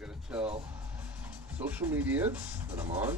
gotta tell social medias that I'm on.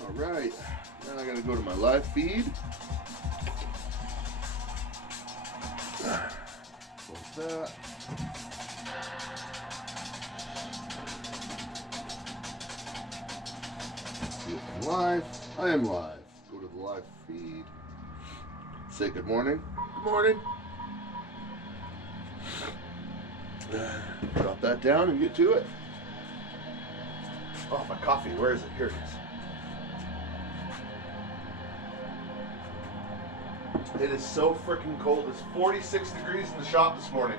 Alright, now I gotta go to my live feed. Close that. See if I'm live. I am live. Go to the live feed. Say good morning. Good morning. Drop that down and get to it. Oh, my coffee. Where is it? Here it is. It is so freaking cold. It's 46 degrees in the shop this morning.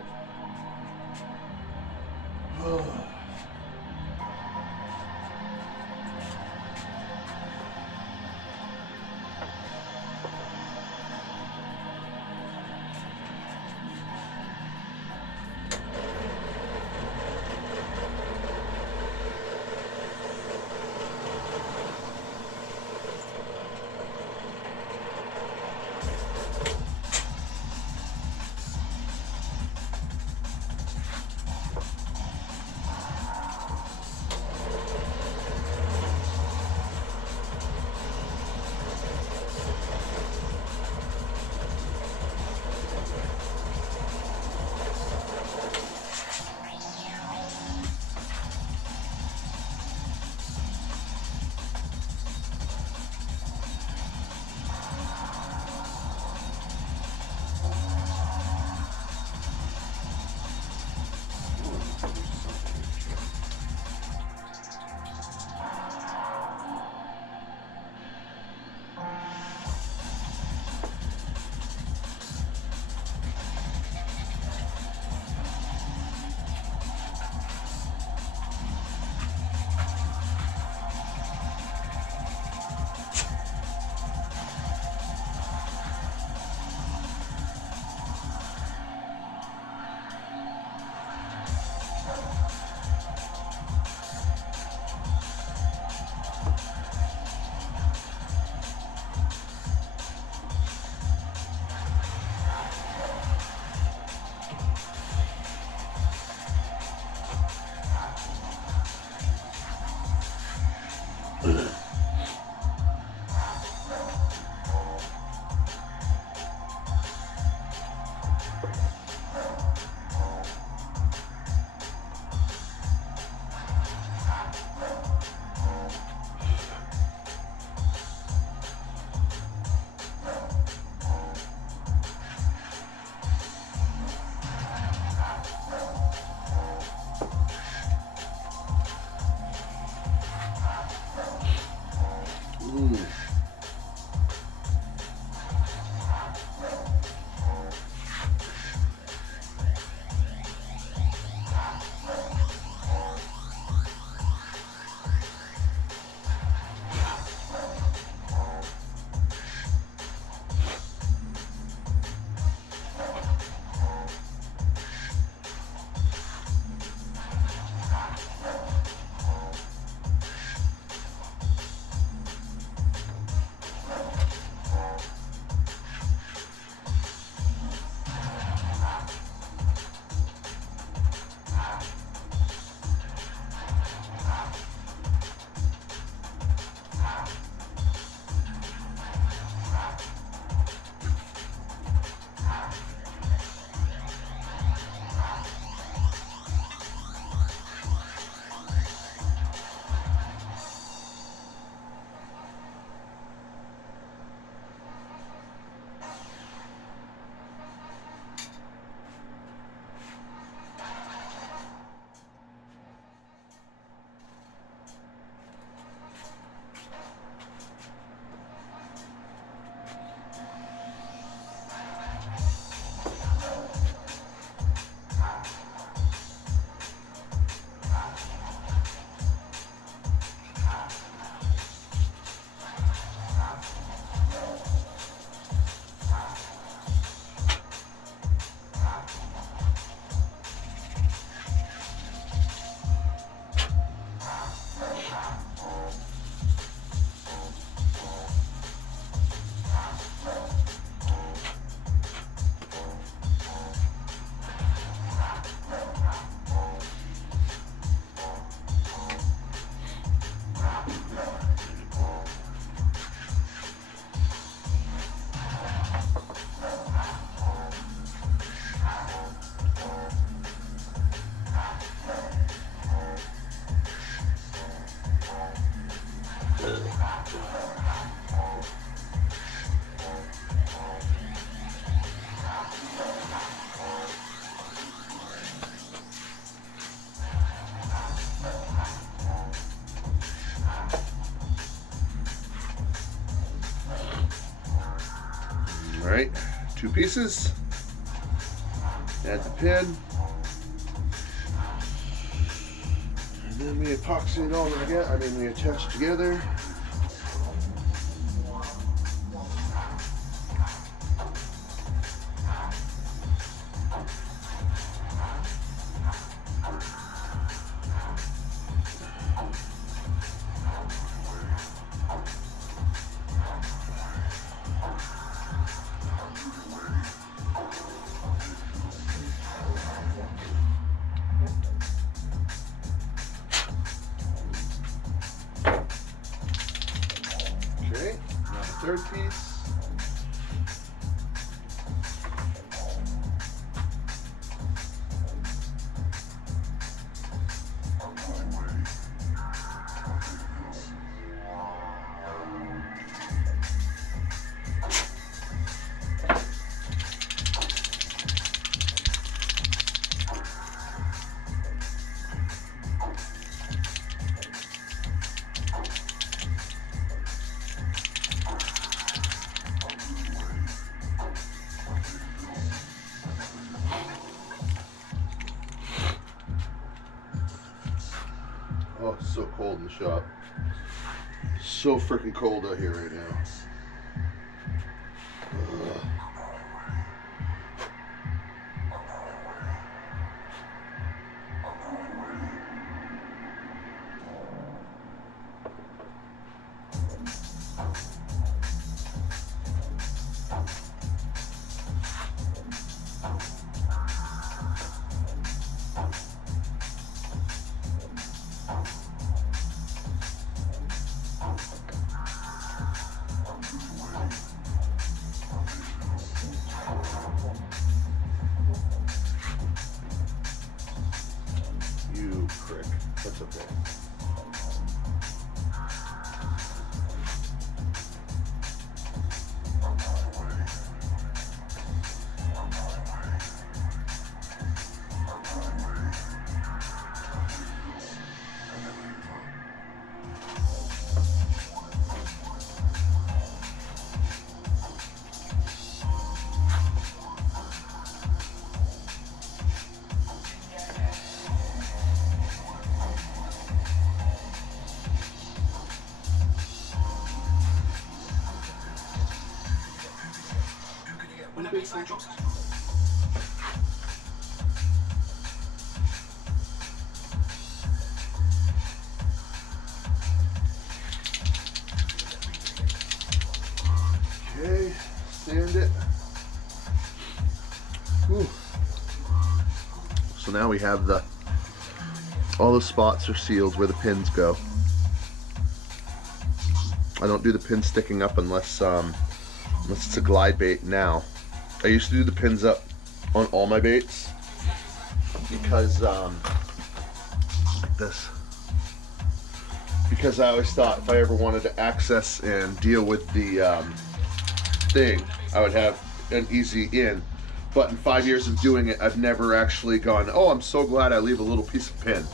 Alright, 2 pieces. Add the pin. And then we epoxy it all together. We attach together. Okay, now the third piece. Oh, it's so cold in the shop. So freaking cold out here right now. Ugh. You prick. That's okay. Okay, sand it. Whew. So now we have all the spots are sealed where the pins go. I don't do the pins sticking up unless it's a glide bait now. I used to do the pins up on all my baits because like this. Because I always thought if I ever wanted to access and deal with the thing, I would have an easy in. But in 5 years of doing it, I've never actually gone, oh, I'm so glad I leave a little piece of pin.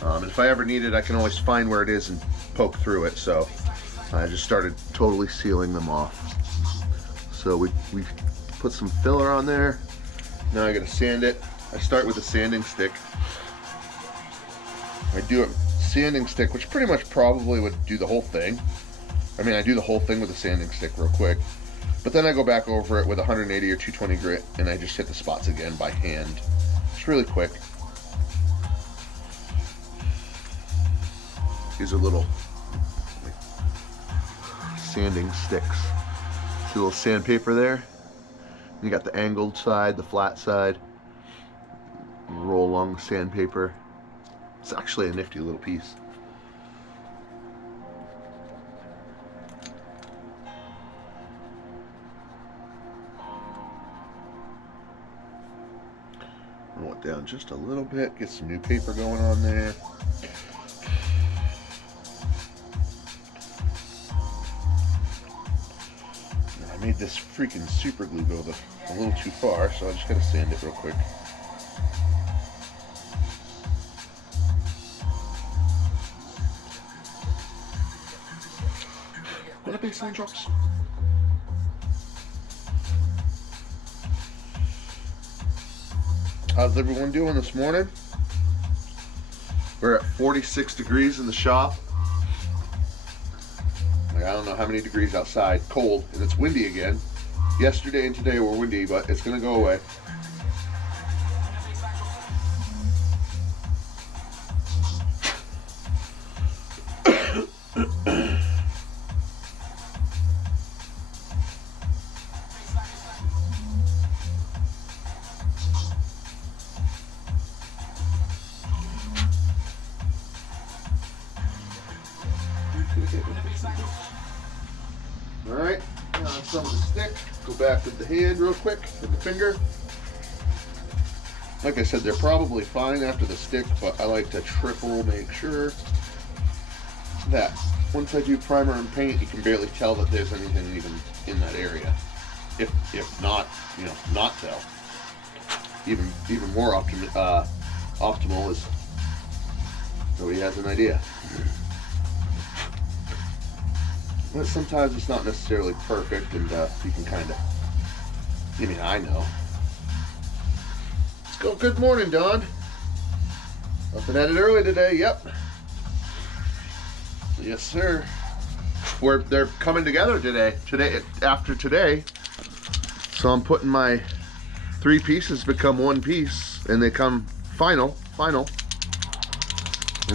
And if I ever need it, I can always find where it is and poke through it. So I just started totally sealing them off. So we put some filler on there. Now I gotta sand it. I start with a sanding stick. I do a sanding stick, which pretty much probably would do the whole thing. I mean, I do the whole thing with a sanding stick real quick. But then I go back over it with 180 or 220 grit and I just hit the spots again by hand. It's really quick. These are little sanding sticks. See a little sandpaper there? You got the angled side, the flat side. Roll along the sandpaper. It's actually a nifty little piece. Roll it down just a little bit, get some new paper going on there. And I made this freaking super glue go a little too far, so I just gotta sand it real quick. What a big sign drops. How's everyone doing this morning? We're at 46 degrees in the shop. Like, I don't know how many degrees outside, cold, and it's windy again. Yesterday and today were windy, but it's gonna go away. Alright, now on some of the stick, go back with the hand real quick, with the finger. Like I said, they're probably fine after the stick, but I like to triple make sure that once I do primer and paint, you can barely tell that there's anything even in that area. If not, you know, not tell. Even more optimal is nobody has an idea. But sometimes it's not necessarily perfect, and you can kind of, I mean, I know. Let's go. Good morning, Don. Up and at it early today. Yep. Yes, sir. They're coming together today. After today. So I'm putting my 3 pieces become 1 piece, and they come final. And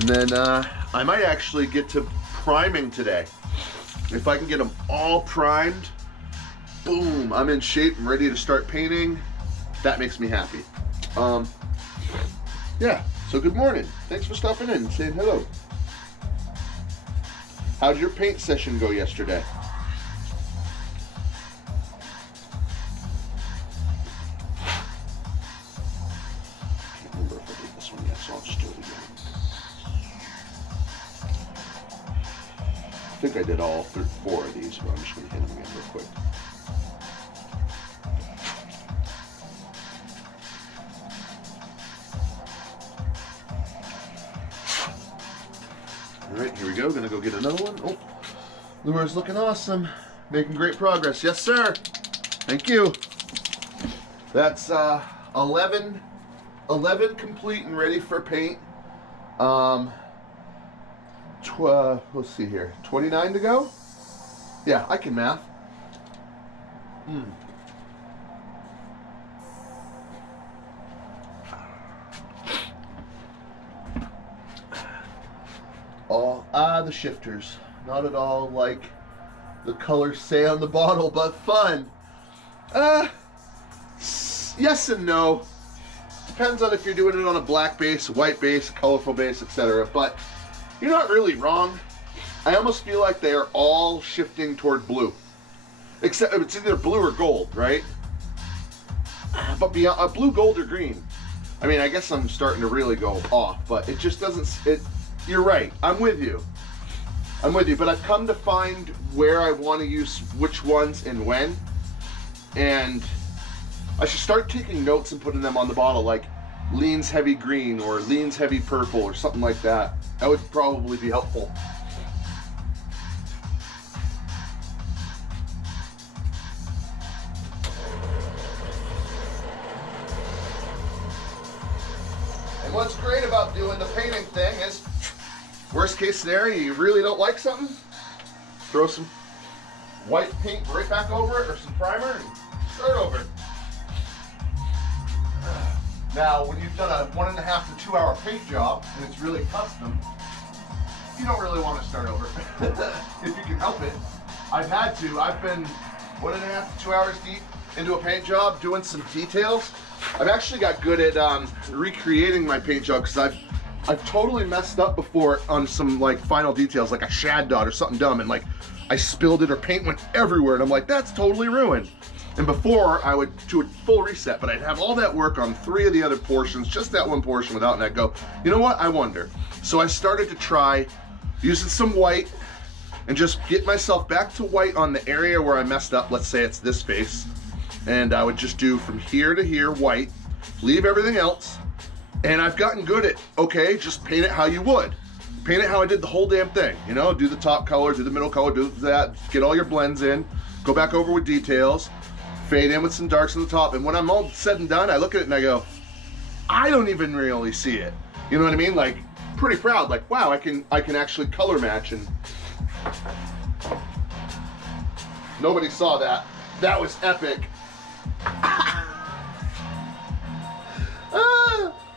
then I might actually get to priming today. If I can get them all primed, boom, I'm in shape and ready to start painting. That makes me happy. Yeah, so good morning. Thanks for stopping in and saying hello. How'd your paint session go yesterday? I can't remember if I did this one yet, so I'll just do it again. I think I did all 4 of these, but I'm just going to hit them again real quick. Alright, here we go. Gonna go get another one. Oh, lure's looking awesome. Making great progress. Yes, sir. Thank you. That's 11 complete and ready for paint. Let's see here. 29 to go? Yeah, I can math. The shifters. Not at all like the colors say on the bottle, but fun. Yes and no. Depends on if you're doing it on a black base, white base, colorful base, etc. But you're not really wrong. I almost feel like they are all shifting toward blue. Except it's either blue or gold, right? But beyond blue, gold, or green. I mean, I guess I'm starting to really go off, but it just doesn't. You're right. I'm with you. But I've come to find where I want to use which ones and when. And I should start taking notes and putting them on the bottle, like leans heavy green or leans heavy purple or something like that. That would probably be helpful. And what's great about doing the painting thing is, worst case scenario, you really don't like something, throw some white paint right back over it or some primer and start over. Now, when you've done a 1.5 to 2 hour paint job and it's really custom, you don't really want to start over if you can help it. I've had to. I've been 1.5 to 2 hours deep into a paint job doing some details. I've actually got good at recreating my paint job because I've totally messed up before on some like final details, like a shad dot or something dumb, and like I spilled it or paint went everywhere, and I'm like, that's totally ruined. And before, I would do a full reset, but I'd have all that work on 3 of the other portions, just that one portion without, and I'd go, you know what, I wonder. So I started to try using some white and just get myself back to white on the area where I messed up. Let's say it's this face. And I would just do from here to here white, leave everything else. And I've gotten good at, okay, just paint it how you would. Paint it how I did the whole damn thing. You know, do the top color, do the middle color, do that, get all your blends in, go back over with details, fade in with some darks on the top. And when I'm all said and done, I look at it and I go, I don't even really see it. You know what I mean? Like, pretty proud. Like, wow, I can actually color match, and nobody saw that. That was epic.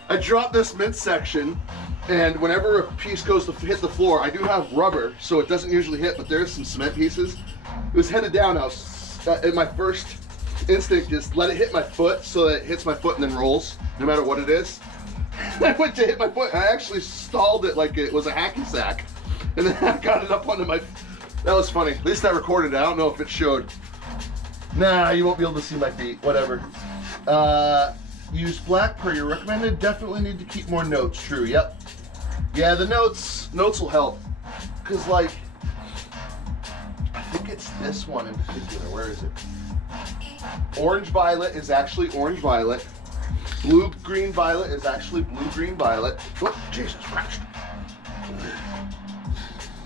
I dropped this mid section, and whenever a piece goes to hit the floor, I do have rubber, so it doesn't usually hit, but there's some cement pieces. It was headed down. I was, in my first instinct, just let it hit my foot so that it hits my foot and then rolls, no matter what it is. I went to hit my foot, and I actually stalled it like it was a hacky sack. And then I got it up onto my, that was funny. At least I recorded it. I don't know if it showed. Nah, you won't be able to see my feet, whatever. Use black per your recommended. Definitely need to keep more notes. True, yep. Yeah, the notes will help. Cause like, I think it's this one in particular. Where is it? Orange violet is actually orange violet. Blue green violet is actually blue green violet. Oh, Jesus Christ.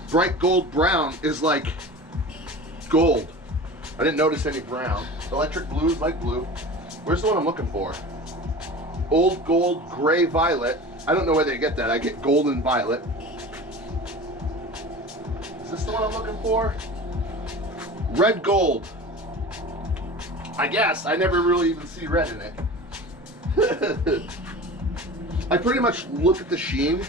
Bright gold brown is like gold. I didn't notice any brown. Electric blue is like blue. Where's the one I'm looking for? Old gold gray violet. I don't know where they get that. I get golden violet. Is this the one I'm looking for? Red gold. I guess. I never really even see red in it. I pretty much look at the sheen.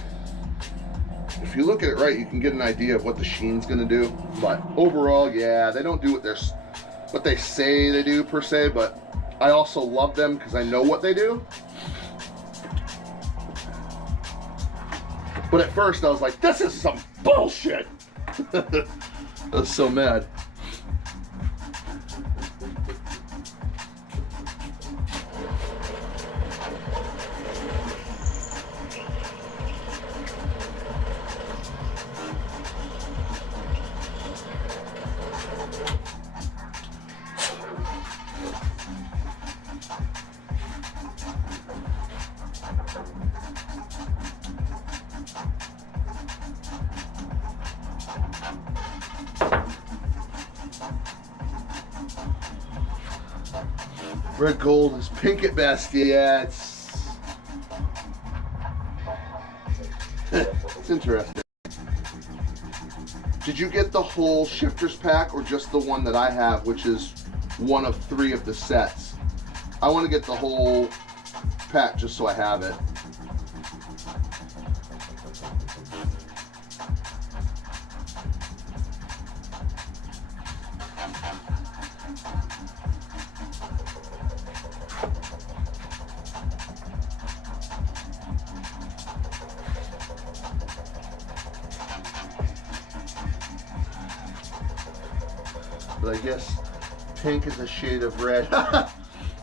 If you look at it right, you can get an idea of what the sheen's gonna do. But overall, yeah, they don't do what they say they do per se, but I also love them because I know what they do. But at first I was like, this is some bullshit. I was so mad. Red gold is pink at best. Yeah, it's it's interesting. Did you get the whole shifters pack or just the one that I have, which is one of 3 of the sets? I want to get the whole pack just so I have it. But I guess pink is a shade of red.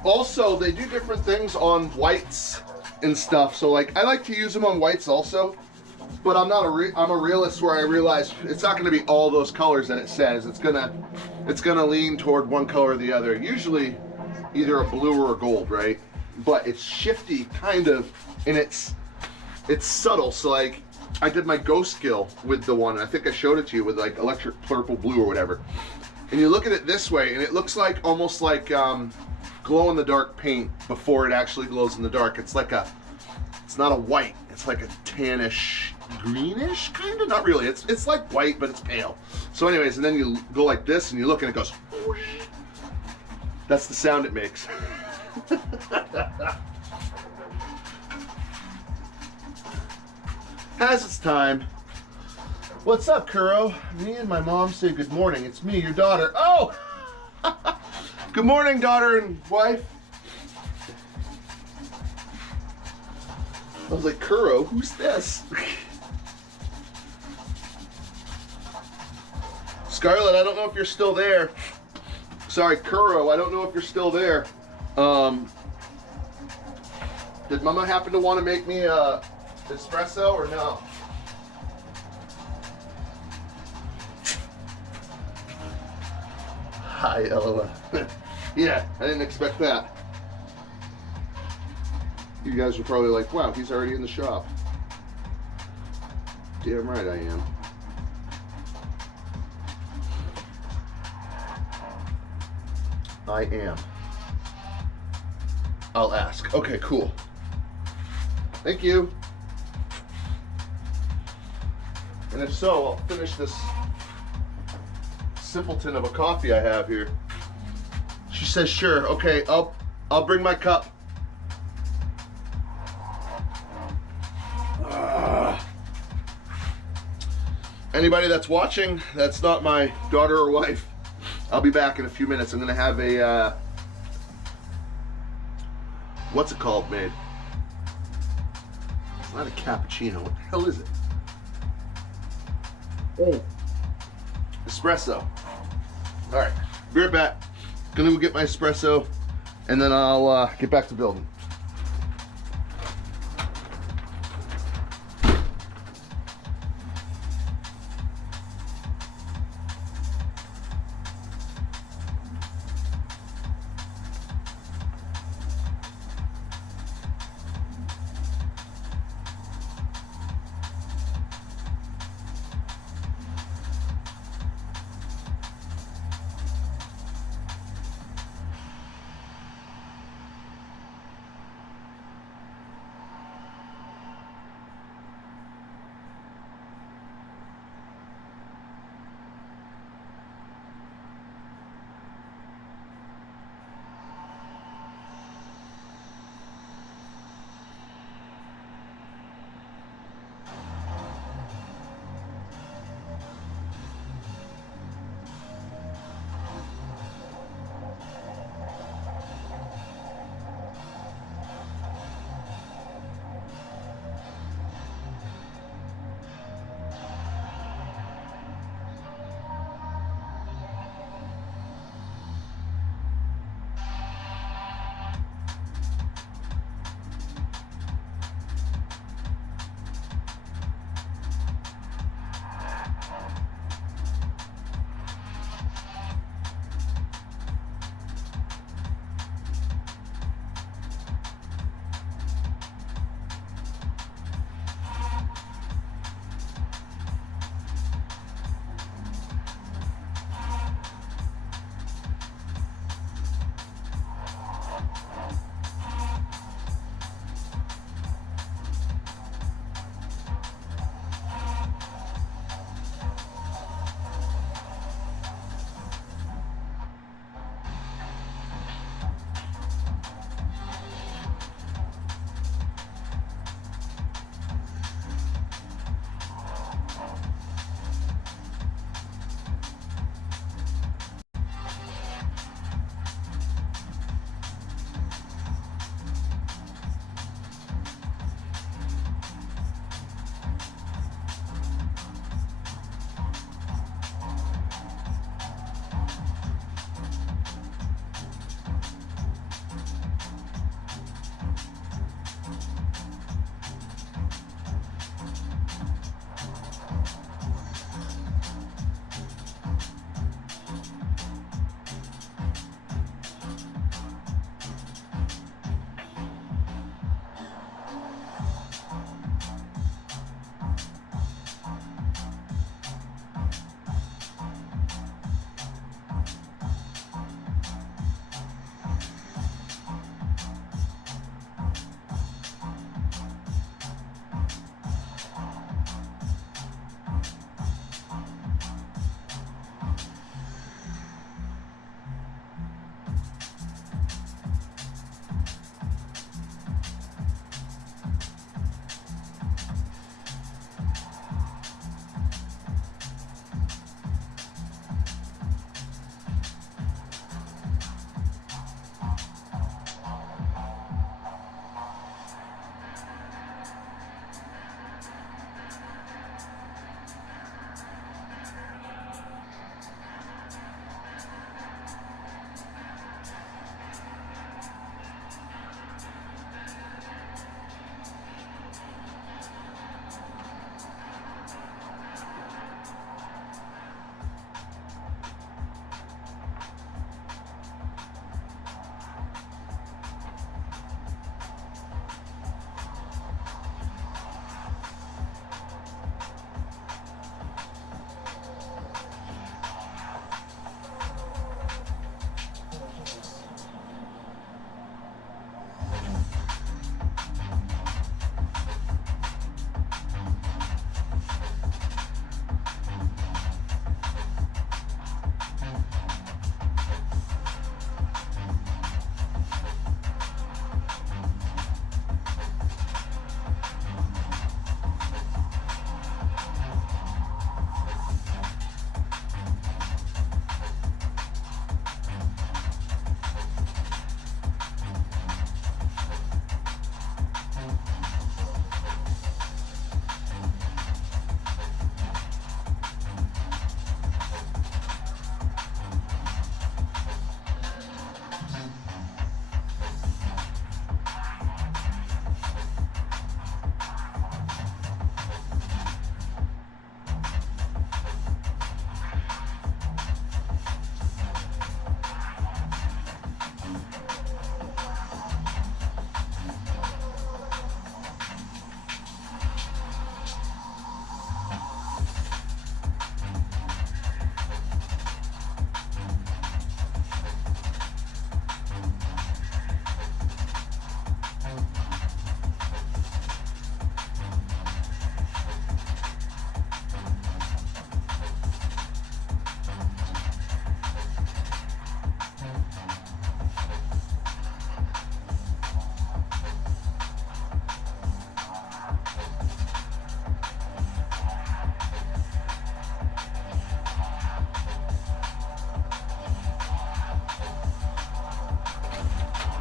Also, they do different things on whites and stuff. So like, I like to use them on whites also, but I'm a realist where I realize it's not gonna be all those colors that it says. It's gonna lean toward one color or the other. Usually either a blue or a gold, right? But it's shifty kind of, and it's subtle. So like, I did my ghost gill with the one, I think I showed it to you with like electric purple blue or whatever. And you look at it this way, and it looks like almost like glow-in-the-dark paint before it actually glows in the dark. It's like it's not a white. It's like a tannish, greenish kind of. Not really. It's like white, but it's pale. So, anyways, and then you go like this, and you look, and it goes. Whoosh. That's the sound it makes. Has its time. What's up, Kuro? Me and my mom say good morning. It's me, your daughter. Oh! Good morning, daughter and wife. I was like, Kuro, who's this? Scarlett, I don't know if you're still there. Sorry, Kuro, I don't know if you're still there. Did Mama happen to want to make me a espresso or no? Hi, LOL. Yeah, I didn't expect that. You guys are probably like, wow, he's already in the shop. Damn right I am. I am. I'll ask. Okay, cool. Thank you. And if so, I'll finish this simpleton of a coffee I have here. She says, sure. Okay, I'll bring my cup. Anybody that's watching, that's not my daughter or wife, I'll be back in a few minutes. I'm gonna have a, what's it called made? It's not a cappuccino. What the hell is it? Oh, espresso. All right, be right back. Gonna go get my espresso, and then I'll get back to building.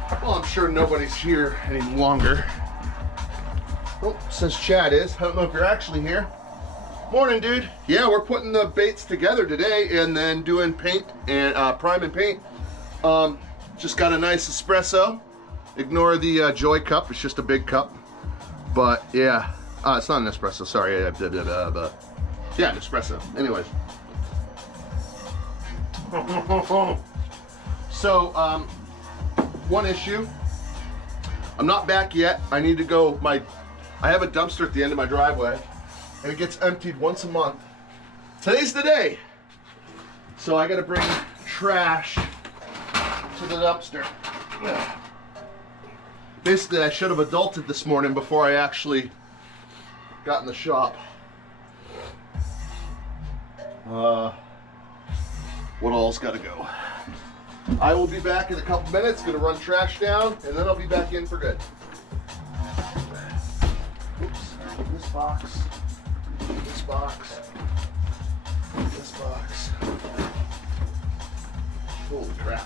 Well, I'm sure nobody's here any longer. Oh, since Chad is. I don't know if you're actually here. Morning, dude. Yeah, we're putting the baits together today and then doing paint and prime and paint. Just got a nice espresso. Ignore the Joy cup. It's just a big cup. But yeah, it's not an espresso. Sorry, but yeah, an espresso. Anyways. So, one issue. I'm not back yet. I need to go. I have a dumpster at the end of my driveway, and it gets emptied once a month. Today's the day. So I got to bring trash to the dumpster. Basically, I should have adulted this morning before I actually got in the shop. What all's got to go? I will be back in a couple minutes, gonna run trash down, and then I'll be back in for good. Oops, this box, this box, this box. Holy crap.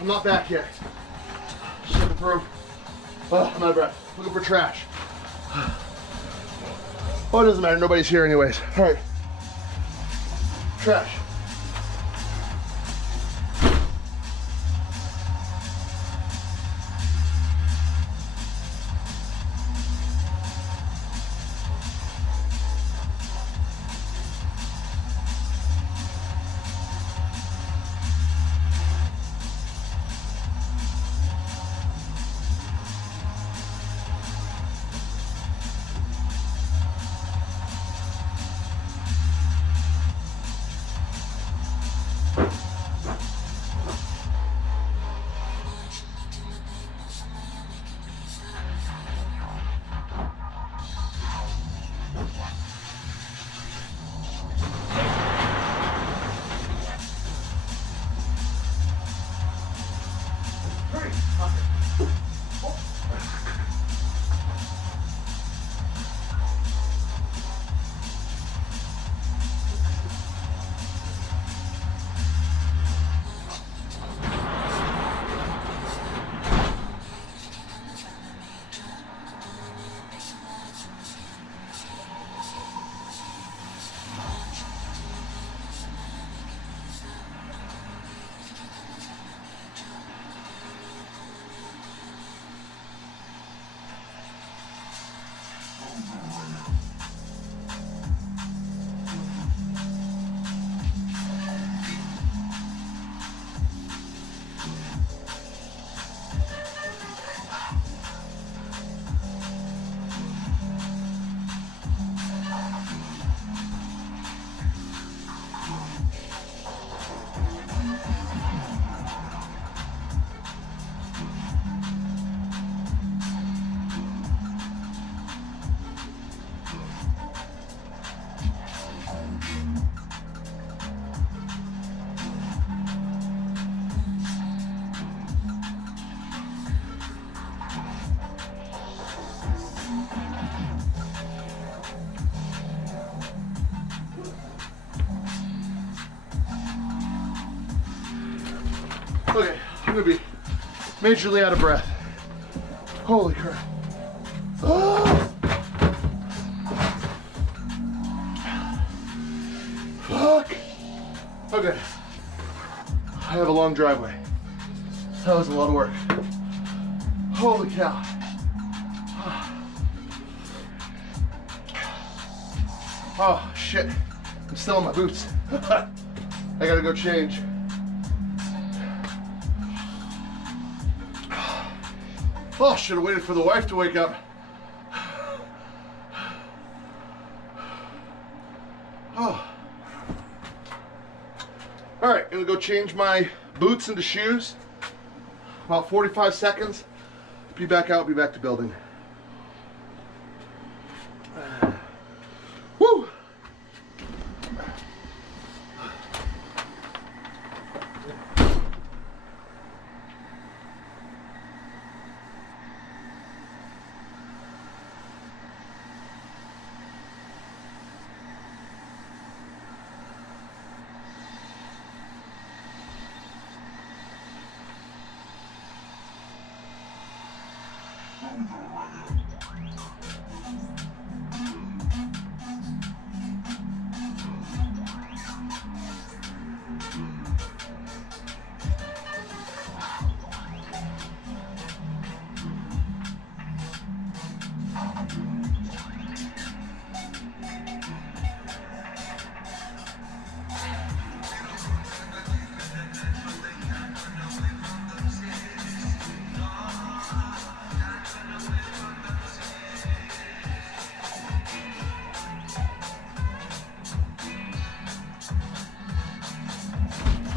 I'm not back yet. Looking for him. Oh, I'm out of breath. Looking for trash. Oh, it doesn't matter. Nobody's here anyways. All right. Trash. Okay, I'm gonna be majorly out of breath. Holy crap. Oh! Fuck. Okay. I have a long driveway. That was a lot of work. Holy cow. Oh shit. I'm still in my boots. I gotta go change. Oh, should have waited for the wife to wake up. Oh. All right, gonna go change my boots into shoes. About 45 seconds. Be back out, be back to building. Woo!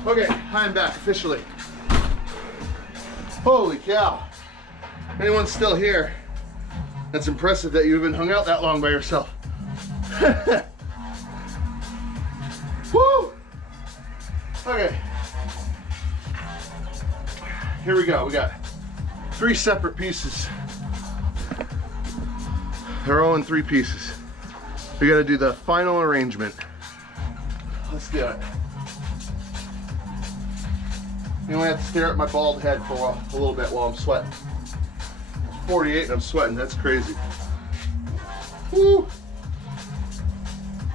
Okay, I'm back officially. Holy cow. Anyone's still here? That's impressive that you even hung out that long by yourself. Woo! Okay. Here we go. We got 3 separate pieces. They're all in 3 pieces. We gotta do the final arrangement. Let's do it. You only have to stare at my bald head for a little bit while I'm sweating. 48 and I'm sweating. That's crazy. Woo!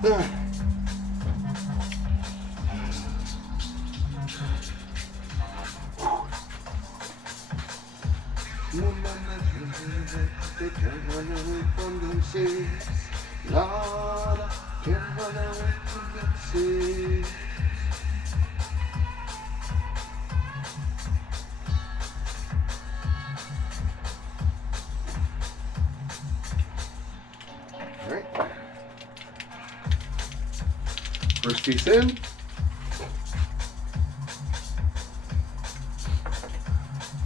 They can't run away from themselves. Lord, can't run away from themselves. All right. First piece in.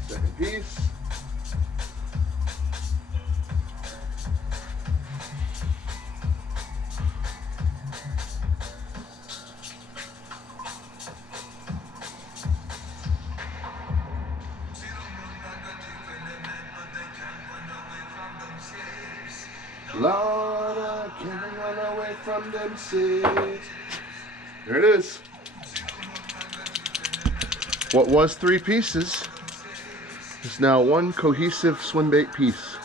Second piece. Lord, I can't run away from them seas. There it is. What was 3 pieces is now one cohesive swimbait piece.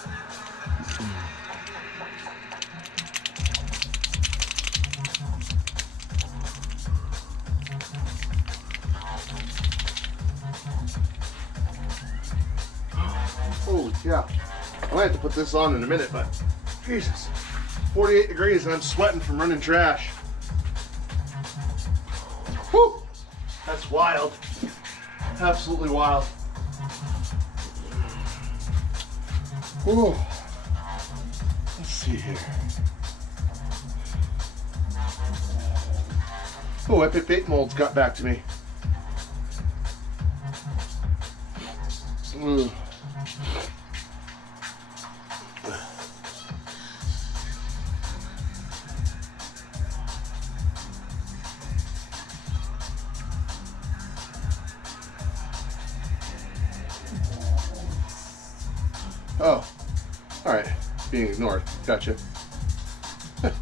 Oh, yeah. I might have to put this on in a minute, but Jesus, 48 degrees and I'm sweating from running trash. Whew, that's wild. Absolutely wild. Whew. Let's see here. Oh, Epic Bait Molds got back to me. Oh, all right, being ignored. Gotcha. What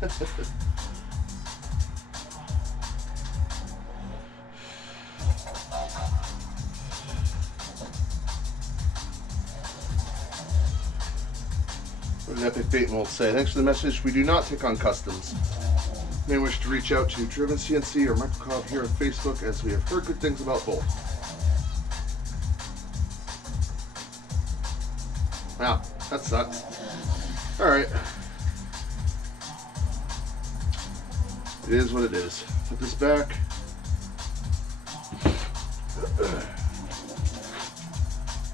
did Epic Bait Mold say? Thanks for the message. We do not take on customs. You may wish to reach out to Driven CNC or Microcob here on Facebook, as we have heard good things about both. Wow, that sucks. All right. It is what it is. Put this back.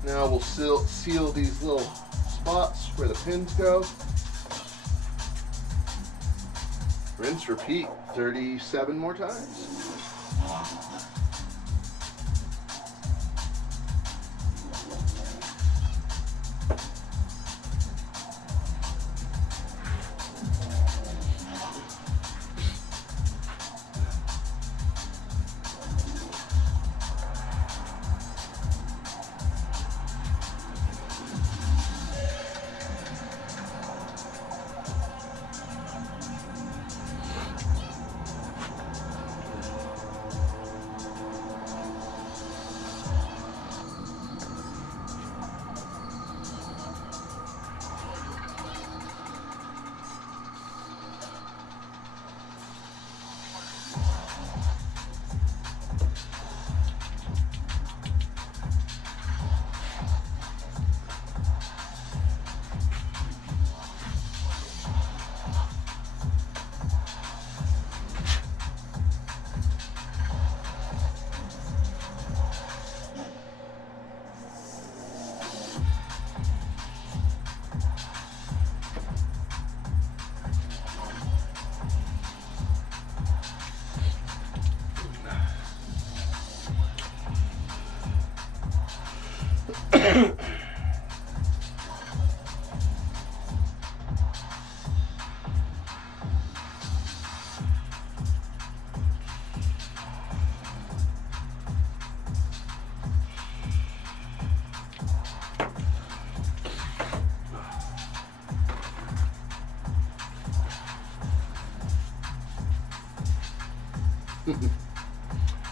Now we'll seal these little spots where the pins go. Rinse, repeat 37 more times.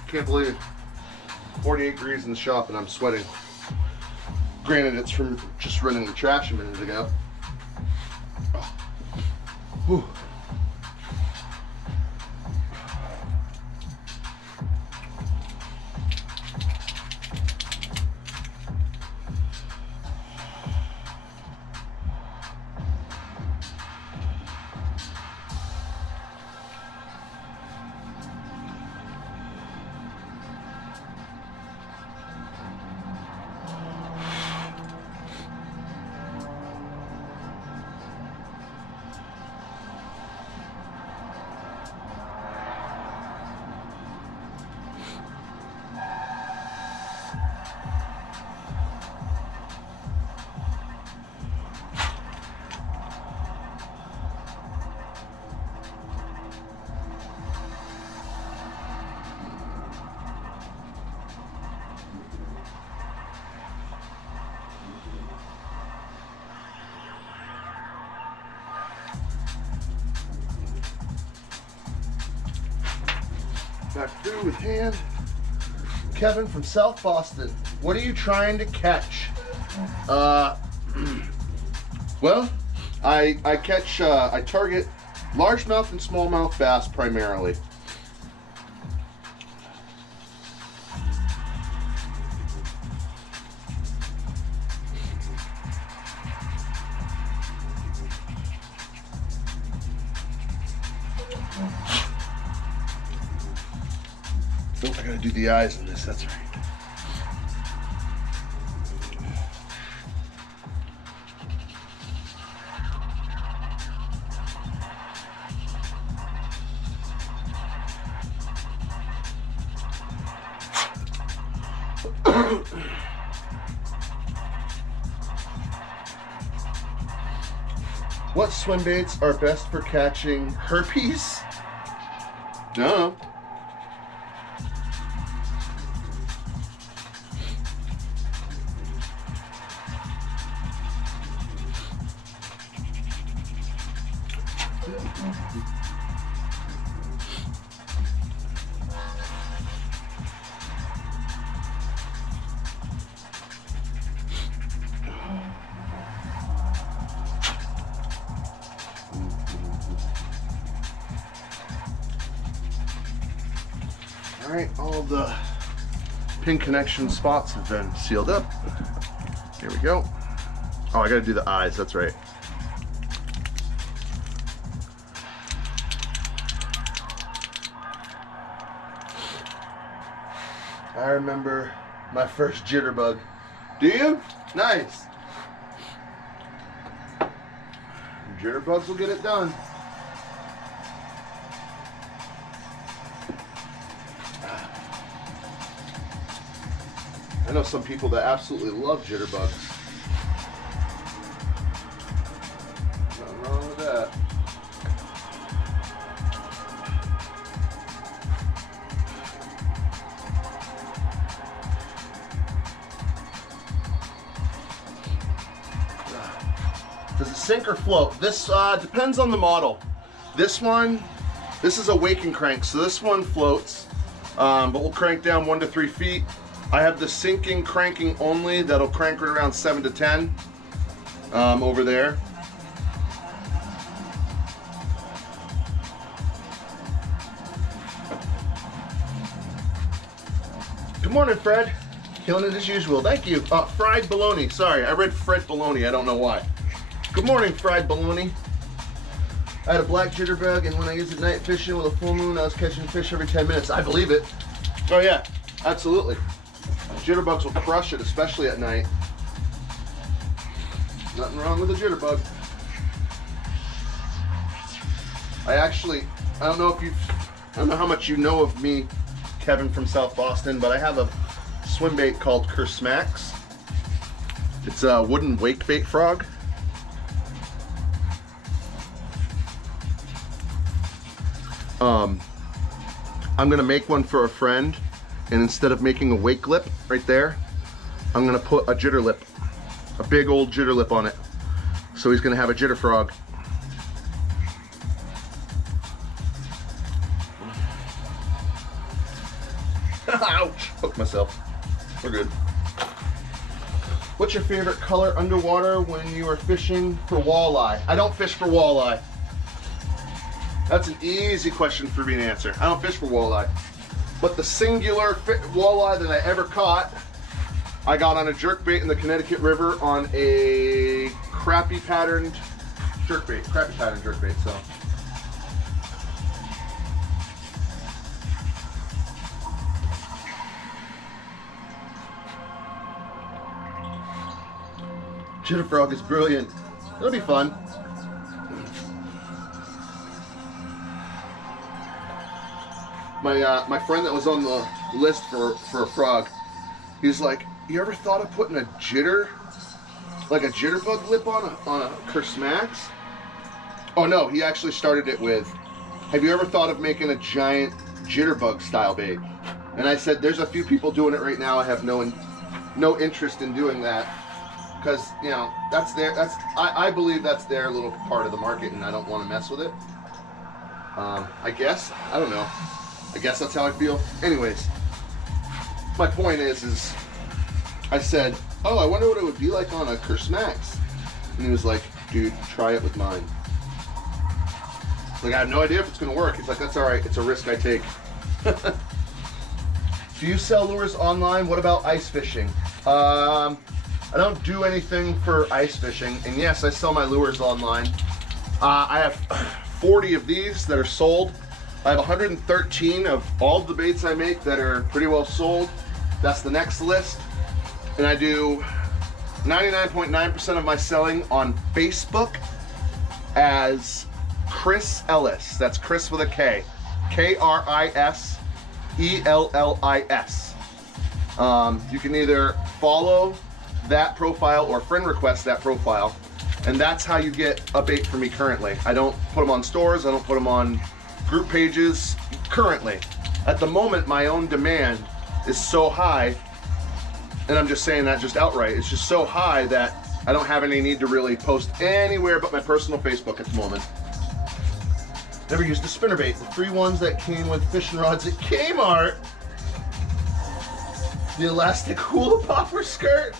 Can't believe 48 degrees in the shop and I'm sweating. Granted, it's from just running the trash a minute ago. Oh. Whew. Back through with hand. Kevin from South Boston. What are you trying to catch? Well, I target largemouth and smallmouth bass primarily. Oh, I gotta do the eyes on this, that's right. What swim baits are best for catching herpes? No. All right, all the pin connection spots have been sealed up. Here we go. Oh, I gotta do the eyes, that's right. I remember my first jitterbug. Do you? Nice. Jitterbugs will get it done. I know some people that absolutely love jitterbugs. Nothing wrong with that. Does it sink or float? This depends on the model. This is a wake and crank, so this one floats, but we'll crank down 1 to 3 feet. I have the sinking cranking only that'll crank right around 7 to 10 over there. Good morning, Fred. Killing it as usual. Thank you. Fried bologna. Sorry, I read Fred bologna. I don't know why. Good morning, fried bologna. I had a black jitterbug, and when I used it night fishing with a full moon, I was catching fish every 10 minutes. I believe it. Oh yeah, absolutely. Jitterbugs will crush it, especially at night. Nothing wrong with a jitterbug. I don't know how much you know of me, Kevin from South Boston, but I have a swim bait called Curse Max. It's a wooden wake bait frog. I'm gonna make one for a friend, and instead of making a wake lip right there, I'm gonna put a jitter lip, a big old jitter lip on it. So he's gonna have a jitter frog. Ouch, hooked myself. We're good. What's your favorite color underwater when you are fishing for walleye? I don't fish for walleye. That's an easy question for me to answer. I don't fish for walleye. But the singular walleye that I ever caught, I got on a jerkbait in the Connecticut River on a crappie patterned jerkbait. Crappie patterned jerkbait, so. Jitter frog is brilliant. It'll be fun. My friend that was on the list for a frog, he's like, you ever thought of putting a jitter, like a jitterbug lip on a Curse Max? Oh no, he actually started it with, have you ever thought of making a giant jitterbug style bait? And I said, there's a few people doing it right now. I have no interest in doing that. Because, you know, I believe that's their little part of the market, and I don't want to mess with it. I guess. I don't know. I guess that's how I feel. Anyways, my point is I said, oh, I wonder what it would be like on a Curse Max. And he was like, dude, try it with mine. Like, I have no idea if it's going to work. He's like, that's all right. It's a risk I take. Do you sell lures online? What about ice fishing? I don't do anything for ice fishing, and yes, I sell my lures online. I have 40 of these that are sold. I have 113 of all of the baits I make that are pretty well sold. That's the next list. And I do 99.9% of my selling on Facebook as Chris Ellis. That's Chris with a K. K-R-I-S-E-L-L-I-S. You can either follow that profile or friend request that profile, and that's how you get a bait from me currently. I don't put them on stores, I don't put them on group pages currently. At the moment, my own demand is so high, and I'm just saying that just outright, it's just so high that I don't have any need to really post anywhere but my personal Facebook at the moment. Never used a spinnerbait. The free ones that came with fishing rods at Kmart. The elastic hula popper skirt.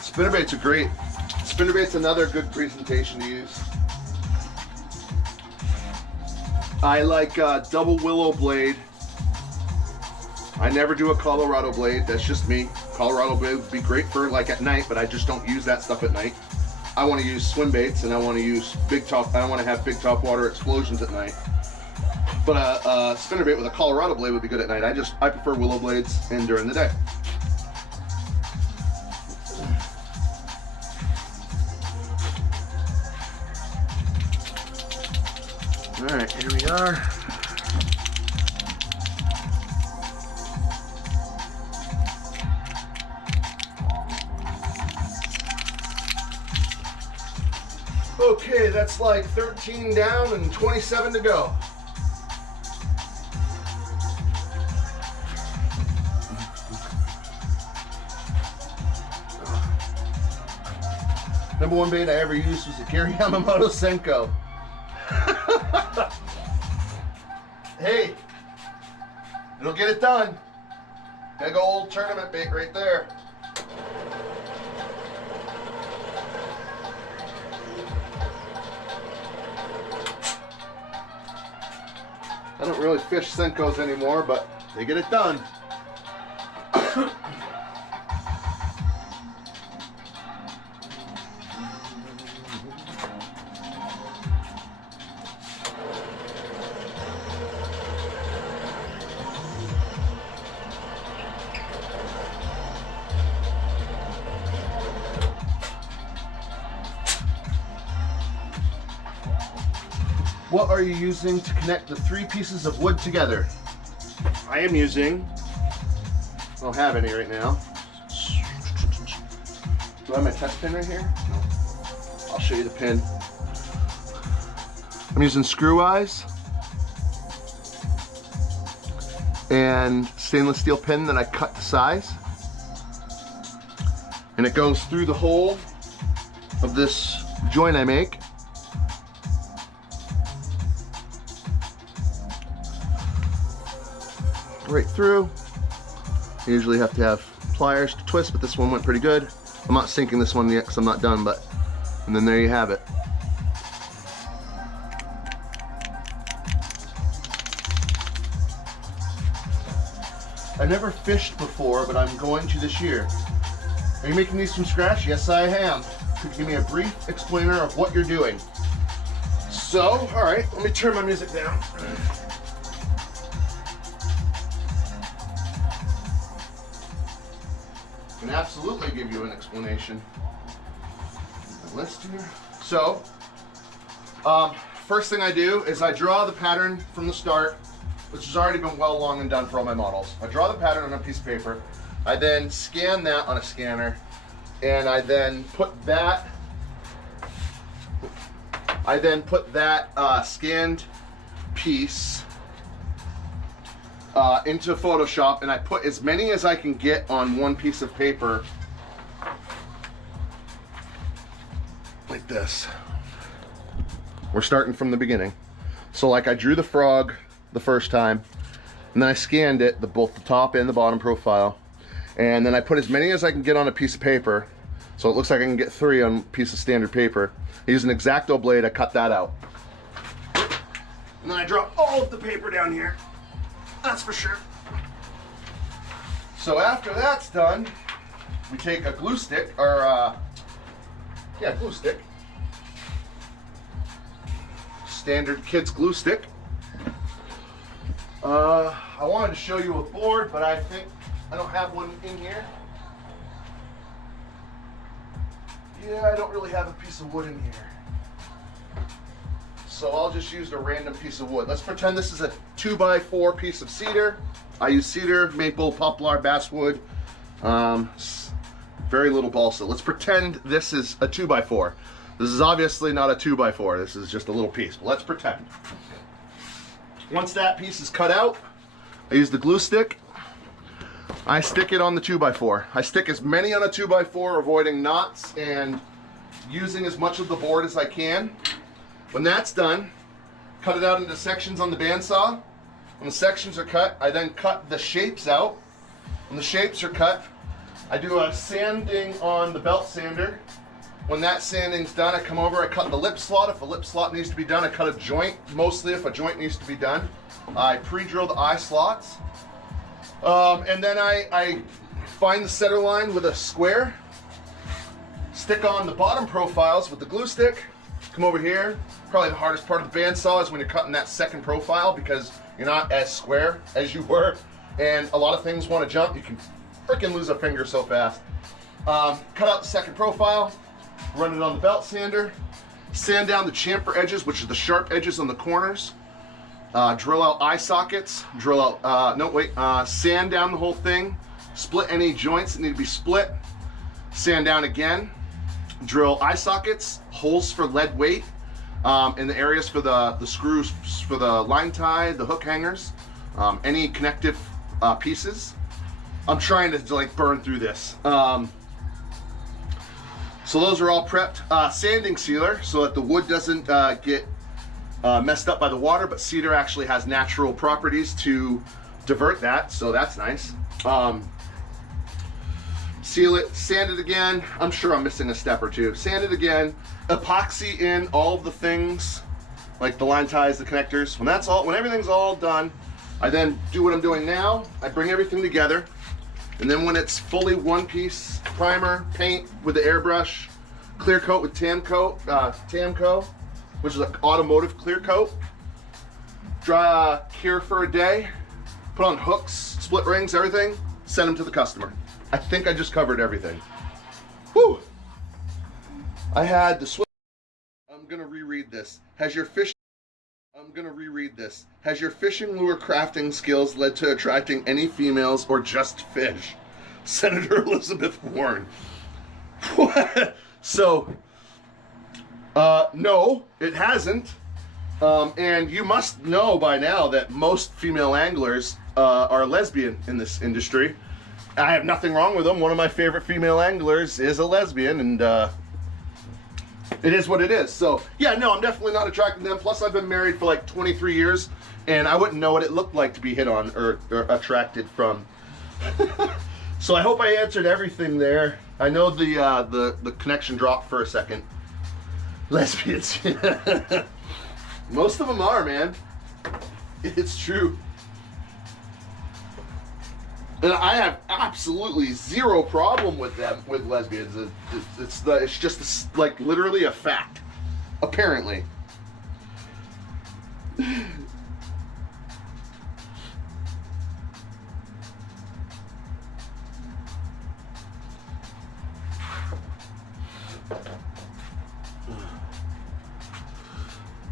Spinnerbaits are great. Spinnerbait's another good presentation to use. I like double willow blade. I never do a Colorado blade. That's just me. Colorado blade would be great for like at night, but I just don't use that stuff at night. I want to use swim baits, and I want to use big top. I want to have big top water explosions at night. But a spinnerbait with a Colorado blade would be good at night. I prefer willow blades and during the day. All right, here we are. Okay, that's like 13 down and 27 to go. Number one bait I ever used was a Gary Yamamoto Senko. Hey, it'll get it done. Big old tournament bait right there. I don't really fish Senkos anymore, but they get it done. What are you using to connect the 3 pieces of wood together? I am using, I don't have any right now. Do I have my test pin right here? No. I'll show you the pin. I'm using screw eyes and stainless steel pin that I cut to size. And it goes through the hole of this joint I make. right through. You usually have to have pliers to twist, but this one went pretty good. I'm not sinking this one yet because I'm not done, but, and then there you have it. I never fished before, but I'm going to this year. Are you making these from scratch? Yes, I am. Could you give me a brief explainer of what you're doing? So, all right, let me turn my music down. I can absolutely give you an explanation. List here. So, first thing I do is I draw the pattern from the start, which has already been well long and done for all my models. I draw the pattern on a piece of paper. I then scan that on a scanner, and I then put that scanned piece into Photoshop, and I put as many as I can get on one piece of paper, like this. We're starting from the beginning. So like I drew the frog the first time, and then I scanned it, both the top and the bottom profile, and then I put as many as I can get on a piece of paper, so it looks like I can get 3 on a piece of standard paper. I use an X-Acto blade, I cut that out. And then I drop all of the paper down here, that's for sure. So after that's done, we take a glue stick, or glue stick. Standard kids glue stick. I wanted to show you a board, but I think I don't have one in here. Yeah, I don't really have a piece of wood in here. So I'll just use a random piece of wood. Let's pretend this is a 2x4 piece of cedar. I use cedar, maple, poplar, basswood, very little balsa. Let's pretend this is a 2x4. This is obviously not a 2x4. This is just a little piece, but let's pretend. Once that piece is cut out, I use the glue stick. I stick it on the 2x4. I stick as many on a 2x4, avoiding knots and using as much of the board as I can. When that's done, cut it out into sections on the bandsaw. When the sections are cut, I then cut the shapes out. When the shapes are cut, I do a sanding on the belt sander. When that sanding's done, I come over, I cut the lip slot. If a lip slot needs to be done, I cut a joint. Mostly if a joint needs to be done, I pre-drill the eye slots. And then I find the center line with a square, stick on the bottom profiles with the glue stick, come over here. Probably the hardest part of the bandsaw is when you're cutting that second profile, because you're not as square as you were, and a lot of things want to jump. You can freaking lose a finger so fast. Cut out the second profile, run it on the belt sander, sand down the chamfer edges, which are the sharp edges on the corners. Drill out eye sockets, drill out, sand down the whole thing, split any joints that need to be split, sand down again, drill eye sockets, holes for lead weight, in the areas for the screws for the line tie, the hook hangers, any connective pieces. I'm trying to like burn through this. So those are all prepped. Sanding sealer so that the wood doesn't get messed up by the water, but cedar actually has natural properties to divert that, so that's nice. Seal it, sand it again. I'm sure I'm missing a step or two. Sand it again, epoxy in all of the things, like the line ties, the connectors. When everything's all done, I then do what I'm doing now. I bring everything together, and then when it's fully one piece, primer, paint with the airbrush, clear coat with Tamco, which is an automotive clear coat. Dry cure for a day, put on hooks, split rings, everything, send them to the customer. I think I just covered everything. Whew! I had the swim. I'm gonna reread this. Has your fishing lure crafting skills led to attracting any females or just fish? Senator Elizabeth Warren. What? So, no, it hasn't. And you must know by now that most female anglers are lesbian in this industry. I have nothing wrong with them. One of my favorite female anglers is a lesbian, and It is what it is. So yeah, no, I'm definitely not attracted to them. Plus I've been married for like 23 years and I wouldn't know what it looked like to be hit on or attracted from. So I hope I answered everything there. I know the connection dropped for a second. Lesbians. Most of them are, man. It's true. And I have absolutely zero problem with them, with lesbians. It's just like literally a fact, apparently.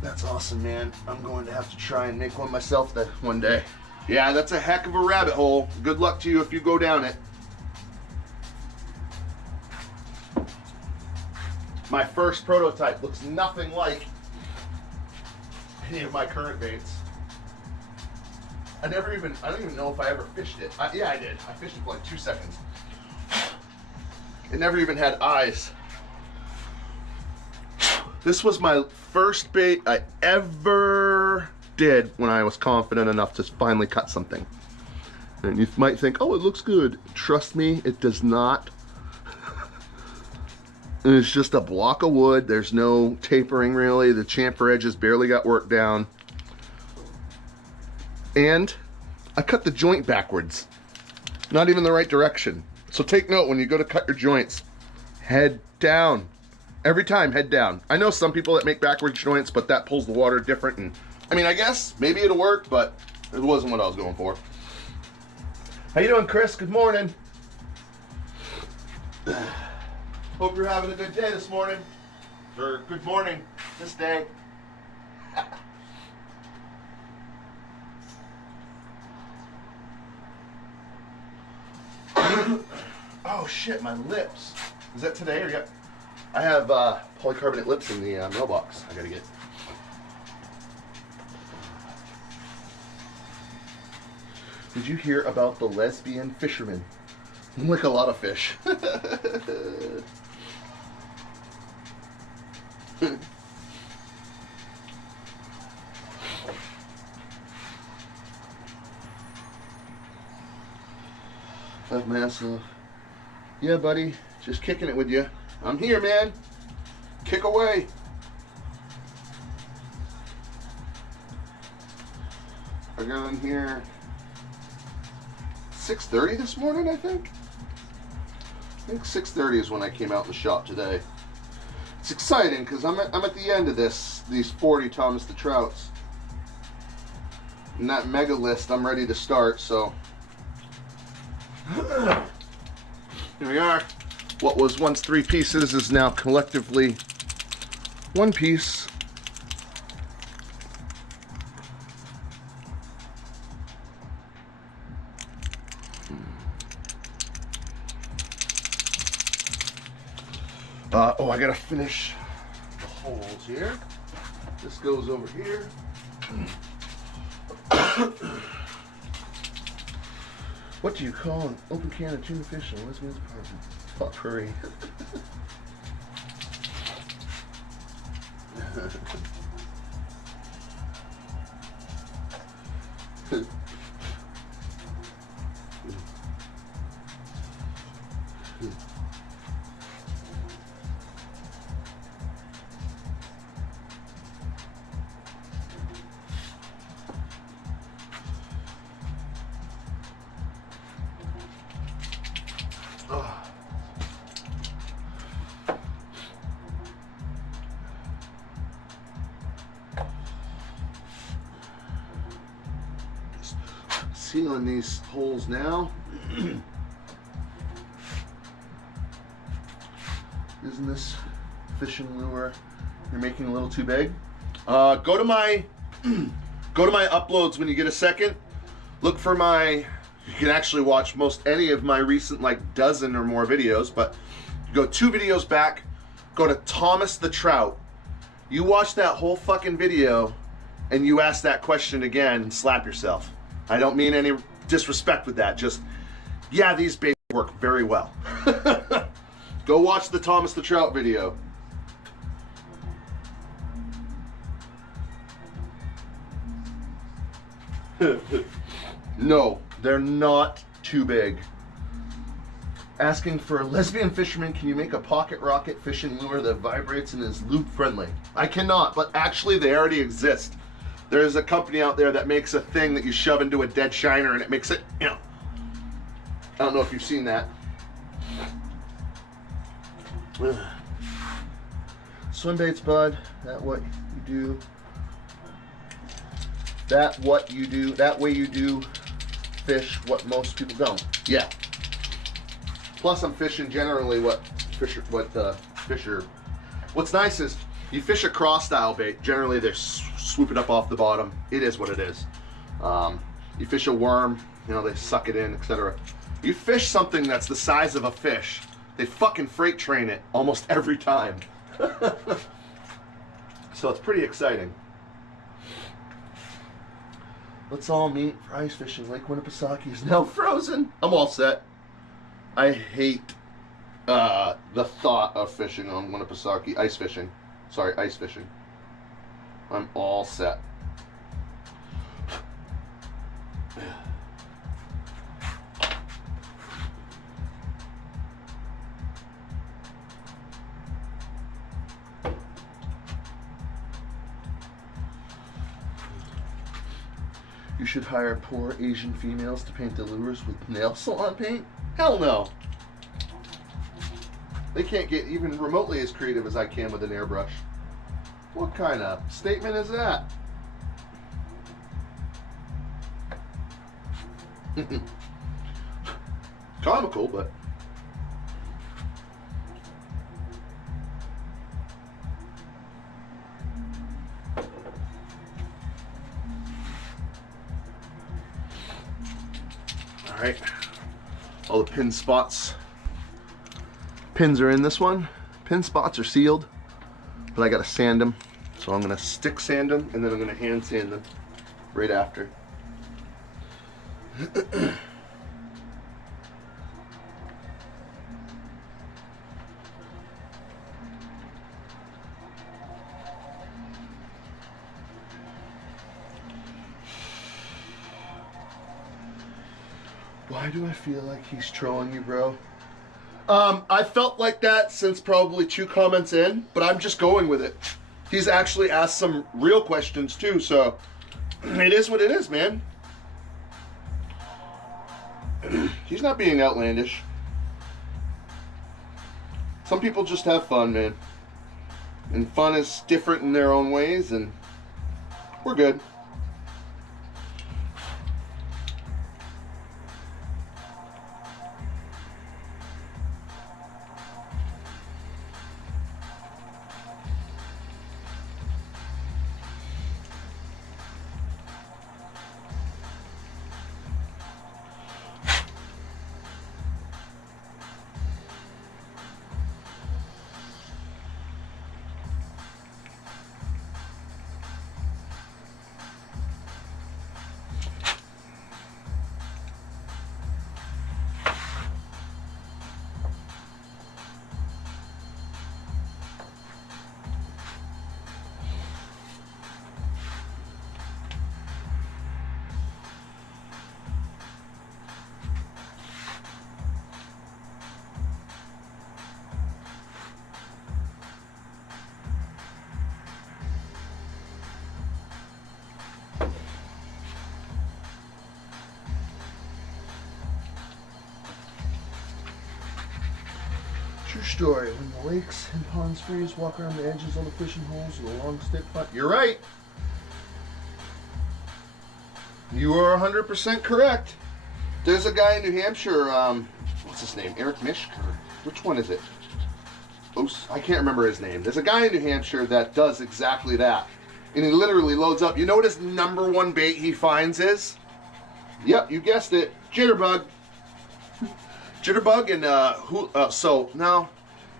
That's awesome, man. I'm going to have to try and make one myself that one day. Yeah, that's a heck of a rabbit hole. Good luck to you if you go down it. My first prototype looks nothing like any of my current baits. I don't even know if I ever fished it. Yeah, I did. I fished it for like 2 seconds. It never even had eyes. This was my first bait I ever did when I was confident enough to finally cut something. And you might think, oh, it looks good. Trust me, it does not. It's just a block of wood. There's no tapering really. The chamfer edges barely got worked down. And I cut the joint backwards. Not even the right direction. So take note when you go to cut your joints. Head down. Every time, head down. I know some people that make backwards joints, but that pulls the water different. And I mean, I guess maybe it'll work, but it wasn't what I was going for. How you doing, Chris? Good morning. Hope you're having a good day this morning. Or good morning this day. Oh shit, my lips. Is that today or yet? I have polycarbonate lips in the mailbox I gotta get. Did you hear about the lesbian fisherman? Like a lot of fish. Five massive. Yeah, buddy. Just kicking it with you. I'm here, man. Kick away. I got in here 6:30 this morning, I think. I think 6:30 is when I came out in the shop today. It's exciting because I'm at the end of these 40 Thomas the Trouts. And that mega list, I'm ready to start, so. Here we are. What was once 3 pieces is now collectively 1 piece. Oh, I gotta finish the holes here. This goes over here. What do you call an open can of tuna fish in a lesbian's apartment? Potpourri. Sealing these holes now. Isn't this fishing lure you're making a little too big? Go to my uploads when you get a second. Look for you can actually watch most any of my recent like dozen or more videos, but go 2 videos back, go to Thomas the Trout. You watch that whole fucking video and you ask that question again and slap yourself. I don't mean any disrespect with that, just, yeah, these baits work very well. Go watch the Thomas the Trout video. No, they're not too big. Asking for a lesbian fisherman, can you make a pocket rocket fishing lure that vibrates and is loop friendly? I cannot, but actually they already exist. There's a company out there that makes a thing that you shove into a dead shiner and it makes it, you know. I don't know if you've seen that. Swimbaits, bud. That what you do. That what you do. That way you do fish what most people don't. Yeah. Plus, I'm fishing generally What's nice is you fish a cross style bait. Generally, they're swooping up off the bottom. It is what it is. You fish a worm, you know, they suck it in, etc. You fish something that's the size of a fish, they fucking freight train it almost every time. So it's pretty exciting. Let's all meet for ice fishing. Lake Winnipesaukee is now frozen. I'm all set. I hate the thought of fishing on Winnipesaukee. Ice fishing. Sorry, ice fishing. I'm all set. You should hire poor Asian females to paint the lures with nail salon paint? Hell no. They can't get even remotely as creative as I can with an airbrush. What kind of statement is that? Comical, but... Alright, all the pin spots. Pins are in this one. Pin spots are sealed, but I gotta sand them. So I'm gonna stick sand them and then I'm gonna hand sand them right after. Why do I feel like he's trolling you, bro? I felt like that since probably 2 comments in, but I'm just going with it. He's actually asked some real questions too, so it is what it is, man. He's not being outlandish. Some people just have fun, man. And fun is different in their own ways, and we're good. True story. When the lakes and ponds freeze, walk around the edges of the fishing holes with a long stick putt. You're right. You are 100% correct. There's a guy in New Hampshire, what's his name? Eric Mishk? Which one is it? I can't remember his name. There's a guy in New Hampshire that does exactly that. And he literally loads up. You know what his #1 bait he finds is? Yep, you guessed it. Jitterbug. Jitterbug and so now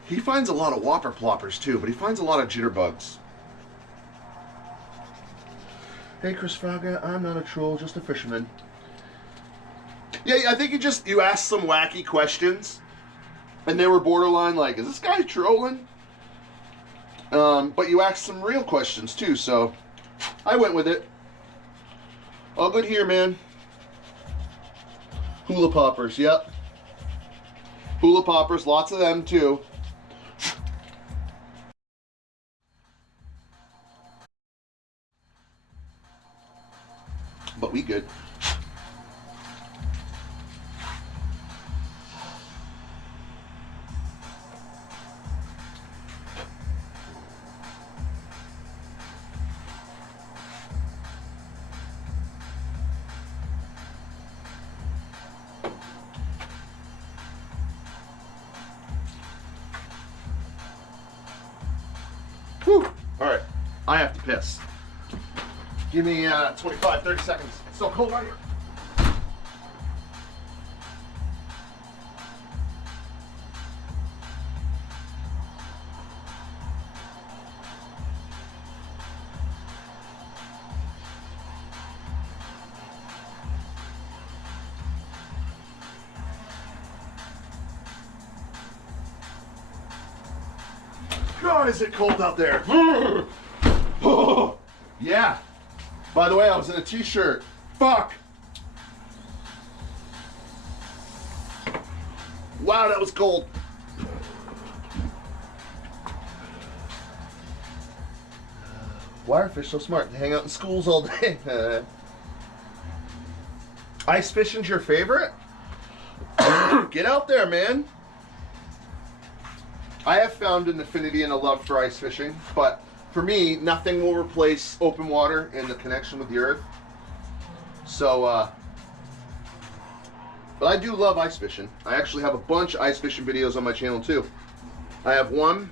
he finds a lot of whopper ploppers too, but he finds a lot of jitterbugs. Hey Chris Fraga, I'm not a troll, just a fisherman. Yeah, I think you asked some wacky questions, and they were borderline like, is this guy trolling? But you asked some real questions too, so I went with it. All good here, man. Hula poppers, yep. Hula poppers, lots of them too. But we good. Whew. All right, I have to piss. Give me 25, 30 seconds. It's so cold out here. God, is it cold out there? Oh, yeah. By the way, I was in a t-shirt. Fuck. Wow, that was cold. Why are fish so smart? They hang out in schools all day. Ice fishing's your favorite? Get out there, man. I have found an affinity and a love for ice fishing, but for me, nothing will replace open water and the connection with the earth. So, but I do love ice fishing. I actually have a bunch of ice fishing videos on my channel too. I have one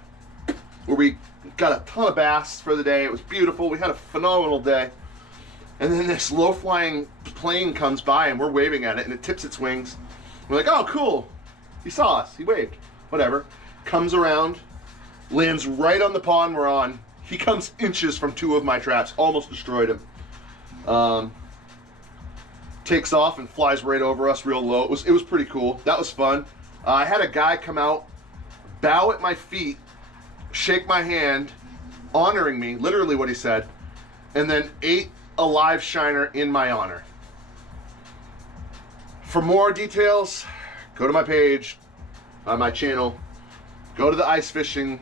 where we got a ton of bass for the day. It was beautiful. We had a phenomenal day. And then this low-flying plane comes by and we're waving at it and it tips its wings. We're like, oh, cool. He saw us. He waved. Whatever. Comes around, lands right on the pond we're on. He comes inches from two of my traps, almost destroyed him. Takes off and flies right over us real low. It was pretty cool. That was fun. I had a guy come out, bow at my feet, shake my hand, honoring me, literally what he said, and then ate a live shiner in my honor. For more details, go to my page, on my channel. Go to the ice fishing.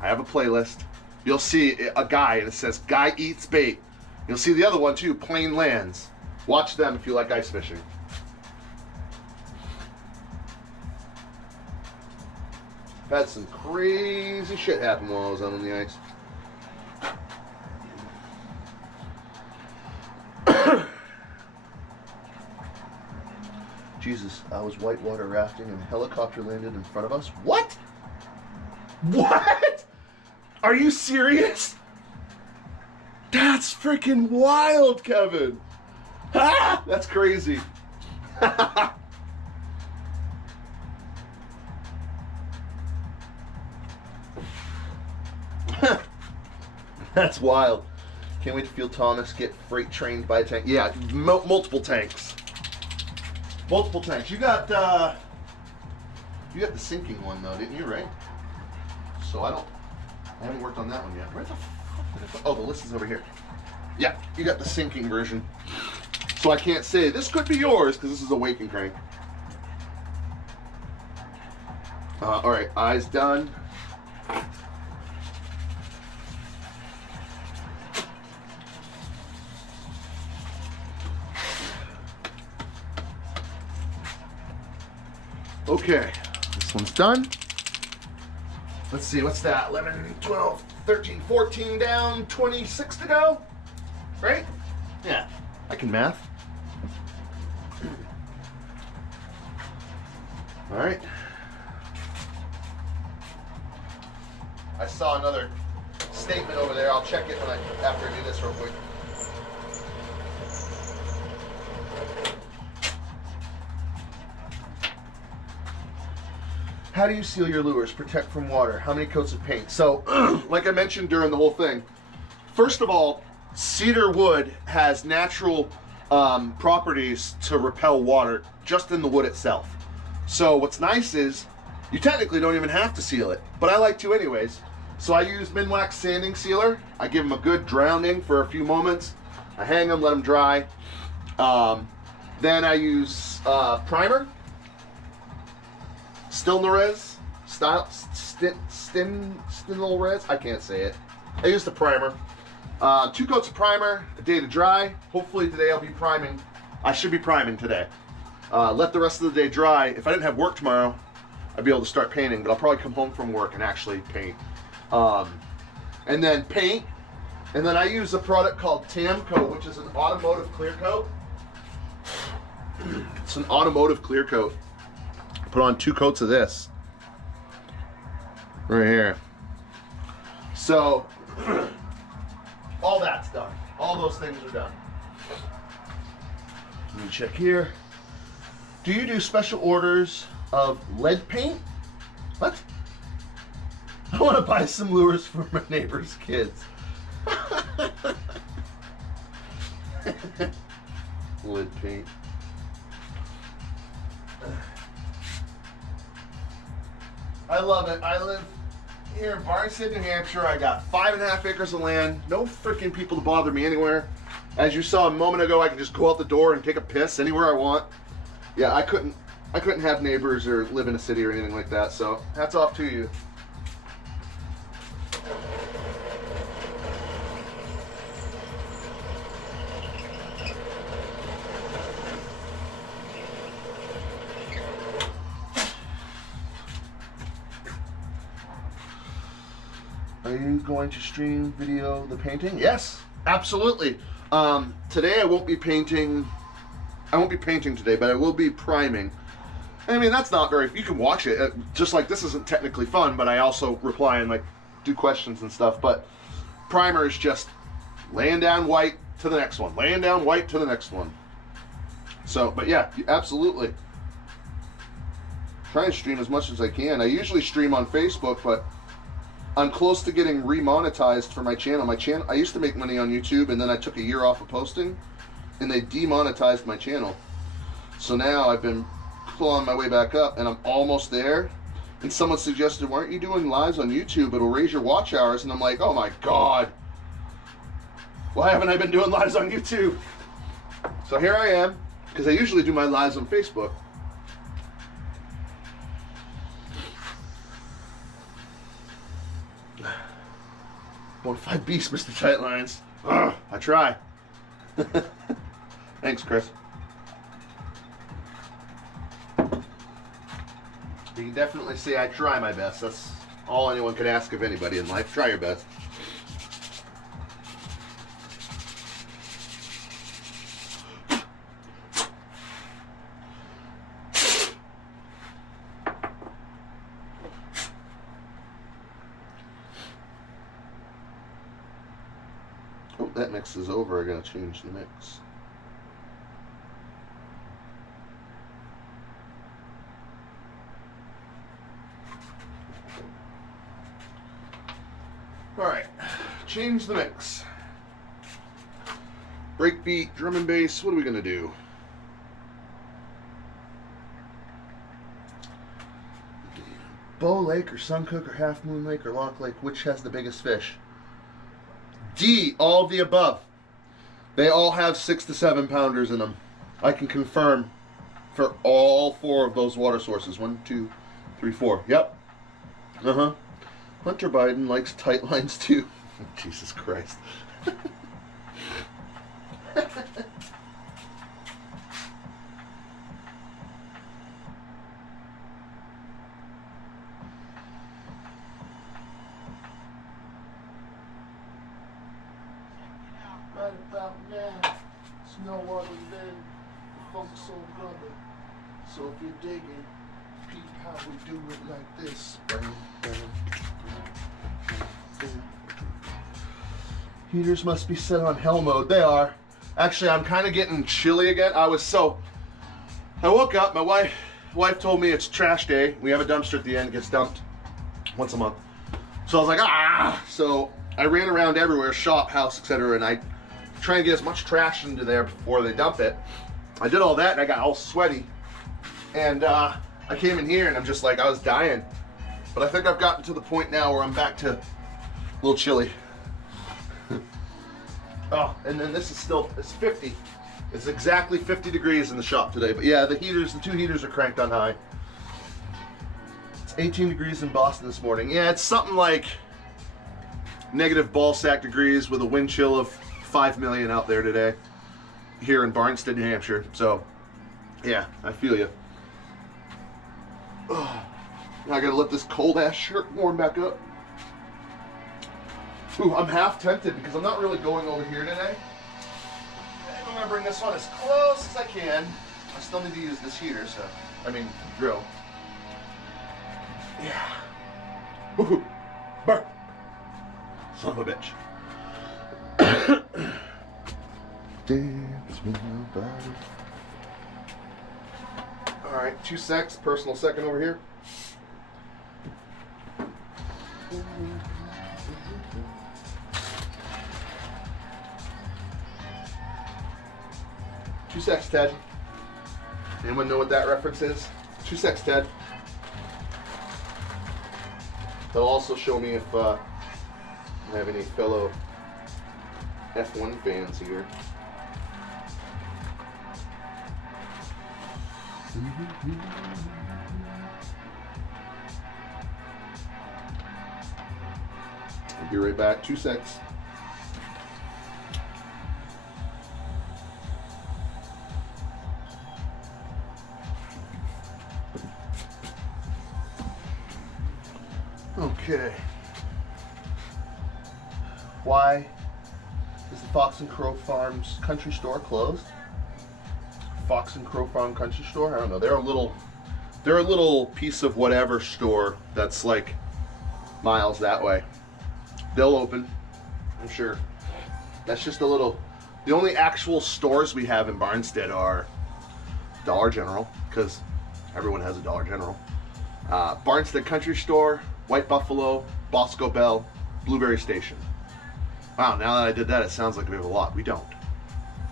I have a playlist. You'll see a guy and it says guy eats bait. You'll see the other one too, Plain Lands. Watch them if you like ice fishing. I've had some crazy shit happen while I was out on the ice. Jesus, I was whitewater rafting and a helicopter landed in front of us. What? What? Are you serious? That's freaking wild, Kevin. Ah, that's crazy. That's wild. Can't wait to feel Thomas get freight trained by a tank. Yeah, multiple tanks. Multiple tanks. You got the sinking one though, didn't you, right? So I haven't worked on that one yet. Where the fuck? Oh, the list is over here. Yeah, you got the sinking version. So I can't say this could be yours because this is a wake and crank. All right, eyes done. Okay, this one's done. Let's see, what's that? 11, 12, 13, 14 down, 26 to go? Right? Yeah, I can math. All right. I saw another statement over there. I'll check it after I do this real quick. How do you seal your lures? Protect from water. How many coats of paint? So, like I mentioned during the whole thing, first of all, cedar wood has natural properties to repel water just in the wood itself. So what's nice is you technically don't even have to seal it, but I like to anyways. So I use Minwax sanding sealer. I give them a good drowning for a few moments. I hang them, let them dry. Then I use primer, Stinilrez. I can't say it. I use the primer. 2 coats of primer, a day to dry. Hopefully today I'll be priming. I should be priming today. Let the rest of the day dry. If I didn't have work tomorrow, I'd be able to start painting, but I'll probably come home from work and actually paint. And then paint. And then I use a product called Tamco, which is an automotive clear coat. It's an automotive clear coat. Put on 2 coats of this. Right here. So, all that's done. All those things are done. Let me check here. Do you do special orders of lead paint? What? I want to buy some lures for my neighbor's kids. Lead paint. I love it. I live here in Barnstead, New Hampshire. I got 5.5 acres of land. No freaking people to bother me anywhere. As you saw a moment ago, I can just go out the door and take a piss anywhere I want. Yeah, I couldn't have neighbors or live in a city or anything like that. So hats off to you. Are you going to stream video the painting? Yes, absolutely. Today I won't be painting. I won't be painting today, but I will be priming. I mean, that's not very. You can watch it. Just like this isn't technically fun, but I also reply and like do questions and stuff. But primer is just laying down white to the next one, laying down white to the next one. So, but yeah, absolutely. Try and stream as much as I can. I usually stream on Facebook, but I'm close to getting remonetized for my channel. I used to make money on YouTube, and then I took a year off of posting, and they demonetized my channel. So now I've been clawing my way back up, and I'm almost there. And someone suggested, why aren't you doing lives on YouTube? It'll raise your watch hours. And I'm like, oh my God. Why haven't I been doing lives on YouTube? So here I am, because I usually do my lives on Facebook. Bonafide beast, Mr. Tightlines. I try. Thanks, Chris. You can definitely say I try my best. That's all anyone can ask of anybody in life. Try your best. Oh, that mix is over. I gotta change the mix. Alright, change the mix. Breakbeat, drum and bass, what are we gonna do? Bow Lake or Suncook or Half Moon Lake or Lock Lake, which has the biggest fish? D, all of the above. They all have 6 to 7 pounders in them. I can confirm for all 4 of those water sources. 1, 2, 3, 4. Yep. Uh-huh. Hunter Biden likes tight lines too. Jesus Christ. Right about now, it's no other than the Funk Soul Brother. So if you're digging, peep how we do it like this. Heaters must be set on hell mode. They are. Actually, I'm kind of getting chilly again. I woke up, my wife told me it's trash day. We have a dumpster at the end, it gets dumped once a month. So I was like, ah! So I ran around everywhere, shop, house, etc. and I try and get as much trash into there before they dump it. I did all that and I got all sweaty. And I came in here and I'm just like, I was dying. But I think I've gotten to the point now where I'm back to a little chilly. Oh, and then this is still, it's 50. It's exactly 50 degrees in the shop today. But yeah, the two heaters are cranked on high. It's 18 degrees in Boston this morning. Yeah, it's something like negative ballsack degrees with a wind chill of 5 million out there today here in Barnstead, New Hampshire. So yeah, I feel you. Now I gotta let this cold ass shirt warm back up. Ooh, I'm half tempted because I'm not really going over here today. I'm gonna bring this one as close as I can. I still need to use this heater, so grill. Yeah. Woohoo! Burn! Son of a bitch. Dance with your body. All right, 2 secs. Personal second over here. Two secs, Ted. Anyone know what that reference is? 2 secs, Ted. They'll also show me if I have any fellow F1 fans here. I'll be right back. 2 secs. Okay. Why is the Fox and Crow Farms country store closed? Fox and Crow Farm country store? I don't know. They're a little piece of whatever store that's like miles that way. They'll open, I'm sure. That's just a little. The only actual stores we have in Barnstead are Dollar General, because everyone has a Dollar General. Barnstead Country Store, White Buffalo, Bosco Bell, Blueberry Station. Wow, now that I did that, it sounds like we have a lot. We don't.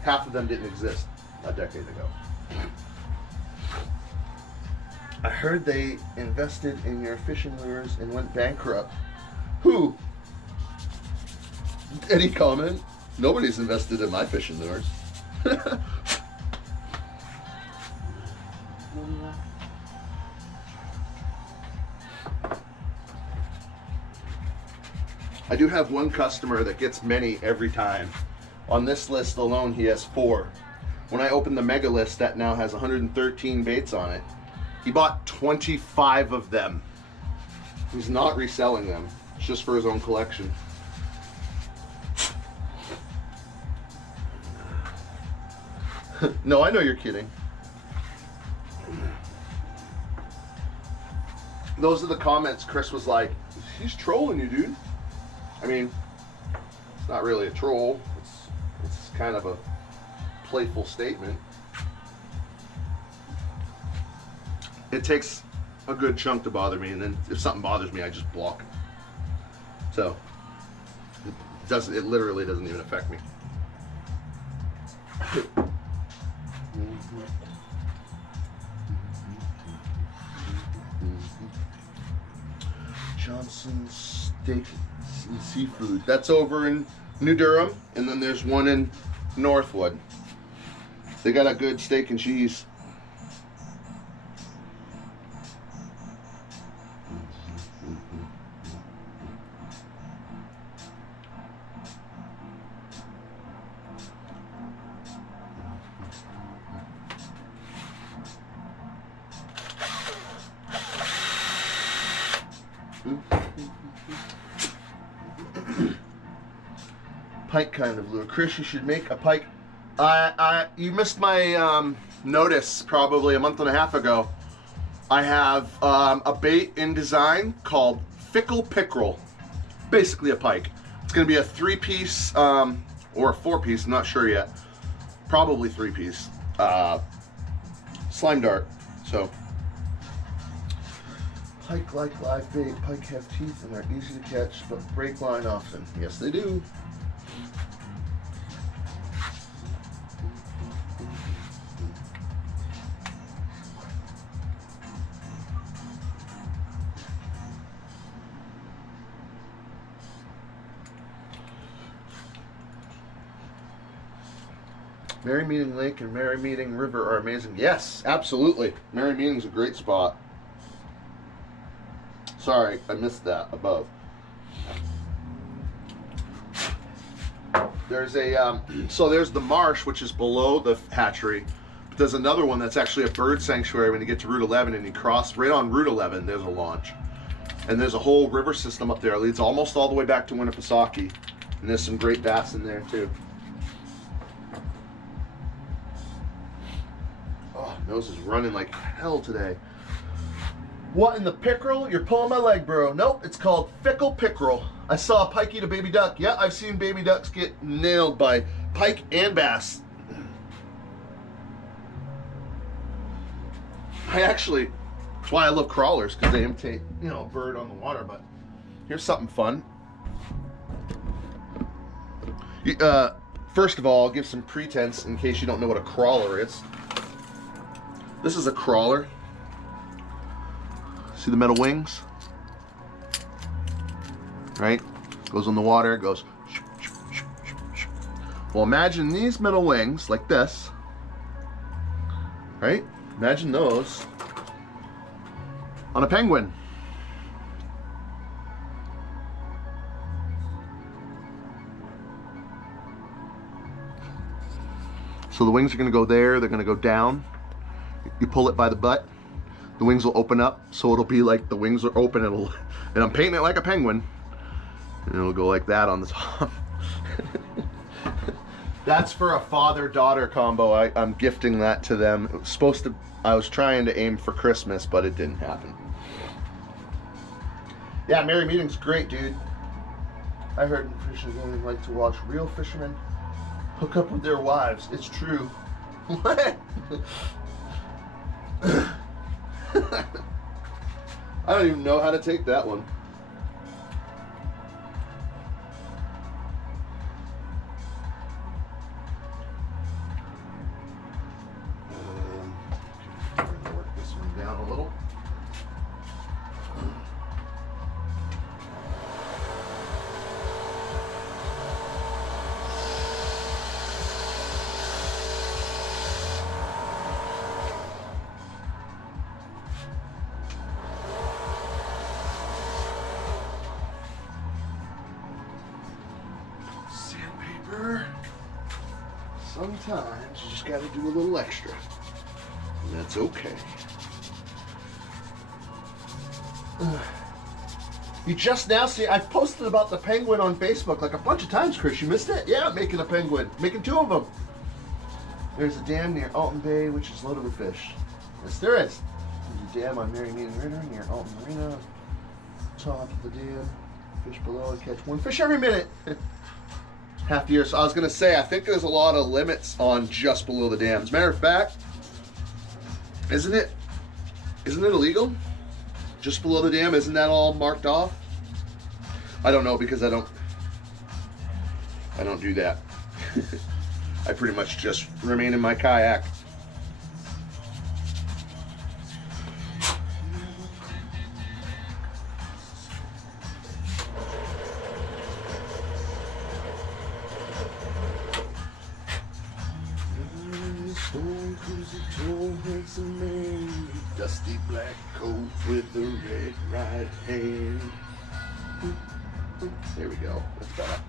Half of them didn't exist a decade ago. I heard they invested in your fishing lures and went bankrupt. Who? Any comment? Nobody's invested in my fishing lures. I do have one customer that gets many every time. On this list alone, he has 4. When I opened the mega list that now has 113 baits on it, he bought 25 of them. He's not reselling them. It's just for his own collection. No, I know you're kidding. Those are the comments. Chris was like, he's trolling you, dude. I mean, it's not really a troll. It's kind of a playful statement. It takes a good chunk to bother me, and then if something bothers me, I just block. So it literally doesn't even affect me. Johnson's Steak and Seafood. That's over in New Durham, and then there's one in Northwood. They got a good steak and cheese. Pike kind of lure. Chris, you should make a pike. You missed my notice probably a month and a half ago. I have a bait in design called Fickle Pickerel. Basically a pike. It's going to be a 3-piece or a 4-piece, I'm not sure yet. Probably 3-piece. Slime dart. So, pike like live bait. Pike have teeth and are easy to catch, but break line often. Yes, they do. Merry Meeting Lake and Merry Meeting River are amazing. Yes, absolutely. Merry Meeting's a great spot. Sorry, I missed that above. There's a, so there's the marsh, which is below the hatchery. But there's another one that's actually a bird sanctuary when you get to Route 11 and you cross right on Route 11, there's a launch. And there's a whole river system up there. It leads almost all the way back to Winnipesaukee. And there's some great bass in there too. Oh, nose is running like hell today. What in the pickerel? You're pulling my leg, bro. Nope, it's called fickle pickerel. I saw a pike eat a baby duck. Yeah, I've seen baby ducks get nailed by pike and bass. That's why I love crawlers, because they imitate, you know, a bird on the water. But here's something fun. First of all, I'll give some pretense in case you don't know what a crawler is. This is a crawler. See the metal wings? Right? Goes in the water, goes. Well, imagine these metal wings like this. Right? Imagine those on a penguin. So the wings are going to go there, they're going to go down. You pull it by the butt, the wings will open up, so it'll be like the wings are open, and I'm painting it like a penguin. And it'll go like that on the top. That's for a father-daughter combo. I'm gifting that to them. It was supposed to, I was trying to aim for Christmas, but it didn't happen. Yeah, Merry Meeting's great, dude. I heard fishers only like to watch real fishermen hook up with their wives. It's true. What? I don't even know how to take that one. Work this one down a little. Sometimes you just got to do a little extra, and that's okay. You just now see, I've posted about the penguin on Facebook like a bunch of times, Chris. You missed it? Yeah, making a penguin. Making two of them. There's a dam near Alton Bay, which is loaded with fish. Yes, there is. There's a dam on Merry Meeting River near Alton Marina. Top of the dam. Fish below and catch one fish every minute. Half year. So I was gonna say, I think there's a lot of limits on just below the dam. As a matter of fact, isn't it illegal? Just below the dam, isn't that all marked off? I don't know, because I don't do that. I pretty much just remain in my kayak. Dusty black coat with the red right hand. There we go. That's better.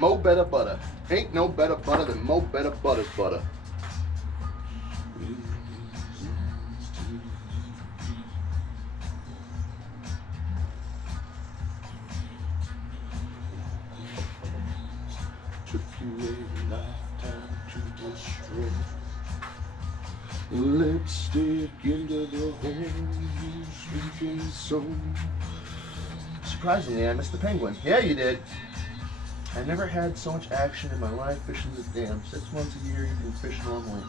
Mo better butter. Ain't no better butter than Mo better butter's butter. Took you a lifetime to destroy. Lipstick into the hole you speaking so. Surprisingly, I missed the penguin. Yeah, you did. I never had so much action in my life fishing this dam. 6 months a year, you can fish normally.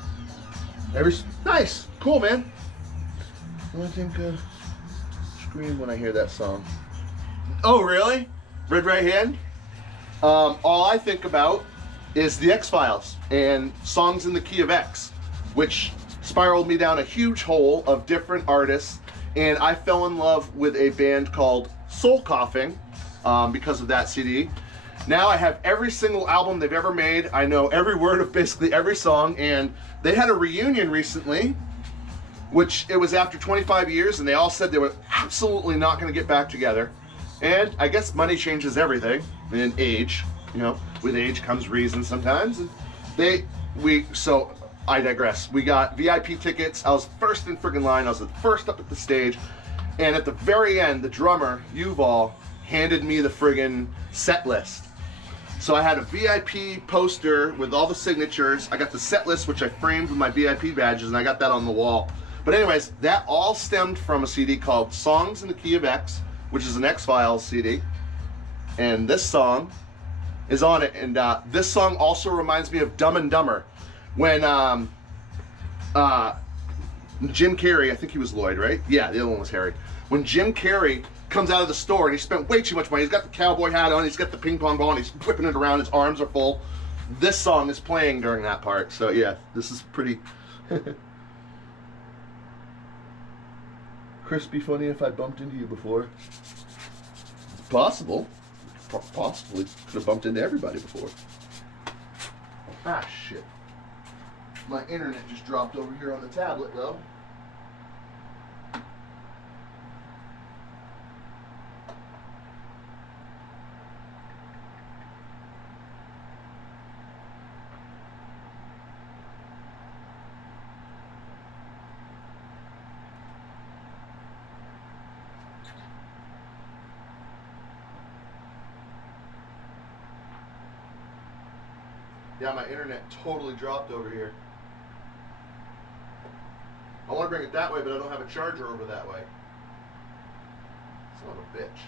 Nice, cool, man. I think scream when I hear that song. Oh, really? Red Right Hand? All I think about is the X-Files and Songs in the Key of X, which spiraled me down a huge hole of different artists, and I fell in love with a band called Soul Coughing because of that CD. Now I have every single album they've ever made. I know every word of basically every song, and they had a reunion recently, which it was after 25 years, and they all said they were absolutely not going to get back together. And I guess money changes everything, and age, you know, with age comes reason sometimes. And so I digress. We got VIP tickets. I was first in friggin' line. I was the first up at the stage, and at the very end, the drummer Yuval handed me the friggin' set list. So I had a VIP poster with all the signatures. I got the set list, which I framed with my VIP badges, and I got that on the wall. But anyways, that all stemmed from a CD called Songs in the Key of X, which is an X-Files CD. And this song is on it. And this song also reminds me of Dumb and Dumber. When Jim Carrey, I think he was Lloyd, right? Yeah, the other one was Harry. When Jim Carrey comes out of the store and he spent way too much money. He's got the cowboy hat on, he's got the ping pong ball, and he's whipping it around, his arms are full. This song is playing during that part. So yeah, this is pretty... Chris, be funny if I bumped into you before. It's possible. Possibly could have bumped into everybody before. Ah, shit. My internet just dropped over here on the tablet, though. Yeah, my internet totally dropped over here. I want to bring it that way, but I don't have a charger over that way. Son of a bitch.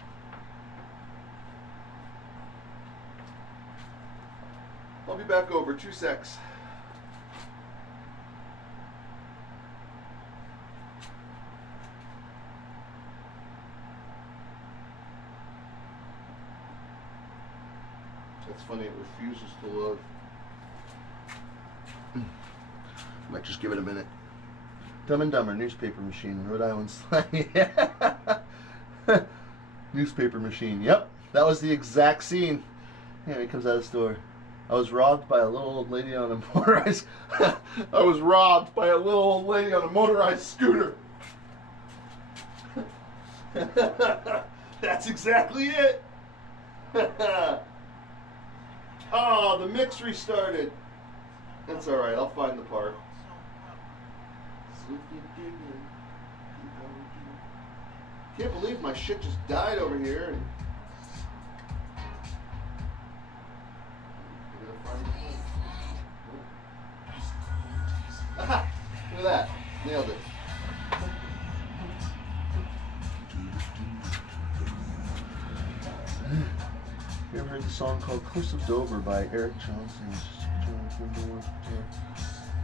I'll be back over. 2 secs. That's funny, it refuses to load. Might just give it a minute. Dumb and Dumber, newspaper machine, Rhode Island slang. Yeah. Newspaper machine, yep. That was the exact scene. Yeah, he comes out of the store. I was robbed by a little old lady on a motorized... I was robbed by a little old lady on a motorized scooter. That's exactly it. Oh, the mix restarted. That's alright, I'll find the part. Can't believe my shit just died over here. And aha! Look at that. Nailed it. You ever heard the song called Cliffs of Dover by Eric Johnson?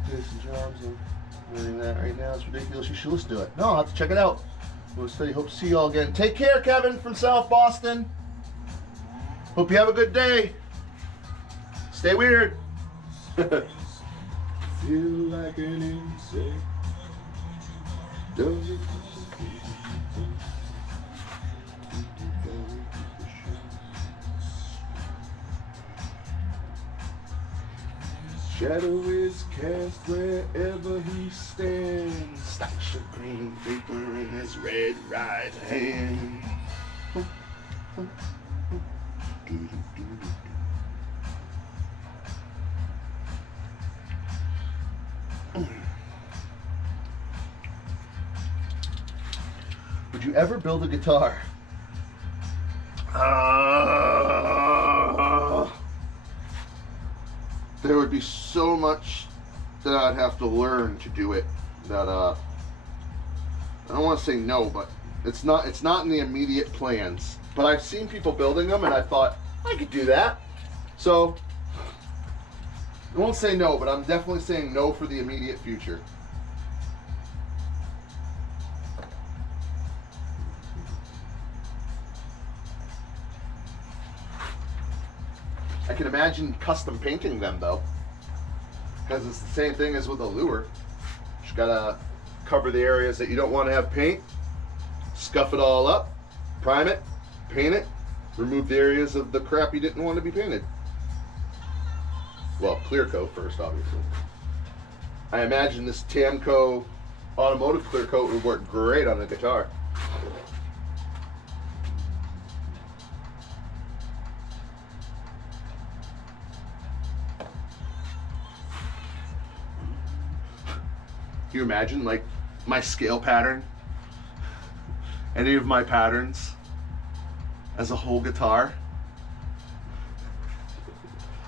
Jason Jobs and reading that right now. It's ridiculous. You should listen to it. No, I'll have to check it out. We'll study. Hope to see you all again. Take care, Kevin from South Boston. Hope you have a good day. Stay weird. Feel like an insect. Does it? Shadow is cast wherever he stands. Stacks of green paper in his red right hand. Would you ever build a guitar? There would be so much that I'd have to learn to do it that I don't want to say no, but it's not in the immediate plans. But I've seen people building them and I thought I could do that. So I won't say no, but I'm definitely saying no for the immediate future. I can imagine custom painting them though, because it's the same thing as with a lure. Just gotta cover the areas that you don't want to have paint, scuff it all up, prime it, paint it, remove the areas of the crap you didn't want to be painted. Well, clear coat first, obviously. I imagine this Tamco automotive clear coat would work great on a guitar. Can you imagine, like, my scale pattern? Any of my patterns as a whole guitar?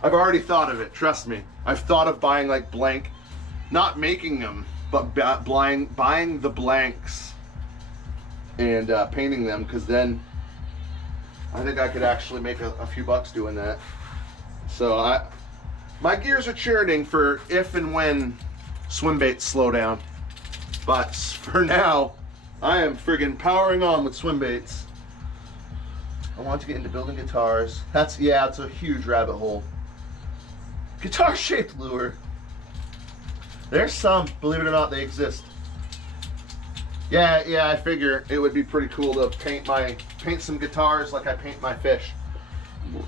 I've already thought of it, trust me. I've thought of buying like blank, not making them, but buying the blanks and painting them, because then I think I could actually make a few bucks doing that. So my gears are churning for if and when Swimbaits slow down. But for now, I am friggin' powering on with Swimbaits. I want to get into building guitars. It's a huge rabbit hole. Guitar-shaped lure. There's some, believe it or not, they exist. Yeah, I figure it would be pretty cool to paint some guitars like I paint my fish.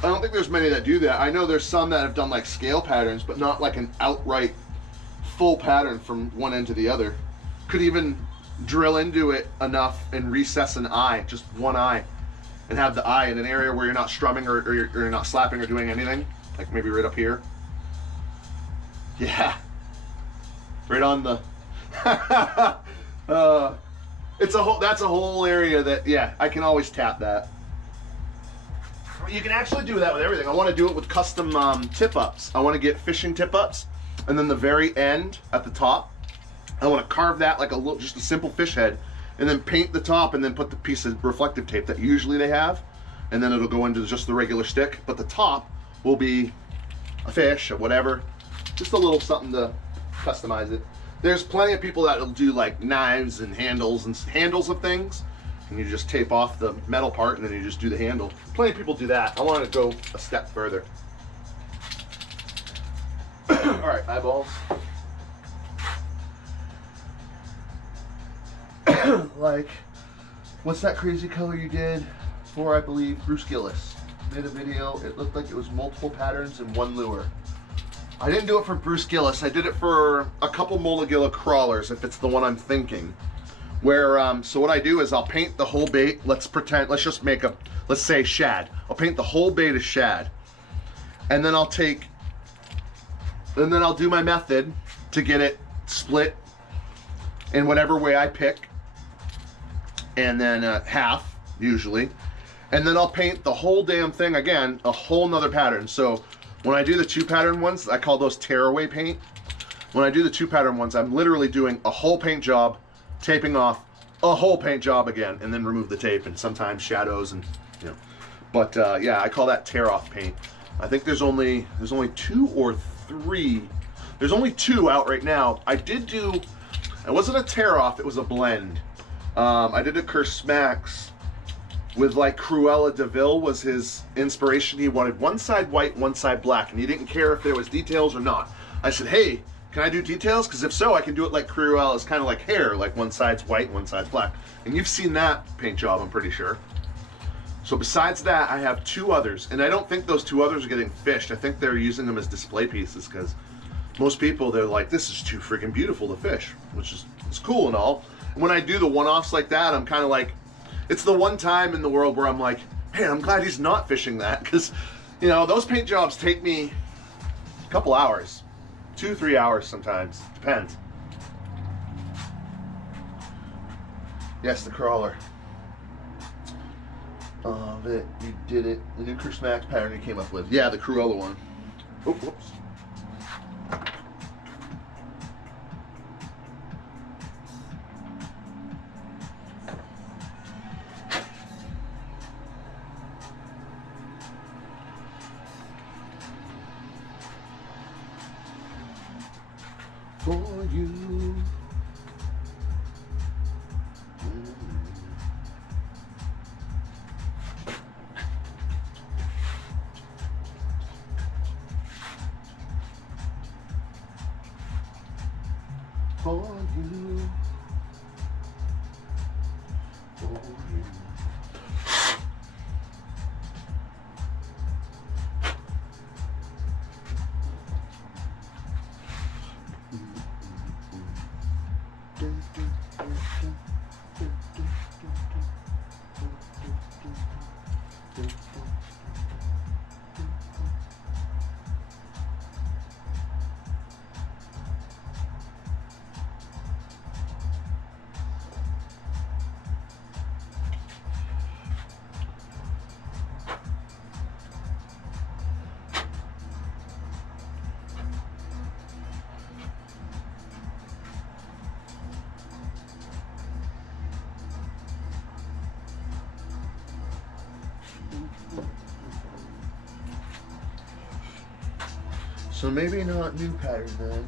I don't think there's many that do that. I know there's some that have done like scale patterns, but not like an outright full pattern from one end to the other. Could even drill into it enough and recess an eye, just one eye, and have the eye in an area where you're not strumming or you're not slapping or doing anything, like maybe right up here. Yeah, right on the. That's a whole area that, yeah, I can always tap that. You can actually do that with everything. I want to do it with custom tip ups. I want to get fishing tip ups, and then the very end at the top, I want to carve that like just a simple fish head, and then paint the top, and then put the piece of reflective tape that usually they have, and then it'll go into just the regular stick. But the top will be a fish or whatever, just a little something to customize it. There's plenty of people that'll do like knives and handles of things, and you just tape off the metal part and then you just do the handle. Plenty of people do that. I want to go a step further. All right, eyeballs. Like, what's that crazy color you did for, I believe, Bruce Gillis? Made a video. It looked like it was multiple patterns in one lure. I didn't do it for Bruce Gillis. I did it for a couple Molagilla crawlers, if it's the one I'm thinking. Where, so what I do is I'll paint the whole bait. Let's say shad. I'll paint the whole bait as shad. And then I'll do my method to get it split in whatever way I pick. And then half, usually. And then I'll paint the whole damn thing again, a whole nother pattern. So when I do the 2-pattern ones, I call those tearaway paint. When I do the 2-pattern ones, I'm literally doing a whole paint job, taping off a whole paint job again, and then remove the tape, and sometimes shadows, and you know. But yeah, I call that tear off paint. I think there's only 2 or 3. There's only 2 out right now. It wasn't a tear off, it was a blend. I did a Curse Max with like Cruella de Vil was his inspiration. He wanted one side white, one side black, and he didn't care if there was details or not. I said, hey, can I do details? Because if so, I can do it like Cruella's kind of like hair, like one side's white, one side's black. And you've seen that paint job, I'm pretty sure. So besides that, I have 2 others, and I don't think those 2 others are getting fished. I think they're using them as display pieces, because most people, they're like, this is too freaking beautiful to fish, which is, it's cool and all. And when I do the one-offs like that, I'm kind of like, it's the one time in the world where I'm like, man, I'm glad he's not fishing that, because, you know, those paint jobs take me a couple hours, 2-3 hours sometimes, depends. Yes, the crawler. You did it. The new Curse Max pattern you came up with. Yeah, the Cruella one. Oh, whoops. For you. For you. For you. So maybe not new pattern then.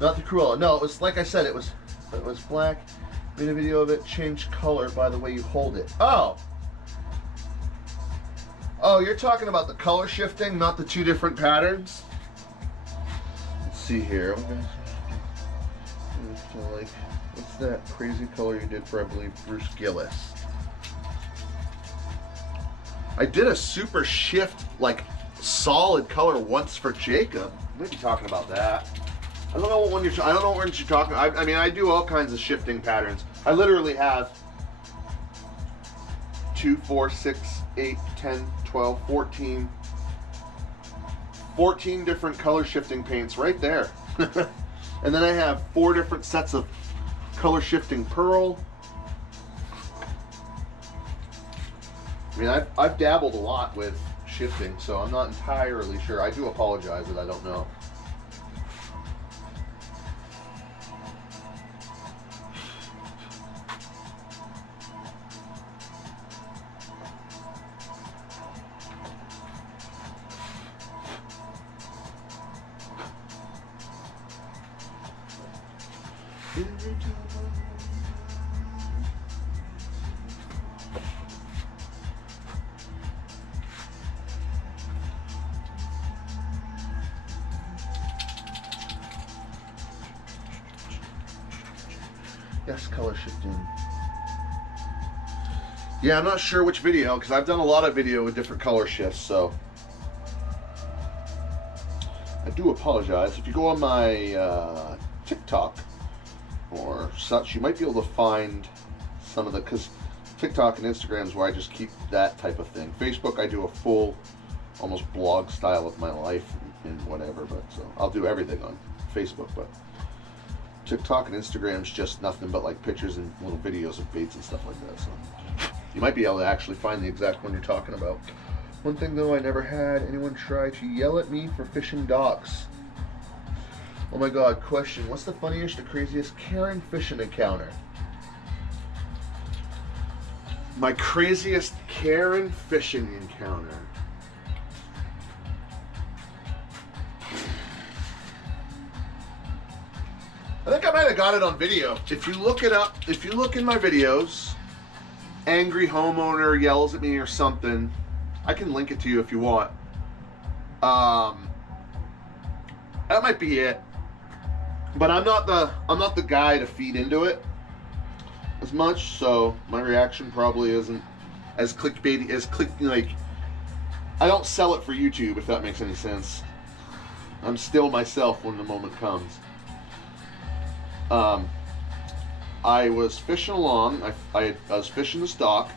Not the Cruella. No, it was like I said, it was black. Made a video of it, changed color by the way you hold it. Oh! Oh, you're talking about the color shifting, not the two different patterns? Let's see here. Like, what's that crazy color you did for, I believe, Bruce Gillis? I did a super shift, like, solid color once for Jacob. Maybe talking about that. I don't know what one you're. I don't know what one you're talking. I mean, I do all kinds of shifting patterns. I literally have 2, 4, 6, 8, 10, 12, 14 different color shifting paints right there. And then I have 4 different sets of color shifting pearl. I mean, I've dabbled a lot with shifting, so I'm not entirely sure. I do apologize that I don't know. Yes, color shifting. Yeah, I'm not sure which video, because I've done a lot of video with different color shifts, so I do apologize. If you go on my TikTok or such, you might be able to find some of the, because TikTok and Instagram is where I just keep that type of thing. Facebook, I do a full, almost blog style of my life and whatever, but so I'll do everything on Facebook, but TikTok and Instagram's just nothing but like pictures and little videos of baits and stuff like that. So you might be able to actually find the exact one you're talking about. One thing though, I never had anyone try to yell at me for fishing docks. Oh my god, question. What's the funniest or craziest Karen fishing encounter? My craziest Karen fishing encounter. I think I might have got it on video. If you look it up, if you look in my videos, angry homeowner yells at me or something, I can link it to you if you want. That might be it. But I'm not the guy to feed into it as much, so my reaction probably isn't as clickbaity as like I don't sell it for YouTube, if that makes any sense. I'm still myself when the moment comes. I was fishing along. I was fishing this dock.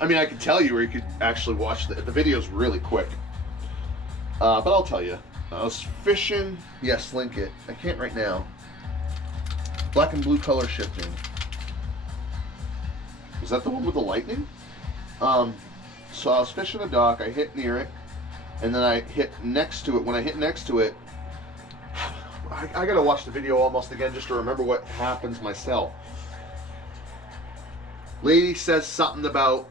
I mean, I could tell you, or you could actually watch the video's really quick. But I'll tell you. I was fishing. Yes, link it. I can't right now. Black and blue color shifting. Is that the one with the lightning? So I was fishing a dock. I hit near it, and then I hit next to it. When I hit next to it, I gotta watch the video almost again just to remember what happens myself. Lady says something about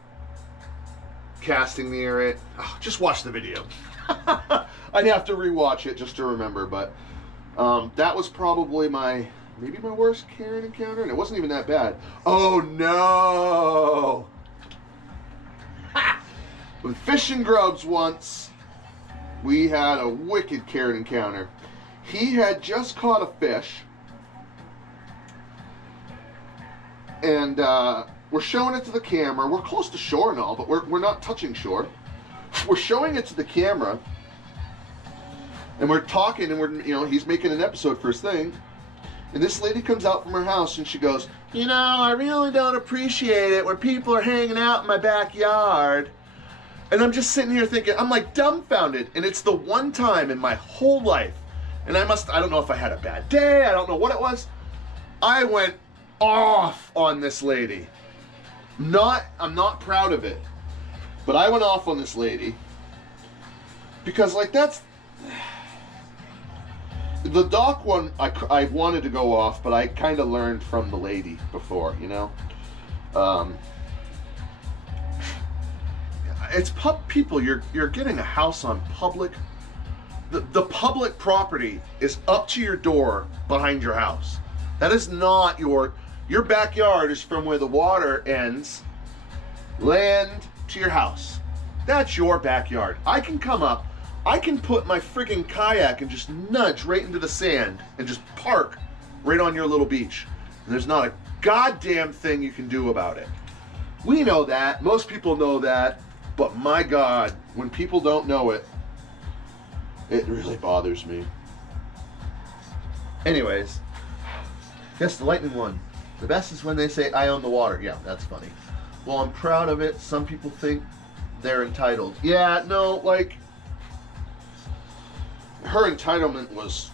casting near it. Oh, just watch the video. I'd have to rewatch it just to remember, but that was probably maybe my worst Karen encounter, and it wasn't even that bad. Oh no! With fishing grubs once, we had a wicked Karen encounter. He had just caught a fish, and we're showing it to the camera. We're close to shore and all, but we're not touching shore. We're showing it to the camera, and we're talking, and he's making an episode for his thing. And this lady comes out from her house, and she goes, I really don't appreciate it when people are hanging out in my backyard. And I'm just sitting here thinking, I'm like dumbfounded, and it's the one time in my whole life. And I don't know if I had a bad day, I don't know what it was. I went off on this lady. I'm not proud of it, but I went off on this lady because like that's the dock one. I wanted to go off, but I kind of learned from the lady before, It's people. You're getting a house on public. The public property is up to your door behind your house. That is not your backyard is from where the water ends, land to your house. That's your backyard. I can come up, I can put my freaking kayak and just nudge right into the sand and just park right on your little beach. And there's not a goddamn thing you can do about it. We know that, most people know that, but my God, when people don't know it, it really bothers me. Anyways, guess the lightning one. The best is when they say, I own the water. Yeah, that's funny. Well, I'm proud of it. Some people think they're entitled. Yeah, no, like, her entitlement was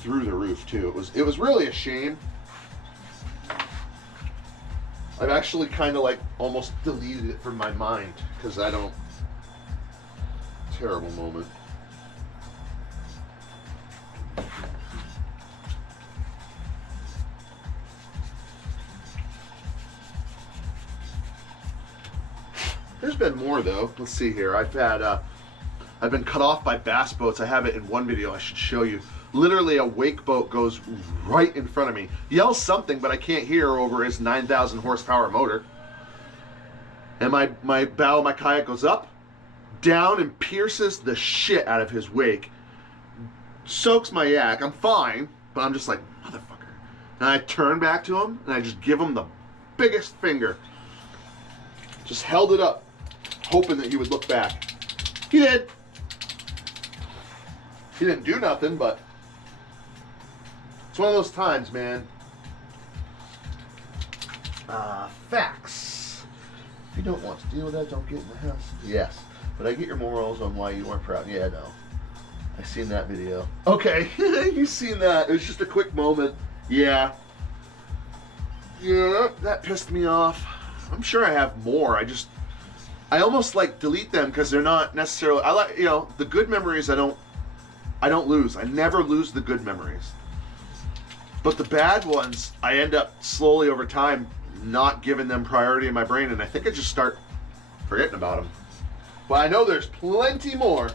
through the roof, too. It was really a shame. I've actually kind of, like, almost deleted it from my mind, because I don't... Terrible moment. There's been more though. Let's see here. I've been cut off by bass boats. I have it in one video I should show you. Literally a wake boat goes right in front of me. Yells something, but I can't hear over his 9,000 horsepower motor. And my bow of my kayak goes up, down, and pierces the shit out of his wake. Soaks my yak. I'm fine, but I'm just like, motherfucker. And I turn back to him, and I just give him the biggest finger. Just held it up, hoping that he would look back. He did. He didn't do nothing, but it's one of those times, man. Facts. If you don't want to deal with that, don't get in the house. Yes, but I get your morals on why you weren't proud. Yeah, no. I seen that video. Okay, you seen that. It was just a quick moment. Yeah. Yeah, that pissed me off. I'm sure I have more. I almost like delete them because they're not necessarily. I like, you know, the good memories. I don't lose. I never lose the good memories. But the bad ones, I end up slowly over time not giving them priority in my brain, and I think I just start forgetting about them. But I know there's plenty more.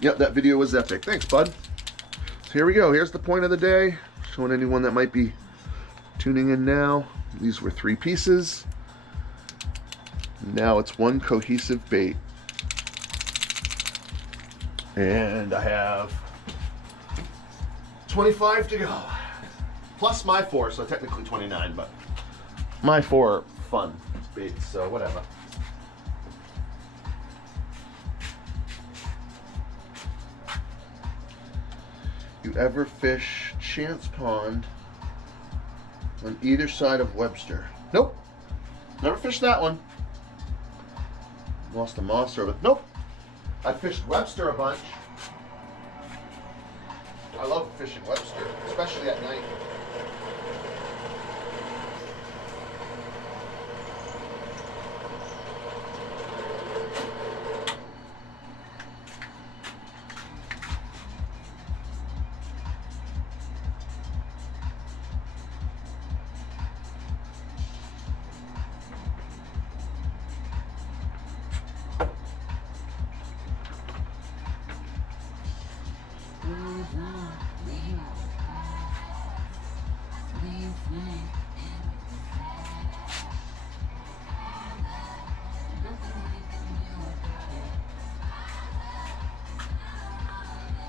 Yep, that video was epic. Thanks, bud. So here we go. Here's the point of the day. Showing anyone that might be tuning in now. These were 3 pieces. Now it's one cohesive bait. And I have 25 to go. Plus my 4, so technically 29, but my 4 are fun baits, so whatever. You ever fish Chance Pond on either side of Webster? Nope. Never fished that one. Lost a monster, but nope. I fished Webster a bunch. I love fishing Webster, especially at night.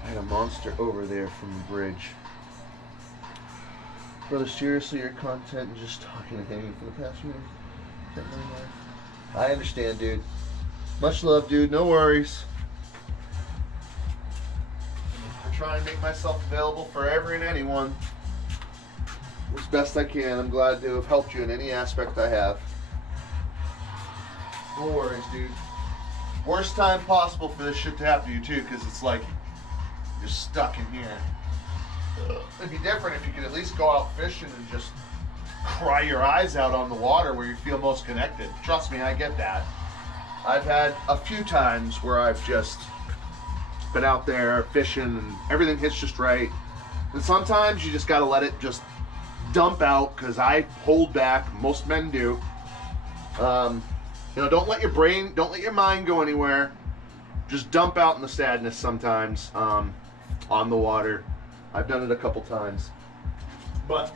I had a monster over there from the bridge. Brother, seriously, your content and just talking and hanging for the past few years. I understand, dude. Much love, dude. No worries. I try and make myself available for every and anyone as best I can. I'm glad to have helped you in any aspect I have. No worries, dude. Worst time possible for this shit to happen to you, too, because it's like you're stuck in here. It'd be different if you could at least go out fishing and just cry your eyes out on the water where you feel most connected. Trust me, I get that. I've had a few times where I've just been out there fishing and everything hits just right. And sometimes you just gotta let it just dump out, because I hold back. Most men do. You know, don't let your mind go anywhere. just dump out in the sadness sometimes on the water. I've done it a couple times. But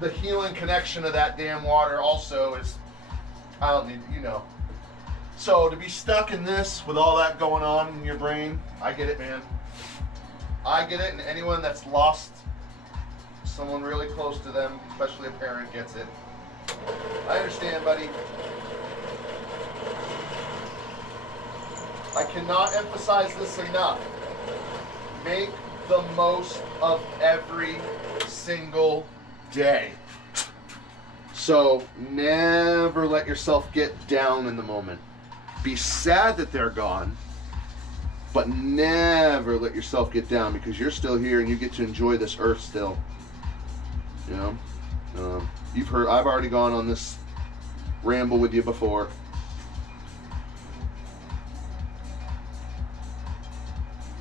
the healing connection of that damn water also is, I don't need, you know. So to be stuck in this with all that going on in your brain, I get it, man. I get it, and anyone that's lost someone really close to them, especially a parent, gets it. I understand, buddy. I cannot emphasize this enough. Make the most of every single day. So never let yourself get down in the moment. Be sad that they're gone, but never let yourself get down, because you're still here and you get to enjoy this earth still. You know, you've heard, I've already gone on this ramble with you before.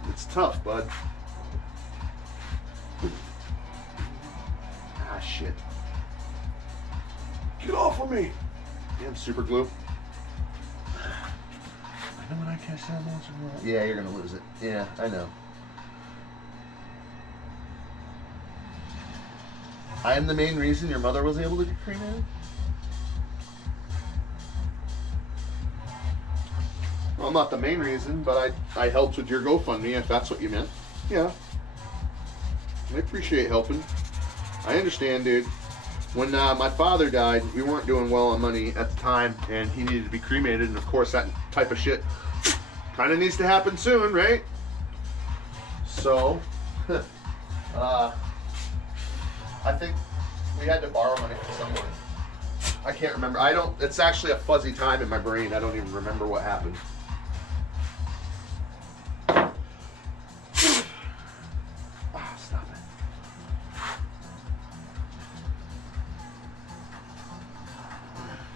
It's tough, bud. Ah, shit. Get off of me! Damn super glue. I know when I catch that monster. Yeah, you're gonna lose it. Yeah, I know. I am the main reason your mother was able to get cremated? Well, not the main reason, but I helped with your GoFundMe, if that's what you meant. Yeah. I appreciate helping. I understand, dude. When my father died, we weren't doing well on money at the time, and he needed to be cremated, and of course that type of shit kind of needs to happen soon, right? So, I think we had to borrow money from someone. I can't remember. It's actually a fuzzy time in my brain. I don't even remember what happened. Stop it.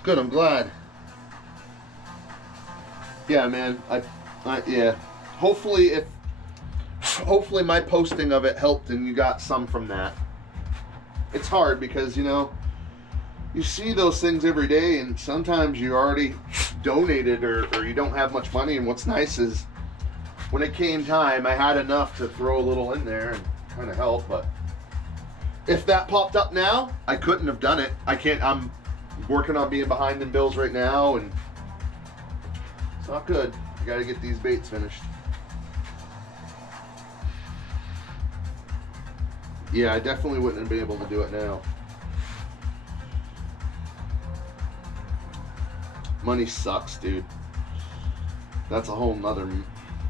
Good, I'm glad. Yeah, man. Yeah. Hopefully my posting of it helped and you got some from that. It's hard because, you know, you see those things every day, and sometimes you already donated or you don't have much money, and what's nice is when it came time, I had enough to throw a little in there and kind of help. But if that popped up now, I couldn't have done it. I'm working on being behind in bills right now, and it's not good. I gotta get these baits finished. Yeah, I definitely wouldn't have been able to do it now. Money sucks, dude. That's a whole nother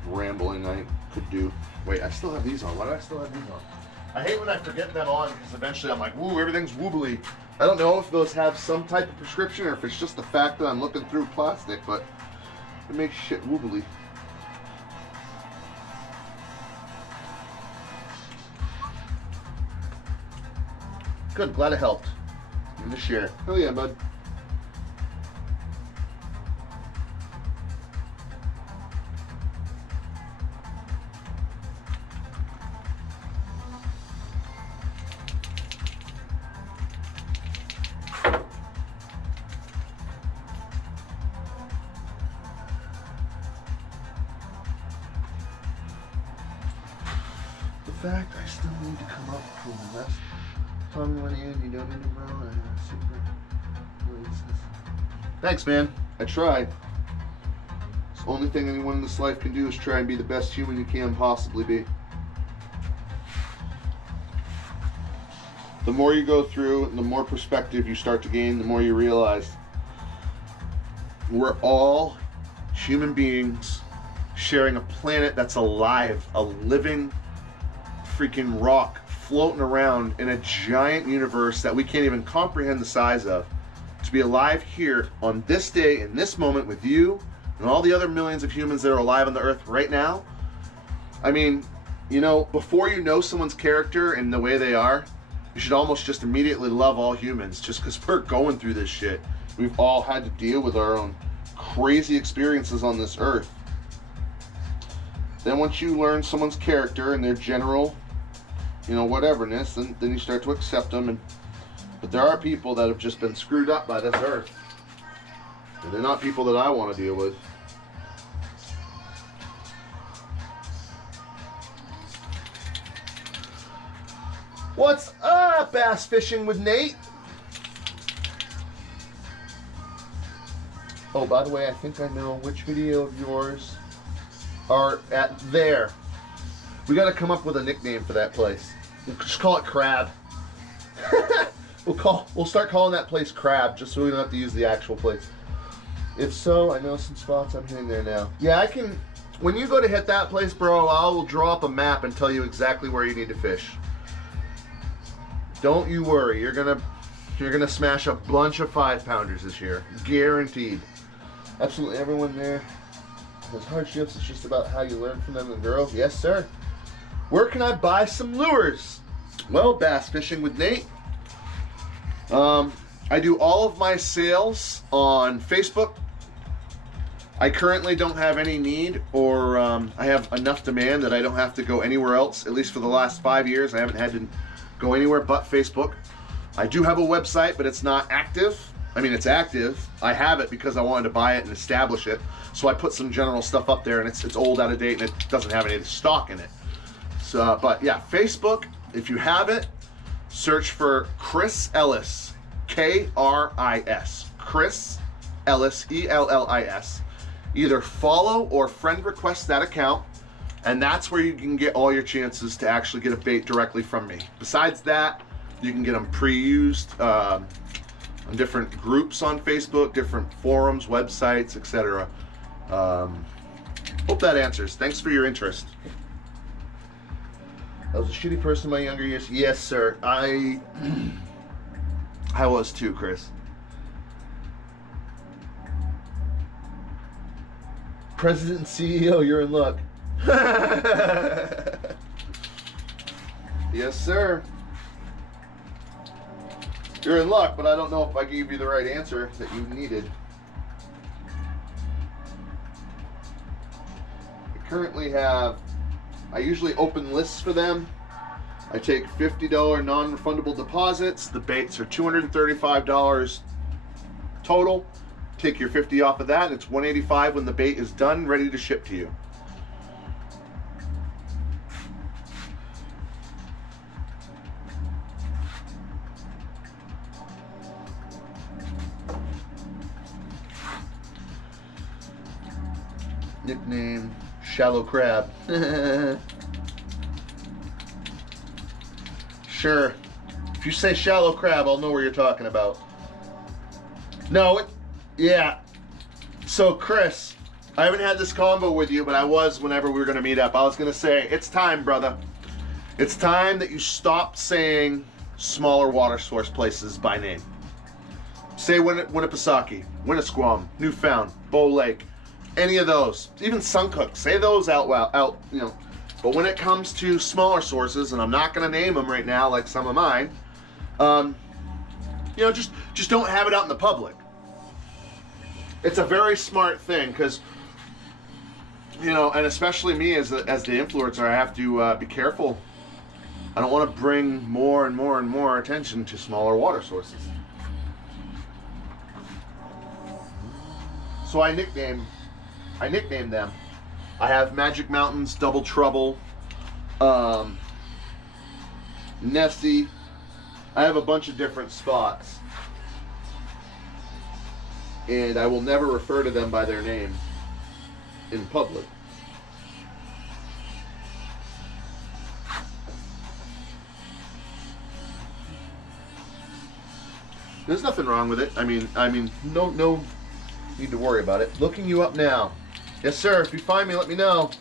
rambling I could do. Wait, I still have these on. Why do I still have these on? I hate when I forget them on, because eventually I'm like, woo, everything's woobly. I don't know if those have some type of prescription or if it's just the fact that I'm looking through plastic, but it makes shit woobly. Good, glad it helped. Give me the share. Hell yeah, bud. The fact I still need to come up from the last tongue went in, you don't need to run. I have super places. Thanks, man. I tried. It's the only thing anyone in this life can do is try and be the best human you can possibly be. The more you go through, and the more perspective you start to gain, the more you realize we're all human beings sharing a planet that's alive, a living freaking rock floating around in a giant universe that we can't even comprehend the size of. To be alive here on this day, in this moment with you and all the other millions of humans that are alive on the earth right now. I mean, you know, before you know someone's character and the way they are, you should almost just immediately love all humans, just because we're going through this shit. We've all had to deal with our own crazy experiences on this earth. Then once you learn someone's character and their general, you know, whateverness, then you start to accept them. But there are people that have just been screwed up by this earth. And they're not people that I want to deal with. What's up, Bass Fishing with Nate? Oh, by the way, I think I know which video of yours are at there. We got to come up with a nickname for that place. We'll just call it Crab. We'll start calling that place Crab, just so we don't have to use the actual place. If so, I know some spots I'm hitting there now. Yeah, I can. When you go to hit that place, bro, I will draw up a map and tell you exactly where you need to fish. Don't you worry. You're gonna smash a bunch of 5-pounders this year, guaranteed. Absolutely everyone there has hardships. It's just about how you learn from them and grow. Yes, sir. Where can I buy some lures? Well, Bass Fishing with Nate. I do all of my sales on Facebook. I currently don't have any need, or I have enough demand that I don't have to go anywhere else. At least for the last 5 years, I haven't had to go anywhere but Facebook. I do have a website, but it's not active. I mean, it's active. I have it because I wanted to buy it and establish it. So I put some general stuff up there, and it's old, out of date, and it doesn't have any of the stock in it. So, but yeah, Facebook, if you have it, search for Chris Ellis, K-R-I-S, Chris Ellis, E-L-L-I-S. Either follow or friend request that account, and that's where you can get all your chances to actually get a bait directly from me. Besides that, you can get them pre-used on different groups on Facebook, different forums, websites, etc. Hope that answers. Thanks for your interest. I was a shitty person in my younger years. Yes, sir. I was too, Chris. President and CEO, you're in luck. Yes, sir. You're in luck, but I don't know if I gave you the right answer that you needed. I currently have, I usually open lists for them. I take $50 non-refundable deposits. The baits are $235 total. Take your $50 off of that. It's $185 when the bait is done, ready to ship to you. Nickname, Shallow Crab. Sure. If you say Shallow Crab, I'll know where you're talking about. No, yeah. So, Chris, I haven't had this combo with you, but I was whenever we were going to meet up. I was going to say, it's time, brother. It's time that you stop saying smaller water source places by name. Say Winnipesaukee, Winnisquam, Newfound, Bow Lake. Any of those, even Suncook, say those out, you know. But when it comes to smaller sources, and I'm not going to name them right now, like some of mine, you know, just don't have it out in the public. It's a very smart thing, because, you know, and especially me as the influencer, I have to be careful. I don't want to bring more and more and more attention to smaller water sources. So I nicknamed them. I have Magic Mountains, Double Trouble, Nessie. I have a bunch of different spots. And I will never refer to them by their name in public. There's nothing wrong with it. I mean, no need to worry about it. Looking you up now. Yes, sir. If you find me, let me know.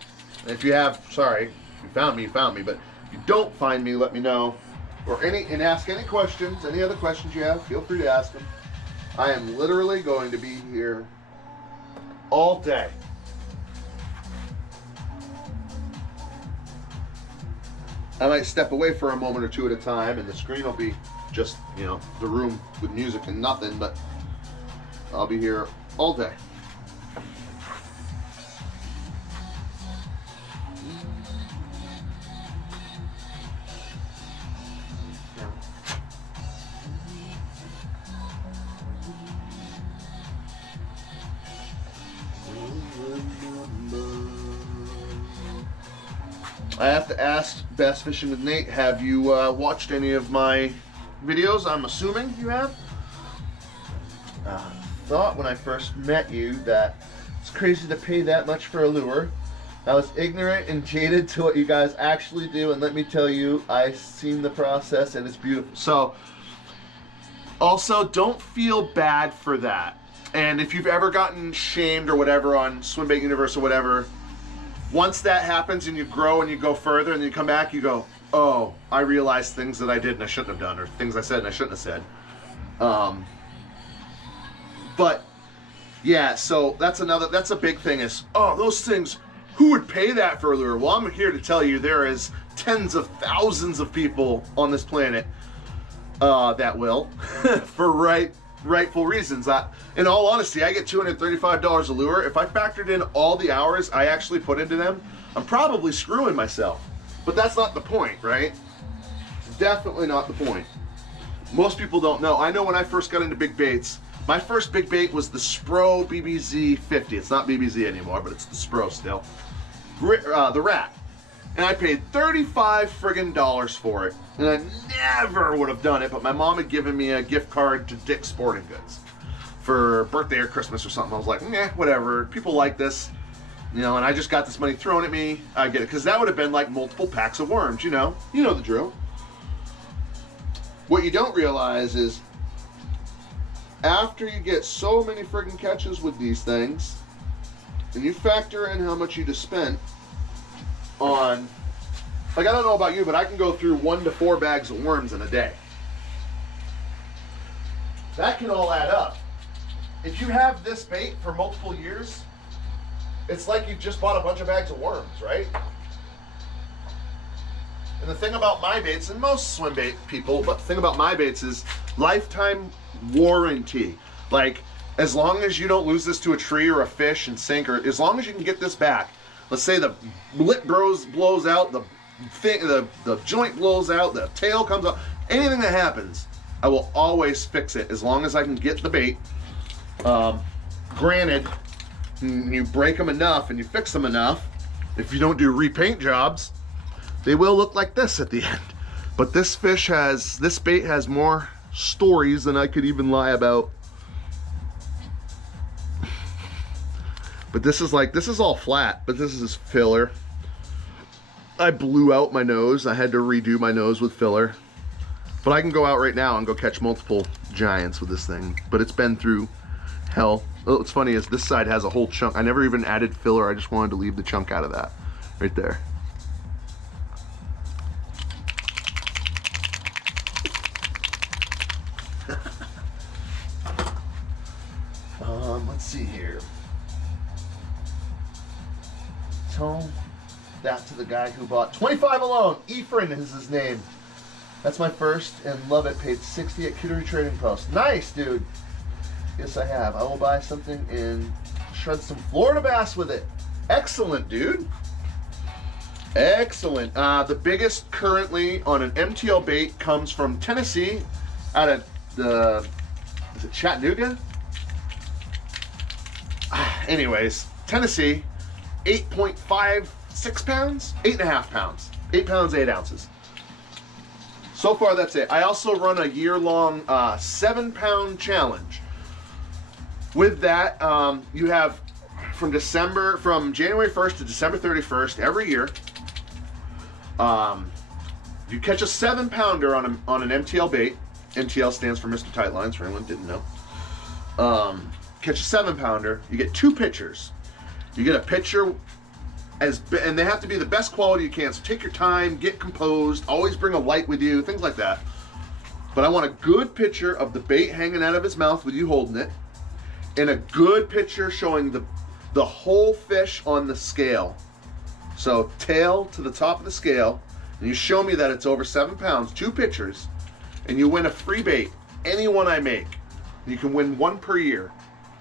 And if you have, sorry, if you found me, you found me. But if you don't find me, let me know. And ask any questions, any other questions you have, feel free to ask them. I am literally going to be here all day. I might step away for a moment or two at a time, and the screen will be just, you know, the room with music and nothing, but I'll be here all day. I have to ask Bass Fishing with Nate, have you watched any of my videos? I'm assuming you have. Thought when I first met you that it's crazy to pay that much for a lure. I was ignorant and jaded to what you guys actually do, and let me tell you, I've seen the process and it's beautiful. So, also, don't feel bad for that. And if you've ever gotten shamed or whatever on Swimbait Universe or whatever, once that happens and you grow and you go further and you come back, you go, oh, I realized things that I did and I shouldn't have done, or things I said and I shouldn't have said. But yeah, so that's a big thing is, oh, those things, who would pay that for a lure? Well, I'm here to tell you there is tens of thousands of people on this planet that will, for rightful reasons. In all honesty, I get $235 a lure. If I factored in all the hours I actually put into them, I'm probably screwing myself. But that's not the point, right? It's definitely not the point. Most people don't know. I know when I first got into big baits, my first big bait was the Spro BBZ 50. It's not BBZ anymore, but it's the Spro still. The Rat. And I paid $35 friggin' dollars for it. And I never would have done it, but my mom had given me a gift card to Dick's Sporting Goods for birthday or Christmas or something. I was like, nah, whatever. People like this. You know, and I just got this money thrown at me. I get it. Because that would have been like multiple packs of worms, you know. You know the drill. What you don't realize is after you get so many friggin' catches with these things, and you factor in how much you just spent on, like, I don't know about you, but I can go through 1 to 4 bags of worms in a day. That can all add up. If you have this bait for multiple years, it's like you just bought a bunch of bags of worms, right? And the thing about my baits, and most swim bait people, but the thing about my baits is lifetime warranty. Like, as long as you don't lose this to a tree or a fish and sink, or as long as you can get this back, let's say the lip blows out, the joint blows out, the tail comes out, anything that happens, I will always fix it as long as I can get the bait. Granted, you break them enough and you fix them enough, if you don't do repaint jobs, they will look like this at the end. But this bait has more stories than I could even lie about. But this is all flat, but this is filler. I blew out my nose. I had to redo my nose with filler. But I can go out right now and go catch multiple giants with this thing. But it's been through hell. Oh, what's funny is this side has a whole chunk. I never even added filler. I just wanted to leave the chunk out of that right there. Let's see here. Tell that to the guy who bought 25 alone. Efren is his name. That's my first and love it. Paid 60 at Cutery Trading Post. Nice, dude. Yes, I have. I will buy something and shred some Florida bass with it. Excellent, dude. Excellent. The biggest currently on an MTL bait comes from Tennessee, out of the, is it Chattanooga? Anyways, Tennessee, 8.56 pounds, 8.5 pounds, 8 pounds, 8 ounces. So far, that's it. I also run a year-long 7-pound challenge. With that, you have from January 1st to December 31st every year. You catch a 7-pounder on an MTL bait. MTL stands for Mr. Tight Lines, for anyone who didn't know. Catch a 7-pounder, you get 2 pitchers. You get a pitcher, and they have to be the best quality you can. So take your time, get composed, always bring a light with you, things like that. But I want a good picture of the bait hanging out of his mouth with you holding it, and a good picture showing the whole fish on the scale. So tail to the top of the scale, and you show me that it's over 7 pounds, 2 pictures, and you win a free bait, any one I make. You can win 1 per year.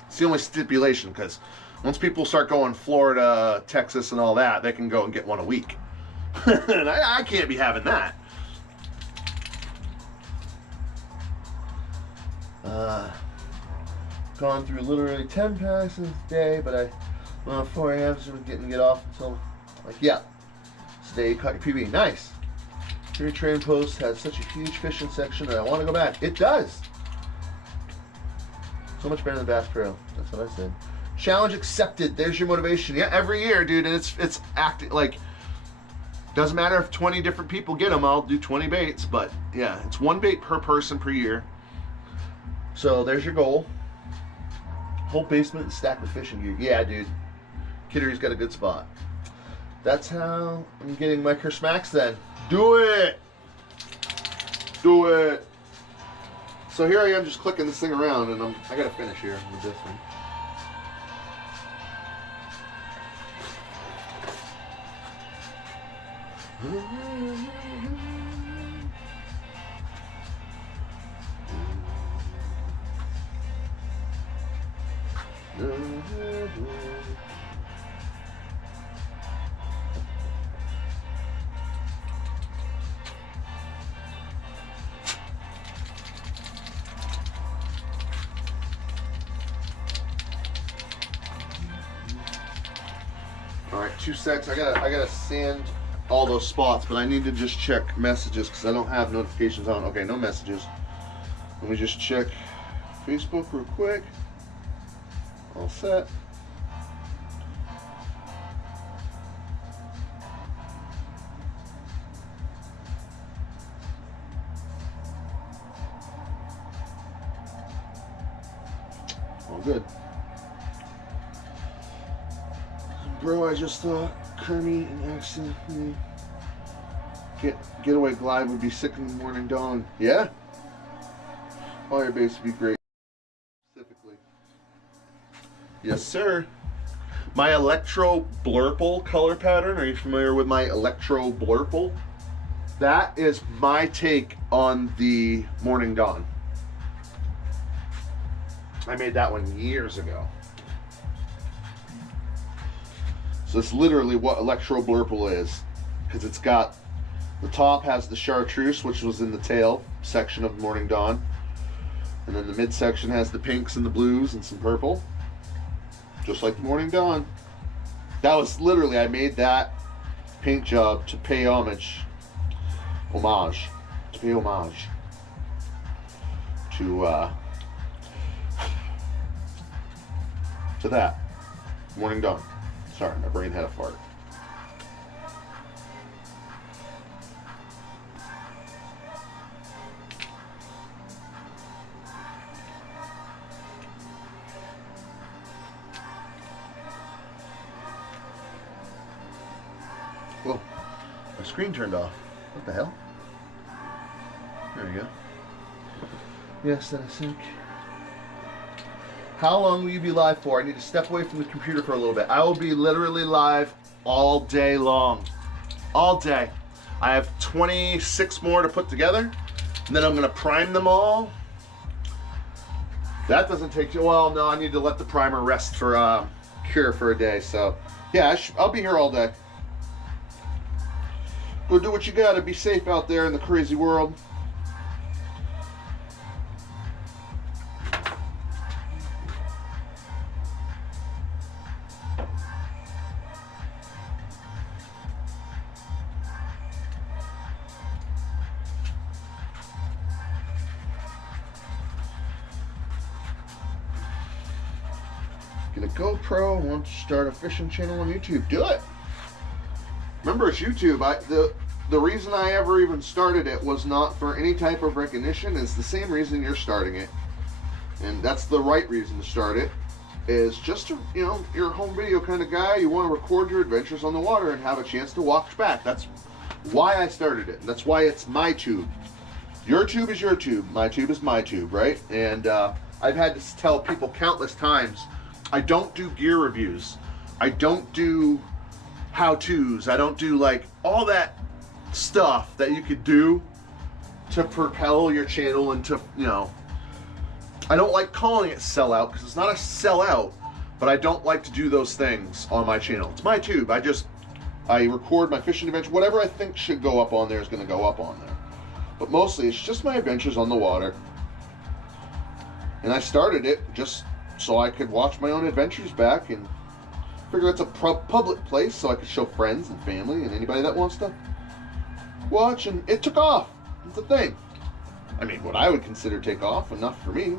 It's the only stipulation, because once people start going Florida, Texas, and all that, they can go and get 1 a week. And I can't be having that. Gone through literally 10 packs a day, but 4 a.m. so we're getting to get off until, like, yeah. Stay, cut your PB. Nice. Your trading post has such a huge fishing section that I want to go back. It does. So much better than Bass Pro. That's what I said. Challenge accepted. There's your motivation. Yeah, every year, dude, and it's acting like, doesn't matter if 20 different people get them. I'll do 20 baits, but yeah, it's 1 bait per person per year. So there's your goal. Whole basement is stacked with fishing gear. Yeah, dude. Kittery's got a good spot. That's how I'm getting my Smacks then. Do it! Do it! So here I am just clicking this thing around, and I gotta finish here with this one. All right, 2 secs. I gotta sand all those spots, but I need to just check messages because I don't have notifications on. Okay, no messages. Let me just check Facebook real quick. All set. All good. Bro, I just thought Kermie and accidentally getaway glide would be sick in the morning dawn. Yeah? All your baits would be great. Specifically. Yes, sir. My Electro Blurple color pattern. Are you familiar with my Electro Blurple? That is my take on the morning dawn. I made that one years ago. So it's literally what Electro Blurple is, because it's got, the top has the chartreuse, which was in the tail section of Morning Dawn, and then the midsection has the pinks and the blues and some purple, just like the Morning Dawn. That was literally, I made that paint job to pay homage to that Morning Dawn. Sorry, my brain had a fart. Whoa, my screen turned off. What the hell? There we go. Yes, then I think. How long will you be live for? I need to step away from the computer for a little bit. I will be literally live all day long. All day. I have 26 more to put together, and then I'm going to prime them all. That doesn't take too well. No, I need to let the primer rest for cure for a day. So, yeah, I'll be here all day. Go do what you gotta. Be safe out there in the crazy world. Get a GoPro, want to start a fishing channel on YouTube, do it. Remember, it's YouTube. The reason I ever even started it was not for any type of recognition. It's the same reason you're starting it. And that's the right reason to start it. Is just to, you know, you're a home video kind of guy. You want to record your adventures on the water and have a chance to watch back. That's why I started it. That's why it's my tube. Your tube is your tube. My tube is my tube, right? And I've had to tell people countless times, I don't do gear reviews. I don't do how-tos. I don't do like all that stuff that you could do to propel your channel into, you know, I don't like calling it sellout because it's not a sellout, but I don't like to do those things on my channel. It's my tube. I record my fishing adventure. Whatever I think should go up on there is going to go up on there. But mostly it's just my adventures on the water. And I started it just so I could watch my own adventures back and Figure it's a public place so I could show friends and family and anybody that wants to watch, and it took off. It's a thing. I mean, what I would consider take off, enough for me.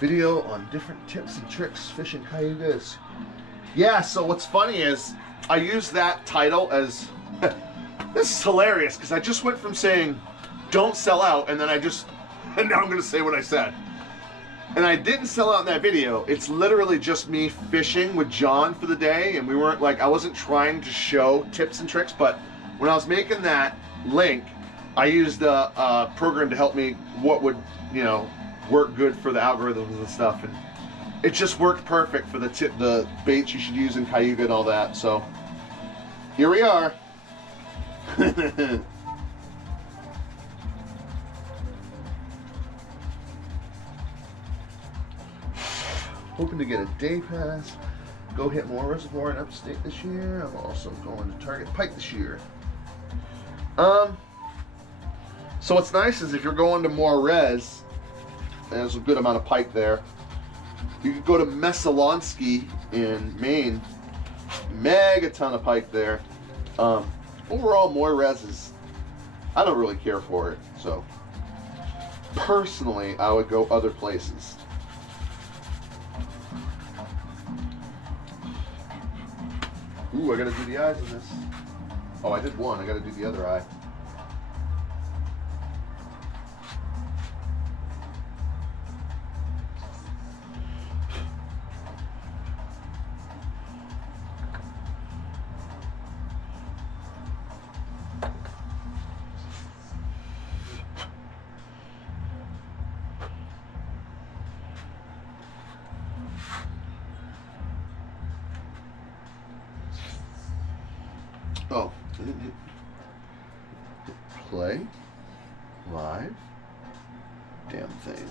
Video on different tips and tricks fishing cayugas. Yeah, so what's funny is I use that title as this is hilarious because I just went from saying don't sell out and then and now I'm gonna say what I said. And I didn't sell out in that video. It's literally just me fishing with John for the day, and we weren't like, I wasn't trying to show tips and tricks, but when I was making that link, I used a program to help me what would, you know, work good for the algorithms and stuff, and it just worked perfect for the baits you should use in Cayuga and all that. So here we are. Hoping to get a day pass, go hit more reservoir in upstate this year. I'm also going to target pike this year. So what's nice is if you're going to more res, there's a good amount of pike there. You could go to Messalonski in Maine, mega ton of pike there. Overall, more res is, I don't really care for it. So personally, I would go other places. Ooh, I gotta do the eyes on this. Oh, I did one, I gotta do the other eye. Oh, I didn't hit play live. Damn thing.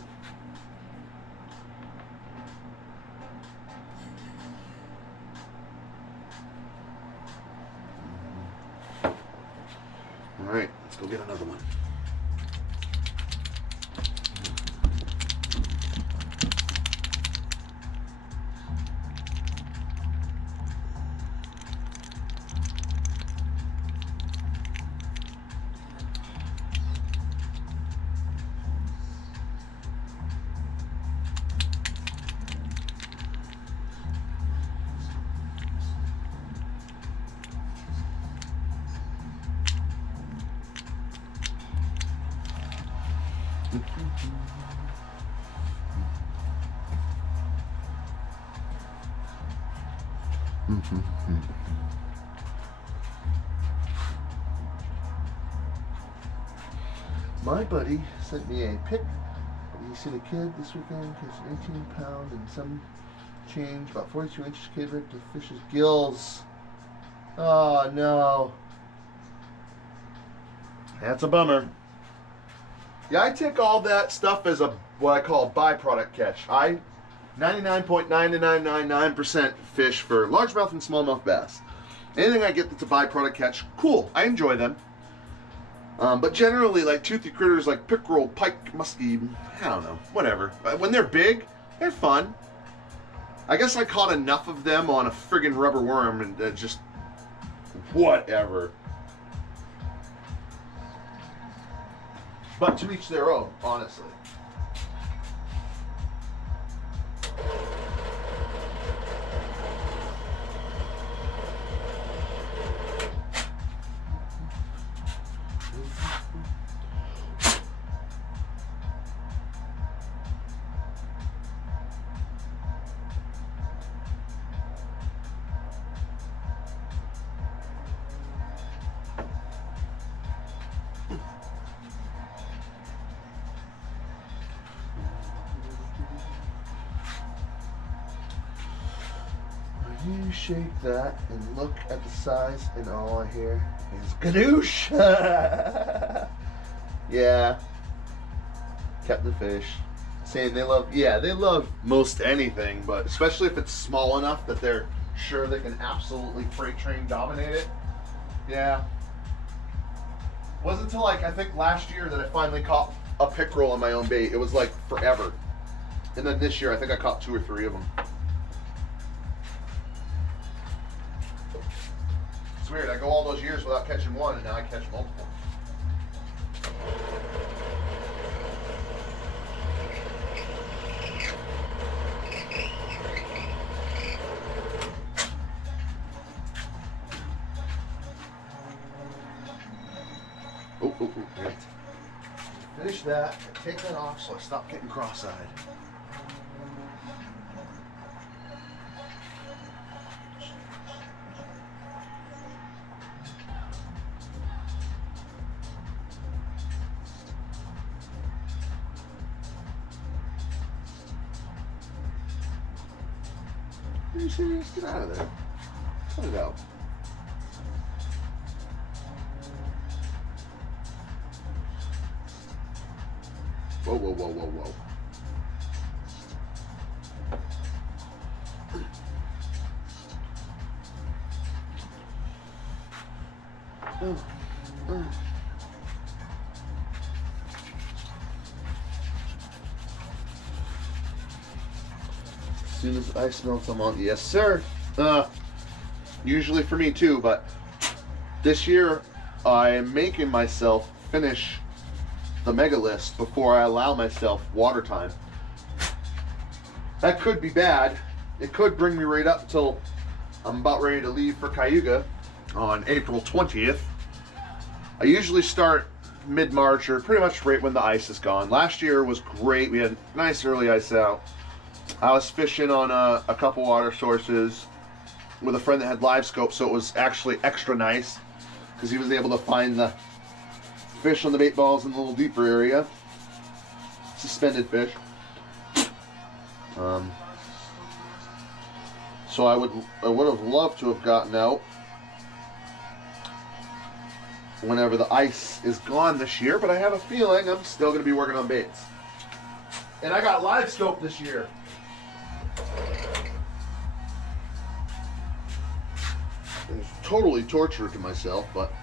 All right, let's go get another one. My buddy sent me a pic. He seen a kid this weekend catch an 18-pound and some change, about 42 inches kid ripped the fish's gills. Oh no. That's a bummer. Yeah, I take all that stuff as a what I call a byproduct catch. I 99.99999% fish for largemouth and smallmouth bass. Anything I get that's a byproduct catch, cool. I enjoy them. But generally, like toothy critters like pickerel, pike, muskie, I don't know, whatever. When they're big, they're fun. I guess I caught enough of them on a friggin' rubber worm and just whatever. But to each their own, honestly. You shake that and look at the size, and all I hear is kadoosh. Yeah, kept the fish. saying they love, yeah, they love most anything, but especially if it's small enough that they're sure they can absolutely freight train dominate it. Yeah. Wasn't until like I think last year that I finally caught a pickerel on my own bait. It was like forever. And then this year I think I caught 2 or 3 of them. It's weird. I go all those years without catching one, and now I catch multiple. Right. Finish that, take that off so I stop getting cross-eyed. Are you serious? Get out of there. Cut it out. Whoa, whoa, whoa, whoa, whoa. As soon as ice melts, I'm on. Yes, sir. Usually for me too, but this year I'm making myself finish the mega list before I allow myself water time. That could be bad. It could bring me right up until I'm about ready to leave for Cayuga on April 20th. I usually start mid-March or pretty much right when the ice is gone. Last year was great. We had nice early ice out. I was fishing on a couple water sources with a friend that had live scope, so it was actually extra nice because he was able to find the fish on the bait balls in the little deeper area. Suspended fish. So I would have loved to have gotten out whenever the ice is gone this year, but I have a feeling I'm still going to be working on baits. And I got live scope this year. It's totally torture to myself, but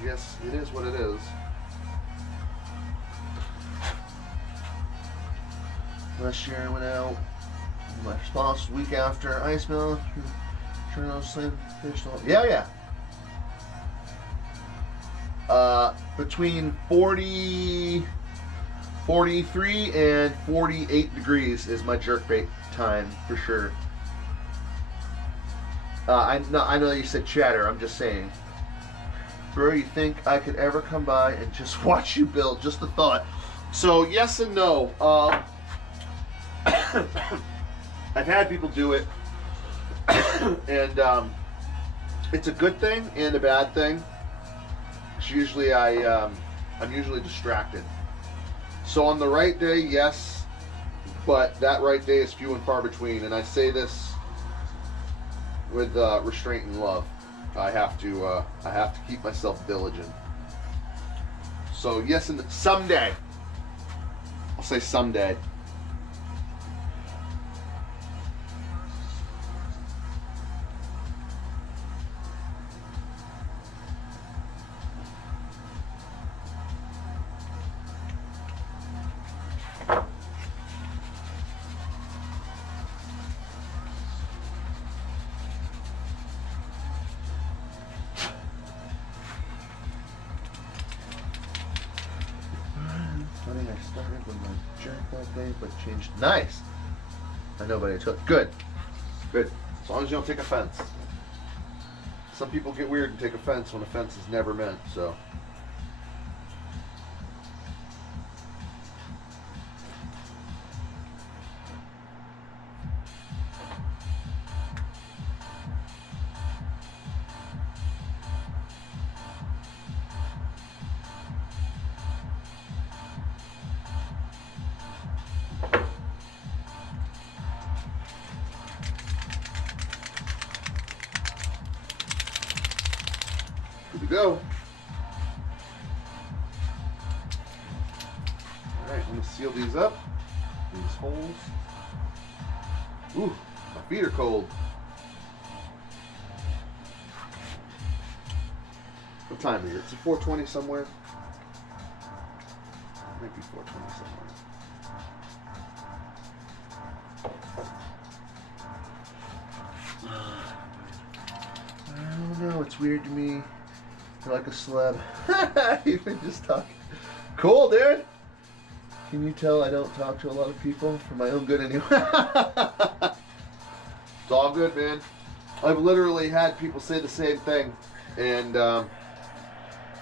I guess it is what it is. Last year I went out. My response week after ice melt. Sure, no same fish. Yeah. Between 43 and 48 degrees is my jerkbait time for sure. I know you said chatter. I'm just saying. Bro, you think I could ever come by and just watch you build? Just a thought. So yes and no. I've had people do it, and it's a good thing and a bad thing. 'Cause usually I'm usually distracted. So on the right day, yes, but that right day is few and far between. And I say this with restraint and love. I have to keep myself diligent. So yes, and someday. I'll say someday. I started with my jerk that day, but changed. Nice. I know, but I took. Good. Good. As long as you don't take offense. Some people get weird and take offense when offense is never meant, so. Good to go. Alright, I'm going to seal these up. these holes. Ooh, my feet are cold. What time is it? It's a 4:20 somewhere. Might be 4:20 somewhere. I don't know. It's weird to me. You're like a celeb. You've been just talking. Cool, dude. Can you tell I don't talk to a lot of people for my own good anyway? It's all good, man. I've literally had people say the same thing, and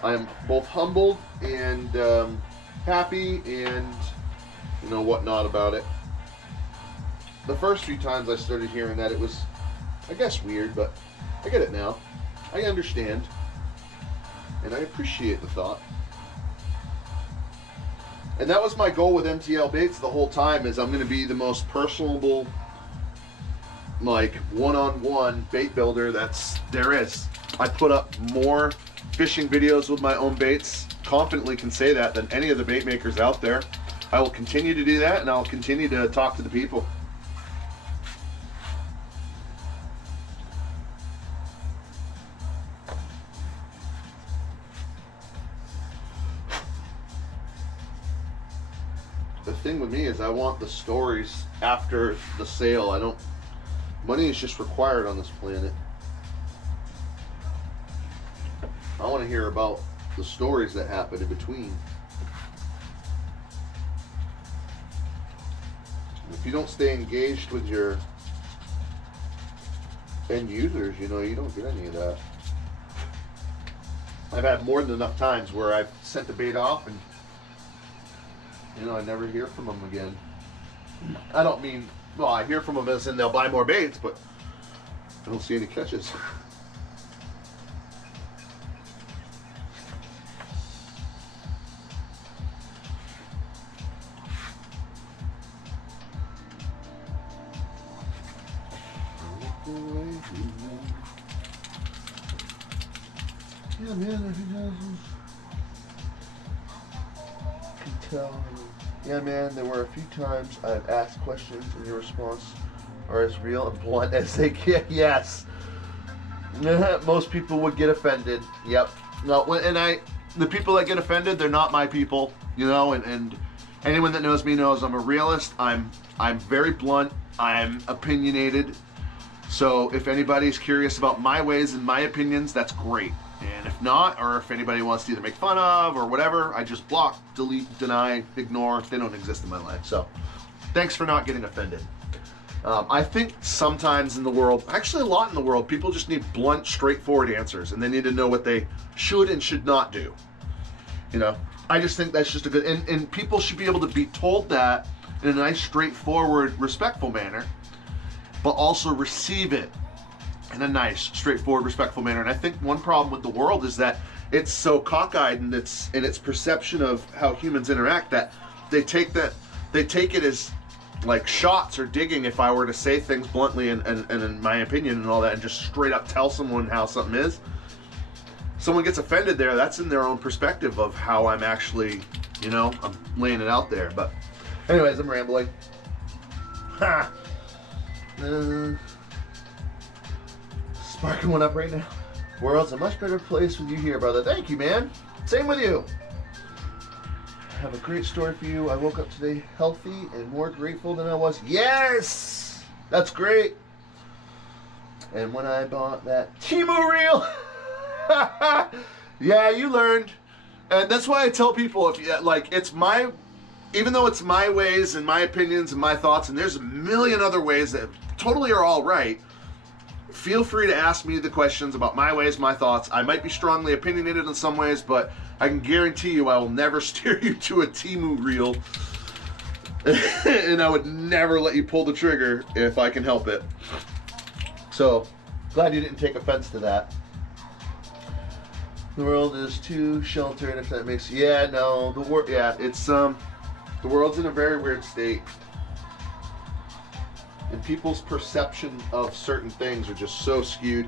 I'm both humbled and happy and whatnot about it. The first few times I started hearing that, it was, I guess, weird, but I get it now. I understand, and I appreciate the thought. And that was my goal with MTL Baits the whole time, is I'm going to be the most personable, like, one-on-one bait builder there is. I put up more fishing videos with my own baits, confidently can say that, than any of the bait makers out there. I will continue to do that, and I'll continue to talk to the people. The thing with me is I want the stories after the sale. Money is just required on this planet. I want to hear about the stories that happen in between. If you don't stay engaged with your end users, you don't get any of that. I've had more than enough times where I've sent the bait off and I never hear from them again. I don't mean, well, I hear from them as in they'll buy more baits, but I don't see any catches. Yeah, man, if he doesn't. Can tell. Yeah, man, there were a few times I've asked questions and your response are as real and blunt as they get. Yes. Most people would get offended. Yep. No, and the people that get offended, they're not my people, and anyone that knows me knows I'm a realist. I'm very blunt. I'm opinionated. So if anybody's curious about my ways and my opinions, that's great. And if not, or if anybody wants to either make fun of or whatever, I just block, delete, deny, ignore. They don't exist in my life. So thanks for not getting offended. I think sometimes in the world, actually a lot in the world, people just need blunt, straightforward answers, and they need to know what they should and should not do. I just think that's just a good, and people should be able to be told that in a nice, straightforward, respectful manner, but also receive it in a nice, straightforward, respectful manner. And I think one problem with the world is that it's so cockeyed in its perception of how humans interact that they take it as like shots or digging if I were to say things bluntly and in my opinion and all that, and just straight up tell someone how something is. Someone gets offended there, that's in their own perspective of how I'm actually, I'm laying it out there. But anyways, I'm rambling. Ha! Sparking one up right now. World's a much better place with you here, brother. Thank you, man. Same with you. I have a great story for you. I woke up today healthy and more grateful than I was. Yes! That's great. And when I bought that Temu reel, yeah, you learned. And that's why I tell people, even though it's my ways and my opinions and my thoughts, and there's a million other ways that totally are all right, feel free to ask me the questions about my ways, my thoughts. I might be strongly opinionated in some ways, but I can guarantee you I will never steer you to a Temu reel. And I would never let you pull the trigger if I can help it. So, glad you didn't take offense to that. The world is too sheltered, if that makes... Yeah, no, the world's in a very weird state. And people's perception of certain things are just so skewed.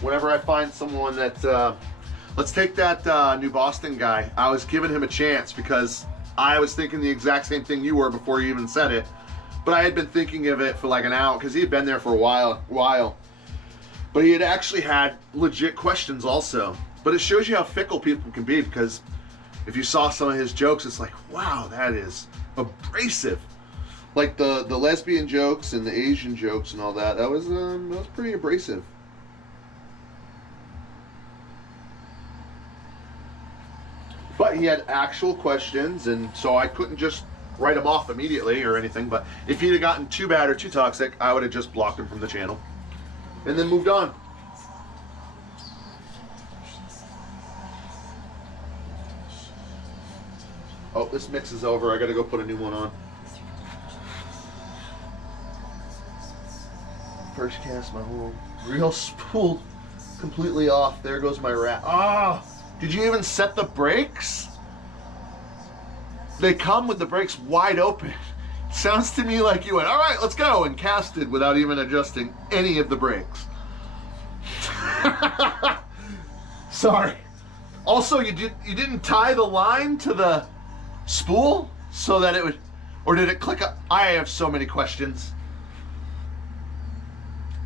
Whenever I find someone that Let's take that New Boston guy. I was giving him a chance because I was thinking the exact same thing you were before you even said it. But I had been thinking of it for like an hour because he had been there for a while. But he had actually had legit questions also. But it shows you how fickle people can be, because if you saw some of his jokes, it's like, wow, that is abrasive. Like the lesbian jokes and the Asian jokes and all that, that was pretty abrasive. But he had actual questions, and so I couldn't just write him off immediately or anything. But if he'd have gotten too bad or too toxic, I would have just blocked him from the channel and then moved on. Oh, this mix is over. I gotta go put a new one on. First cast, my whole reel spooled completely off. There goes my rat. Ah! Did you even set the brakes? They come with the brakes wide open. Sounds to me like you went, all right, let's go, and casted without even adjusting any of the brakes. Sorry. Also, you didn't tie the line to the spool so that it would, or did it click up? I have so many questions.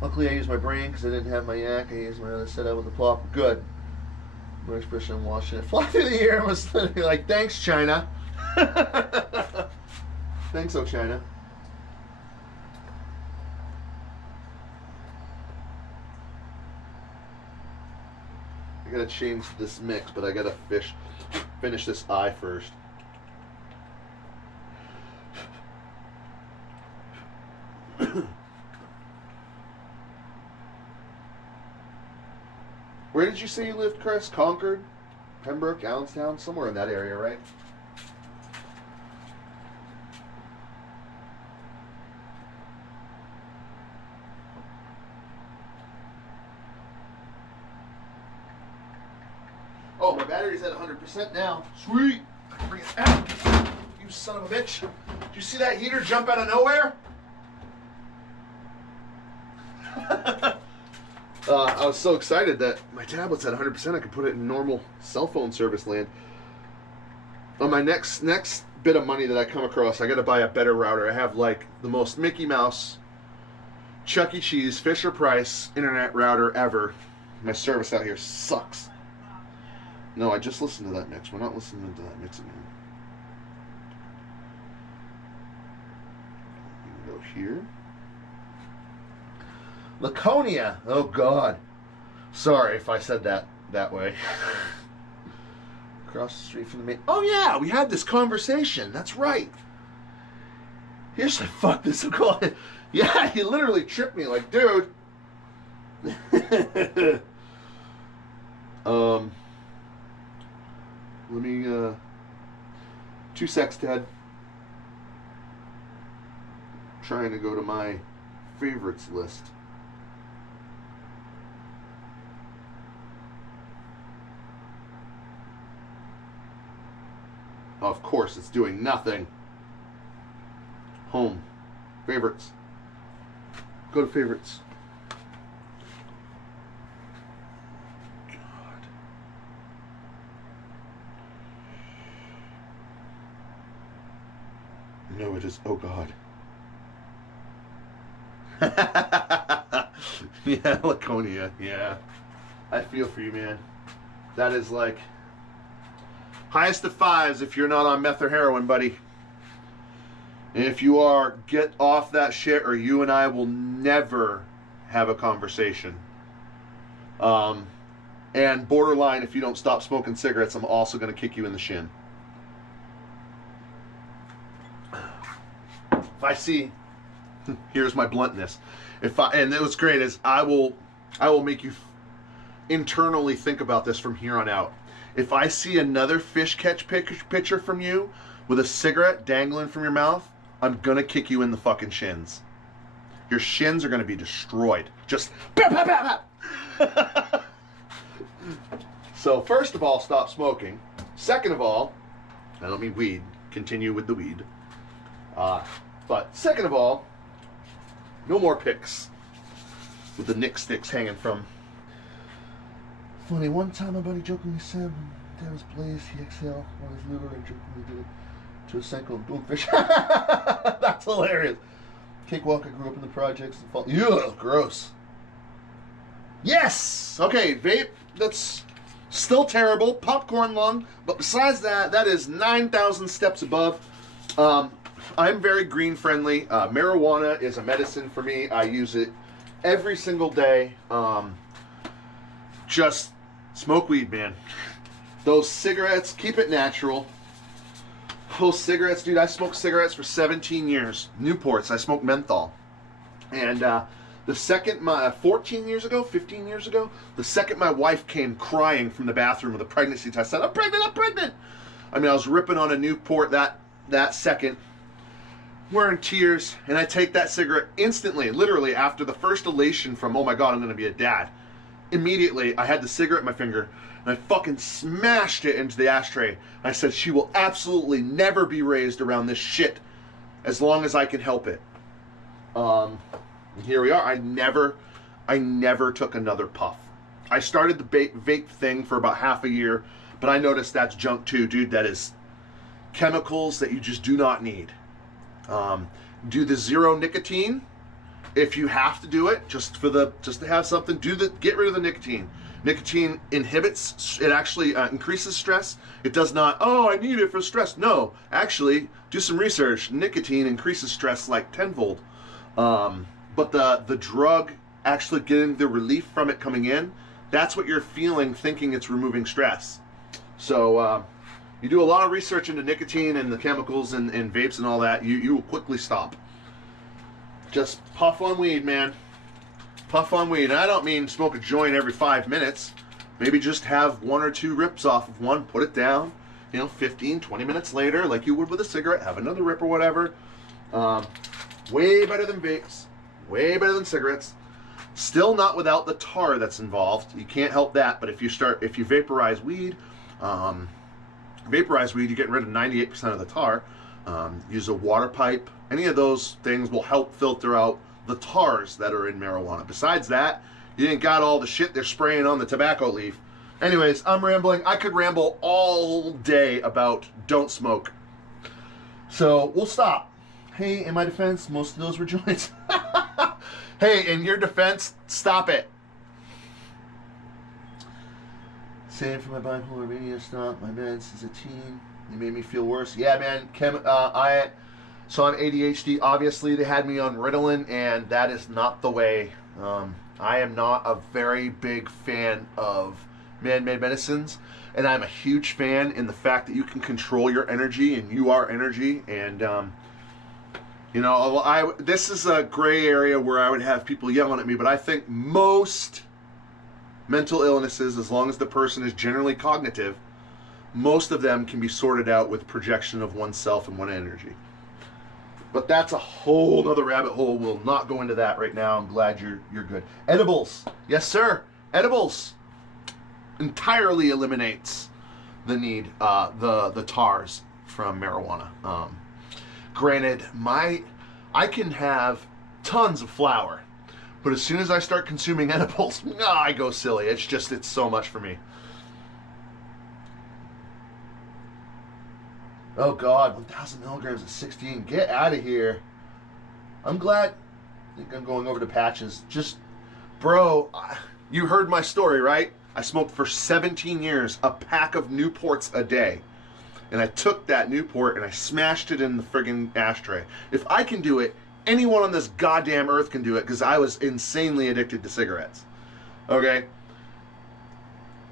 Luckily, I used my brain because I didn't have my yak. I used my other setup with the plop. Good. My expression, I'm watching it fly through the air and was literally like, thanks, China. Thanks, oh China. I gotta change this mix, but I gotta finish this eye first. Where did you say you lived, Chris? Concord? Pembroke? Allenstown? Somewhere in that area, right? Oh, my battery's at 100% now. Sweet! I can bring it out. You son of a bitch. Did you see that heater jump out of nowhere? I was so excited that my tablet's at 100%. I could put it in normal cell phone service land. On my next bit of money that I come across, I got to buy a better router. I have like the most Mickey Mouse, Chuck E. Cheese, Fisher Price internet router ever. My service out here sucks. No, I just listened to that mix. We're not listening to that mix again. Go here. Laconia. Oh God. Sorry if I said that way. Across the street from the main. Oh yeah, we had this conversation. That's right. Here's the fuck this will call it. Yeah, he literally tripped me like, dude. Let me 2 secs, Ted. Trying to go to my favorites list. Of course, it's doing nothing. Home. Favorites. Go to favorites. God. No, it is. Oh, God. Yeah, Laconia. Yeah. I feel for you, man. That is like highest of 5s if you're not on meth or heroin, buddy. And if you are, get off that shit or you and I will never have a conversation. And borderline, if you don't stop smoking cigarettes, I'm also going to kick you in the shin. If I see, here's my bluntness. And what's great is I will make you internally think about this from here on out. If I see another fish catch picture from you with a cigarette dangling from your mouth, I'm gonna kick you in the fucking shins. Your shins are gonna be destroyed. Just bap, bap, bap, bap. So first of all, stop smoking. Second of all, I don't mean weed. Continue with the weed. But second of all, no more pics with the nick sticks hanging from Funny, one time my buddy jokingly said when Dad was blazed, he exhaled on his liver and jokingly did it to a Senko and boomfish. That's hilarious. Cakewalker grew up in the projects and felt, ew, gross. Yes! Okay, vape, that's still terrible. Popcorn lung. But besides that, that is 9,000 steps above. I'm very green friendly. Marijuana is a medicine for me. I use it every single day. Just smoke weed, man. Those cigarettes, keep it natural. Those cigarettes, dude, I smoked cigarettes for 17 years. Newports, I smoked menthol. And the second 15 years ago, the second my wife came crying from the bathroom with a pregnancy test, I said, I'm pregnant, I'm pregnant. I mean, I was ripping on a Newport that second, we're in tears, and I take that cigarette instantly, literally after the first elation from, oh my God, I'm going to be a dad. Immediately, I had the cigarette in my finger, and I fucking smashed it into the ashtray. I said, she will absolutely never be raised around this shit as long as I can help it. Here we are. I never took another puff. I started the vape thing for about half a year, but I noticed that's junk too, dude. That is chemicals that you just do not need. Do the zero nicotine if you have to do it, just to have something. Get rid of the nicotine. Nicotine inhibits, it actually increases stress. It does not, oh, I need it for stress. No, actually, do some research. Nicotine increases stress like tenfold. But the drug actually getting the relief from it coming in, that's what you're feeling thinking it's removing stress. So you do a lot of research into nicotine and the chemicals and vapes and all that, you will quickly stop. Just puff on weed, man. Puff on weed. And I don't mean smoke a joint every 5 minutes. Maybe just have 1 or 2 rips off of one, put it down, 15, 20 minutes later, like you would with a cigarette, have another rip or whatever. Way better than vapes. Way better than cigarettes. Still not without the tar that's involved. You can't help that, but if you vaporize weed, you're getting rid of 98% of the tar. Use a water pipe. Any of those things will help filter out the tars that are in marijuana. Besides that, you ain't got all the shit they're spraying on the tobacco leaf. Anyways, I'm rambling. I could ramble all day about don't smoke. So we'll stop. Hey, in my defense, most of those were joints. Hey, in your defense, stop it. Same for my bipolar mania. Stop my meds as a teen. They made me feel worse. Yeah, man. So I'm ADHD. Obviously, they had me on Ritalin, and that is not the way. I am not a very big fan of man-made medicines, and I'm a huge fan in the fact that you can control your energy, and you are energy. And this is a gray area where I would have people yelling at me, but I think most mental illnesses, as long as the person is generally cognitive, most of them can be sorted out with projection of oneself and one energy. But that's a whole other rabbit hole. We'll not go into that right now. I'm glad you're good. Edibles. Yes, sir. Edibles entirely eliminates the need, the tars from marijuana. Granted, I can have tons of flour, but as soon as I start consuming edibles, I go silly. It's so much for me. Oh God, 1,000 milligrams at 16. Get out of here. I'm glad. I think I'm going over to patches. Just, bro, you heard my story, right? I smoked for 17 years, a pack of Newports a day. And I took that Newport and I smashed it in the friggin' ashtray. If I can do it, anyone on this goddamn earth can do it, because I was insanely addicted to cigarettes. Okay?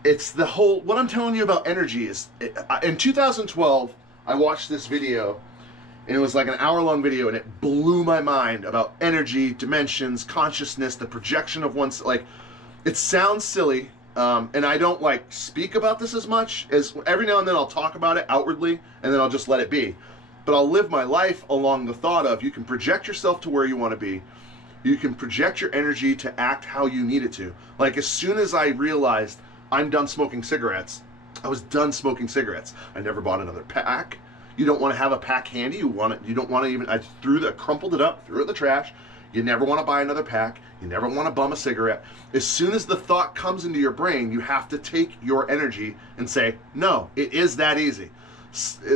It's the whole, what I'm telling you about energy is, in 2012, I watched this video, and it was like an hour-long video, and it blew my mind about energy, dimensions, consciousness, the projection of one's, it sounds silly, and I don't, speak about this as much, as every now and then I'll talk about it outwardly, and then I'll just let it be. But I'll live my life along the thought of, you can project yourself to where you want to be, you can project your energy to act how you need it to. As soon as I realized I'm done smoking cigarettes, I was done smoking cigarettes. I never bought another pack. You don't want to have a pack handy. You don't want to even. I crumpled it up, threw it in the trash. You never want to buy another pack. You never want to bum a cigarette. As soon as the thought comes into your brain, you have to take your energy and say, no, it is that easy.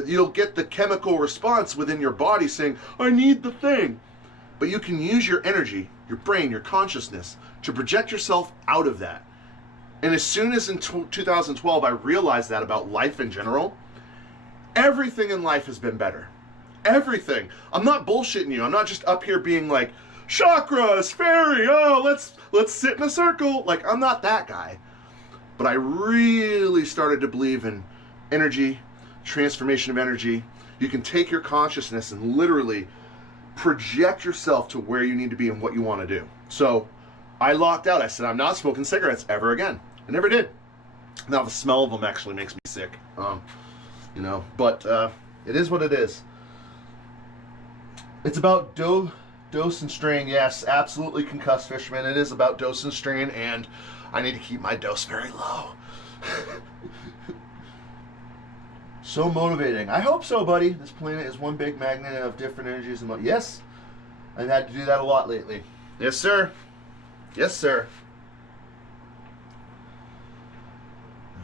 You'll get the chemical response within your body saying, I need the thing. But you can use your energy, your brain, your consciousness to project yourself out of that. And as soon as in 2012 I realized that about life in general, everything in life has been better. Everything. I'm not bullshitting you. I'm not just up here being like, chakras, fairy, oh, let's sit in a circle. Like, I'm not that guy. But I really started to believe in energy, transformation of energy. You can take your consciousness and literally project yourself to where you need to be and what you want to do. So I locked out. I said, I'm not smoking cigarettes ever again. I never did. Now the smell of them actually makes me sick. But it is what it is. It's about dose and strain. Yes, absolutely, concussed fisherman. It is about dose and strain, and I need to keep my dose very low. So motivating. I hope so, buddy. This planet is one big magnet of different energies. And yes, I've had to do that a lot lately. Yes, sir. Yes, sir.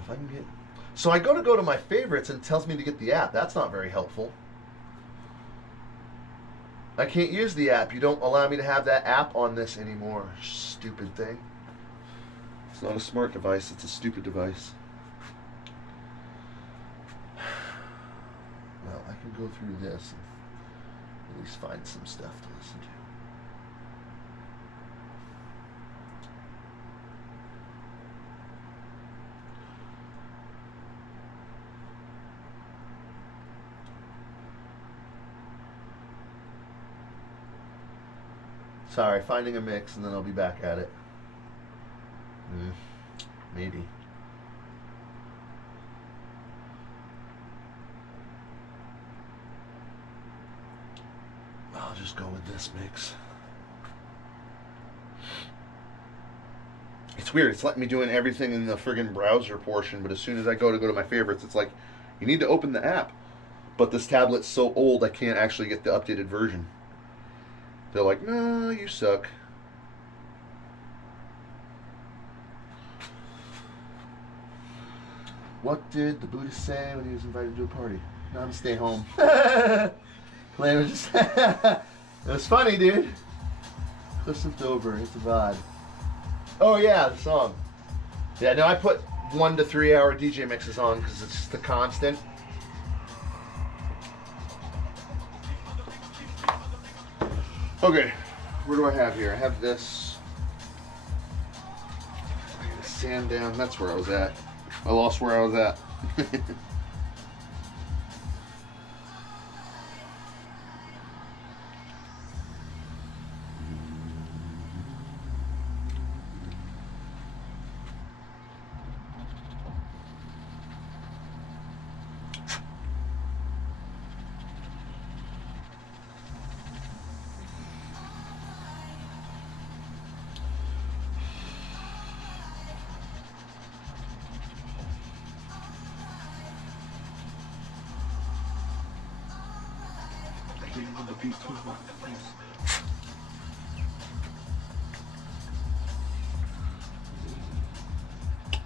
If I can get... So I go to my favorites and it tells me to get the app. That's not very helpful. I can't use the app. You don't allow me to have that app on this anymore. Stupid thing. It's not a smart device. It's a stupid device. Well, I can go through this and at least find some stuff to listen to. Sorry, finding a mix and then I'll be back at it. Maybe. I'll just go with this mix. It's weird. It's letting me doing everything in the friggin' browser portion, but as soon as I go to my favorites, it's like, you need to open the app. But this tablet's so old, I can't actually get the updated version. They're like, no, you suck. What did the Buddhist say when he was invited to a party? No, I'm stay home. It was funny, dude. Listen over, it's a vibe. Oh yeah, the song. Yeah, no, I put 1 to 3 hour DJ mixes on because it's just the constant. Okay, where do I have here? I have this. I gotta sand down. That's where I was at. I lost where I was at.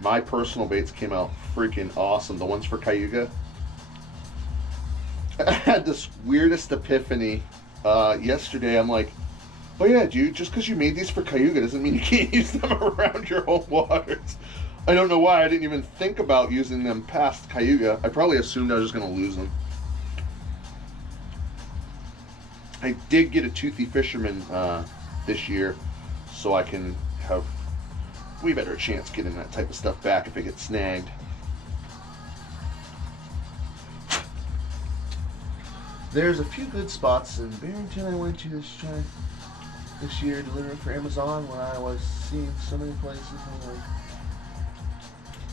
My personal baits came out freaking awesome. The ones for Cayuga. I had this weirdest epiphany yesterday. I'm like, oh yeah, dude, just because you made these for Cayuga doesn't mean you can't use them around your home waters. I don't know why I didn't even think about using them past Cayuga. I probably assumed I was just going to lose them. I did get a toothy fisherman this year, so I can have way better chance getting that type of stuff back if it gets snagged. There's a few good spots in Barrington I went to this year delivering for Amazon where I was seeing so many places. I'm like,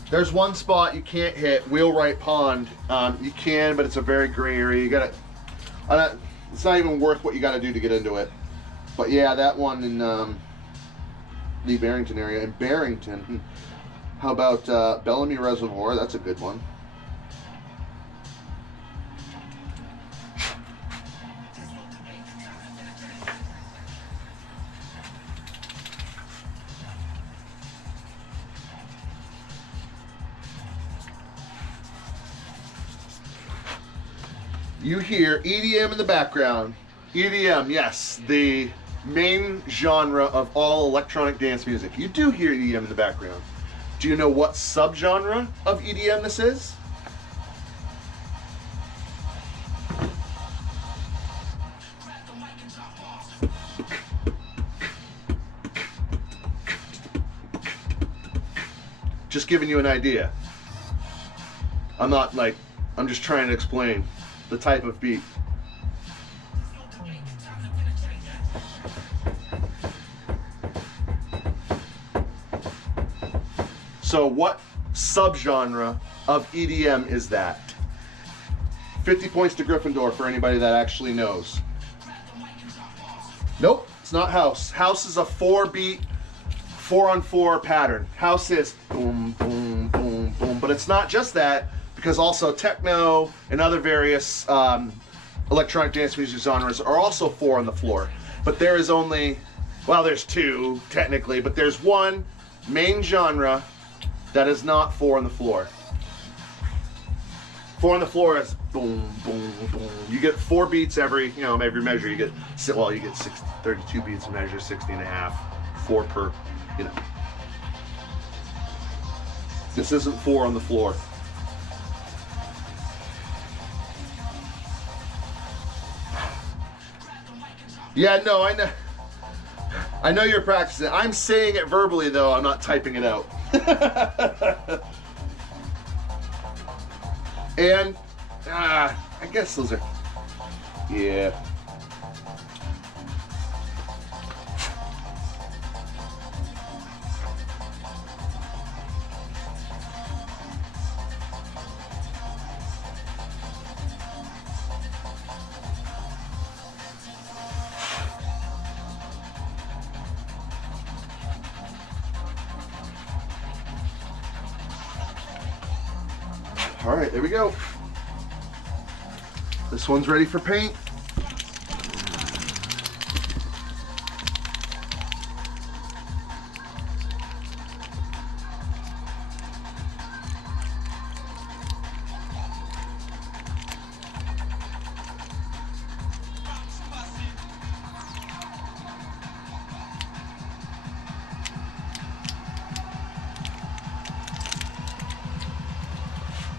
there's one spot you can't hit, Wheelwright Pond. You can, but it's a very gray area. You gotta. It's not even worth what you got to do to get into it. But yeah, that one in the Barrington area. In Barrington, how about Bellamy Reservoir? That's a good one. You hear EDM in the background. EDM, yes, the main genre of all electronic dance music. You do hear EDM in the background. Do you know what subgenre of EDM this is? Just giving you an idea. I'm just trying to explain the type of beat. So what subgenre of EDM is that? 50 points to Gryffindor for anybody that actually knows. Nope, it's not house. House is a 4-beat, 4-on-4 pattern. House is boom, boom, boom, boom. But it's not just that, because also techno and other various electronic dance music genres are also 4 on the floor. But there is only, well, there's 2 technically, but there's one main genre that is not 4 on the floor. 4 on the floor is boom, boom, boom. You get 4 beats every measure. You get 32 beats a measure, 60 and a half, 4 per, This isn't 4 on the floor. Yeah, no, I know. I know you're practicing. I'm saying it verbally though, I'm not typing it out. And I guess those are, yeah. All right, there we go. This one's ready for paint.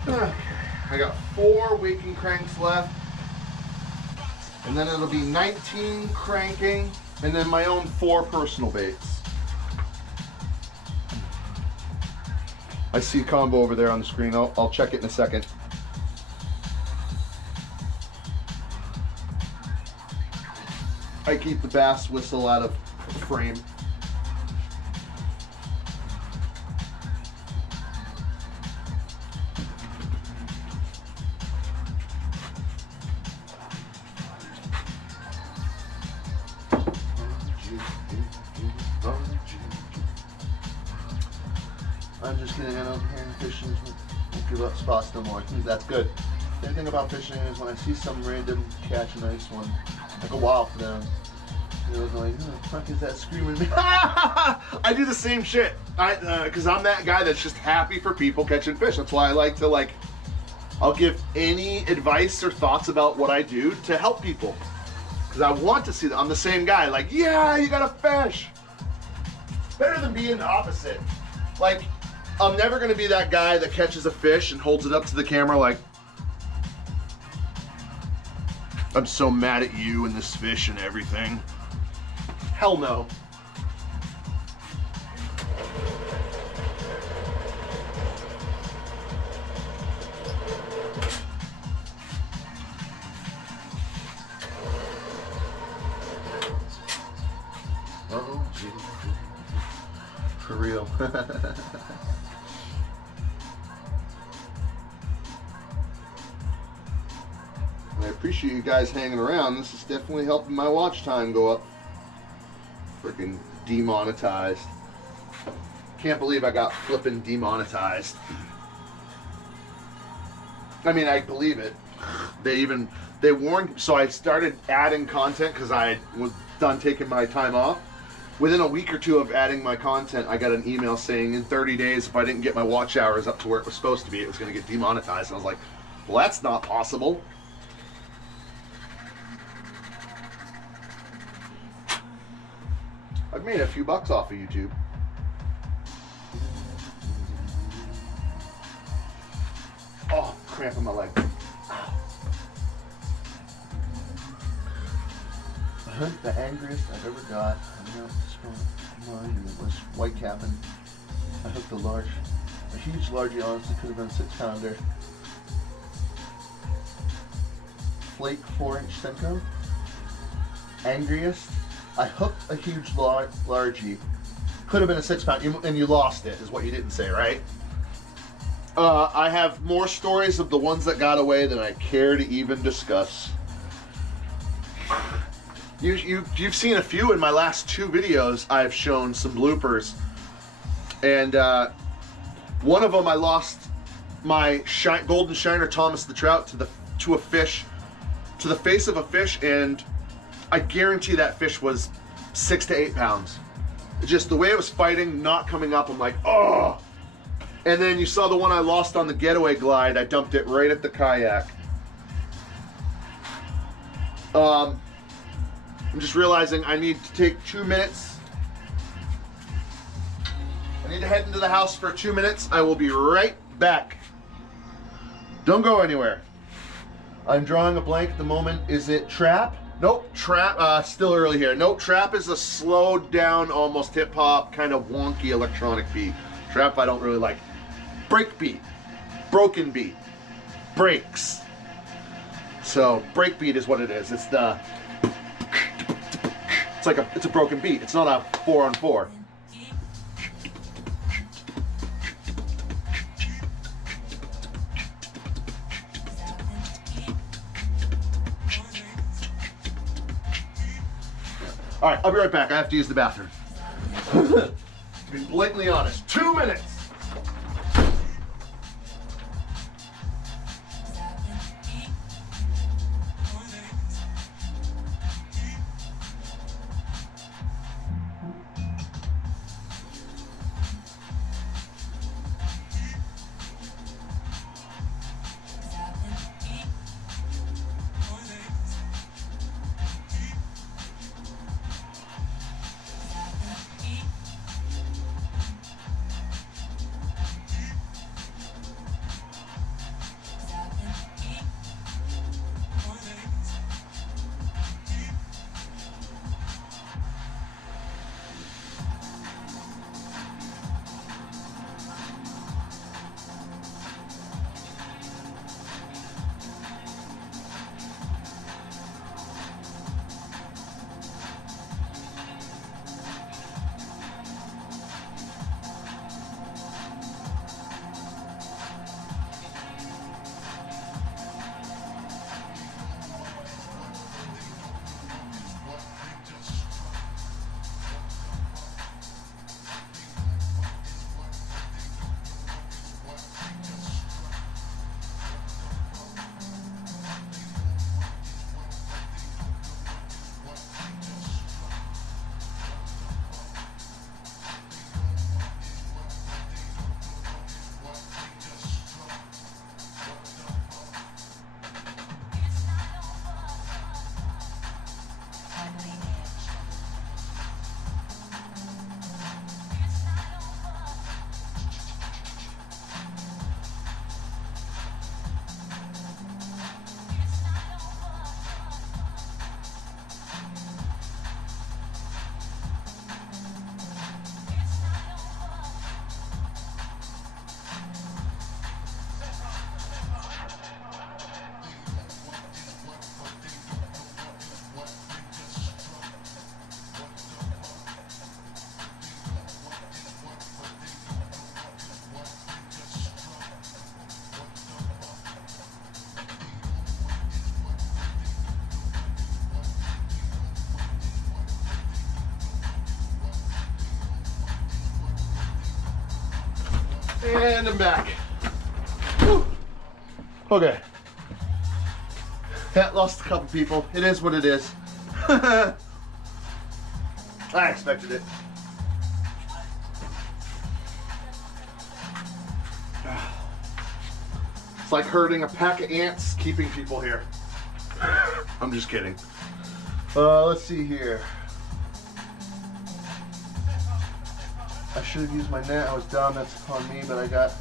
Okay, I got 4 waking cranks left, and then it'll be 19 cranking, and then my own 4 personal baits. I see a combo over there on the screen. I'll check it in a second. I keep the bass whistle out of frame. I'm just gonna end up here and fishing. Won't give up spots no more. That's good. The thing about fishing is when I see some random catch a nice one, I go wild for them. Like, who the fuck is that screaming? I do the same shit. Because I'm that guy that's just happy for people catching fish. That's why I like to I'll give any advice or thoughts about what I do to help people. Because I want to see that. I'm the same guy. Like, yeah, you got to fish. Better than being the opposite. Like, I'm never going to be that guy that catches a fish and holds it up to the camera like, I'm so mad at you and this fish and everything. Hell no. Oh, geez. For real. I appreciate you guys hanging around. This is definitely helping my watch time go up. Freaking demonetized. Can't believe I got flipping demonetized. I mean, I believe it. They warned, so I started adding content because I was done taking my time off. Within a week or 2 of adding my content, I got an email saying in 30 days, if I didn't get my watch hours up to where it was supposed to be, it was going to get demonetized. And I was like, well, that's not possible. I've made a few bucks off of YouTube. Oh, cramp in my leg. I hooked the angriest I've ever got. I know this one and it was white capping. I hooked a huge largie, honestly could have been 6-pounder. Flake 4-inch Senko. Angriest. I hooked a huge largie. Could have been a 6-pound, and you lost it, is what you didn't say, right? I have more stories of the ones that got away than I care to even discuss. You've seen a few in my last 2 videos. I've shown some bloopers, and one of them I lost my golden shiner Thomas the Trout to a fish, to the face of a fish, and I guarantee that fish was 6 to 8 pounds. Just the way it was fighting, not coming up, I'm like, oh. And then you saw the one I lost on the getaway glide. I dumped it right at the kayak. I'm just realizing I need to take 2 minutes. I need to head into the house for 2 minutes. I will be right back. Don't go anywhere. I'm drawing a blank at the moment. Is it trap? Nope, trap, still early here. Nope, trap is a slowed down, almost hip hop, kind of wonky electronic beat. Trap I don't really like. Break beat, broken beat, breaks. So break beat is what it is. It's a broken beat. It's not a 4-on-4. All right, I'll be right back. I have to use the bathroom. To be blatantly honest, 2 minutes. And I'm back. Whew. Okay. That lost a couple people. It is what it is. I expected it. It's like herding a pack of ants, keeping people here. I'm just kidding. Let's see here. I should have used my net. I was dumb. That's upon me, but I got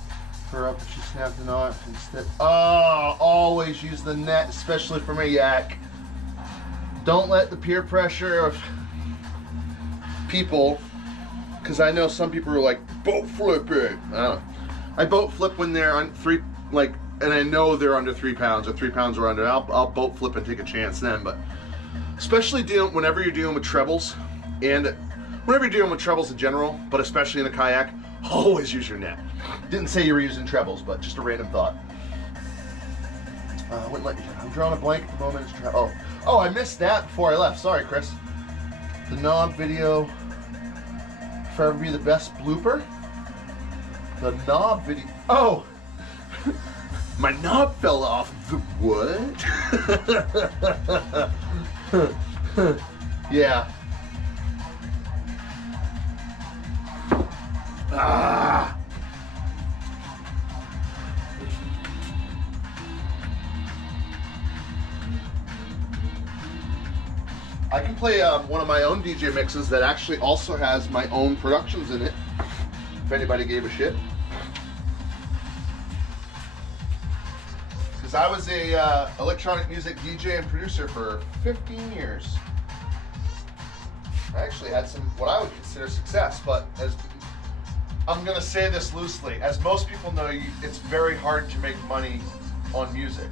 her up and she snapped the knot instead. Oh, always use the net, especially from a yak. Don't let the peer pressure of people, because I know some people are like, boat flip it. I boat flip when they're on and I know they're under 3 pounds or 3 pounds or under. I'll boat flip and take a chance then, but especially whenever you're dealing with trebles, and whenever you're dealing with trebles in general, but especially in a kayak, always use your net. Didn't say you were using trebles, but just a random thought. Wouldn't let you. I'm drawing a blank at the moment. Oh, I missed that before I left. Sorry, Chris. The knob video forever be the best blooper. The knob video. Oh, my knob fell off. The what? Yeah. Ah. I can play one of my own DJ mixes that actually also has my own productions in it, if anybody gave a shit. Because I was a electronic music DJ and producer for 15 years. I actually had some, what I would consider success, but as I'm gonna say this loosely, as most people know, it's very hard to make money on music.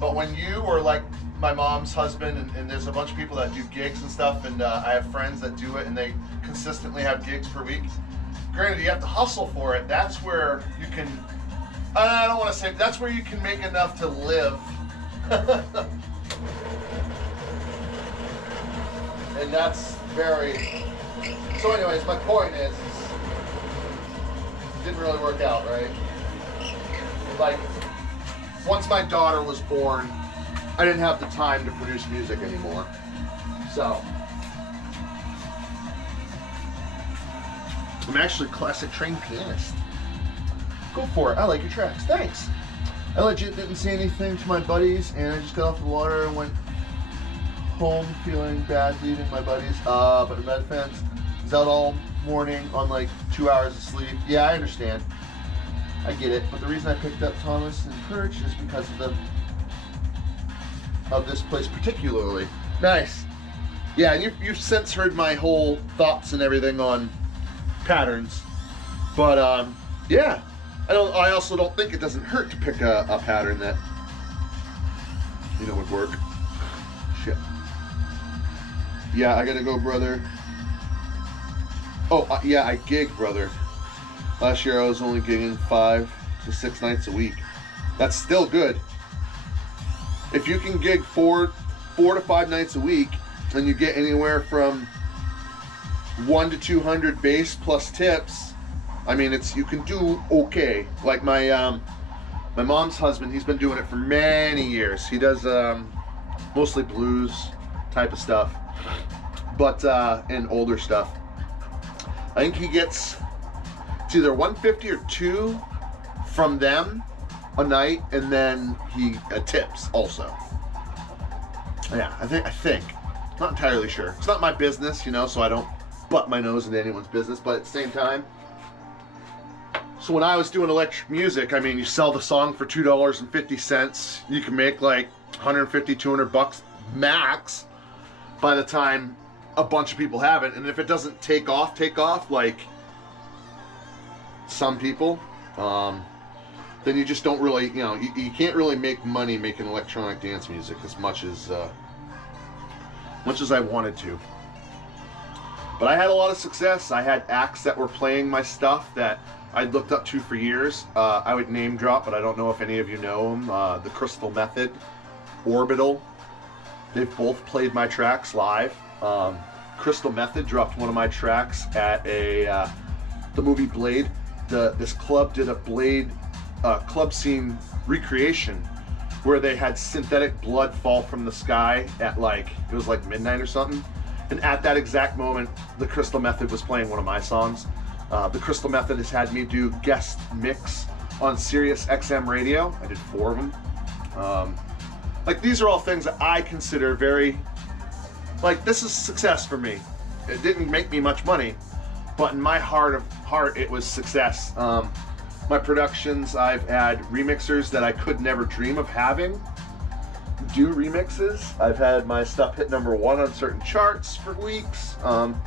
But when you or like my mom's husband, and there's a bunch of people that do gigs and stuff, and I have friends that do it and they consistently have gigs per week. Granted, you have to hustle for it. That's where you can, I don't want to say, that's where you can make enough to live. And that's very, so anyways, my point is, it didn't really work out, right? Like, once my daughter was born, I didn't have the time to produce music anymore. So, I'm actually a classic trained pianist. Go for it. I like your tracks. Thanks. I legit didn't say anything to my buddies, and I just got off the water and went home feeling bad leaving my buddies. But in my defense, I was out all morning on like 2 hours of sleep. Yeah, I understand. I get it. But the reason I picked up Thomas and Perch is because of this place particularly. Nice. Yeah, and you've since heard my whole thoughts and everything on patterns. But yeah. I also don't think it doesn't hurt to pick a pattern that would work. Shit. Yeah, I gotta go, brother. Oh, yeah, I gig, brother. Last year I was only gigging 5 to 6 nights a week. That's still good. If you can gig 4 to 5 nights a week, and you get anywhere from 1 to 200 base plus tips, I mean, you can do okay. Like my mom's husband, he's been doing it for many years. He does mostly blues type of stuff, but and older stuff. I think he gets, it's either 150 or 2 from them a night, and then he tips also. Yeah, I think. Not entirely sure. It's not my business, so I don't butt my nose into anyone's business, but at the same time, so when I was doing electric music, I mean, you sell the song for $2.50. You can make like 150, 200 bucks max by the time a bunch of people have it. And if it doesn't take off like some people, then you just don't really, you can't really make money making electronic dance music as much as I wanted to. But I had a lot of success. I had acts that were playing my stuff that I'd looked up to for years. I would name drop, but I don't know if any of you know them. The Crystal Method, Orbital. They've both played my tracks live. Crystal Method dropped one of my tracks at the movie Blade. This club did a Blade club scene recreation where they had synthetic blood fall from the sky at it was like midnight or something. And at that exact moment, the Crystal Method was playing one of my songs. The Crystal Method has had me do guest mix on Sirius XM radio. I did 4 of them. These are all things that I consider very, this is success for me. It didn't make me much money, but in my heart of heart, it was success. My productions, I've had remixers that I could never dream of having do remixes. I've had my stuff hit #1 on certain charts for weeks. None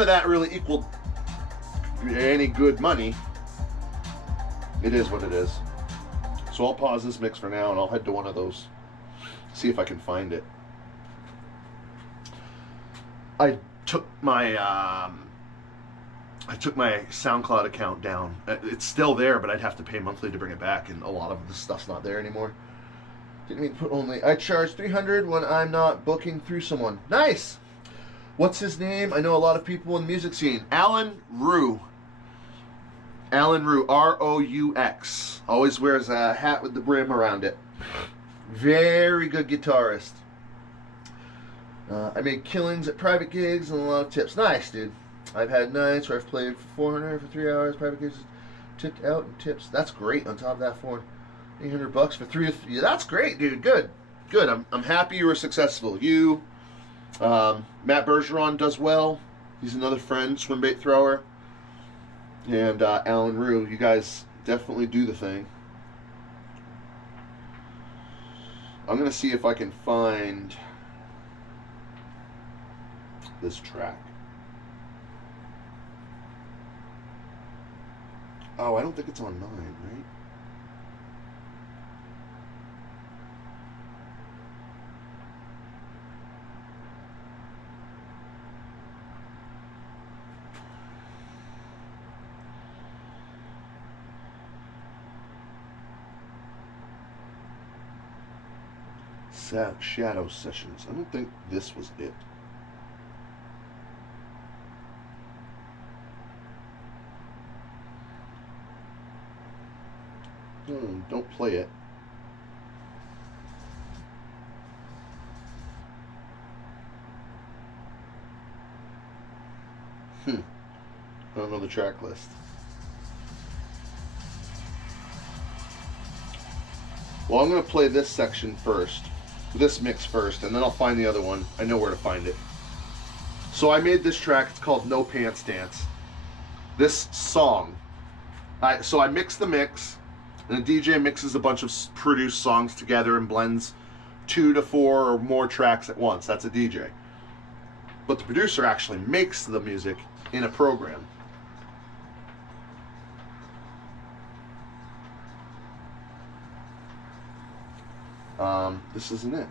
of that really equaled any good money. It is what it is. So I'll pause this mix for now and I'll head to one of those, see if I can find it. I took my SoundCloud account down. It's still there, but I'd have to pay monthly to bring it back, and a lot of the stuff's not there anymore. Didn't mean to put only. I charge $300 when I'm not booking through someone. Nice. What's his name? I know a lot of people in the music scene. Alan Rue. Alan Rue, R-O-U-X. Always wears a hat with the brim around it. Very good guitarist. I made killings at private gigs and a lot of tips. Nice, dude. I've had nights where I've played for 400 for 3 hours. Private gigs tipped out and tips. That's great. On top of that, $800 for 3. Yeah, that's great, dude. Good. Good. I'm happy you were successful. You, Matt Bergeron does well. He's another friend, swimbait thrower. And Alan Rue, you guys definitely do the thing. I'm going to see if I can find this track. Oh, I don't think it's on 9, right? Shadow Sessions. I don't think this was it. Don't play it. I don't know the track list. Well, I'm going to play this section first, this mix first, and then I'll find the other one. I know where to find it. So I made this track. It's called No Pants Dance. This song. So I mix the mix. And the DJ mixes a bunch of produced songs together and blends 2 to 4 or more tracks at once. That's a DJ. But the producer actually makes the music in a program. This isn't it.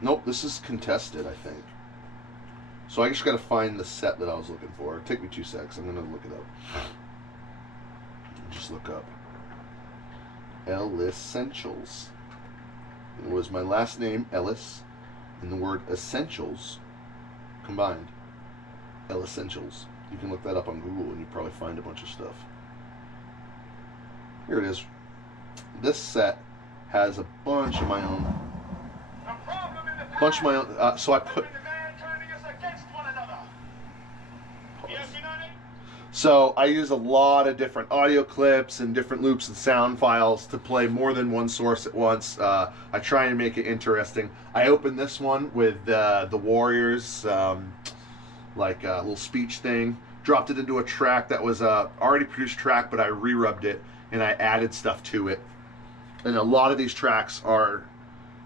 Nope, this is contested, I think. So I just got to find the set that I was looking for. It'll take me 2 seconds. I'm going to look it up. Just look up Essentials. It was my last name, Ellis, and the word essentials combined. Essentials. You can look that up on Google and you probably find a bunch of stuff. Here it is. This set has a bunch of my own. So I put. So I use a lot of different audio clips and different loops and sound files to play more than one source at once. I try and make it interesting. I opened this one with the Warriors, like a little speech thing. Dropped it into a track that was a already produced track, but I re-rubbed it and I added stuff to it. And a lot of these tracks are,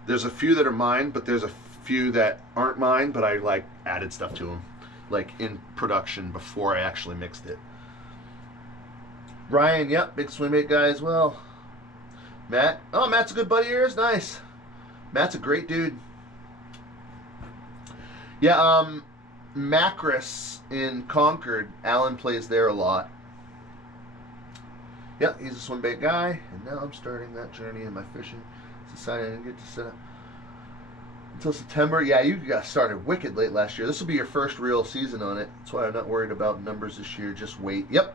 there's a few that are mine, but there's a few that aren't mine, but I like added stuff to them, like in production before I actually mixed it. Ryan, yep, big swimbait guy as well. Matt, oh, Matt's a good buddy of yours, nice. Matt's a great dude. Yeah, Macris in Concord, Alan plays there a lot. Yep, he's a swimbait guy, and now I'm starting that journey in my fishing society. I didn't get to set up until September. Yeah, you got started wicked late last year. This will be your first real season on it. That's why I'm not worried about numbers this year. Just wait. Yep.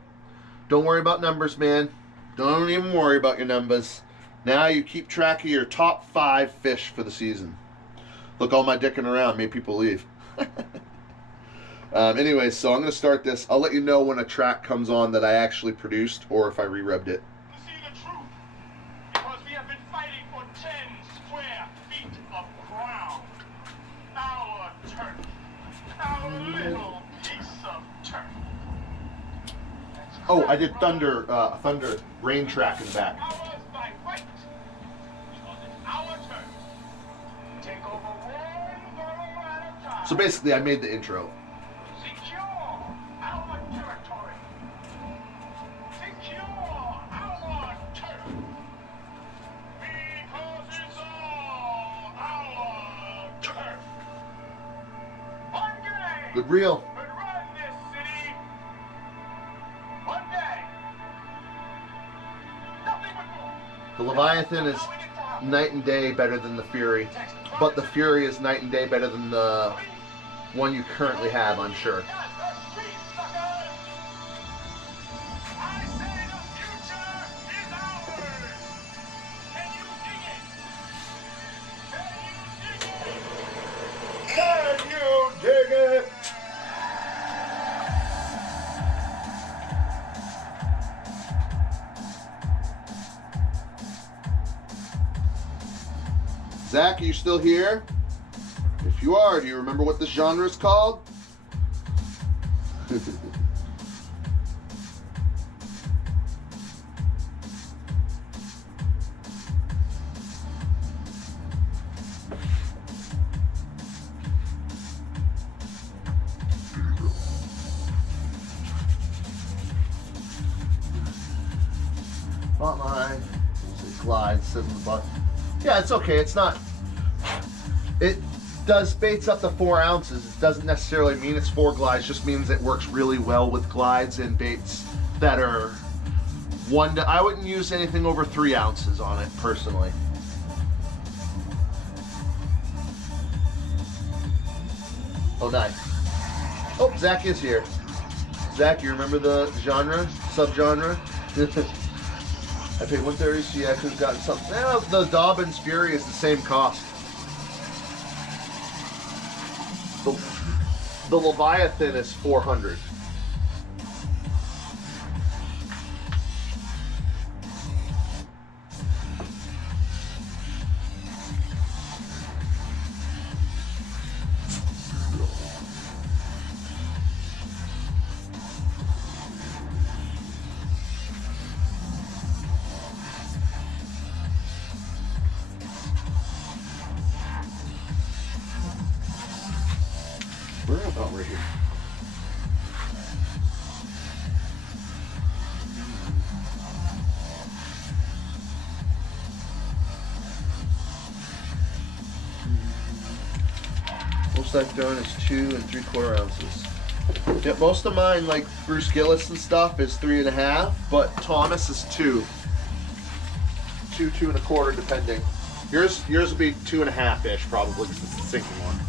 Don't worry about numbers, man. Don't even worry about your numbers. Now you keep track of your top 5 fish for the season. Look, all my dicking around made people leave. Anyway, so I'm going to start this. I'll let you know when a track comes on that I actually produced or if I re-rubbed it. To see the truth, because we have been fighting for 10 square feet of ground. Our turn. Oh, I did thunder rain track in the back. Ours by right. Because it's our turn. Take over one borough at a time. So basically, I made the intro. Secure our territory. Secure our turf. Because it's all our turf. One game. Good reel. Could run this city. One day. Nothing but more. The Leviathan is night and day better than the Fury, but the Fury is night and day better than the one you currently have, I'm sure. Can you dig it? Zach, are you still here? If you are, do you remember what this genre is called? Bot line, glide, sit in the butt. Yeah, it's okay. It's not. It does baits up to 4 ounces. It doesn't necessarily mean it's 4 glides. Just means it works really well with glides and baits that are 1 to. I wouldn't use anything over 3 ounces on it personally. Oh, nice. Oh, Zach is here. Zach, you remember the genre, subgenre? I paid 130, so yeah, I could have gotten something. The Dobbins Fury is the same cost. The Leviathan is 400. We're about right here. Most I've done is 2 3/4 ounces. Yeah, most of mine, like Bruce Gillis and stuff, is 3 1/2, but Thomas is 2. 2 1/4, depending. Yours will be 2 1/2-ish, probably, because it's the sinking one.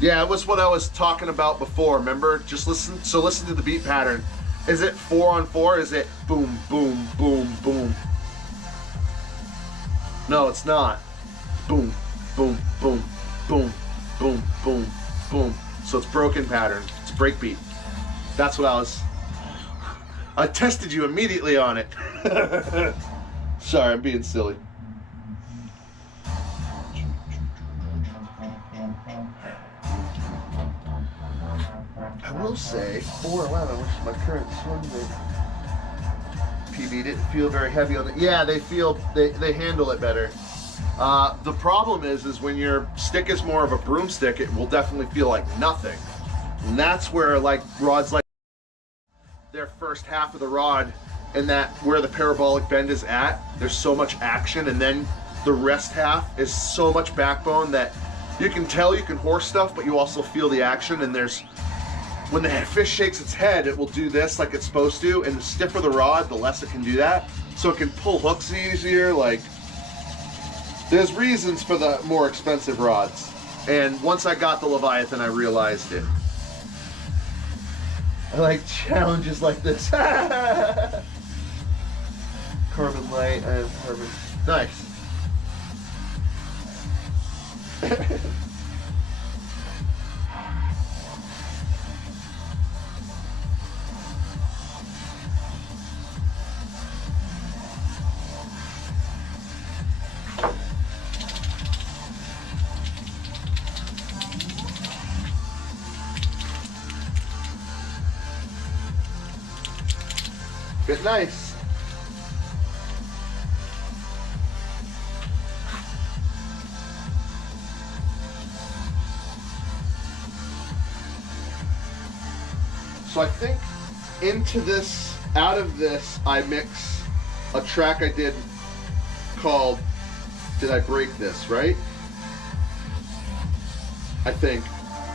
Yeah, it was what I was talking about before. Remember? Just listen. So listen to the beat pattern. Is it 4 on 4? Is it boom, boom, boom, boom? No, it's not. Boom, boom, boom, boom, boom, boom, boom. So it's broken pattern. It's break beat. That's what I tested you immediately on it. Sorry, I'm being silly. I will say 411, which is my current Swimbaits PB, didn't feel very heavy on it. Yeah, they handle it better. The problem is when your stick is more of a broomstick, it will definitely feel like nothing. And that's where like rods like their first half of the rod and that where the parabolic bend is at, there's so much action, and then the rest half is so much backbone that you can tell you can horse stuff, but you also feel the action. And there's when the fish shakes its head, it will do this like it's supposed to, and the stiffer the rod, the less it can do that. So it can pull hooks easier. Like, there's reasons for the more expensive rods. And once I got the Leviathan, I realized it. I like challenges like this. Carbon light, I have carbon. Nice. Fit nice. So I think into this, out of this, I mix a track I did called Did I Break This, right? I think.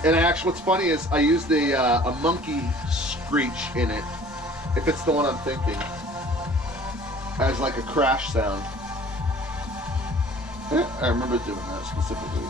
And actually, what's funny is I used a monkey screech in it, if it's the one I'm thinking, as like a crash sound. Yeah, I remember doing that specifically.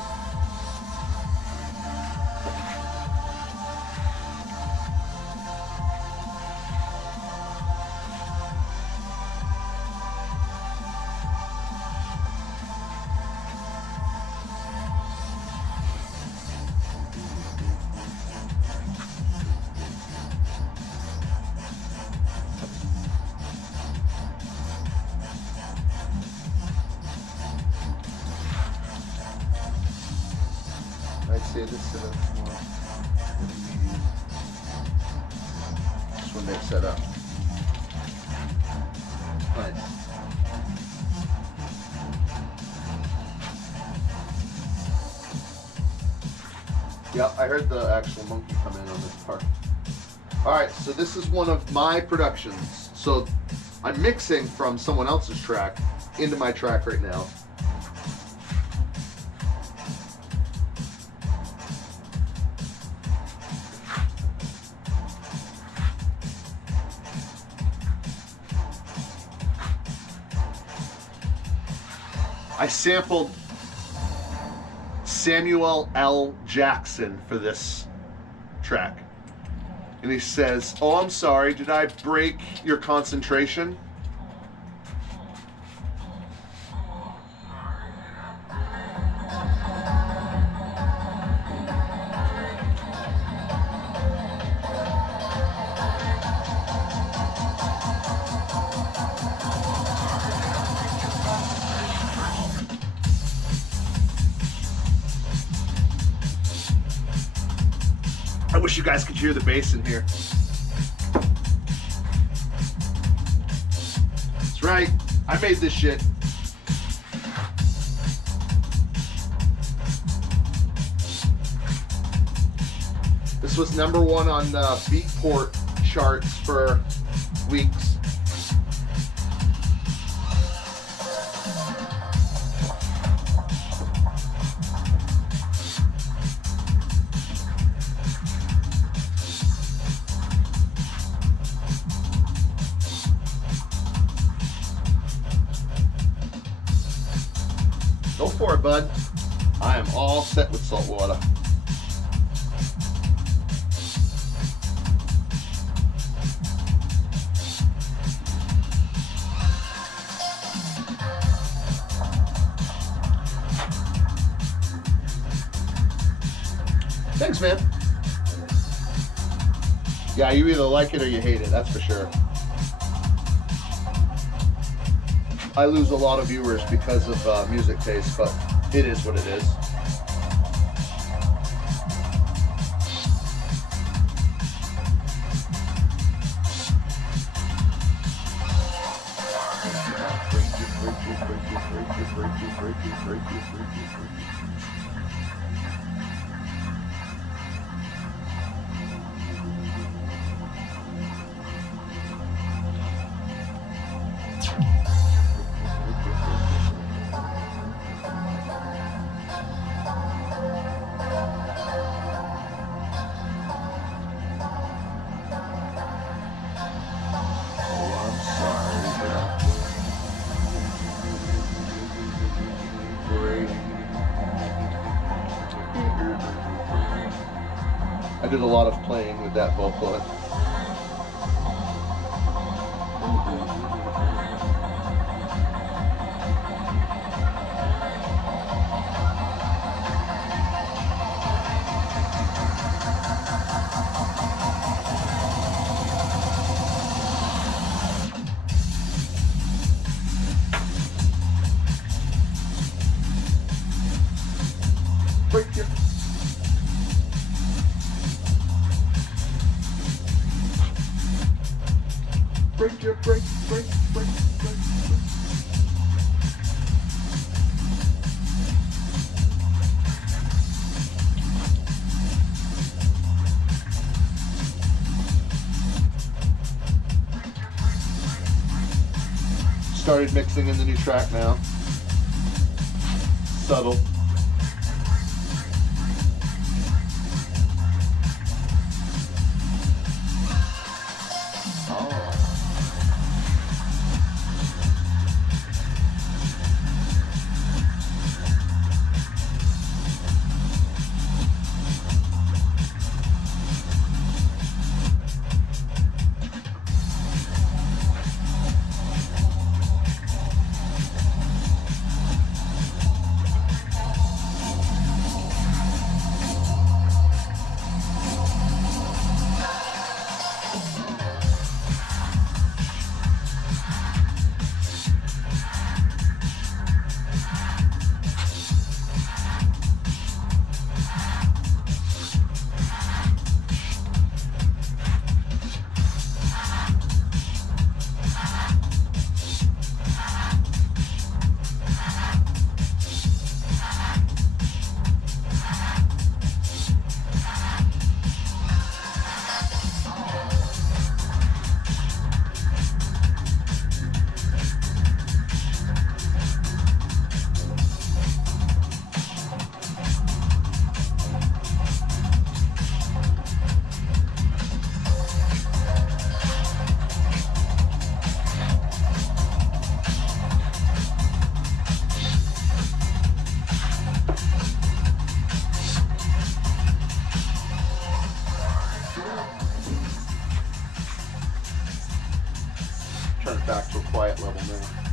I'd say this is a more medium Swimbaits setup. Nice. Yeah, I heard the actual monkey come in on this part. Alright, so this is one of my productions. So I'm mixing from someone else's track into my track right now. I sampled Samuel L. Jackson for this track. And he says, "Oh, I'm sorry, did I break your concentration?" I wish you guys could hear the bass in here. That's right, I made this shit. This was #1 on Beatport charts for weeks. Go for it, bud. I am all set with salt water. Thanks, man. Yeah, you either like it or you hate it, that's for sure. I lose a lot of viewers because of music taste, but it is what it is. I did a lot of playing with that vocal. break your break, break, break, break. Started mixing in the new track now. Subtle. Turn it back to a quiet level now.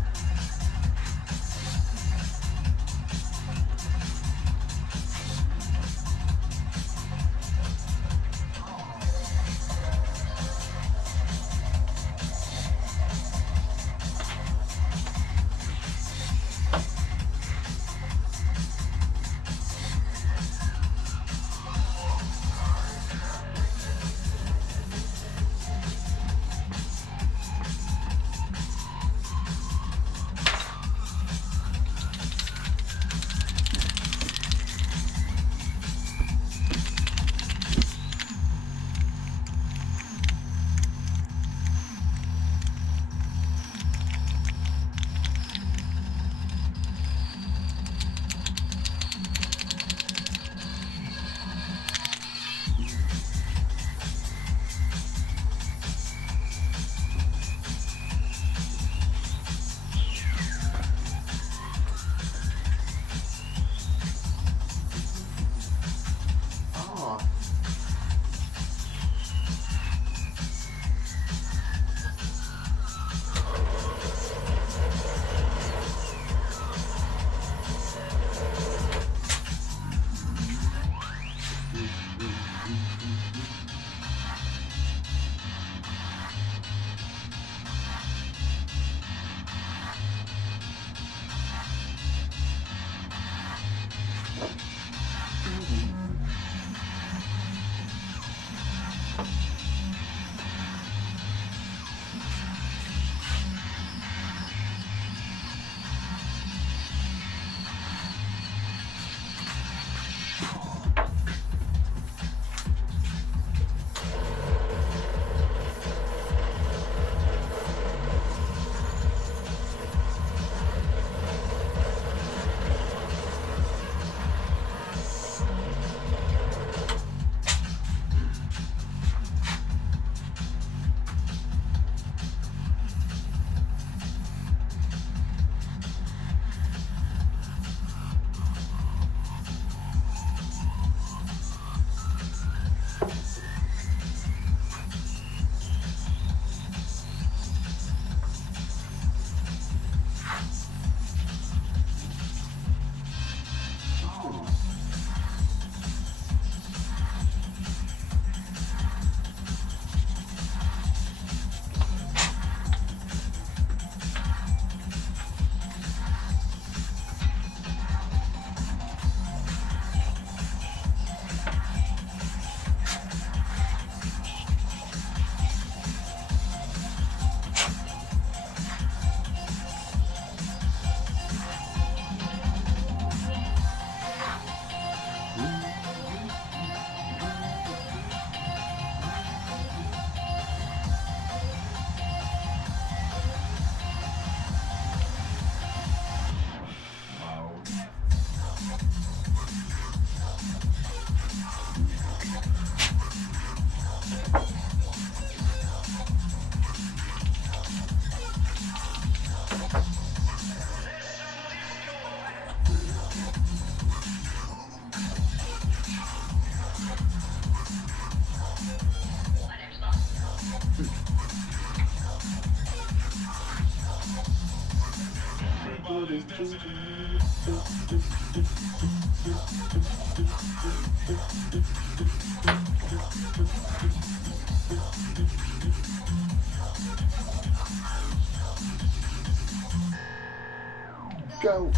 Go.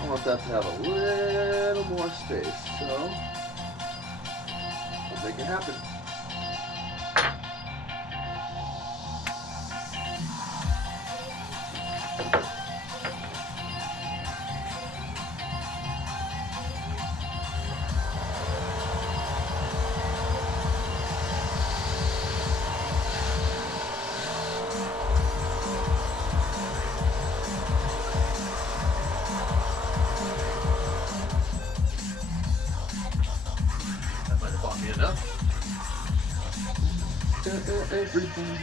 I want that to have a little more space, so I'll make it happen. That might have bought me enough. Everybody.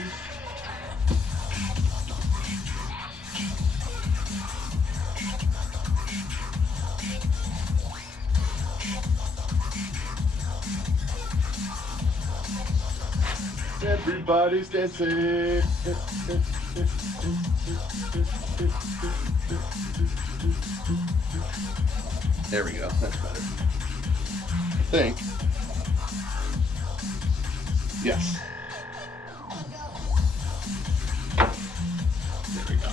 Everybody's dancing. There we go. That's better. I think. Yes. There we go.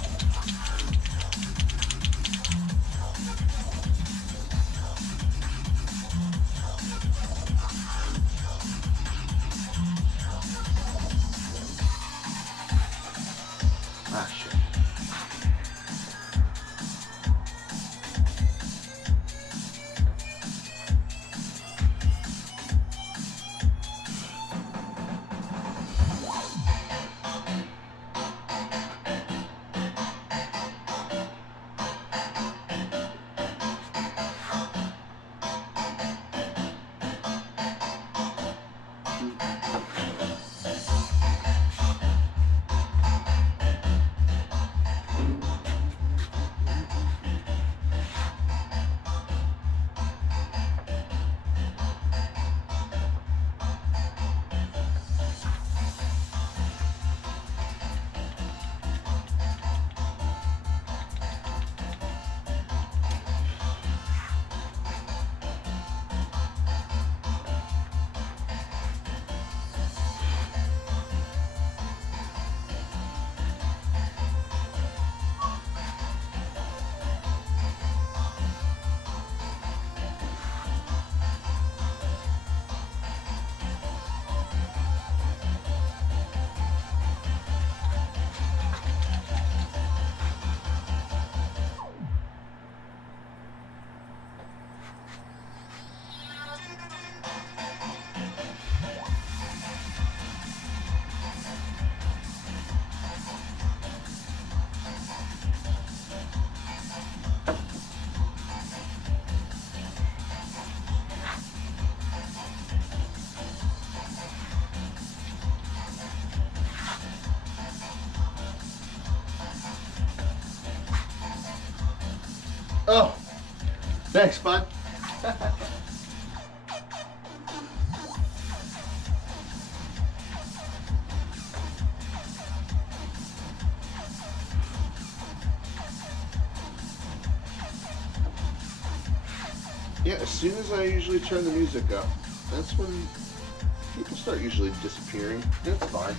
Ah, shit. Oh, thanks, bud. Yeah, as soon as I usually turn the music up, that's when people start usually disappearing. It's fine.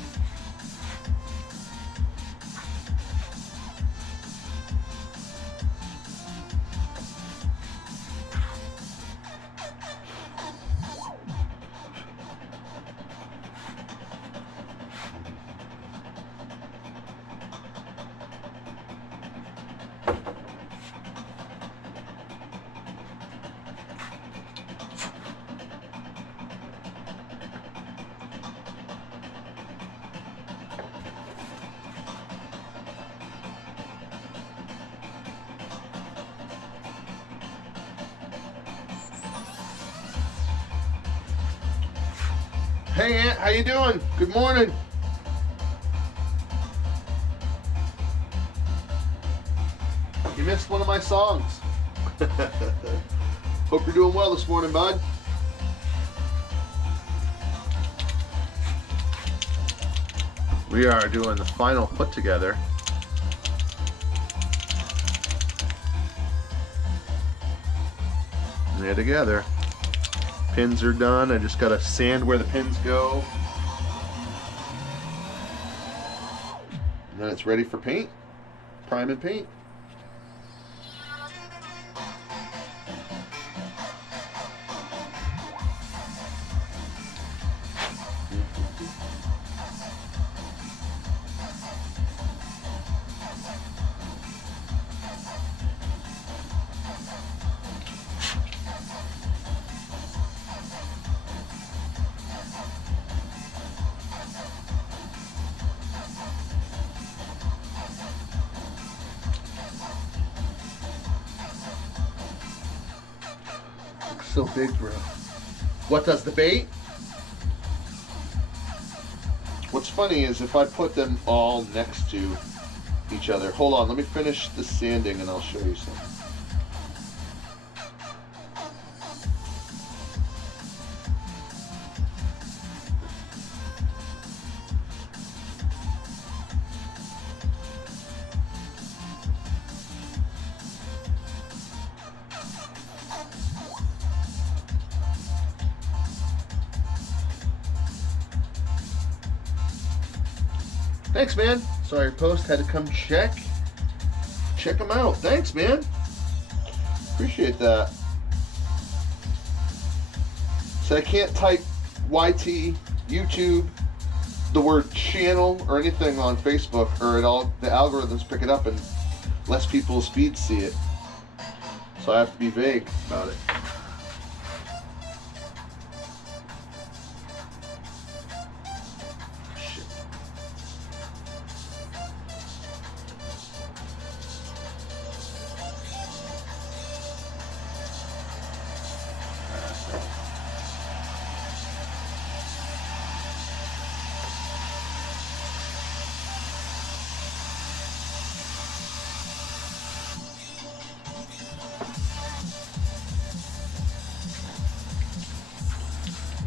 Hey Aunt, how you doing? Good morning. You missed one of my songs. Hope you're doing well this morning, bud. We are doing the final put together. They're together. Pins are done. I just gotta sand where the pins go. And then it's ready for paint. Prime and paint. So big, bro. What does the bait? What's funny is if I put them all next to each other. Hold on, let me finish the sanding and I'll show you something. Thanks, man. Saw your post. Had to come check them out. Thanks, man. Appreciate that. So I can't type YT, YouTube, the word channel or anything on Facebook, or the algorithms pick it up and less people's feeds see it. So I have to be vague about it.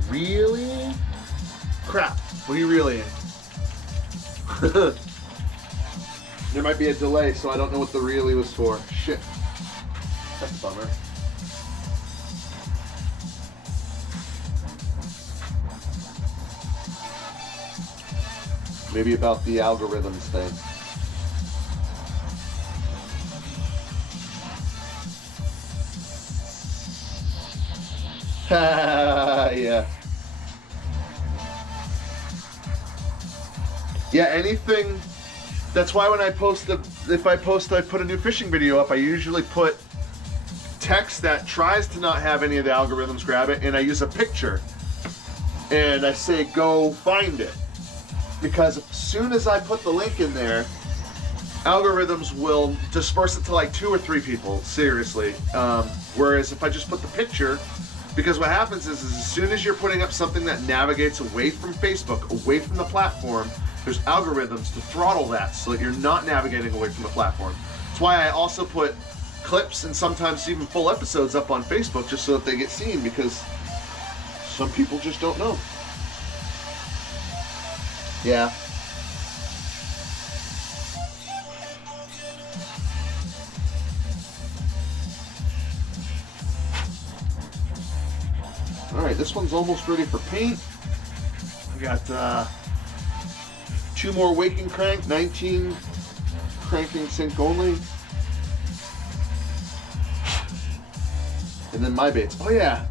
Really? Crap. What are you really in? There might be a delay, so I don't know what the really was for. Shit. That's a bummer. Maybe about the algorithms thing. Yeah. Yeah, anything. That's why when I post if I put a new fishing video up, I usually put text that tries to not have any of the algorithms grab it, and I use a picture. And I say, go find it. Because as soon as I put the link in there, algorithms will disperse it to like 2 or 3 people, seriously. Whereas if I just put the picture, because what happens is as soon as you're putting up something that navigates away from Facebook, away from the platform, there's algorithms to throttle that so that you're not navigating away from the platform. That's why I also put clips and sometimes even full episodes up on Facebook just so that they get seen, because some people just don't know. Yeah. Alright, this one's almost ready for paint. I got 2 more waking crank, 19 cranking sink only. And then my baits. Oh yeah.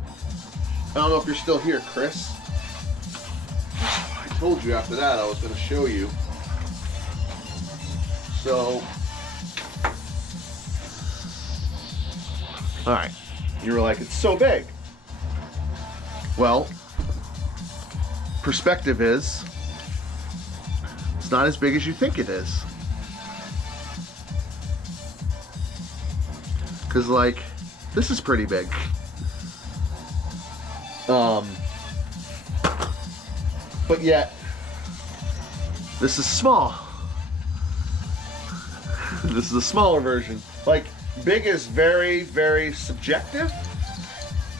I don't know if you're still here, Chris. I told you after that I was going to show you. So, alright. You were like, it's so big. Well, perspective is, it's not as big as you think it is. Because, like, this is pretty big. But yet, this is small. This is a smaller version. Like, big is very, very subjective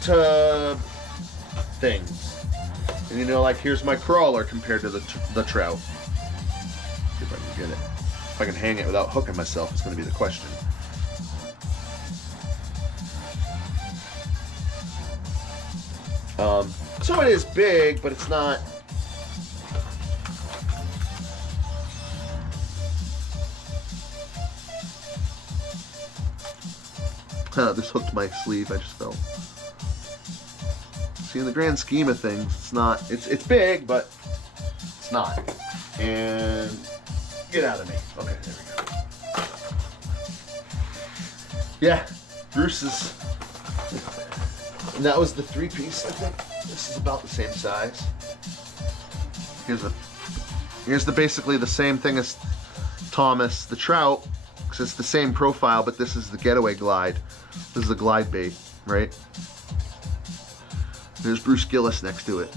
to things. And you know, like, here's my crawler compared to the trout. See if I can get it. If I can hang it without hooking myself, it's going to be the question. So it is big, but it's not. This hooked my sleeve. I just fell. See, in the grand scheme of things, it's not. It's big, but it's not. And get out of me. Okay, there we go. Yeah, Bruce's. And that was the 3-piece, I think. This is about the same size. Here's basically the same thing as Thomas the trout, because it's the same profile, but this is the getaway glide. This is a glide bait, right? There's Bruce Gillis next to it.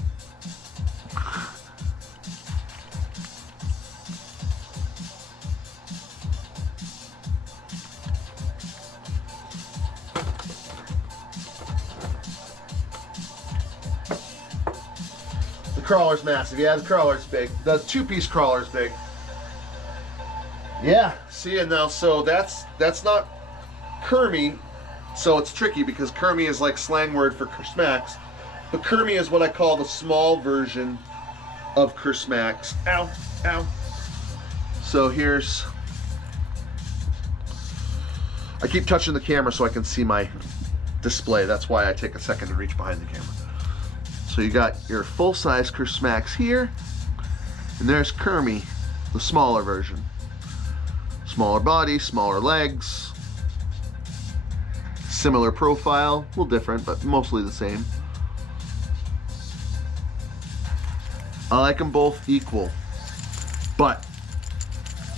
The crawler's massive. Yeah, the crawler's big. The 2-piece crawler's big. Yeah, see, and now, so that's not Kermie, so it's tricky because Kermie is like slang word for Kersmax, but Kermie is what I call the small version of Kersmax. Ow, ow. So here's, I keep touching the camera so I can see my display. That's why I take a second to reach behind the camera. So you got your full-size Kersmax here, and there's Kermie, the smaller version. Smaller body, smaller legs, similar profile, a little different, but mostly the same. I like them both equal, but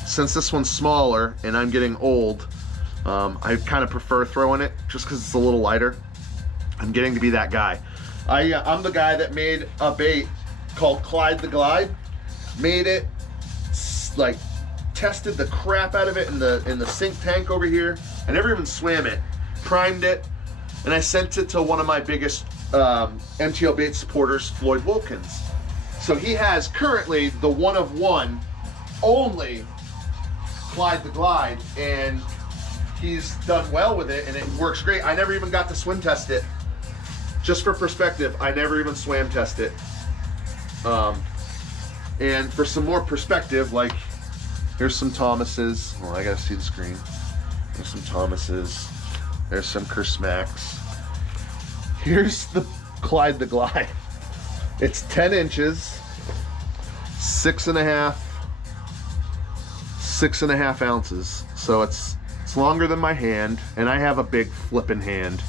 since this one's smaller and I'm getting old, I kind of prefer throwing it just because it's a little lighter. I'm getting to be that guy. I'm the guy that made a bait called Clyde the Glide. Made it, like, tested the crap out of it in the sink tank over here. I never even swam it. Primed it, and I sent it to one of my biggest MTL bait supporters, Floyd Wilkins. So he has currently the one of one only Clyde the Glide, and he's done well with it, and it works great. I never even got to swim test it. Just for perspective, I never even swam test it. And for some more perspective, like, here's some Thomases. Well, I gotta see the screen. There's some Thomases. There's some Kersmax. Here's the Clyde the Glide. It's 10 inches, 6.5 ounces. So it's longer than my hand, and I have a big flipping hand.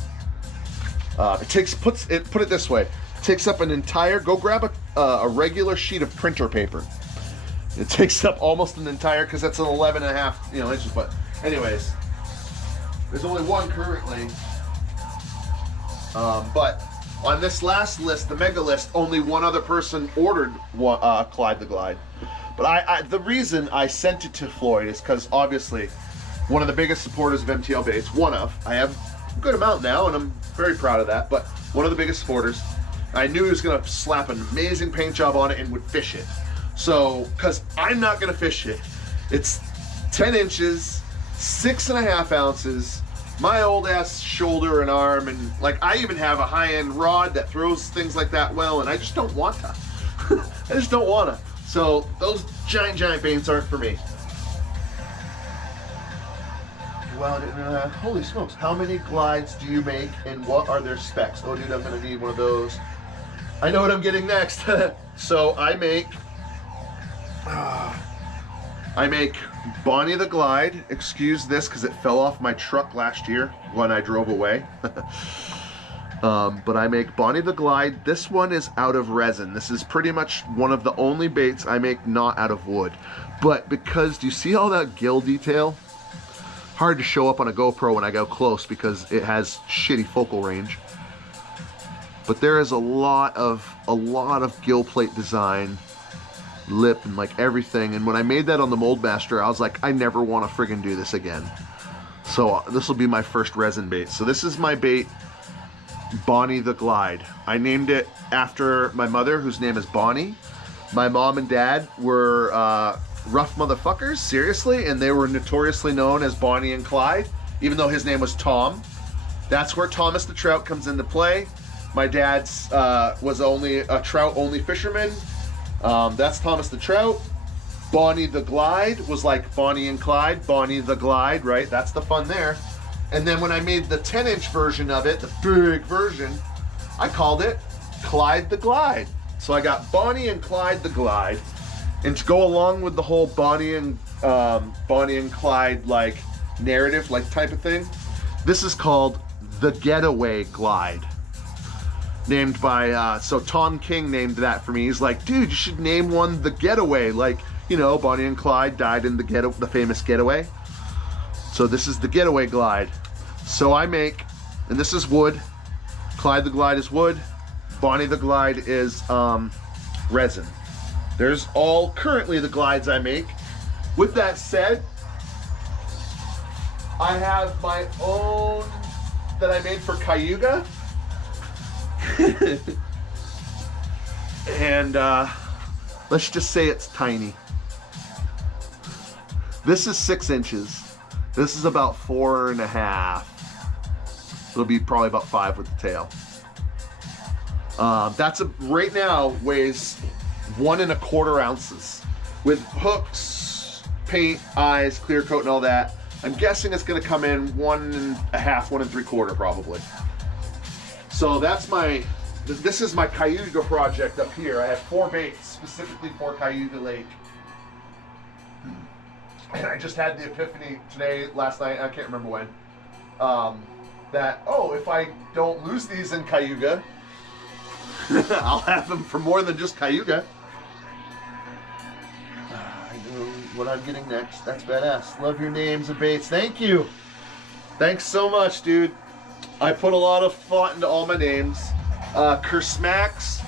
Put it this way. It takes up an entire, go grab a regular sheet of printer paper. It takes up almost an entire, because that's an 11.5 inches, but anyways, there's only one currently. But on this last list, the mega list, only one other person ordered Clyde the Glide. But the reason I sent it to Floyd is because obviously one of the biggest supporters of MTL baits, I have a good amount now, and I'm very proud of that, but one of the biggest supporters, I knew he was gonna slap an amazing paint job on it and would fish it. So, because I'm not gonna fish it. It's 10 inches, 6.5 ounces, my old ass shoulder and arm, and like I even have a high-end rod that throws things like that well, and I just don't want to. I just don't want to. So those giant baits aren't for me. Well, holy smokes, how many glides do you make and what are their specs? Oh dude, I'm gonna need one of those. I know what I'm getting next. So I make Bonnie the Glide. Excuse this because it fell off my truck last year when I drove away. But I make Bonnie the Glide. This one is out of resin. This is pretty much one of the only baits I make not out of wood. But because, do you see all that gill detail? Hard to show up on a GoPro when I go close because it has shitty focal range. But there is a lot of gill plate design, lip, and like everything. And when I made that on the Mold Master, I was like, I never want to friggin' do this again. So this will be my first resin bait. So this is my bait, Bonnie the Glide. I named it after my mother, whose name is Bonnie. My mom and dad were rough motherfuckers, seriously, and they were notoriously known as Bonnie and Clyde, even though his name was Tom. That's where Thomas the Trout comes into play. My dad's was only a trout-only fisherman. That's Thomas the Trout. Bonnie the Glide was like Bonnie and Clyde, Bonnie the Glide, right? That's the fun there. And then when I made the 10-inch version of it, the big version, I called it Clyde the Glide. So I got Bonnie and Clyde the Glide. And to go along with the whole Bonnie and Clyde like narrative, like type of thing, this is called the Getaway Glide. Named by, so Tom King named that for me. He's like, dude, you should name one the Getaway. Like, you know, Bonnie and Clyde died in the famous Getaway. So this is the Getaway Glide. So I make, and this is wood. Clyde the Glide is wood. Bonnie the Glide is resin. There's all currently the glides I make. With that said, I have my own that I made for Cayuga. And let's just say it's tiny. This is 6 inches. This is about 4.5. It'll be probably about 5 with the tail. Right now weighs 1.25 ounces with hooks, paint, eyes, clear coat, and all that. I'm guessing it's going to come in 1.5, 1.75 probably. So that's this is my Cayuga project up here. I have 4 baits specifically for Cayuga Lake. And I just had the epiphany last night, I can't remember when, that, if I don't lose these in Cayuga, I'll have them for more than just Cayuga. I know what I'm getting next. That's badass. Love your names and baits. Thank you. Thanks so much, dude. I put a lot of thought into all my names. Kersmax.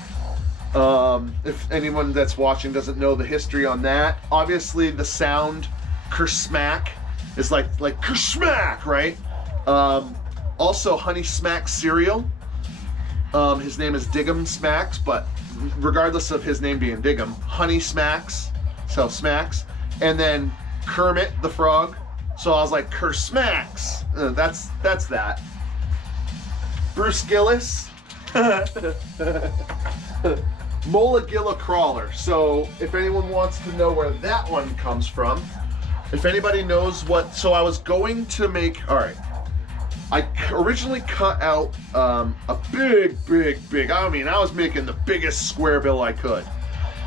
If anyone that's watching doesn't know the history on that, obviously the sound Kersmack is like Kersmack, right? Also Honey Smack cereal. His name is Diggum Smacks, but regardless of his name being Diggum, Honey Smacks, so Smacks. And then Kermit the Frog. So I was like, Kersmacks. That's that. Bruce Gillis. Molagilla Crawler. So if anyone wants to know where that one comes from, if anybody knows what, so I was going to make, all right, I originally cut out a big, I mean, I was making the biggest square bill I could.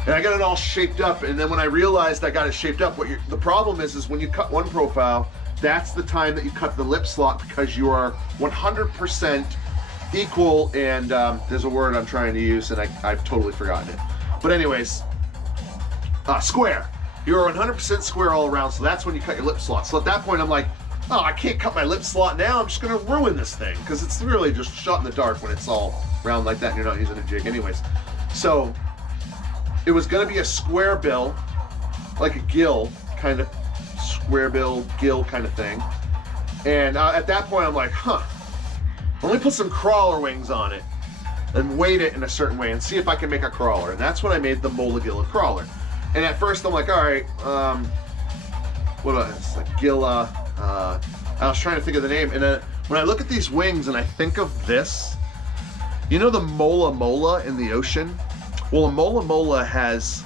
And I got it all shaped up, and then when I realized I got it shaped up, the problem is when you cut one profile, that's the time that you cut the lip slot, because you are 100% equal, and there's a word I'm trying to use, and I've totally forgotten it. But anyways, square. You're 100% square all around, so that's when you cut your lip slot. So at that point, I'm like, oh, I can't cut my lip slot now. I'm just gonna ruin this thing, because it's really just shot in the dark when it's all round like that and you're not using a jig anyways. So it was gonna be a square bill, like a gill, kind of square bill, gill kind of thing. And at that point, I'm like, let me put some crawler wings on it and weight it in a certain way and see if I can make a crawler. And that's when I made the Molagilla Crawler. And at first I'm like, all right, what was it? It's like Gilla. I was trying to think of the name. And when I look at these wings and I think of this, you know the mola mola in the ocean? Well, a mola mola has,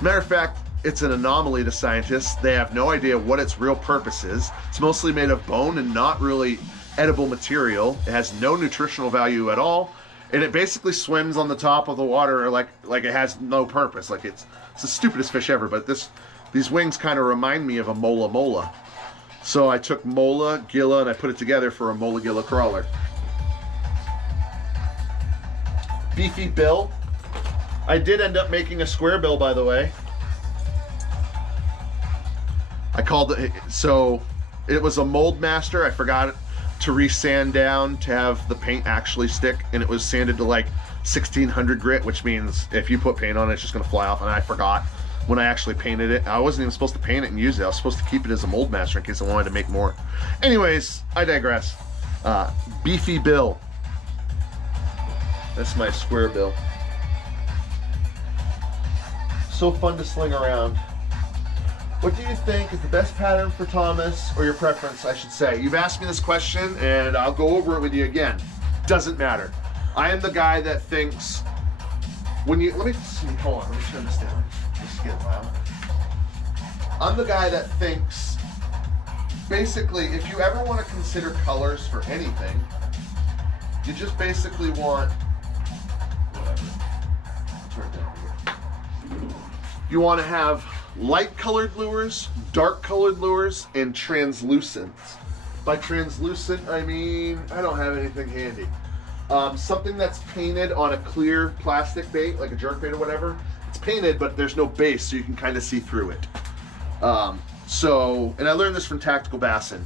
matter of fact, it's an anomaly to scientists. They have no idea what its real purpose is. It's mostly made of bone and not really edible material. It has no nutritional value at all, and it basically swims on the top of the water like it has no purpose. Like it's the stupidest fish ever. But these wings kind of remind me of a mola mola. So I took mola, gilla, and I put it together for a Molagilla Crawler. Beefy bill. I did end up making a square bill, by the way. I called it, so it was a Mold Master. I forgot to resand down to have the paint actually stick, and it was sanded to like 1600 grit, which means if you put paint on it, it's just gonna fly off, and I forgot. when I actually painted it. I wasn't even supposed to paint it and use it. I was supposed to keep it as a mold master in case I wanted to make more. Anyways, I digress. Beefy bill. That's my square bill. So fun to sling around. What do you think is the best pattern for Thomas, or your preference, I should say? You've asked me this question, and I'll go over it with you again. Doesn't matter. I am the guy that thinks, when you, let me see, hold on, let me turn this down. Just get loud. I'm the guy that thinks, basically, if you ever want to consider colors for anything, you just basically want, whatever, turn it down here. You want to have light colored lures, dark colored lures, and translucents. By translucent, I mean, I don't have anything handy. Something that's painted on a clear plastic bait, like a jerkbait or whatever. It's painted, but there's no base, so you can kind of see through it. And I learned this from Tactical Bassin.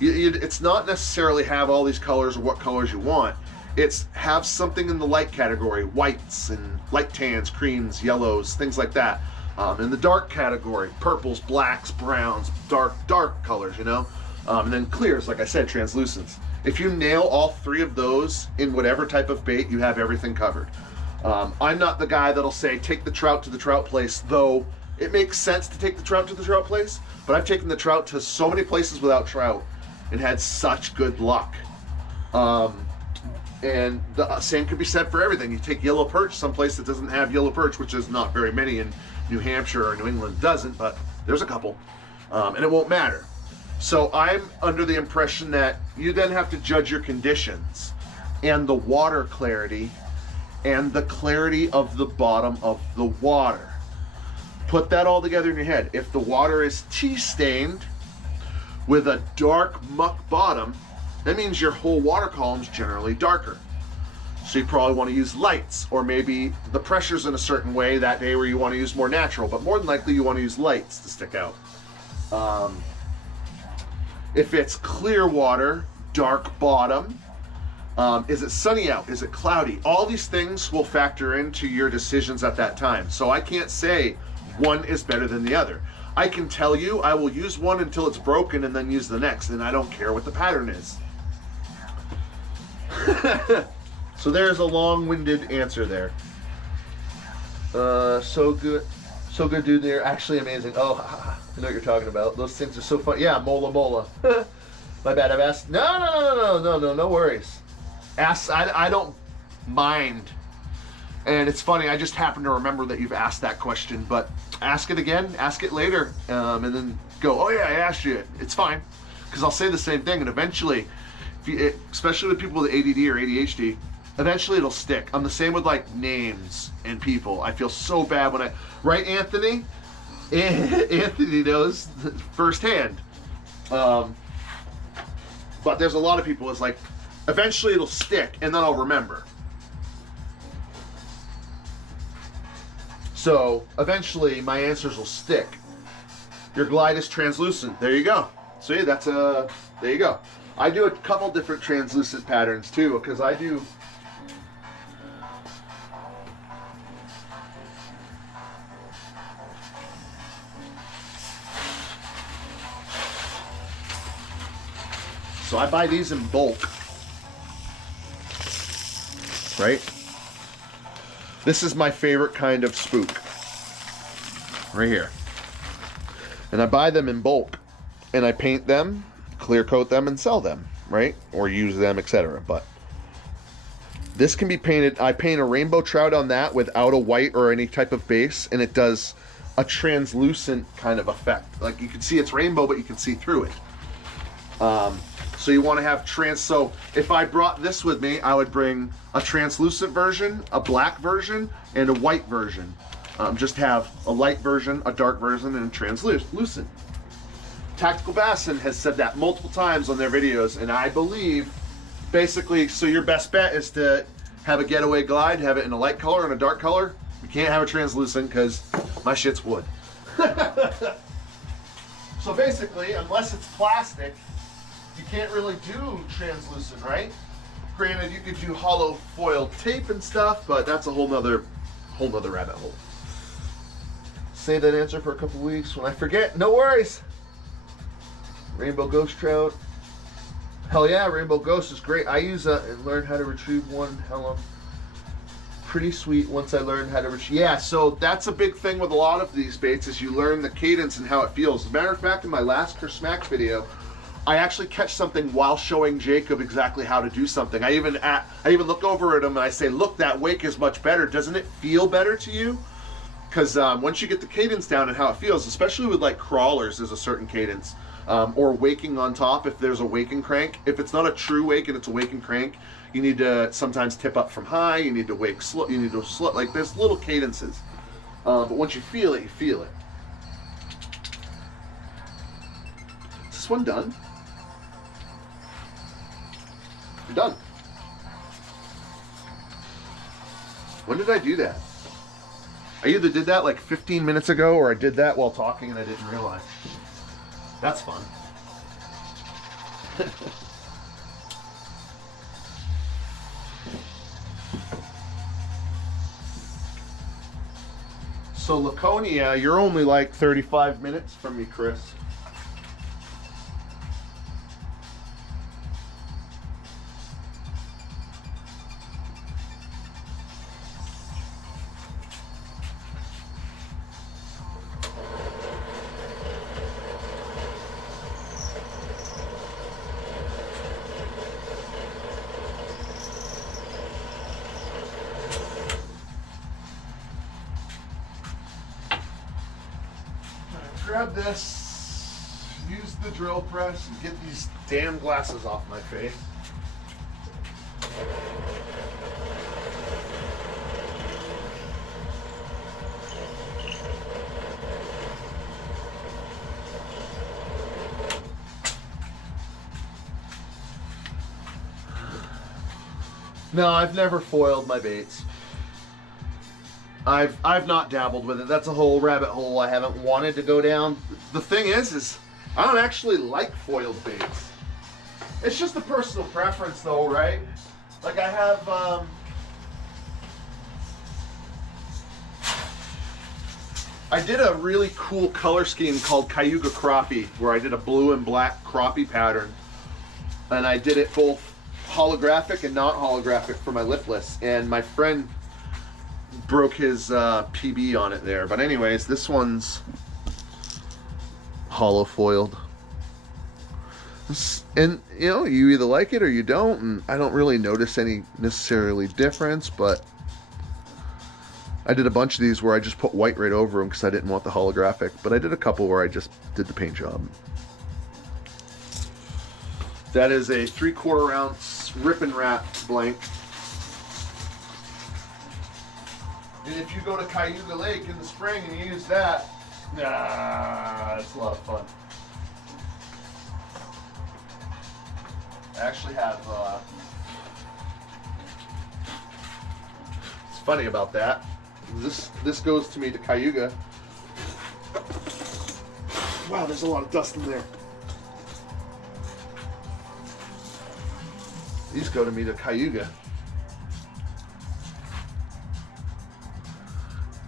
It's not necessarily have all these colors or what colors you want. It's have something in the light category, whites and light tans, creams, yellows, things like that. In the dark category, purples, blacks, browns, dark colors, you know? And then clears, like I said, translucents. If you nail all three of those in whatever type of bait, you have everything covered. I'm not the guy that'll say, take the trout to the trout place, though it makes sense to take the trout to the trout place, but I've taken the trout to so many places without trout and had such good luck. And the same could be said for everything. You take yellow perch someplace that doesn't have yellow perch, which is not very many in New Hampshire or New England doesn't, but there's a couple, and it won't matter. So I'm under the impression that you then have to judge your conditions and the water clarity and the clarity of the bottom of the water. Put that all together in your head. If the water is tea stained with a dark muck bottom, that means your whole water column is generally darker. So you probably want to use lights, or maybe the pressure's in a certain way that day where you want to use more natural, but more than likely you want to use lights to stick out. If it's clear water, dark bottom, is it sunny out? Is it cloudy? All these things will factor into your decisions at that time. So I can't say one is better than the other. I can tell you I will use one until it's broken and then use the next, and I don't care what the pattern is. So there's a long-winded answer there. So good, dude. They're actually amazing. Oh, I know what you're talking about. Those things are so fun. Yeah, mola. My bad. I've asked. No worries. I don't mind. And it's funny. I just happened to remember that you've asked that question, but ask it again. Ask it later, and then go. Oh yeah, I asked you. It's fine, because I'll say the same thing, and eventually, especially with people with ADD or ADHD. Eventually it'll stick. I'm the same with like names and people. I feel so bad when right, Anthony? Anthony knows firsthand. But there's a lot of people, it's like, eventually it'll stick and then I'll remember. So eventually my answers will stick. Your glide is translucent. There you go. See, there you go. I do a couple different translucent patterns too, because I do. So I buy these in bulk, right? This is my favorite kind of spook, right here. And I buy them in bulk, and I paint them, clear coat them, and sell them, right? Or use them, etc. But this can be painted. I paint a rainbow trout on that without a white or any type of base, and it does a translucent kind of effect. Like you can see it's rainbow, but you can see through it. So you want to have so if I brought this with me, I would bring a translucent version, a black version, and a white version. Just have a light version, a dark version, and a translucent. Tactical Bassin has said that multiple times on their videos, and I believe, basically, so your best bet is to have a getaway glide, have it in a light color and a dark color. You can't have a translucent because my shit's wood. So basically, unless it's plastic, you can't really do translucent, right? Granted, you could do hollow foil tape and stuff, but that's a whole nother rabbit hole. save that answer for a couple weeks when I forget. No worries. Rainbow ghost trout. Hell yeah, rainbow ghost is great. I use and learned how to retrieve one. Hell, pretty sweet once I learned how to retrieve. Yeah, so that's a big thing with a lot of these baits is you learn the cadence and how it feels. As a matter of fact, in my last Kerr video, I actually catch something while showing Jacob exactly how to do something. I even look over at him and I say, look, that wake is much better. Doesn't it feel better to you? Because once you get the cadence down and how it feels, especially with like crawlers, there's a certain cadence. Or waking on top if there's a waking crank. If it's not a true wake and it's a waking crank, you need to sometimes tip up from high, you need to wake slow, you need to slow, like there's little cadences. But once you feel it, you feel it. Is this one done? I'm done. When did I do that? I either did that like 15 minutes ago or I did that while talking and I didn't realize. That's fun. So Laconia, you're only like 35 minutes from me, Chris. Grab this, use the drill press, and get these damn glasses off my face. No, I've never foiled my baits. I've not dabbled with it. That's a whole rabbit hole I haven't wanted to go down. The thing is I don't actually like foiled baits. It's just a personal preference though, right? Like I have I did a really cool color scheme called Cayuga Crappie where I did a blue and black crappie pattern. And I did it both holographic and not holographic for my lipless. And my friend broke his PB on it there. But anyways, this one's hollow foiled. And you know, you either like it or you don't, and I don't really notice any necessarily difference, but I did a bunch of these where I just put white right over them because I didn't want the holographic, but I did a couple where I just did the paint job. That is a 3/4 ounce Rip and Wrap blank. And if you go to Cayuga Lake in the spring and you use that, it's a lot of fun. I actually have, it's funny about that. This goes to me to Cayuga. Wow, there's a lot of dust in there. These go to me to Cayuga.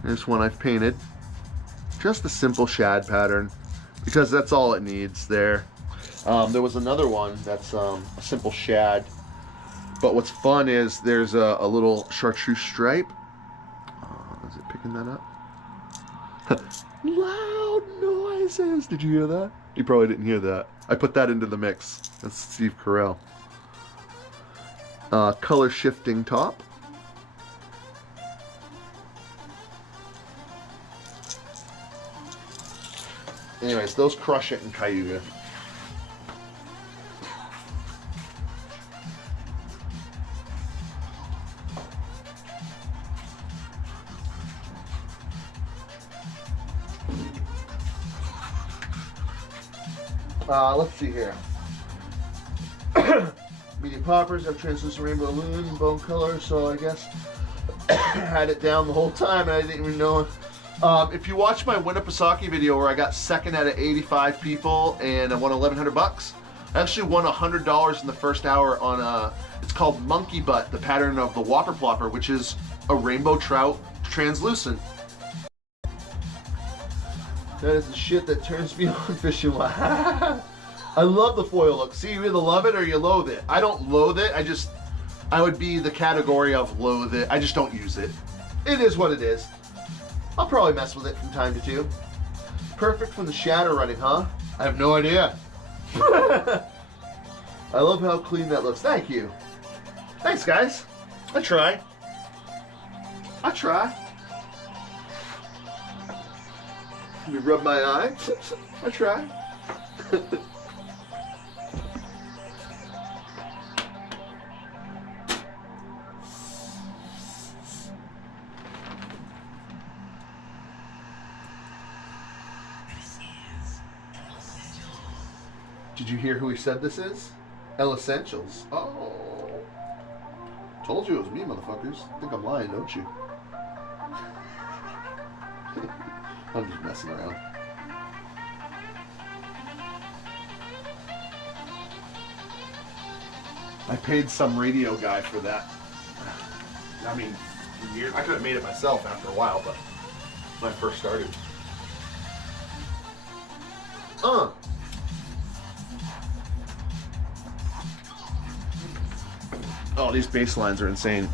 Here's one I've painted. Just a simple shad pattern because that's all it needs there. There was another one that's a simple shad, but what's fun is there's a little chartreuse stripe. Is it picking that up? Loud noises. Did you hear that? You probably didn't hear that. I put that into the mix. That's Steve Carell. Color shifting top. Anyways, those crush it in Cayuga. Let's see here. Medium poppers have translucent rainbow loon bone color, so I guess I had it down the whole time and I didn't even know it. If you watch my Winnipesaukee video where I got second out of 85 people and I won 1,100 bucks, I actually won $100 in the first hour on it's called Monkey Butt, the pattern of the Whopper Plopper, which is a rainbow trout translucent. That is the shit that turns me on fishing wise. I love the foil look. See, you either love it or you loathe it. I don't loathe it. I would be the category of loathe it. I just don't use it. It is what it is. I'll probably mess with it from time to time. Perfect for the shadow running, huh? I have no idea. I love how clean that looks. Thank you. Thanks, guys. I try. You rub my eye. I try. Did you hear who he said this is? El Essentials. Oh. Told you it was me, motherfuckers. Think I'm lying, don't you? I'm just messing around. I paid some radio guy for that. I mean, weird. I could have made it myself after a while, but when I first started. Oh, these bass lines are insane.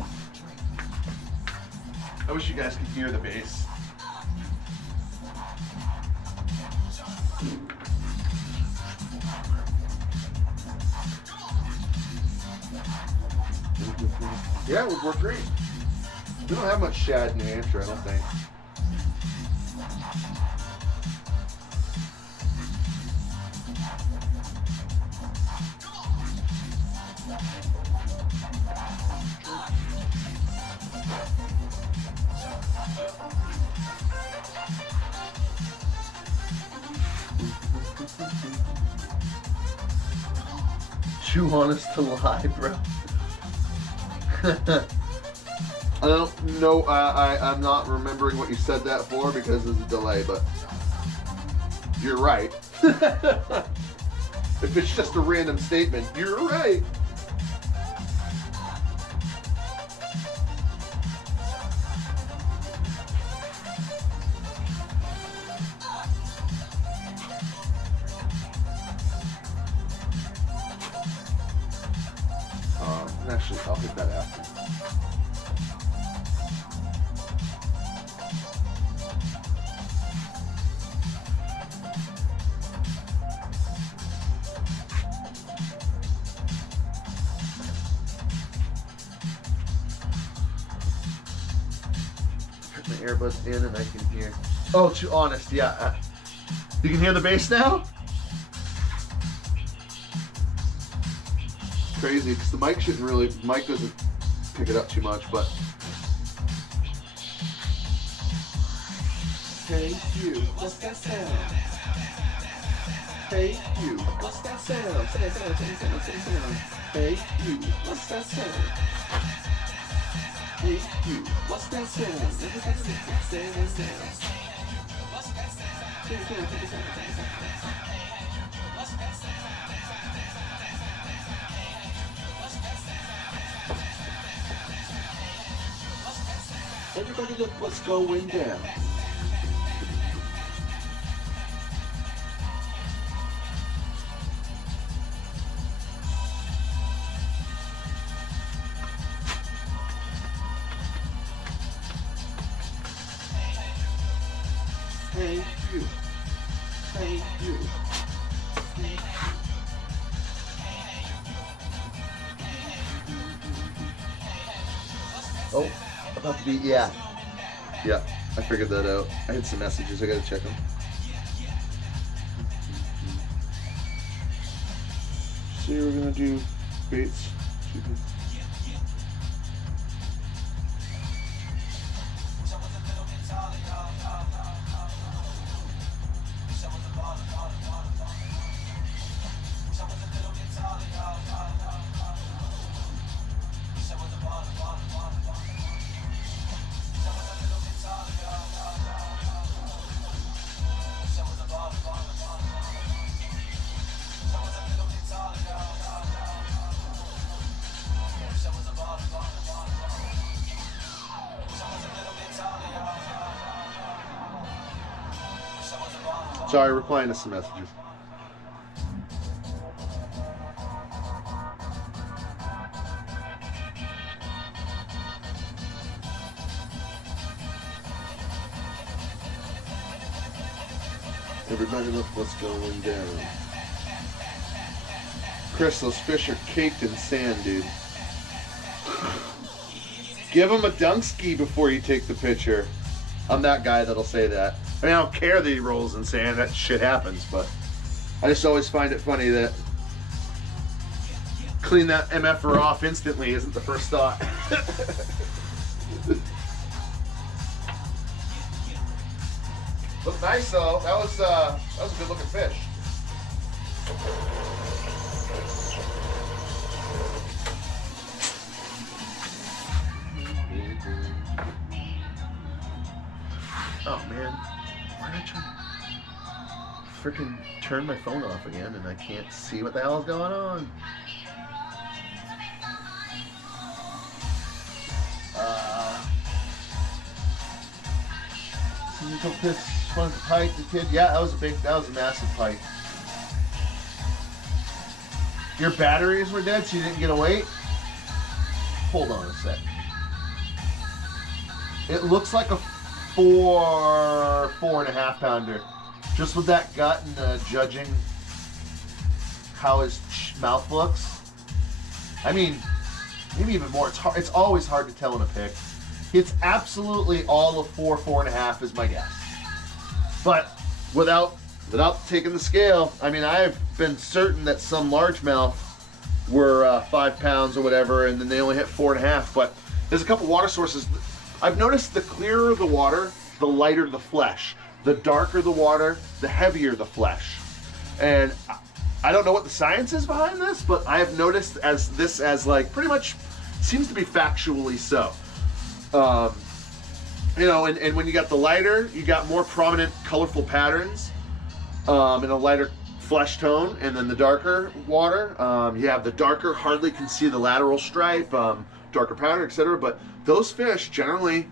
I wish you guys could hear the bass. Yeah, it would work great. We don't have much shad in New Hampshire, I don't think. Too honest to lie, bro. I don't know. I'm not remembering what you said that for because there's a delay, but you're right. If it's just a random statement, you're right. Actually, I'll hit that after. Put my earbuds in and I can hear. Oh, too honest, yeah. You can hear the bass now? Crazy because the mic shouldn't really, mic doesn't pick it up too much, but hey you, what's that sound? Hey you, what's that sound? Sound. Hey you, what's that sound? Hey you, what's that Everybody look what's going down. Hey you. Hey you. Oh, about to be, yeah. Yeah, I figured that out. I had some messages, I gotta check them. So we're gonna do baits. Sorry, replying to some messages. Everybody look what's going down. Chris, those fish are caked in sand, dude. Give him a dunk ski before you take the picture. I'm that guy that'll say that. I mean, I don't care that he rolls in sand. That shit happens, but I just always find it funny that clean that MFR off instantly isn't the first thought. Looked nice though. That was a good looking fish. Oh man, why did I freaking turn my phone off again and I can't see what the hell is going on? You took this one pike, the kid. Yeah, that was a massive pike. Your batteries were dead, so you didn't get a weight? Hold on a sec. It looks like a 4.5 pounder. Just with that gut and judging how his mouth looks. I mean, maybe even more. It's always hard to tell in a pick. It's absolutely all of 4.5 is my guess. But without taking the scale, I mean, I've been certain that some largemouth were 5 pounds or whatever, and then they only hit 4.5. But there's a couple water sources. I've noticed the clearer the water, the lighter the flesh. The darker the water, the heavier the flesh. And I don't know what the science is behind this, but I have noticed as like pretty much seems to be factually so. You know, and when you got the lighter, you got more prominent, colorful patterns, and a lighter flesh tone, and then the darker water, you have the darker, hardly can see the lateral stripe, darker pattern, etc. But those fish generally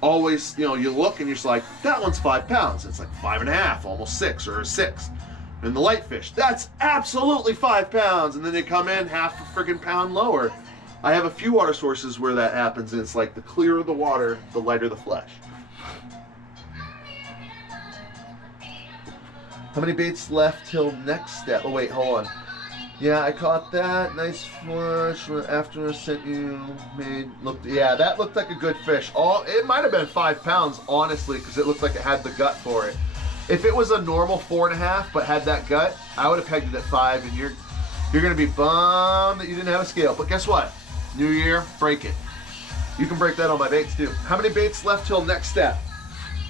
always, you know, you look and you're just like, that one's 5 pounds. It's like 5.5, almost 6 or 6. And the light fish, that's absolutely 5 pounds. And then they come in half a friggin' pound lower. I have a few water sources where that happens, and it's like the clearer the water, the lighter the flesh. How many baits left till next step? Oh wait, hold on. Yeah, I caught that. Nice flush. After I sent you, yeah, that looked like a good fish. It might have been 5 pounds, honestly, because it looked like it had the gut for it. If it was a normal 4.5 but had that gut, I would have pegged it at 5, and you're gonna be bummed that you didn't have a scale. But guess what? New year, break it. You can break that on my baits too. How many baits left till next step?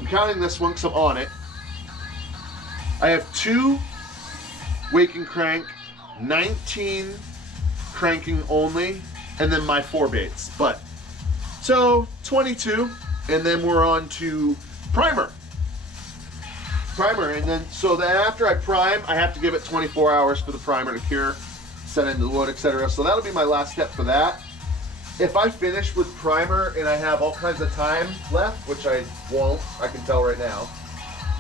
I'm counting this one because I'm on it. I have 2 wake and crank, 19 cranking only, and then my 4 baits. But so 22, and then we're on to primer. And then so then after I prime, I have to give it 24 hours for the primer to cure, set into the wood, etc. So that'll be my last step for that. If I finish with primer and I have all kinds of time left, which I won't, I can tell right now.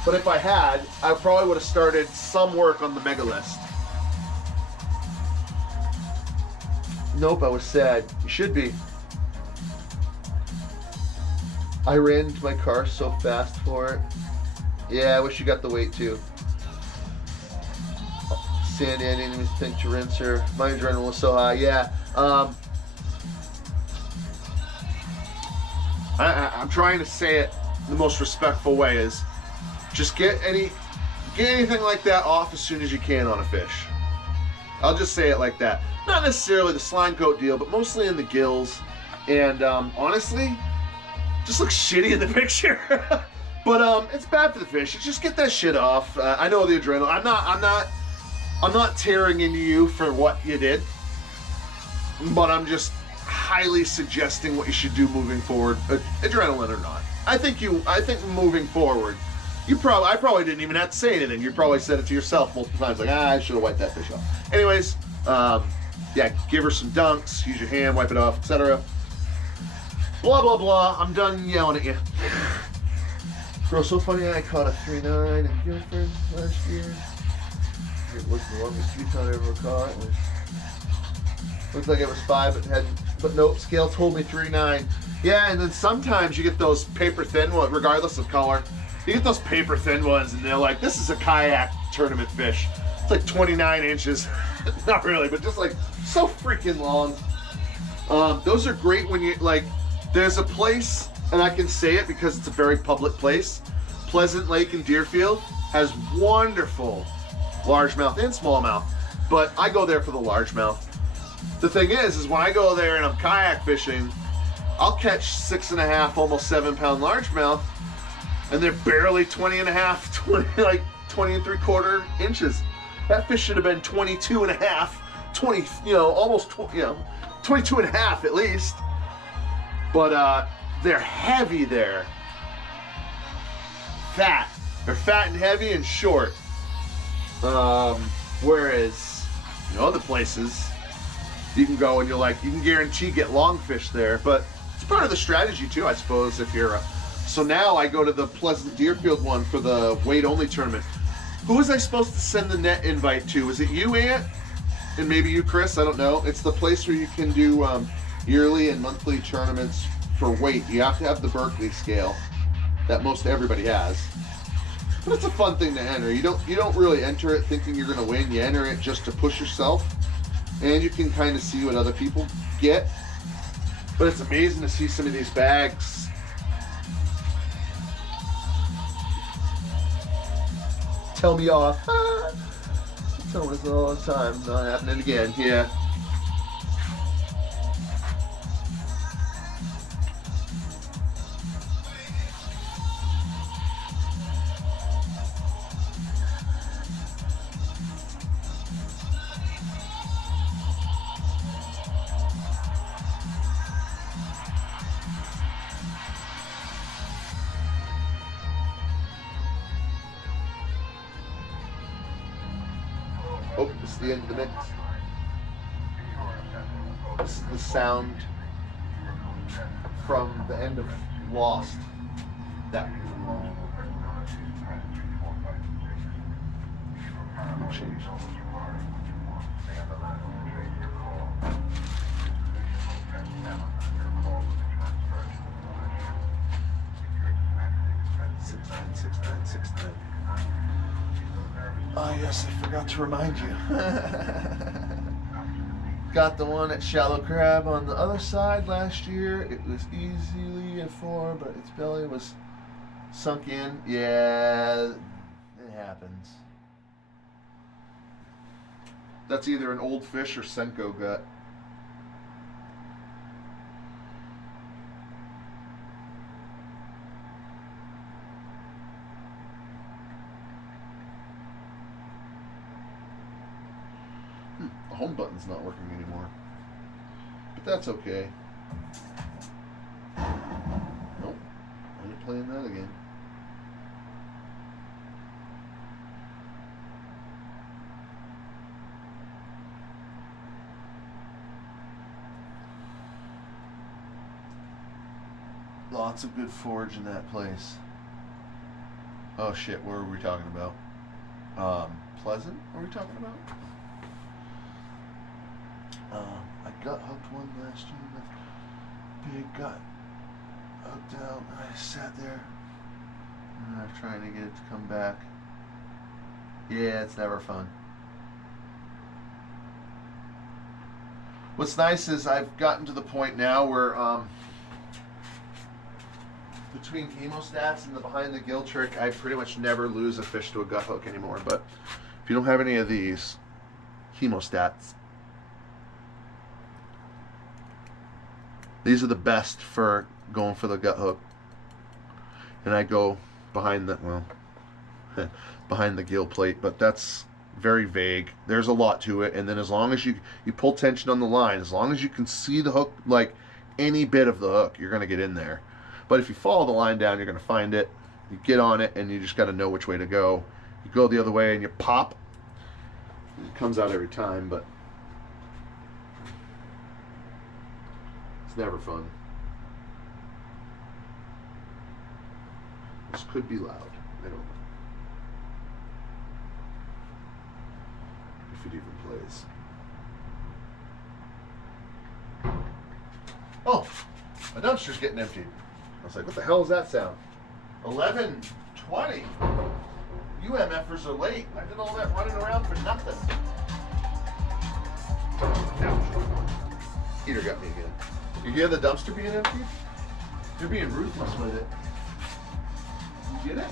But if I had, I probably would have started some work on the mega list. Nope, I was sad. You should be. I ran into my car so fast for it. Yeah, I wish you got the weight too. Sandy, I didn't even think to rinse her. My adrenaline was so high. Yeah. I'm trying to say it the most respectful way is just get anything like that off as soon as you can on a fish. I'll just say it like that. Not necessarily the slime coat deal, but mostly in the gills. And honestly, just looks shitty in the picture. But it's bad for the fish. Just get that shit off. I know the adrenaline. I'm not tearing into you for what you did, but I'm just highly suggesting what you should do moving forward, adrenaline or not. I think moving forward, I probably didn't even have to say anything. You probably said it to yourself multiple times, like, I should have wiped that fish off. Anyways, yeah, give her some dunks, use your hand, wipe it off, etc. Blah, blah, blah. I'm done yelling at you. Bro, so funny, I caught a 3.9 in Guilford last year. It was the longest 3-ton I ever caught. Looked like it was 5, but nope, scale told me 3.9. Yeah, and then sometimes you get those paper thin ones, regardless of color. You get those paper thin ones, and they're like, this is a kayak tournament fish. It's like 29 inches. Not really, but just like so freaking long. Those are great when you, like, there's a place, and I can say it because it's a very public place. Pleasant Lake in Deerfield has wonderful largemouth and smallmouth, but I go there for the largemouth. The thing is when I go there and I'm kayak fishing, I'll catch 6.5, almost 7 pound largemouth, and they're barely 20 and a half, 20, like 20 and 3/4 inches. That fish should have been 22 and a half, 20, almost, 22 and a half at least. But they're heavy there. Fat. They're fat and heavy and short. Whereas, other places, you can go and you can guarantee get long fish there. But it's part of the strategy too, I suppose, if you're so now I go to the Pleasant Deerfield one for the weight only tournament. Who was I supposed to send the net invite to? Was it you, Ant? And maybe you, Chris? I don't know. It's the place where you can do yearly and monthly tournaments for weight. You have to have the Berkeley scale that most everybody has. But it's a fun thing to enter. You don't really enter it thinking you're going to win. You enter it just to push yourself, and you can kind of see what other people get. But it's amazing to see some of these bags. Tell me off. Tell me this all the time. Not happening again. Yeah. Oh, this is the end of the mix. This is the sound from the end of Lost. That change. Six nine. Oh yes, I forgot to remind you. Got the one at Shallow Crab on the other side last year. It was easily a 4, but its belly was sunk in. Yeah, it happens. That's either an old fish or Senko gut. The home button's not working anymore. But that's okay. Nope. I ain't playing that again. Lots of good forage in that place. Oh shit, what were we talking about? Pleasant? What were we talking about? I gut hooked one last year with big gut hooked out. I sat there trying to get it to come back. Yeah, it's never fun. What's nice is I've gotten to the point now where between hemostats and the behind the gill trick, I pretty much never lose a fish to a gut hook anymore. But if you don't have any of these hemostats, these are the best for going for the gut hook. And I go behind the, well, behind the gill plate, but that's very vague. There's a lot to it, and then as long as you pull tension on the line, as long as you can see the hook, like any bit of the hook, you're going to get in there. But if you follow the line down, you're going to find it. You get on it, and you just got to know which way to go. You go the other way, and you pop. It comes out every time, but it's never fun. This could be loud. I don't know. If it even plays. Oh, my dumpster's getting emptied. I was like, what the hell is that sound? 11:20. You MFers are late. I did all that running around for nothing. Ouch. Heater got me again. You hear the dumpster being emptied? They're being ruthless with it. You get it?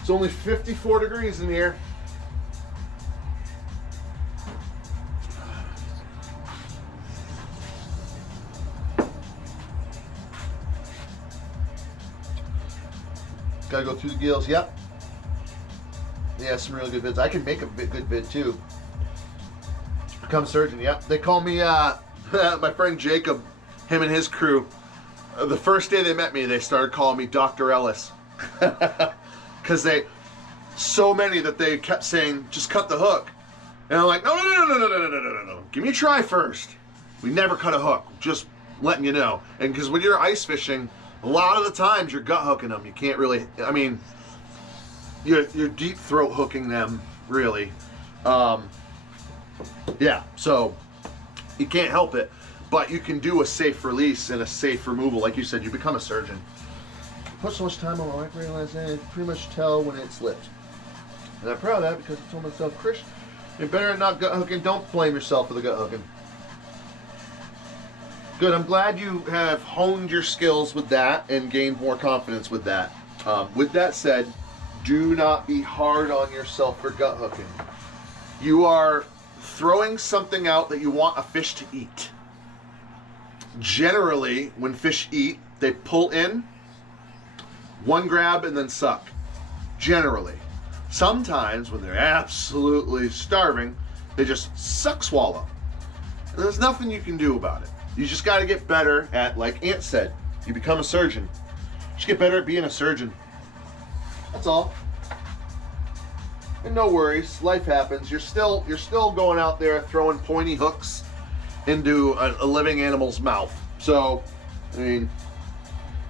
It's only 54 degrees in here. Gotta go through the gills. Yep. Yeah, some really good vids. I can make a good vid too. Become a surgeon. Yep. They call me my friend Jacob, him and his crew. The first day they met me, they started calling me Dr. Ellis. Because so many that they kept saying, just cut the hook. And I'm like, no. Give me a try first. We never cut a hook. Just letting you know. And because when you're ice fishing, a lot of the times you're gut hooking them. You can't really, I mean, you're deep throat hooking them, really. Yeah, so you can't help it. But you can do a safe release and a safe removal. Like you said, you become a surgeon. Put so much time on my wife, realized I can pretty much tell when it slipped. And I'm proud of that because I told myself, Chris, you're better at not gut hooking. Don't blame yourself for the gut hooking. Good, I'm glad you have honed your skills with that and gained more confidence with that. With that said, do not be hard on yourself for gut hooking. You are throwing something out that you want a fish to eat. Generally, when fish eat, they pull in, one grab, and then suck. Generally. Sometimes, when they're absolutely starving, they just suck swallow. And there's nothing you can do about it. You just got to get better at, like Ant said, you become a surgeon. Just get better at being a surgeon. That's all. And no worries, life happens. You're still going out there throwing pointy hooks into a living animal's mouth. So, I mean,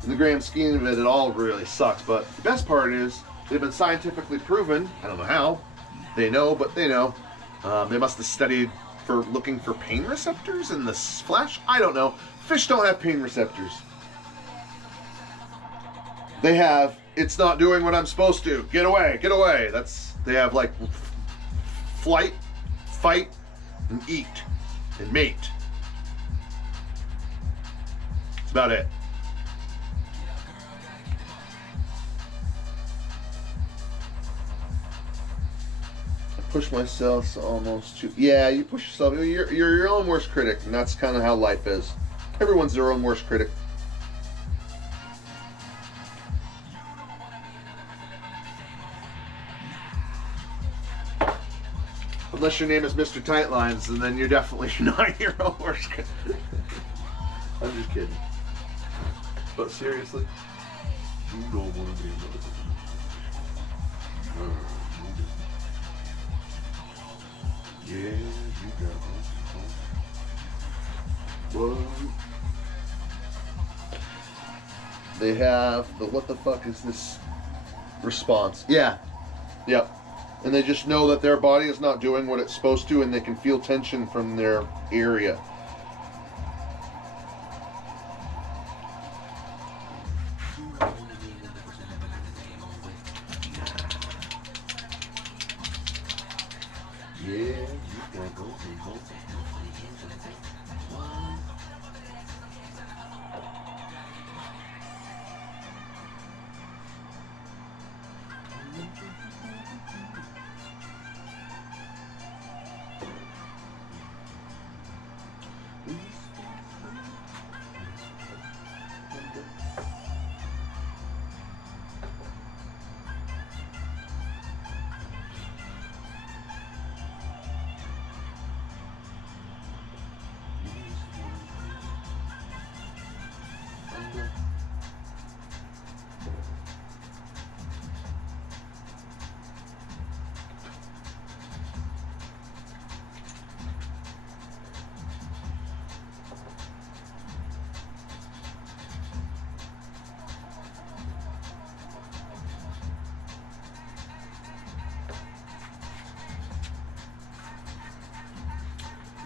in the grand scheme of it, it all really sucks. But the best part is, they've been scientifically proven. I don't know how. They know, but they know. They must have studied for looking for pain receptors in the flesh. I don't know. Fish don't have pain receptors. They have, it's not doing what I'm supposed to. Get away, get away. They have like flight, fight, and eat, and mate. That's about it. Push myself almost too. Yeah, you push yourself. You're your own worst critic, and that's kind of how life is. Everyone's their own worst critic. Unless your name is Mr. Tightlines, and then you're definitely not your own worst critic. I'm just kidding. But seriously, you don't want to be another. Yeah, you got it. Well, they have the what the fuck is this response? Yeah. Yep. And they just know that their body is not doing what it's supposed to, and they can feel tension from their area.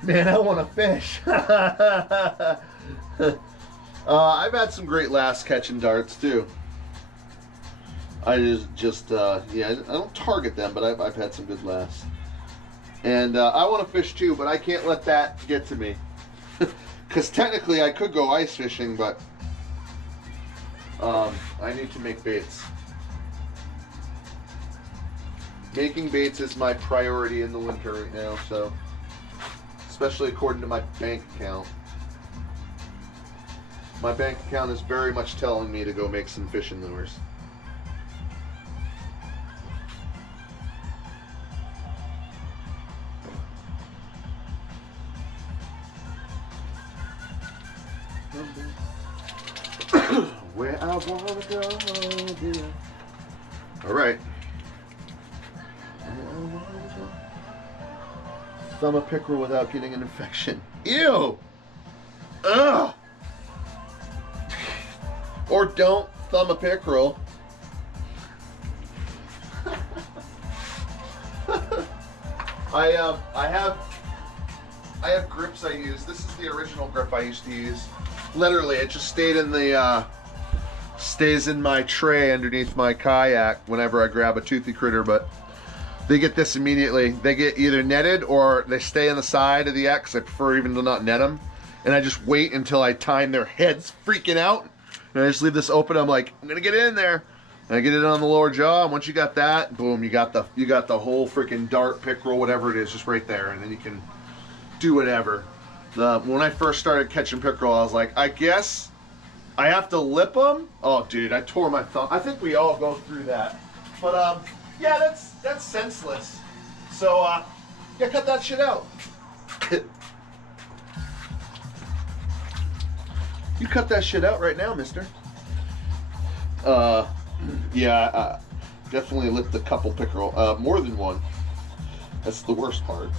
Man, I want to fish. I've had some great lasts catching darts too. I yeah, I don't target them, but I've had some good lasts. And I want to fish too, but I can't let that get to me. Because technically I could go ice fishing, but I need to make baits. Making baits is my priority in the winter right now, so especially according to my bank account. My bank account is very much telling me to go make some fishing lures. Where I wanna go, dear. All right. Thumb a pickerel without getting an infection. Ew! Ugh! Or don't thumb a pickerel. I have grips I use. This is the original grip I used to use. Literally, it just stayed in the stays in my tray underneath my kayak whenever I grab a toothy critter, but they get this immediately. They get either netted or they stay on the side of the X. I prefer even to not net them. And I just wait until I time their heads freaking out. And I just leave this open. I'm like, I'm gonna get it in there. And I get it on the lower jaw, and once you got that, boom, you got the whole freaking dart, pickerel, whatever it is, just right there, and then you can do whatever. When I first started catching pickerel, I was like, I guess I have to lip them. Oh, dude, I tore my thumb. I think we all go through that. But yeah, that's senseless. So yeah, cut that shit out. You cut that shit out right now, mister. Yeah, definitely lipped a couple pickerel. More than one. That's the worst part.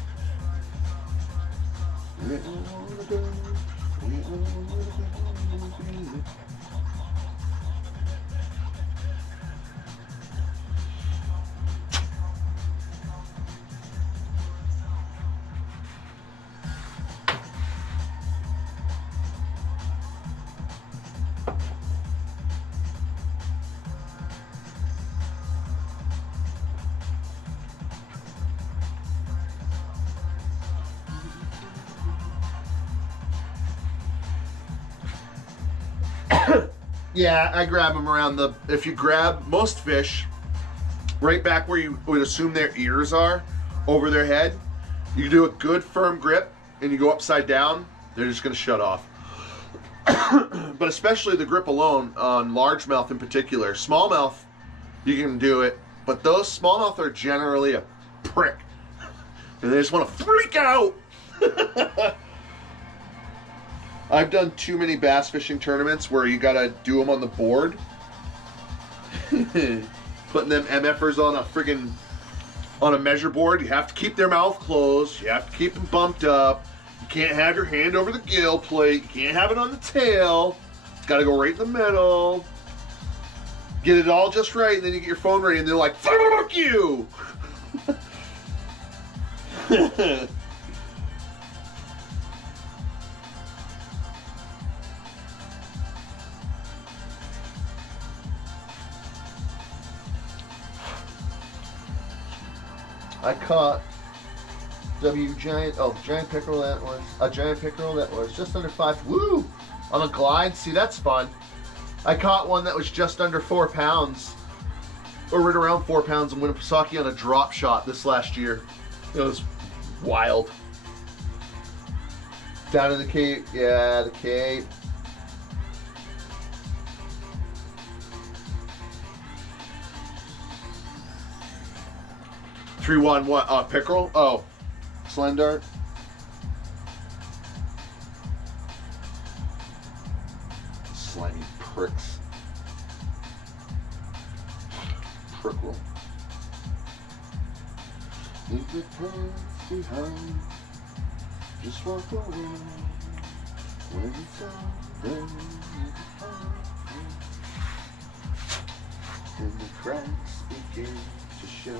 Yeah, I grab them around the, if you grab most fish right back where you would assume their ears are, over their head, you do a good firm grip and you go upside down, they're just going to shut off. But especially the grip alone on largemouth in particular. Smallmouth, you can do it, but those smallmouth are generally a prick. And they just want to freak out. I've done too many bass fishing tournaments where you gotta do them on the board. Putting them MFers on a measure board. You have to keep their mouth closed. You have to keep them bumped up. You can't have your hand over the gill plate. You can't have it on the tail. It's gotta go right in the middle. Get it all just right, and then you get your phone ready, and they're like, "Fuck you!" I caught giant pickerel that was just under 5. Woo! On a glide. See, that's fun. I caught one that was just under 4 pounds, or right around 4 pounds, in Winnipesaukee on a drop shot this last year. It was wild. Down in the Cape, yeah, the Cape. What? Pickerel? Oh, slender. Slimy pricks. Pickerel. Leave the past behind. Just walk away. When it's all done. And the cracks begin to show.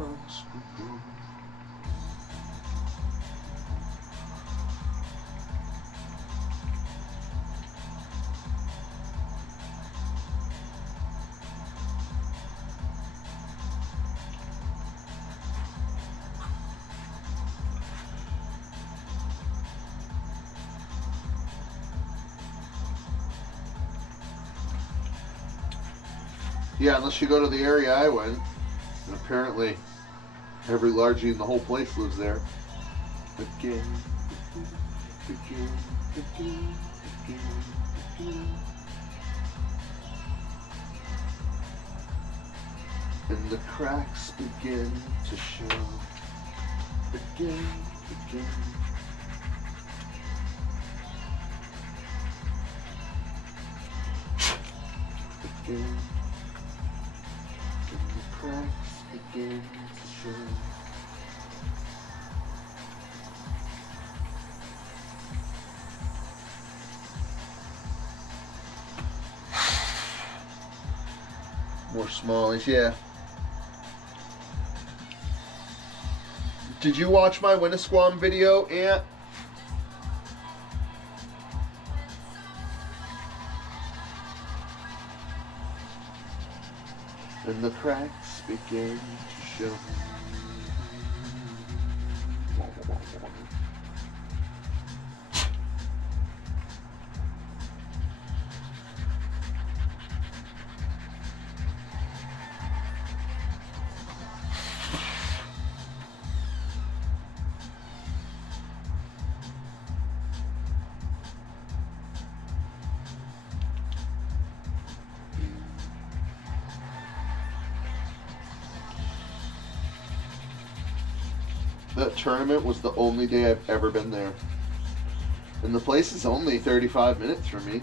cracks begin. Yeah, unless you go to the area I went. And apparently, every largie in the whole place lives there. Again, again, again, again, again. And the cracks begin to show. Again, again. Again. Cracks begin to show. More smallies, yeah. Did you watch my Winnisquam video, Aunt? And the cracks begin to show. That tournament was the only day I've ever been there. And the place is only 35 minutes from me.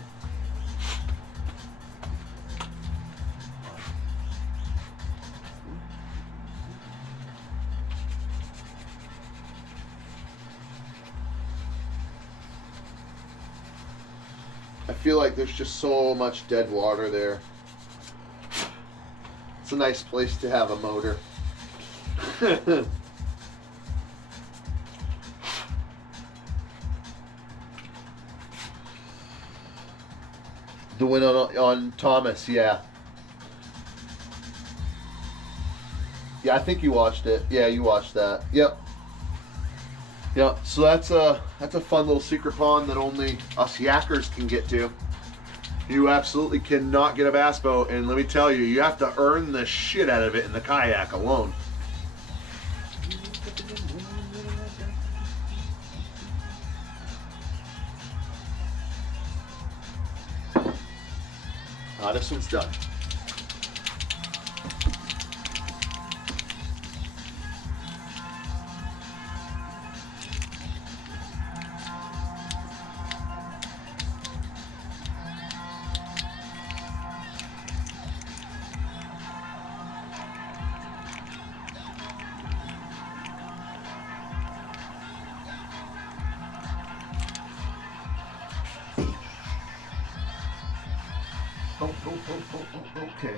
I feel like there's just so much dead water there. It's a nice place to have a motor. The win on Thomas, yeah. Yeah, I think you watched it. Yeah, you watched that. Yep. Yep. So that's a fun little secret pond that only us yackers can get to. You absolutely cannot get a bass boat, and let me tell you, you have to earn the shit out of it in the kayak alone. This one's done. Okay.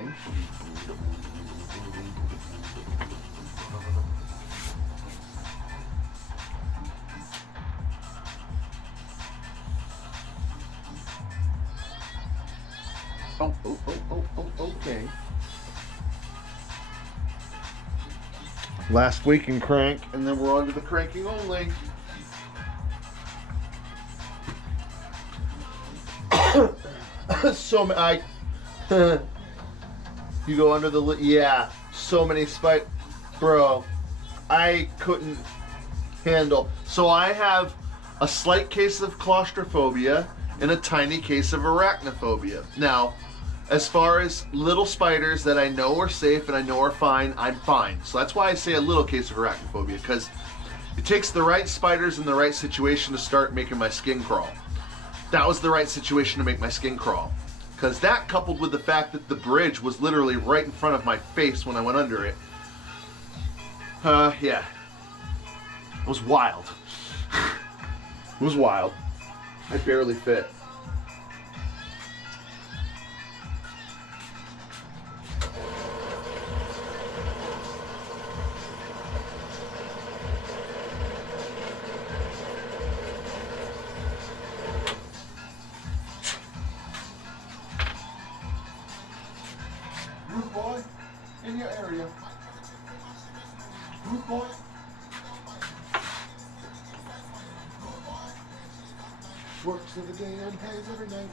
Okay. Last week in crank, and then we're on to the cranking only. So I you go under the yeah, so many spike, bro. I couldn't handle. So I have a slight case of claustrophobia and a tiny case of arachnophobia. Now, as far as little spiders that I know are safe and I know are fine, I'm fine. So that's why I say a little case of arachnophobia, because it takes the right spiders in the right situation to start making my skin crawl. That was the right situation to make my skin crawl. Because that, coupled with the fact that the bridge was literally right in front of my face when I went under it. Yeah. It was wild. It was wild. I barely fit. area. Good boy. Works every day and pays every night.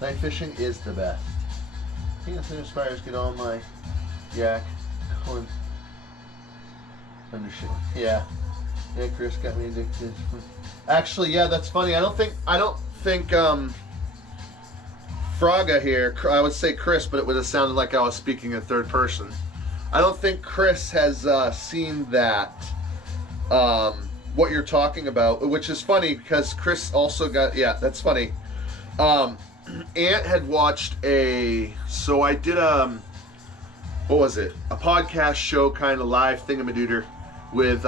Night fishing is the best. Peanuts and aspires get all my yak corn undershell. Yeah. Yeah, Chris got me addicted. Actually, yeah, that's funny. I don't think Fraga here, I would say Chris, but it would have sounded like I was speaking in third person. I don't think Chris has seen that, what you're talking about, which is funny because Chris also got, yeah, that's funny. Ant had watched so I did what was it? A podcast show kind of live thingamadooter with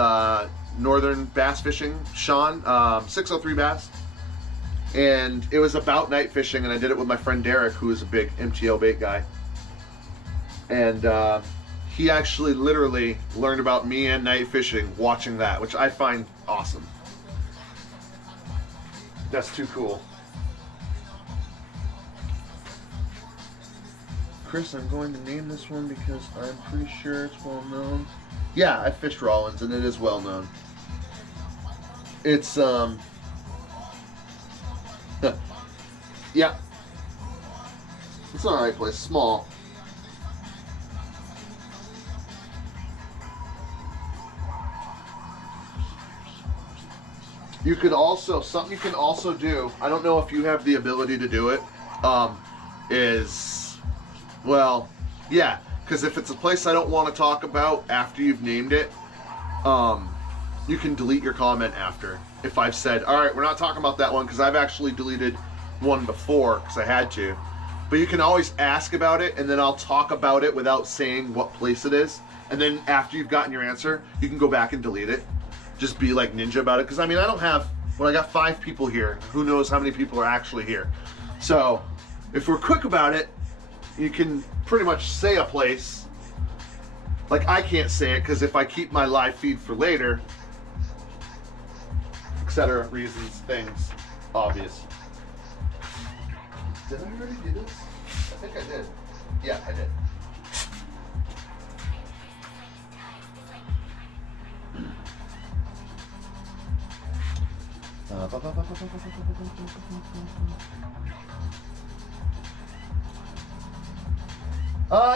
Northern Bass Fishing, Sean, 603 Bass. And it was about night fishing, and I did it with my friend Derek, who is a big MTL bait guy. And he actually literally learned about me and night fishing watching that, which I find awesome. That's too cool. Chris, I'm going to name this one because I'm pretty sure it's well known. Yeah, I fished Rollins, and it is well known. It's yeah, it's an alright place. Small. You could also, something you can also do, I don't know if you have the ability to do it, is, well, yeah, because if it's a place I don't want to talk about after you've named it, you can delete your comment after. If I've said, all right, we're not talking about that one, because I've actually deleted one before because I had to. But you can always ask about it, and then I'll talk about it without saying what place it is. And then after you've gotten your answer, you can go back and delete it. Just be like ninja about it. Because I mean, I don't have, well, I got 5 people here. Who knows how many people are actually here. So if we're quick about it, you can pretty much say a place. Like I can't say it because if I keep my live feed for later, etc. reasons, things, obvious. Did I already do this? I think I did. Yeah, I did.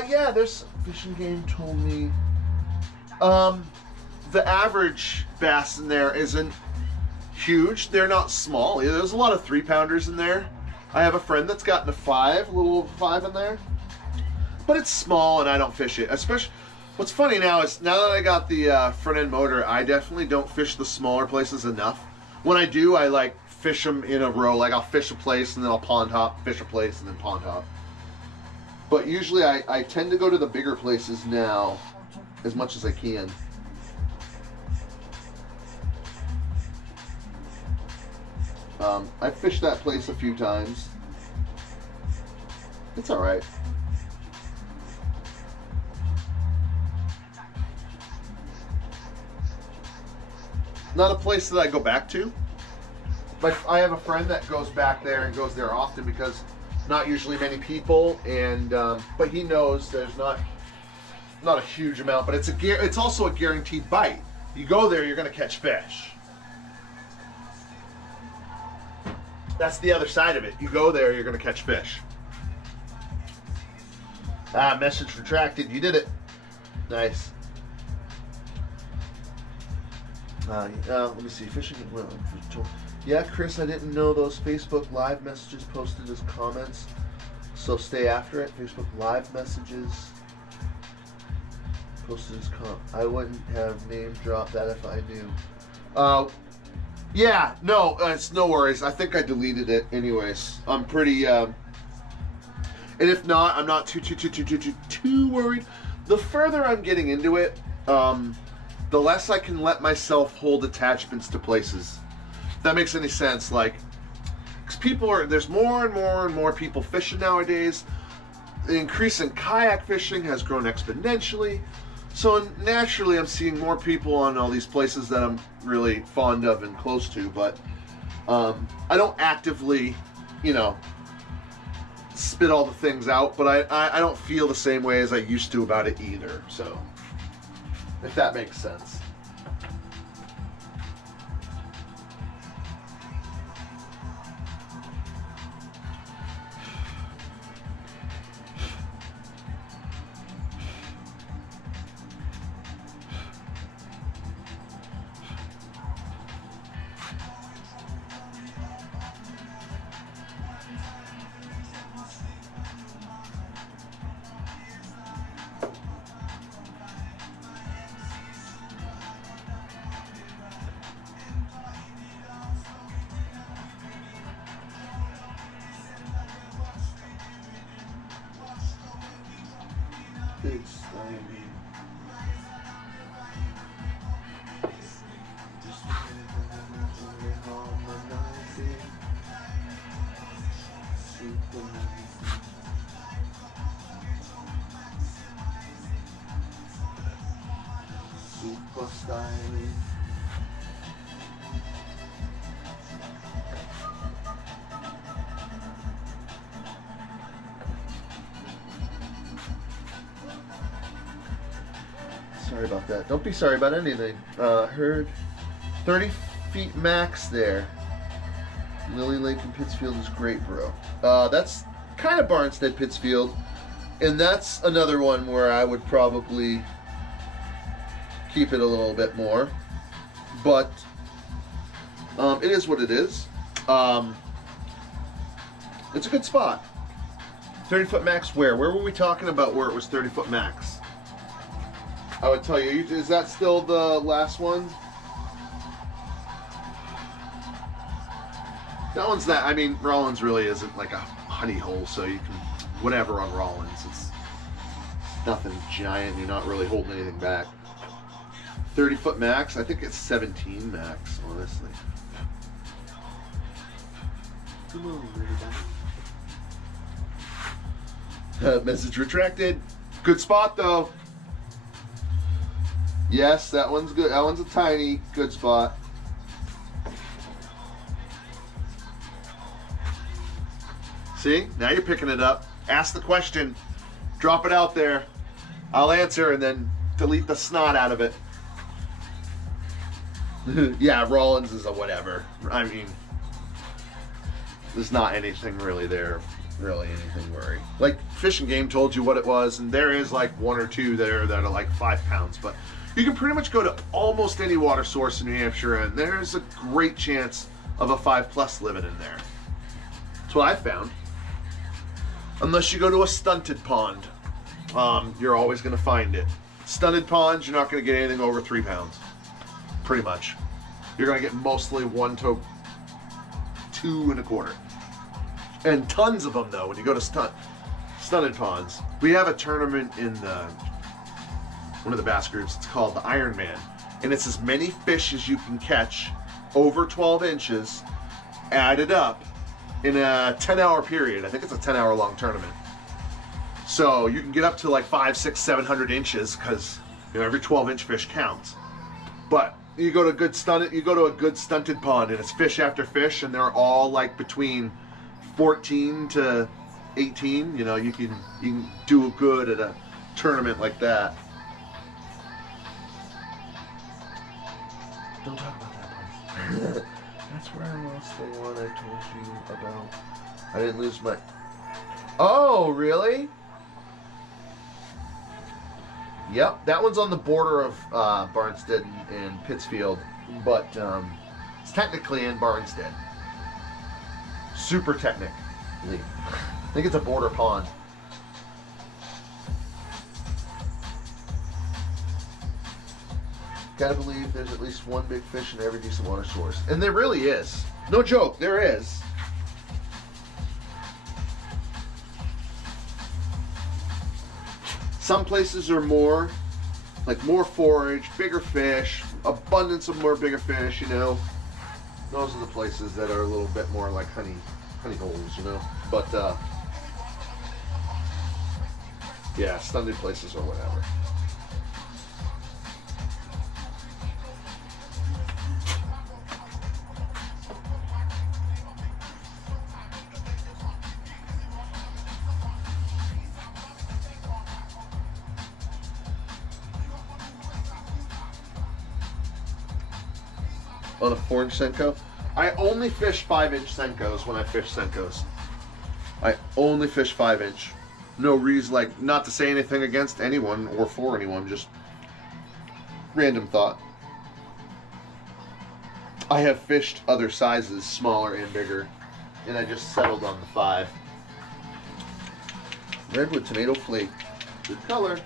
Yeah, there's Fishing Game told me. The average bass in there isn't huge. They're not small. There's a lot of 3-pounders in there. I have a friend that's gotten a little 5 in there. But it's small and I don't fish it. Especially, what's funny now is now that I got the front end motor, I definitely don't fish the smaller places enough. When I do, I like fish them in a row. Like I'll fish a place and then I'll pond hop, fish a place and then pond hop. But usually I tend to go to the bigger places now as much as I can. I've fished that place a few times. It's alright. Not a place that I go back to. But I have a friend that goes back there and goes there often because not usually many people, and but he knows there's not a huge amount, but it's also a guaranteed bite. You go there, you're going to catch fish. That's the other side of it. You go there, you're going to catch fish. Message retracted. You did it. Nice. Let me see. Fishing. Yeah, Chris, I didn't know those Facebook Live messages posted as comments, so stay after it. Facebook Live messages posted as I wouldn't have name dropped that if I knew. Yeah, no, it's no worries. I think I deleted it anyways. I'm pretty, and if not, I'm not too worried. The further I'm getting into it, the less I can let myself hold attachments to places. If that makes any sense, like, because there's more and more and more people fishing nowadays. The increase in kayak fishing has grown exponentially. So naturally, I'm seeing more people on all these places that I'm really fond of and close to, but I don't actively, spit all the things out, but I don't feel the same way as I used to about it either, so, if that makes sense. Sorry about that. Don't be sorry about anything. Heard 30 feet max there. Lily Lake in Pittsfield is great, bro. That's kind of Barnstead, Pittsfield. And that's another one where I would probably keep it a little bit more. But it is what it is. It's a good spot. 30-foot max where? Where were we talking about where it was 30-foot max? I would tell you, is that still the last one? That one's I mean, Rollins really isn't like a honey hole, so you can, whatever on Rollins. It's nothing giant. You're not really holding anything back. 30-foot max? I think it's 17 max, honestly. Come on, everybody. Message retracted. Good spot, though. Yes, that one's good. That one's a tiny, good spot. See? Now you're picking it up. Ask the question. Drop it out there. I'll answer and then delete the snot out of it. Yeah, Rollins is a whatever. I mean, there's not anything really there. Really anything worry. Like, Fish and Game told you what it was, and there is like one or two there that are like 5 pounds, but you can pretty much go to almost any water source in New Hampshire, and there's a great chance of a 5+ living in there. That's what I found. Unless you go to a stunted pond, you're always going to find it. Stunted ponds, you're not going to get anything over 3 pounds. Pretty much. You're going to get mostly 1 to 2 1/4. And tons of them, though, when you go to stunted ponds. We have a tournament in one of the bass groups. It's called the Iron Man. And it's as many fish as you can catch over 12 inches added up in a 10-hour period. I think it's a 10-hour long tournament. So you can get up to like 500, 600, 700 inches because every 12-inch fish counts. But you go to a good stunted pond, and it's fish after fish, and they're all like between 14 to 18. You can do good at a tournament like that. Don't talk about that place. That's where I lost the one I told you about. I didn't lose my... Oh, really? Yep, that one's on the border of Barnstead and Pittsfield, but it's technically in Barnstead. Super technically. I think it's a border pond. Gotta believe there's at least one big fish in every decent water source. And there really is. No joke, there is. Some places are more, like more forage, bigger fish, abundance of more bigger fish, you know. Those are the places that are a little bit more like honey holes, you know. But yeah, stunted places or whatever. On a 4-inch Senko, I only fish 5-inch Senkos when I fish Senkos. I only fish 5-inch. No reason, like, not to say anything against anyone or for anyone, just random thought. I have fished other sizes, smaller and bigger, and I just settled on the 5. Redwood tomato flake, good color.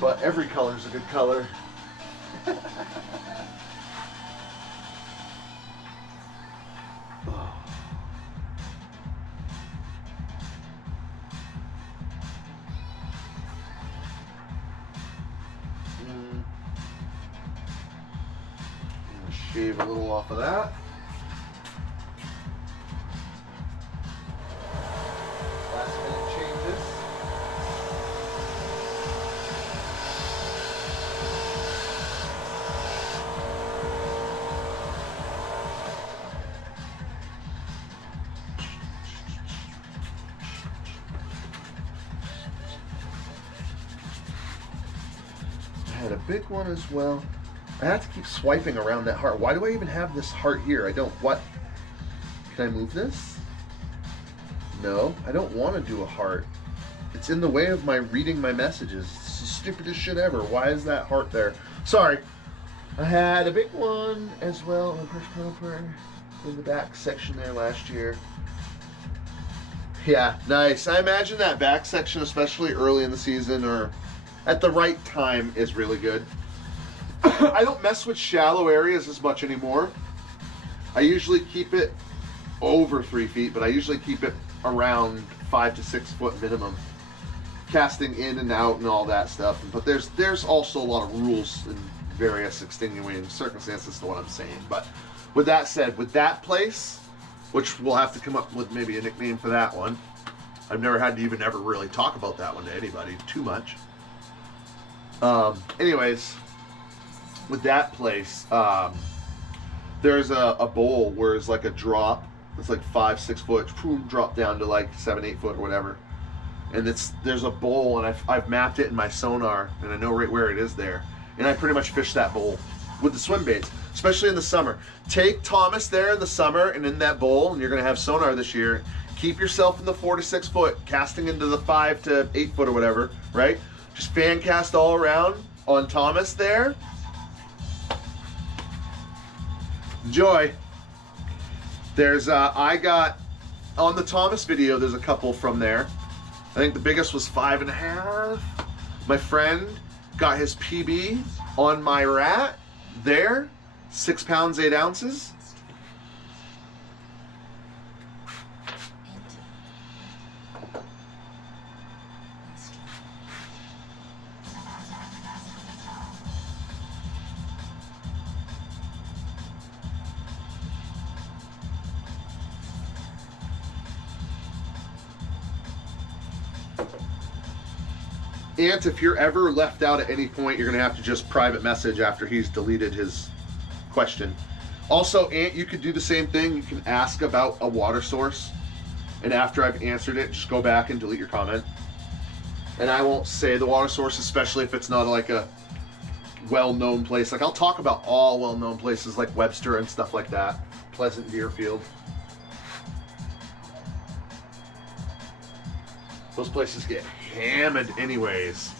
But every color is a good color. Shave a little off of that. Last minute changes. I had a big one as well. I have to keep swiping around that heart. Why do I even have this heart here? I don't, what? Can I move this? No, I don't want to do a heart. It's in the way of my reading my messages. It's the stupidest shit ever. Why is that heart there? Sorry. I had a big one as well in the back section there last year. Yeah, nice. I imagine that back section, especially early in the season or at the right time, is really good. I don't mess with shallow areas as much anymore. I usually keep it over 3 feet, but I usually keep it around 5 to 6 foot minimum. Casting in and out and all that stuff. But there's also a lot of rules and various extenuating circumstances to what I'm saying. But with that said, with that place, which we'll have to come up with maybe a nickname for that one. I've never had to even ever really talk about that one to anybody too much. Anyways, with that place, there's a bowl where it's like a drop. It's like 5-6 foot, drop down to like 7-8 foot or whatever. And there's a bowl, and I've mapped it in my sonar, and I know right where it is there. And I pretty much fish that bowl with the swim baits, especially in the summer. Take Thomas there in the summer and in that bowl, and you're gonna have sonar this year. Keep yourself in the 4 to 6 foot, casting into the 5 to 8 foot or whatever, right? Just fan cast all around on Thomas there. Enjoy. There's I got on the Thomas video, there's a couple from there. I think the biggest was 5.5. My friend got his PB on my rat there, 6 pounds 8 ounces. Ant, if you're ever left out at any point, you're going to have to just private message after he's deleted his question. Also, Ant, you could do the same thing. You can ask about a water source, and after I've answered it, just go back and delete your comment. And I won't say the water source, especially if it's not like a well-known place. Like, I'll talk about all well-known places like Webster and stuff like that. Pleasant Deerfield. Those places get hammered anyways.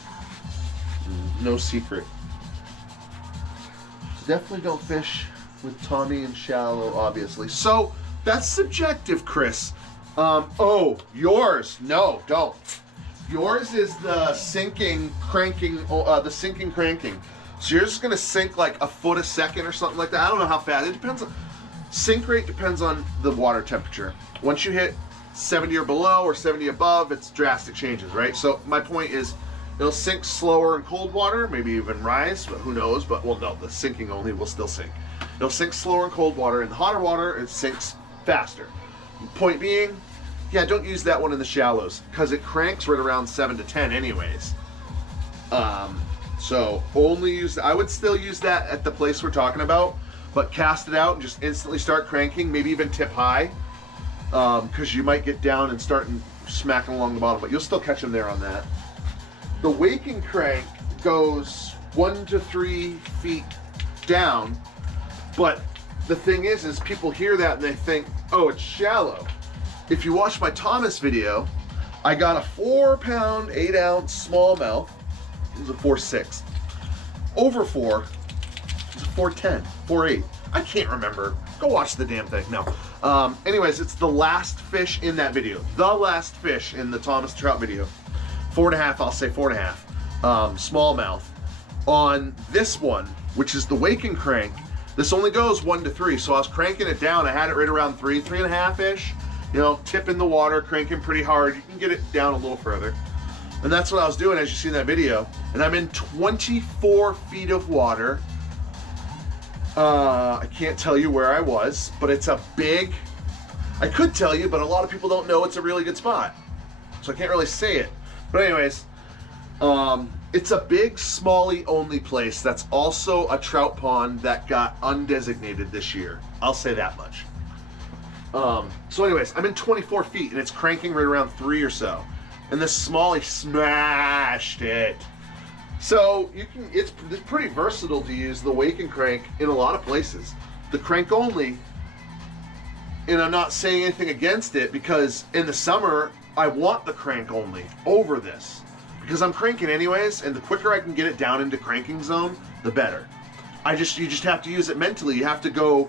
No secret. So definitely don't fish with Tommy and shallow, obviously. So that's subjective, Chris. Oh, yours. No, don't. Yours is the sinking cranking, the sinking cranking. So yours is gonna sink like a foot a second or something like that. I don't know how fast. It depends on, sink rate depends on the water temperature. Once you hit 70 or below or 70 above, it's drastic changes, right? So my point is, it'll sink slower in cold water, maybe even rise, but who knows? But well, no, the sinking only will still sink. It'll sink slower in cold water. In the hotter water, it sinks faster. Point being, yeah, don't use that one in the shallows because it cranks right around 7 to 10 anyways. So only use, I would still use that at the place we're talking about, but cast it out and just instantly start cranking, maybe even tip high, because you might get down and start smacking along the bottom, but you'll still catch them there on that. The waking crank goes 1 to 3 feet down, but the thing is people hear that and they think, oh, it's shallow. If you watch my Thomas video, I got a 4-pound, 8-ounce smallmouth. It was a 4.6. Over 4, it was a 4.10, 4.8. I can't remember. Go watch the damn thing. No. Anyways, it's the last fish in that video. The last fish in the Thomas trout video. 4.5, I'll say 4.5. Smallmouth. On this one, which is the waking crank, this only goes 1 to 3. So I was cranking it down. I had it right around 3.5-ish. You know, tip in the water, cranking pretty hard. You can get it down a little further. And that's what I was doing as you see in that video. And I'm in 24 feet of water. I can't tell you where I was, but it's a big, I could tell you, but a lot of people don't know it's a really good spot. So I can't really say it. But anyways, it's a big smallie only place that's also a trout pond that got undesignated this year. I'll say that much. So anyways, I'm in 24 feet and it's cranking right around 3 or so. And this smallie smashed it. So you can, it's pretty versatile to use the waking crank in a lot of places. The crank only, and I'm not saying anything against it because in the summer, I want the crank only over this. Because I'm cranking anyways, and the quicker I can get it down into cranking zone, the better. You just have to use it mentally. You have to go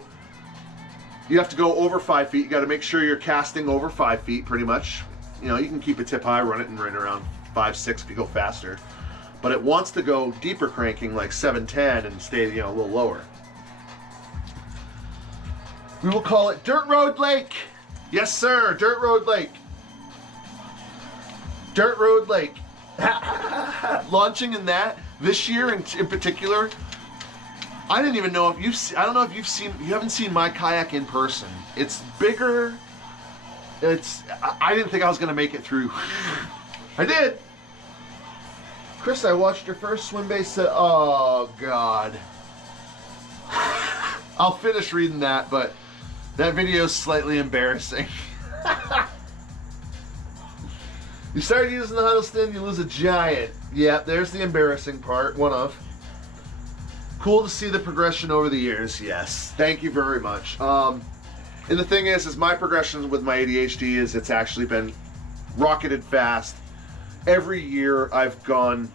over 5 feet. You got to make sure you're casting over 5 feet pretty much. You know, you can keep it tip high, run it in right around 5, 6 if you go faster. But it wants to go deeper cranking like 7, 10 and stay, you know, a little lower. We will call it Dirt Road Lake. Yes, sir, Dirt Road Lake. Dirt Road Lake. Launching in that this year in particular. I didn't even know if you've. I don't know if you've seen. You haven't seen my kayak in person. It's bigger. I didn't think I was gonna make it through. I did. Chris, I watched your first Swimbaits. Oh God. I'll finish reading that, but that video is slightly embarrassing. You started using the Huddleston, you lose a giant. Yeah, there's the embarrassing part. One of. Cool to see the progression over the years. Yes, thank you very much. And the thing is my progression with my ADHD is it's actually been rocketed fast. Every year I've gone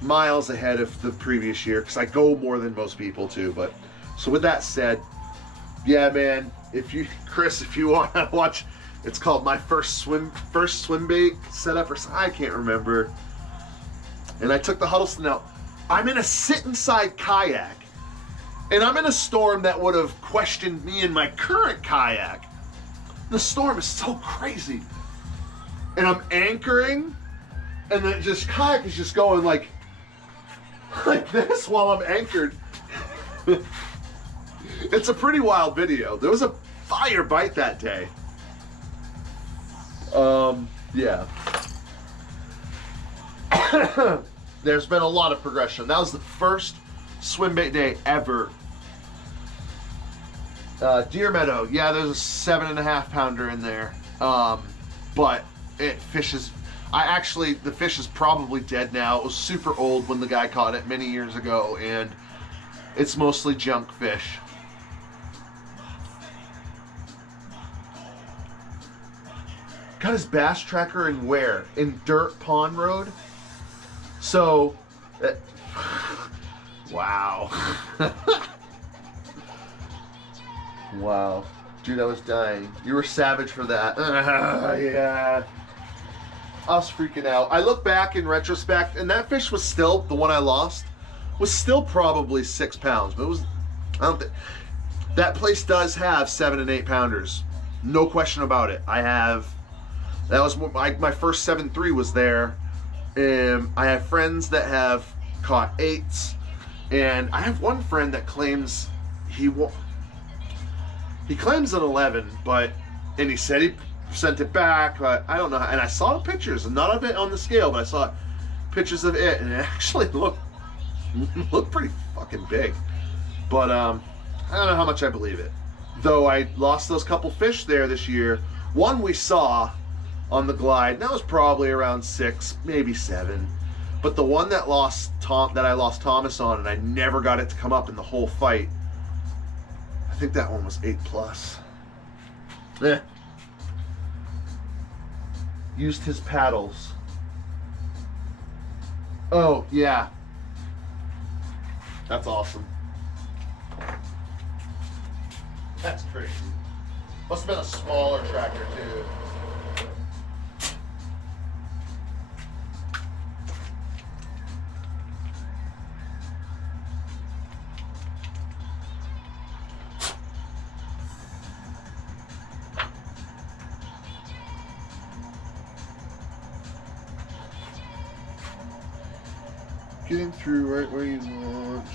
miles ahead of the previous year because I go more than most people too. But so with that said, yeah, man, Chris, if you want to watch, it's called My First Swimbait Setup or something, I can't remember. And I took the Huddleston out. I'm in a sit-inside kayak, and I'm in a storm that would have questioned me in my current kayak. The storm is so crazy. And I'm anchoring, and then kayak is just going like this while I'm anchored. It's a pretty wild video. There was a fire bite that day. Yeah. There's been a lot of progression. That was the first swimbait day ever. Deer Meadow, yeah, there's a 7.5 pounder in there. But it fishes. The fish is probably dead now. It was super old when the guy caught it many years ago, and it's mostly junk fish. Got his bass tracker in where? In Dirt Pond Road? So, wow. Wow. Dude, I was dying. You were savage for that. Yeah. I was freaking out. I look back in retrospect, and that fish was still, the one I lost, was still probably 6 pounds. But it was, I don't think, that place does have 7 and 8 pounders. No question about it. That was my first 7.3 was there. I have friends that have caught 8s. And I have one friend that claims he claims an 11, and he said he sent it back, but I don't know. And I saw the pictures, and none of it on the scale, but I saw pictures of it, and it actually looked pretty fucking big. But I don't know how much I believe it. Though I lost those couple fish there this year. One we saw on the glide, and that was probably around 6, maybe 7. But the one that I lost Thomas on, and I never got it to come up in the whole fight, I think that one was 8+. Eh. Used his paddles. Oh, yeah. That's awesome. That's crazy. Must have been a smaller tractor, too. Getting through right where you launch,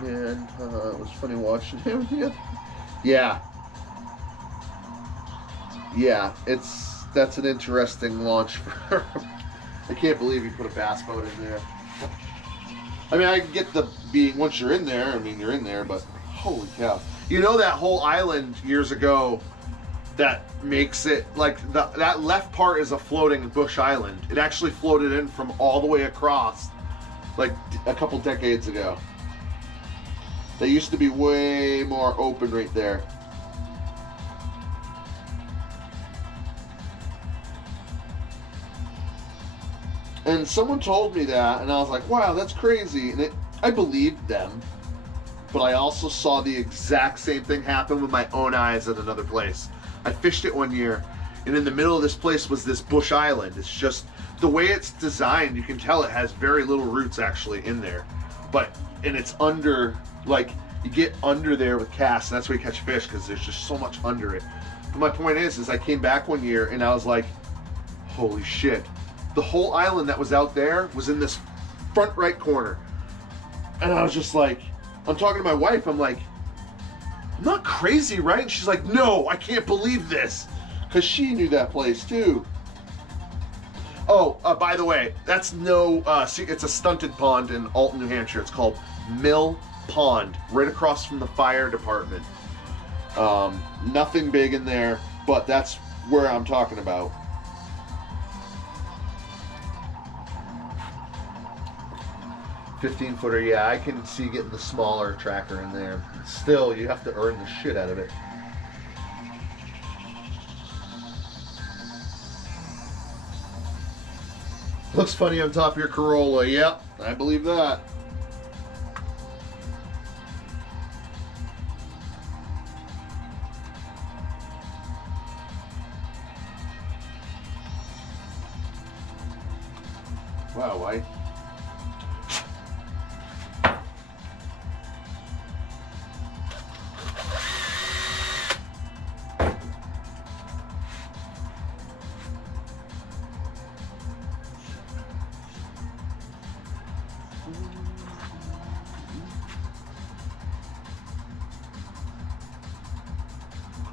man. It was funny watching him. Yeah, that's an interesting launch for. I can't believe you put a bass boat in there. I mean, I get the being once you're in there. I mean, you're in there, but holy cow! You know that whole island years ago that makes it like that left part is a floating bush island. It actually floated in from all the way across. Like a couple decades ago. They used to be way more open right there. And someone told me that, and I was like, wow, that's crazy. And I believed them, but I also saw the exact same thing happen with my own eyes at another place. I fished it one year, and in the middle of this place was this bush island. It's just, the way it's designed, you can tell it has very little roots actually in there. And it's under, like, you get under there with casts, and that's where you catch fish because there's just so much under it. But my point is I came back one year and I was like, holy shit. The whole island that was out there was in this front right corner. And I was just like, I'm talking to my wife, I'm like, I'm not crazy, right? And she's like, no, I can't believe this. Because she knew that place too. Oh, by the way, that's it's a stunted pond in Alton, New Hampshire. It's called Mill Pond, right across from the fire department. Nothing big in there, but that's where I'm talking about. $15-footer, yeah, I can see getting the smaller tracker in there. Still, you have to earn the shit out of it. Looks funny on top of your Corolla. Yep, I believe that. Wow,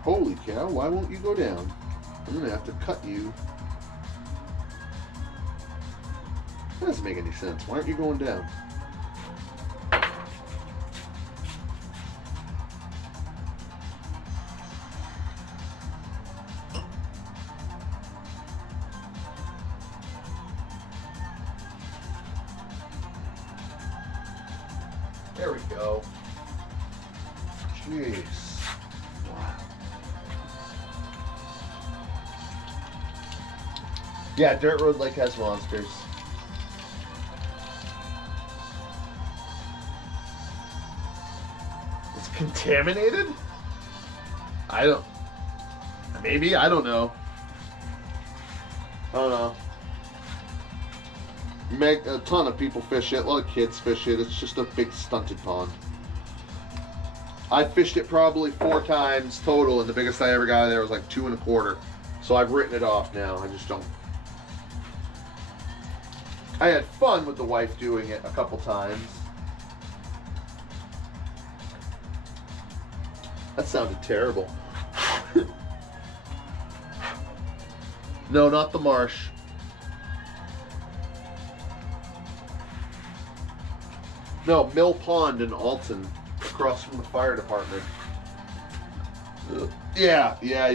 holy cow, why won't you go down? I'm gonna have to cut you. That doesn't make any sense. Why aren't you going down? There we go. Jeez. Yeah, Dirt Road Lake has monsters. It's contaminated? Maybe, I don't know. I don't know. A ton of people fish it. A lot of kids fish it. It's just a big stunted pond. I fished it probably 4 times total, and the biggest I ever got out of there was like 2 1/4. So I've written it off now. I just don't. I had fun with the wife doing it a couple times. That sounded terrible. No, not the marsh. No, Mill Pond in Alton, across from the fire department. Yeah. Yeah,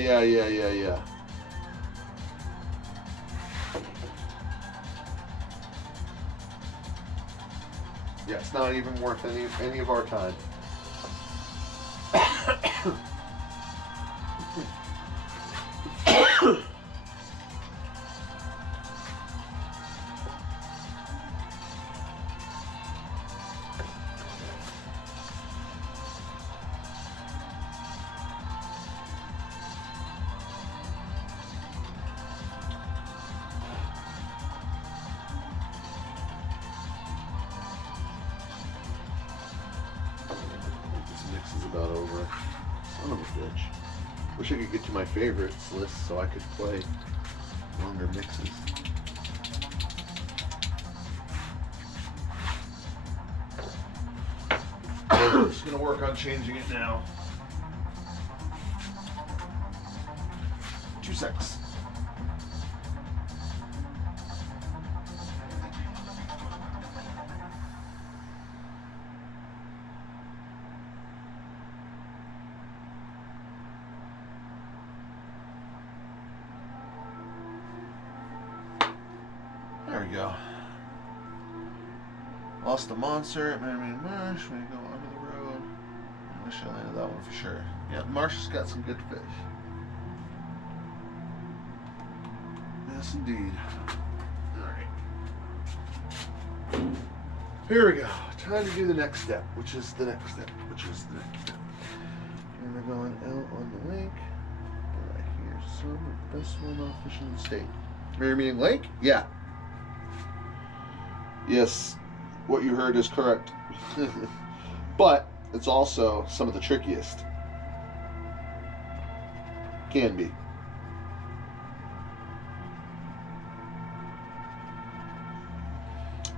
it's not even worth any of our time. Is about over. Son of a bitch. Wish I could get to my favorites list so I could play longer mixes. I'm just gonna work on changing it now. 2 secs. There we go. Lost a monster at Merriman Marsh. When you go under the road. I wish I landed that one for sure. Yeah, the marsh has got some good fish. Yes, indeed. Alright. Here we go. Time to do the next step, which is the next step, And we're going out on the lake. Right here. Some of the best smallmouth fishing in the state. Merriman Lake? Yeah. Yes, what you heard is correct. But it's also some of the trickiest. Can be.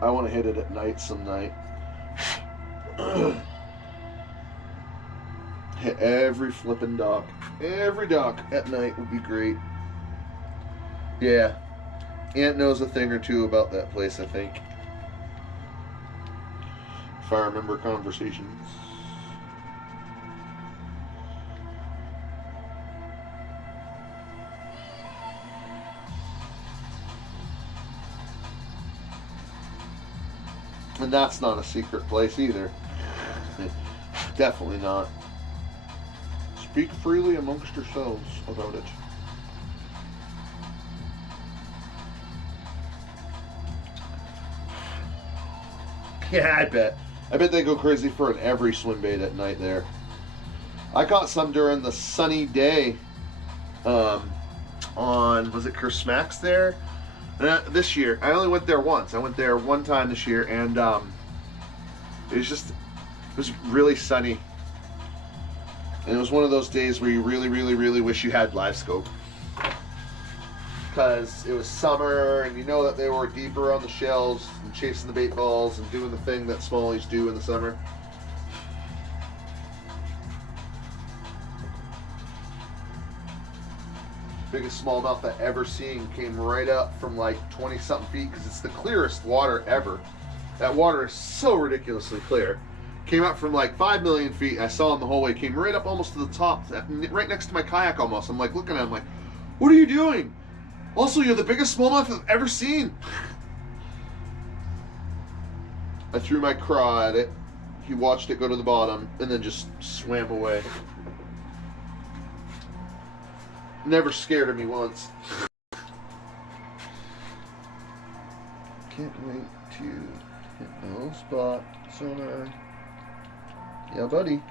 I want to hit it at night some night. Hit every flippin' dock. Every dock at night would be great. Yeah. Aunt knows a thing or two about that place, I think. If I remember conversations. And that's not a secret place either. Definitely not. Speak freely amongst yourselves about it. Yeah, I bet. I bet they go crazy for an every swim bait at night there. I caught some during the sunny day on, was it Kersmax there? This year. I only went there once. I went there one time this year, and it was really sunny. And it was one of those days where you really, really, really wish you had live scope. Because it was summer, and you know that they were deeper on the shells and chasing the bait balls and doing the thing that smallies do in the summer. Biggest smallmouth I ever seen came right up from like 20-something feet because it's the clearest water ever. That water is so ridiculously clear. Came up from like 5 million feet. I saw him the whole way. Came right up almost to the top, right next to my kayak almost. I'm like looking at him like, what are you doing? Also, you're the biggest smallmouth I've ever seen. I threw my craw at it. He watched it go to the bottom and then just swam away. Never scared of me once. Can't wait to hit my little spot. Sonar. Yeah, buddy.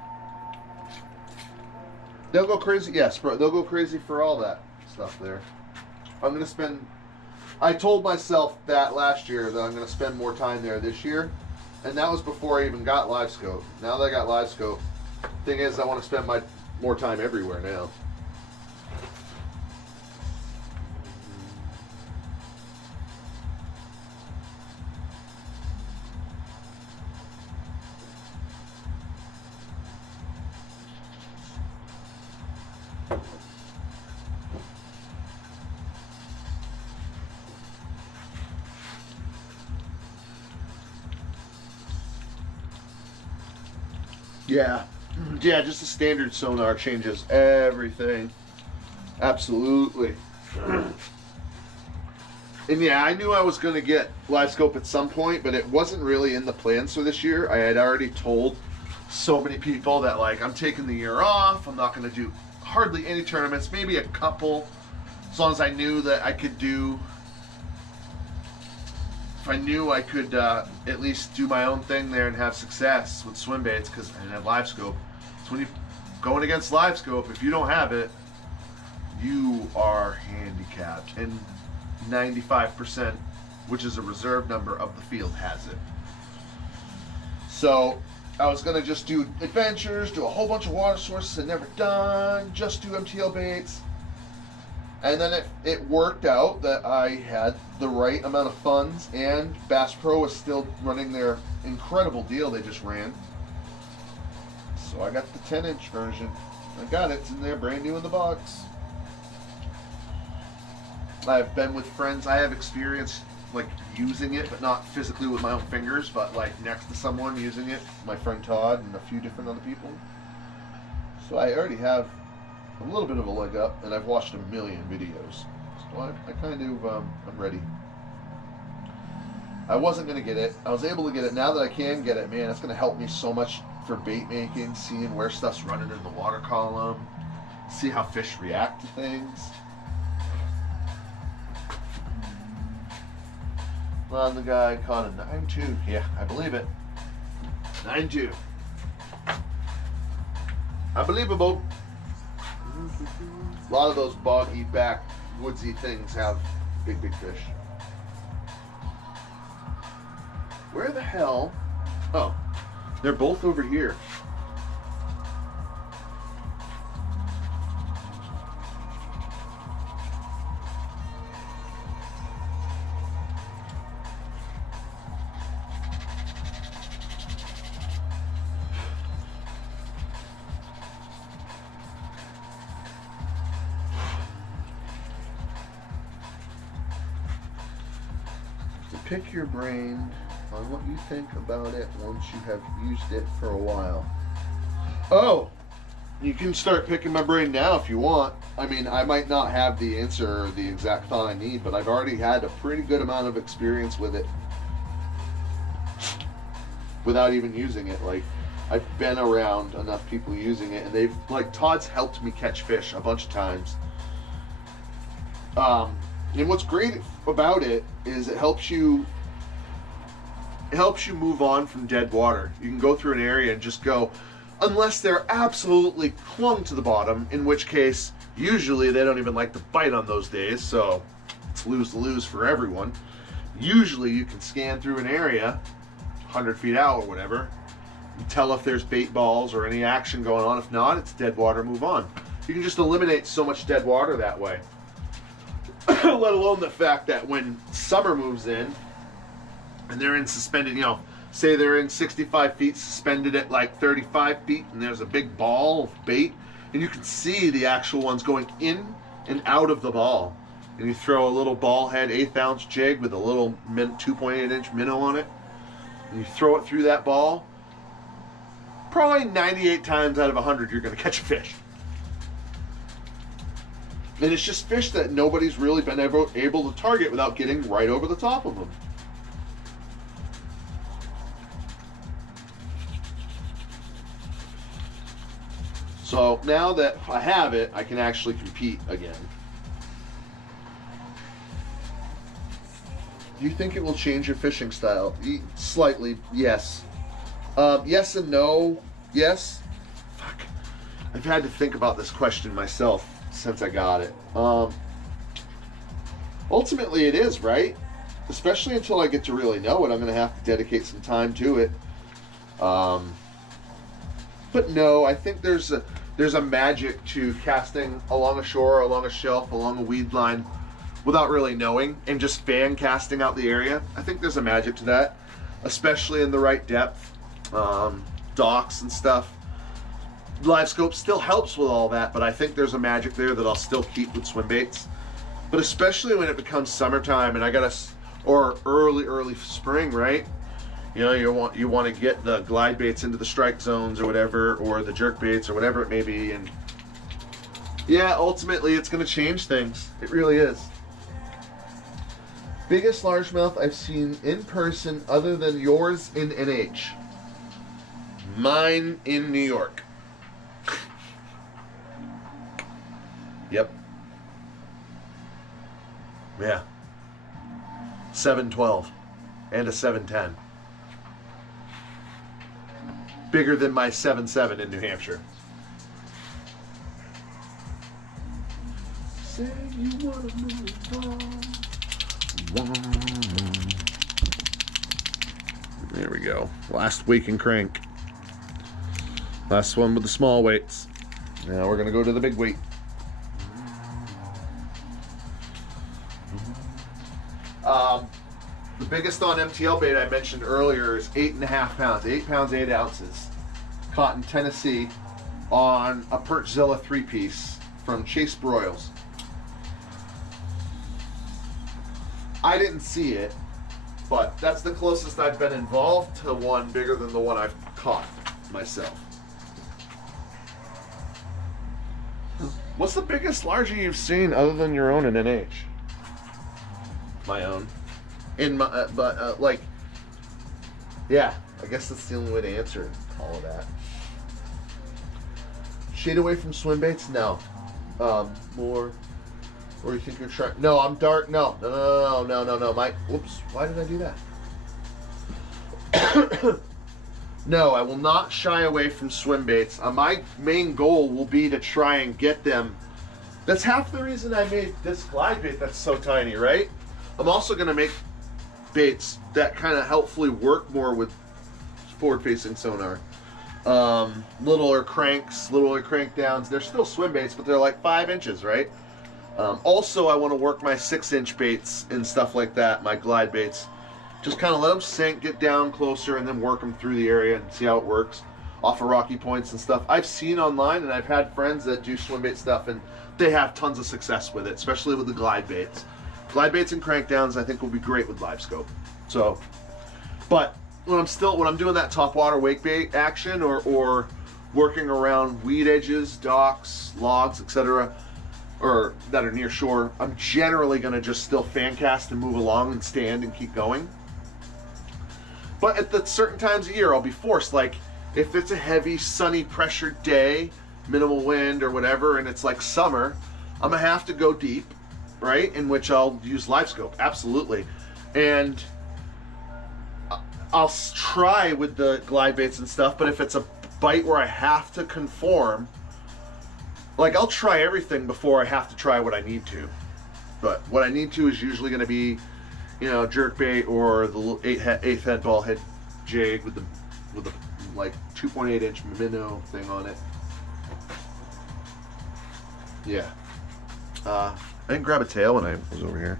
They'll go crazy. Yes, bro. They'll go crazy for all that stuff there. I'm gonna spend I told myself that last year that I'm going to spend more time there this year, and that was before I even got live scope. Now that I got live scope, thing is I want to spend more time everywhere now. Yeah. Yeah, just the standard sonar changes everything. Absolutely. And yeah, I knew I was going to get live scope at some point, but it wasn't really in the plans for this year. I had already told so many people that, like, I'm taking the year off. I'm not going to do hardly any tournaments, maybe a couple, as long as I knew that I could do. If I knew I could at least do my own thing there and have success with Swimbaits, because I didn't have live scope. So when you're going against live scope, if you don't have it, you are handicapped. And 95%, which is a reserve number of the field, has it. So I was going to just do adventures, do a whole bunch of water sources I'd never done, just do MTL baits. And then it worked out that I had the right amount of funds, and Bass Pro was still running their incredible deal they just ran. So I got the 10-inch version. I got it. It's in there, brand new in the box. I've been with friends. I have experience like using it, but not physically with my own fingers, but like next to someone using it. My friend Todd and a few different other people. So I already have a little bit of a leg up, and I've watched a million videos, so I kind of I'm ready. I wasn't gonna get it. I was able to get it. Now that I can get it, man, it's gonna help me so much for bait making, seeing where stuff's running in the water column, see how fish react to things. Well, the guy caught a 9.2. Yeah, I believe it. 9.2. Unbelievable. A lot of those boggy back, woodsy things have big fish. Where the hell? Oh, they're both over here. Pick your brain on what you think about it once you have used it for a while. Oh, you can start picking my brain now if you want. I mean, I might not have the answer or the exact thought I need, but I've already had a pretty good amount of experience with it without even using it. Like, I've been around enough people using it, and they've, like, Todd's helped me catch fish a bunch of times. And what's great about it is it helps you move on from dead water. You can go through an area and just go, unless they're absolutely clung to the bottom, in which case usually they don't even like to bite on those days, so it's lose-lose for everyone. Usually you can scan through an area 100 feet out or whatever and tell if there's bait balls or any action going on. If not, it's dead water, move on. You can just eliminate so much dead water that way. Let alone the fact that when summer moves in and they're in suspended, you know, say they're in 65 feet suspended at like 35 feet and there's a big ball of bait and you can see the actual ones going in and out of the ball, and you throw a little ball head 1/8 ounce jig with a little 2.8 inch minnow on it and you throw it through that ball, probably 98 times out of 100 you're going to catch a fish. And it's just fish that nobody's really been able to target without getting right over the top of them. So now that I have it, I can actually compete again. Do you think it will change your fishing style? Slightly, yes. Yes and no. Yes. Fuck. I've had to think about this question myself since I got it. Ultimately, it is, right? Especially until I get to really know it, I'm going to have to dedicate some time to it. But no, I think there's a magic to casting along a shore, along a shelf, along a weed line without really knowing, and just fan casting out the area. I think there's a magic to that, especially in the right depth, docks and stuff. Live scope still helps with all that, but I think there's a magic there that I'll still keep with swim baits. But especially when it becomes summertime and or early spring, right? You know, you want to get the glide baits into the strike zones or whatever, or the jerk baits or whatever it may be, and yeah, ultimately it's going to change things. It really is. Biggest largemouth I've seen in person other than yours in NH. Mine in New York. Yep. Yeah. 712 and a 710. Bigger than my 7.7 in New Hampshire. Say you wanna move on. There we go. Last week in crank. Last one with the small weights. Now we're gonna go to the big weight. The biggest on MTL bait I mentioned earlier is 8.5 pounds, 8 pounds, 8 ounces. Caught in Tennessee on a Perchzilla 3-piece from Chase Broyles. I didn't see it, but that's the closest I've been involved to one bigger than the one I've caught myself. What's the biggest larger you've seen other than your own in NH? My own. In my, like, yeah, I guess that's the only way to answer all of that. Shade away from swim baits? No. More. Or you think you're trying? No, I'm dark. No. My. Whoops. Why did I do that? No, I will not shy away from swim baits. My main goal will be to try and get them. That's half the reason I made this glide bait that's so tiny, right? I'm also going to make baits that kind of helpfully work more with forward-facing sonar. Littler cranks, littler crank downs. They're still swim baits, but they're like 5 inches, right? Also, I want to work my 6-inch baits and stuff like that, my glide baits. Just kind of let them sink, get down closer, and then work them through the area and see how it works off of rocky points and stuff. I've seen online, and I've had friends that do swim bait stuff, and they have tons of success with it, especially with the glide baits. Glide baits and crank downs, I think, will be great with live scope. So, but when I'm doing that top water wake bait action or working around weed edges, docks, logs, etc., or that are near shore, I'm generally going to just still fan cast and move along and stand and keep going. But at the certain times of year, I'll be forced, like if it's a heavy, sunny, pressured day, minimal wind or whatever, and it's like summer, I'm going to have to go deep, right? In which I'll use live scope, absolutely. And I'll try with the glide baits and stuff, but if it's a bite where I have to conform, like I'll try everything before I have to try what I need to. But what I need to is usually going to be, you know, jerk bait or the little eighth head ball head jig with the like 2.8 inch minnow thing on it. Yeah. I didn't grab a tail when I was over here.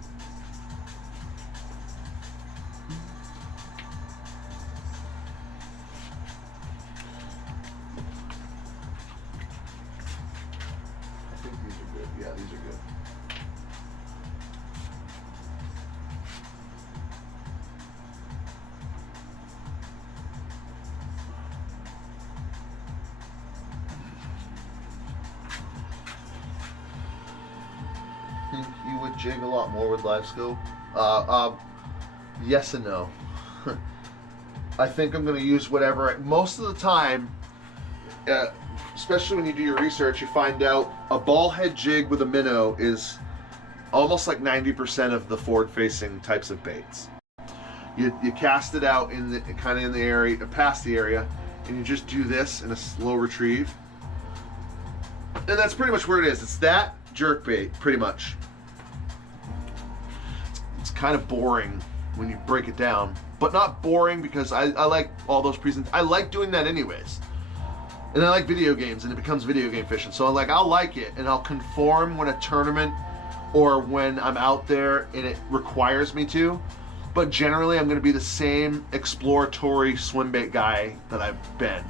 I think these are good. Yeah, these are good. Think you would jig a lot more with live scope? Yes and no. I think I'm going to use whatever. Most of the time, especially when you do your research, you find out a ball head jig with a minnow is almost like 90% of the forward-facing types of baits. You cast it out in the kind of in the area, past the area, and you just do this in a slow retrieve, and that's pretty much where it is. It's that jerk bait, pretty much. it's kind of boring when you break it down, but not boring because I like all those I like doing that anyways. And I like video games, and it becomes video game fishing. So I'll like it, and I'll conform when a tournament or when I'm out there and it requires me to. But generally, I'm going to be the same exploratory swim bait guy that I've been.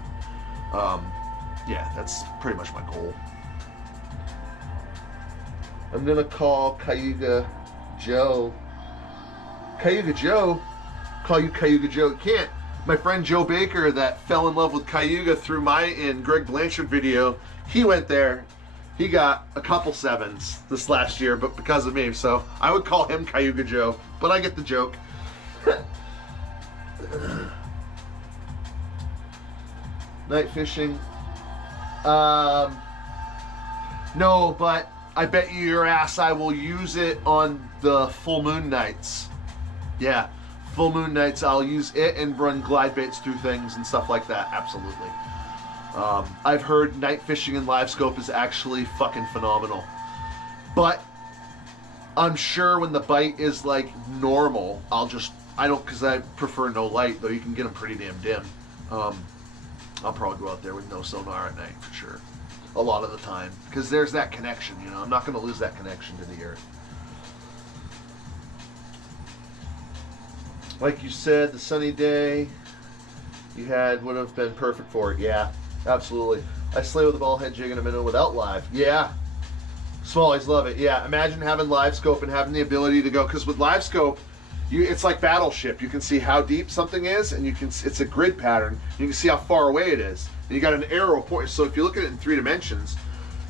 Yeah, that's pretty much my goal. I'm going to call Cayuga Joe. Cayuga Joe? Call you Cayuga Joe? You can't. My friend Joe Baker that fell in love with Cayuga through my and Greg Blanchard video, he went there. He got a couple 7s this last year, but because of me. So I would call him Cayuga Joe, but I get the joke. Night fishing. No, but I bet you your ass I will use it on the full moon nights. Yeah. Full moon nights, I'll use it and run glide baits through things and stuff like that. Absolutely. I've heard night fishing in live scope is actually fucking phenomenal. But I'm sure when the bite is like normal, because I prefer no light, though you can get them pretty damn dim. I'll probably go out there with no sonar at night for sure. A lot of the time. Because there's that connection, you know. I'm not going to lose that connection to the earth. Like you said, the sunny day you had would have been perfect for it. Yeah, absolutely. I slay with a ball head jig in a minute without live. Yeah. Smallies love it. Yeah, imagine having live scope and having the ability to go, because with live scope, it's like Battleship. You can see how deep something is, and it's a grid pattern. You can see how far away it is. And you got an arrow point. So if you look at it in 3 dimensions,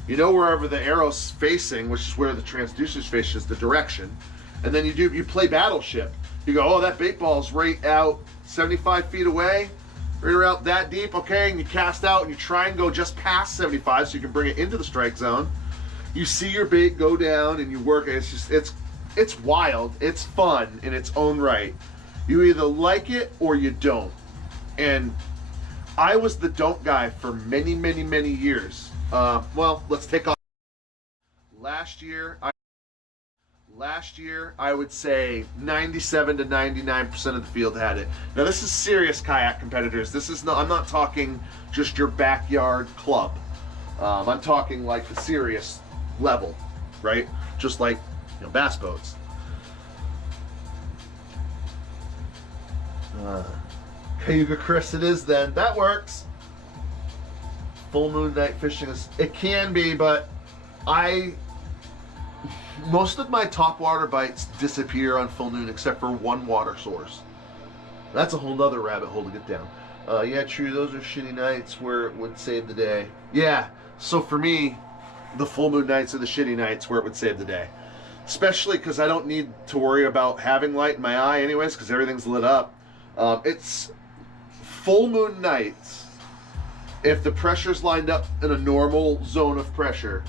you know wherever the arrow's facing, which is where the transducer's face is, the direction. And then you play Battleship. You go, oh, that bait ball's right out 75 feet away, right around that deep, okay, and you cast out and you try and go just past 75 so you can bring it into the strike zone. You see your bait go down and you work it. It's wild, it's fun in its own right. You either like it or you don't. And I was the don't guy for many, many, many years. Well, let's take off. Last year, I would say 97 to 99% of the field had it. Now, this is serious kayak competitors. I'm not talking just your backyard club. I'm talking like the serious level, right? Just like, bass boats. Cayuga Chris it is then. That works. Full moon night fishing it can be, but most of my top water bites disappear on full moon except for one water source. That's a whole nother rabbit hole to get down. Yeah, true, those are shitty nights where it would save the day. Yeah, so for me, the full moon nights are the shitty nights where it would save the day. Especially because I don't need to worry about having light in my eye anyways, because everything's lit up. It's full moon nights, if the pressure's lined up in a normal zone of pressure,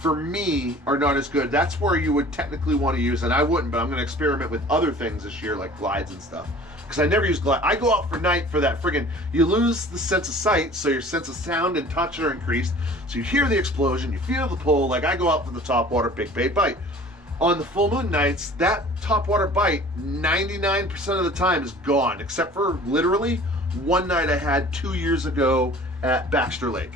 for me, are not as good. That's where you would technically want to use, and I wouldn't, but I'm going to experiment with other things this year, like glides and stuff. Because I never use glide. I go out for night for that friggin', you lose the sense of sight, so your sense of sound and touch are increased. So you hear the explosion, you feel the pull, like I go out for the top water big bait bite. On the full moon nights, that top water bite, 99% of the time is gone, except for literally one night I had 2 years ago at Baxter Lake.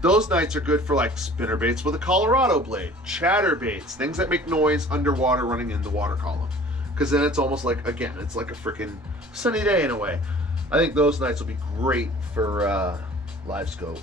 Those nights are good for like spinner baits with a Colorado blade, chatter baits, things that make noise underwater running in the water column. Because then it's almost like, again, it's like a freaking sunny day in a way. I think those nights will be great for live scope.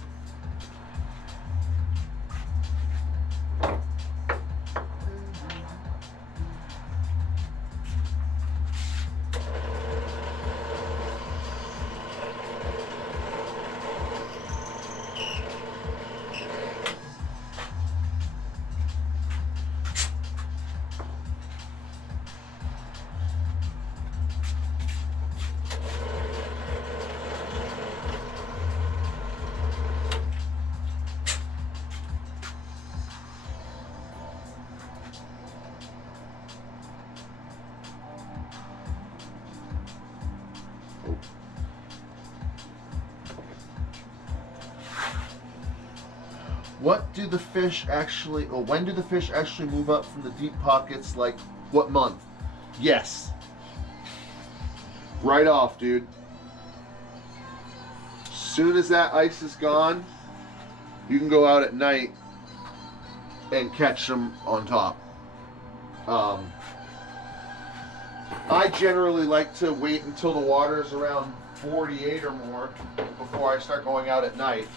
What do the fish actually, or when do the fish actually move up from the deep pockets? Like what month? Yes. Right off, dude. Soon as that ice is gone, you can go out at night and catch them on top. I generally like to wait until the water is around 48 or more before I start going out at night.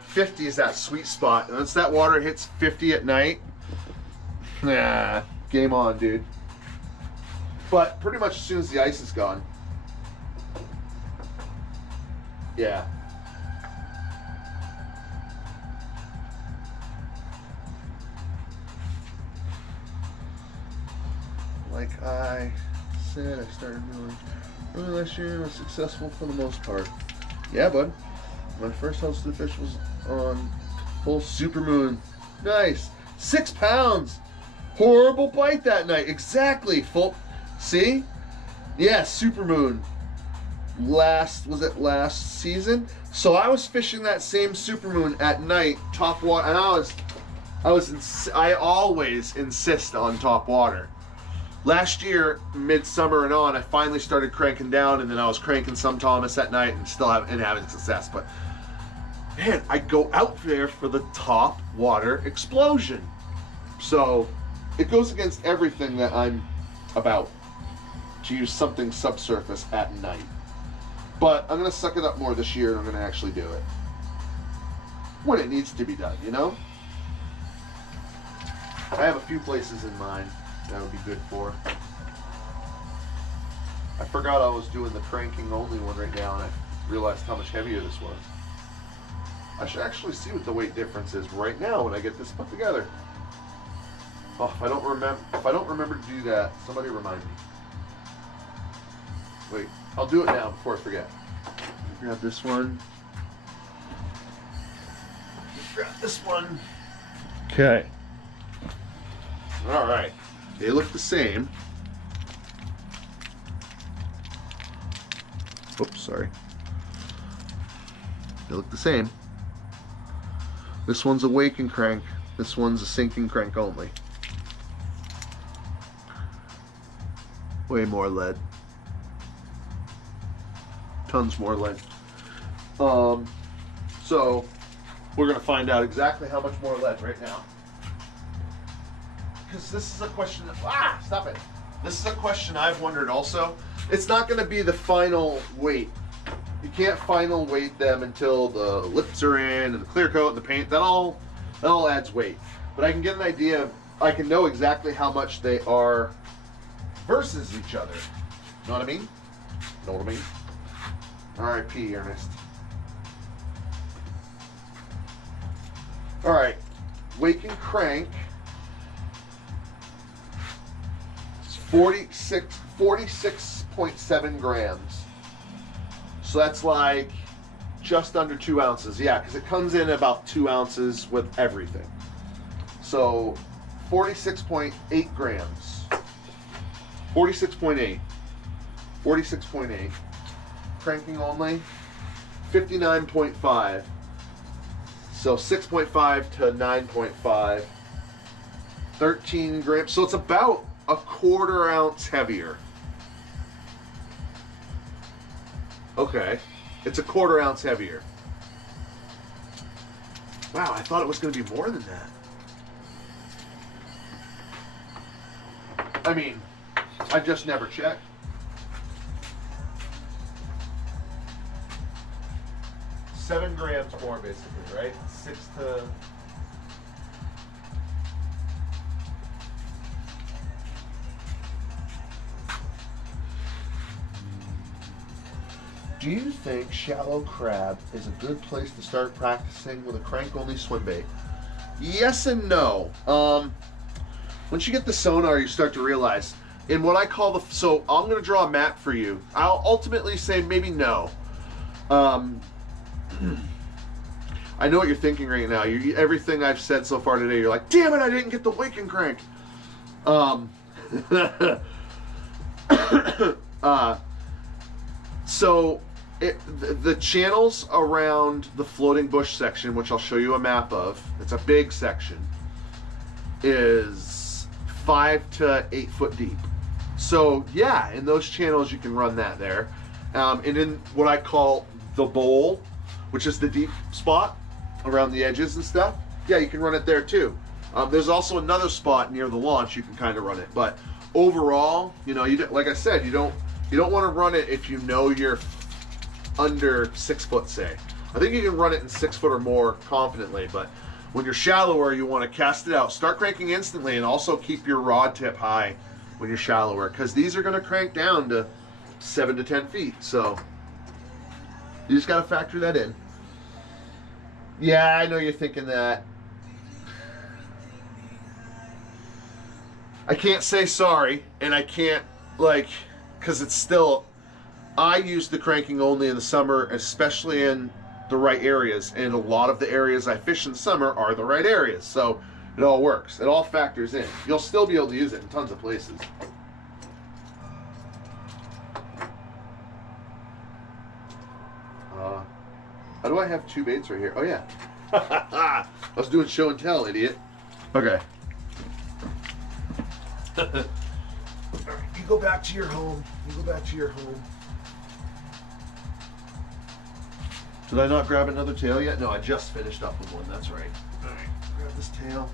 50 is that sweet spot. Once that water hits 50 at night, nah, game on, dude. But pretty much as soon as the ice is gone. Yeah. Like I said, I started doing early last year and was successful for the most part. Yeah, bud. My first hosted fish was on full supermoon. Nice. 6 pounds. Horrible bite that night. Exactly. Full. See? Yeah, supermoon. Was it last season? So I was fishing that same supermoon at night, top water, and I always insist on top water. Last year, midsummer and on, I finally started cranking down, and then I was cranking some Thomas at night and still having success. But man, I go out there for the top water explosion. So it goes against everything that I'm about, to use something subsurface at night. But I'm gonna suck it up more this year, and I'm gonna actually do it when it needs to be done, you know? I have a few places in mind that would be good for. I forgot I was doing the cranking only one right now, and I realized how much heavier this was. I should actually see what the weight difference is right now when I get this put together. Oh, if I don't remember to do that, somebody remind me. Wait, I'll do it now before I forget. Grab this one. Grab this one. Okay. All right. They look the same. Oops, sorry. They look the same. This one's a waking crank. This one's a sinking crank only. Way more lead. Tons more lead. So we're gonna find out exactly how much more lead right now. Because this is a question that, stop it. This is a question I've wondered also. It's not gonna be the final weight. You can't final weight them until the lips are in and the clear coat and the paint. That all adds weight. But I can get an idea of, I can know exactly how much they are versus each other. Know what I mean? Know what I mean? R.I.P. Ernest. All right, waking crank. It's 46.7 grams. So that's like just under 2 ounces. Yeah, because it comes in about 2 ounces with everything. So 46.8 grams. 46.8. 46.8. Cranking only. 59.5. So 6.5 to 9.5. 13 grams. So it's about a 1/4 ounce heavier. Okay. It's a 1/4 ounce heavier. Wow, I thought it was going to be more than that. I mean, I just never checked. $7 grams more, basically, right? 6 to... Do you think shallow crab is a good place to start practicing with a crank-only swim bait? Yes and no. Once you get the sonar, you start to realize, in what I call the... So I'm going to draw a map for you. I'll ultimately say maybe no. I know what you're thinking right now. Everything I've said so far today, you're like, damn it, I didn't get the waking crank. So The channels around the floating bush section, which I'll show you a map of, it's a big section, is 5 to 8 foot deep. So yeah, in those channels you can run that there. And in what I call the bowl, which is the deep spot around the edges and stuff, yeah, you can run it there too. There's also another spot near the launch you can kind of run it, but overall, you know, like I said, you don't want to run it if you know you're under 6 foot, say. I think you can run it in 6 foot or more confidently, but when you're shallower, you want to cast it out, start cranking instantly, and also keep your rod tip high when you're shallower, because these are going to crank down to 7 to 10 feet. So you just got to factor that in. Yeah, I know you're thinking that. I can't say sorry, and I can't, like, because it's still, I use the cranking only in the summer, especially in the right areas, and a lot of the areas I fish in the summer are the right areas, so it all works. It all factors in. You'll still be able to use it in tons of places. How do I have 2 baits right here? Oh yeah. I was doing show and tell, idiot. Okay. Alright, you go back to your home. You go back to your home. Did I not grab another tail yet? No, I just finished up with one. That's right. Alright, grab this tail.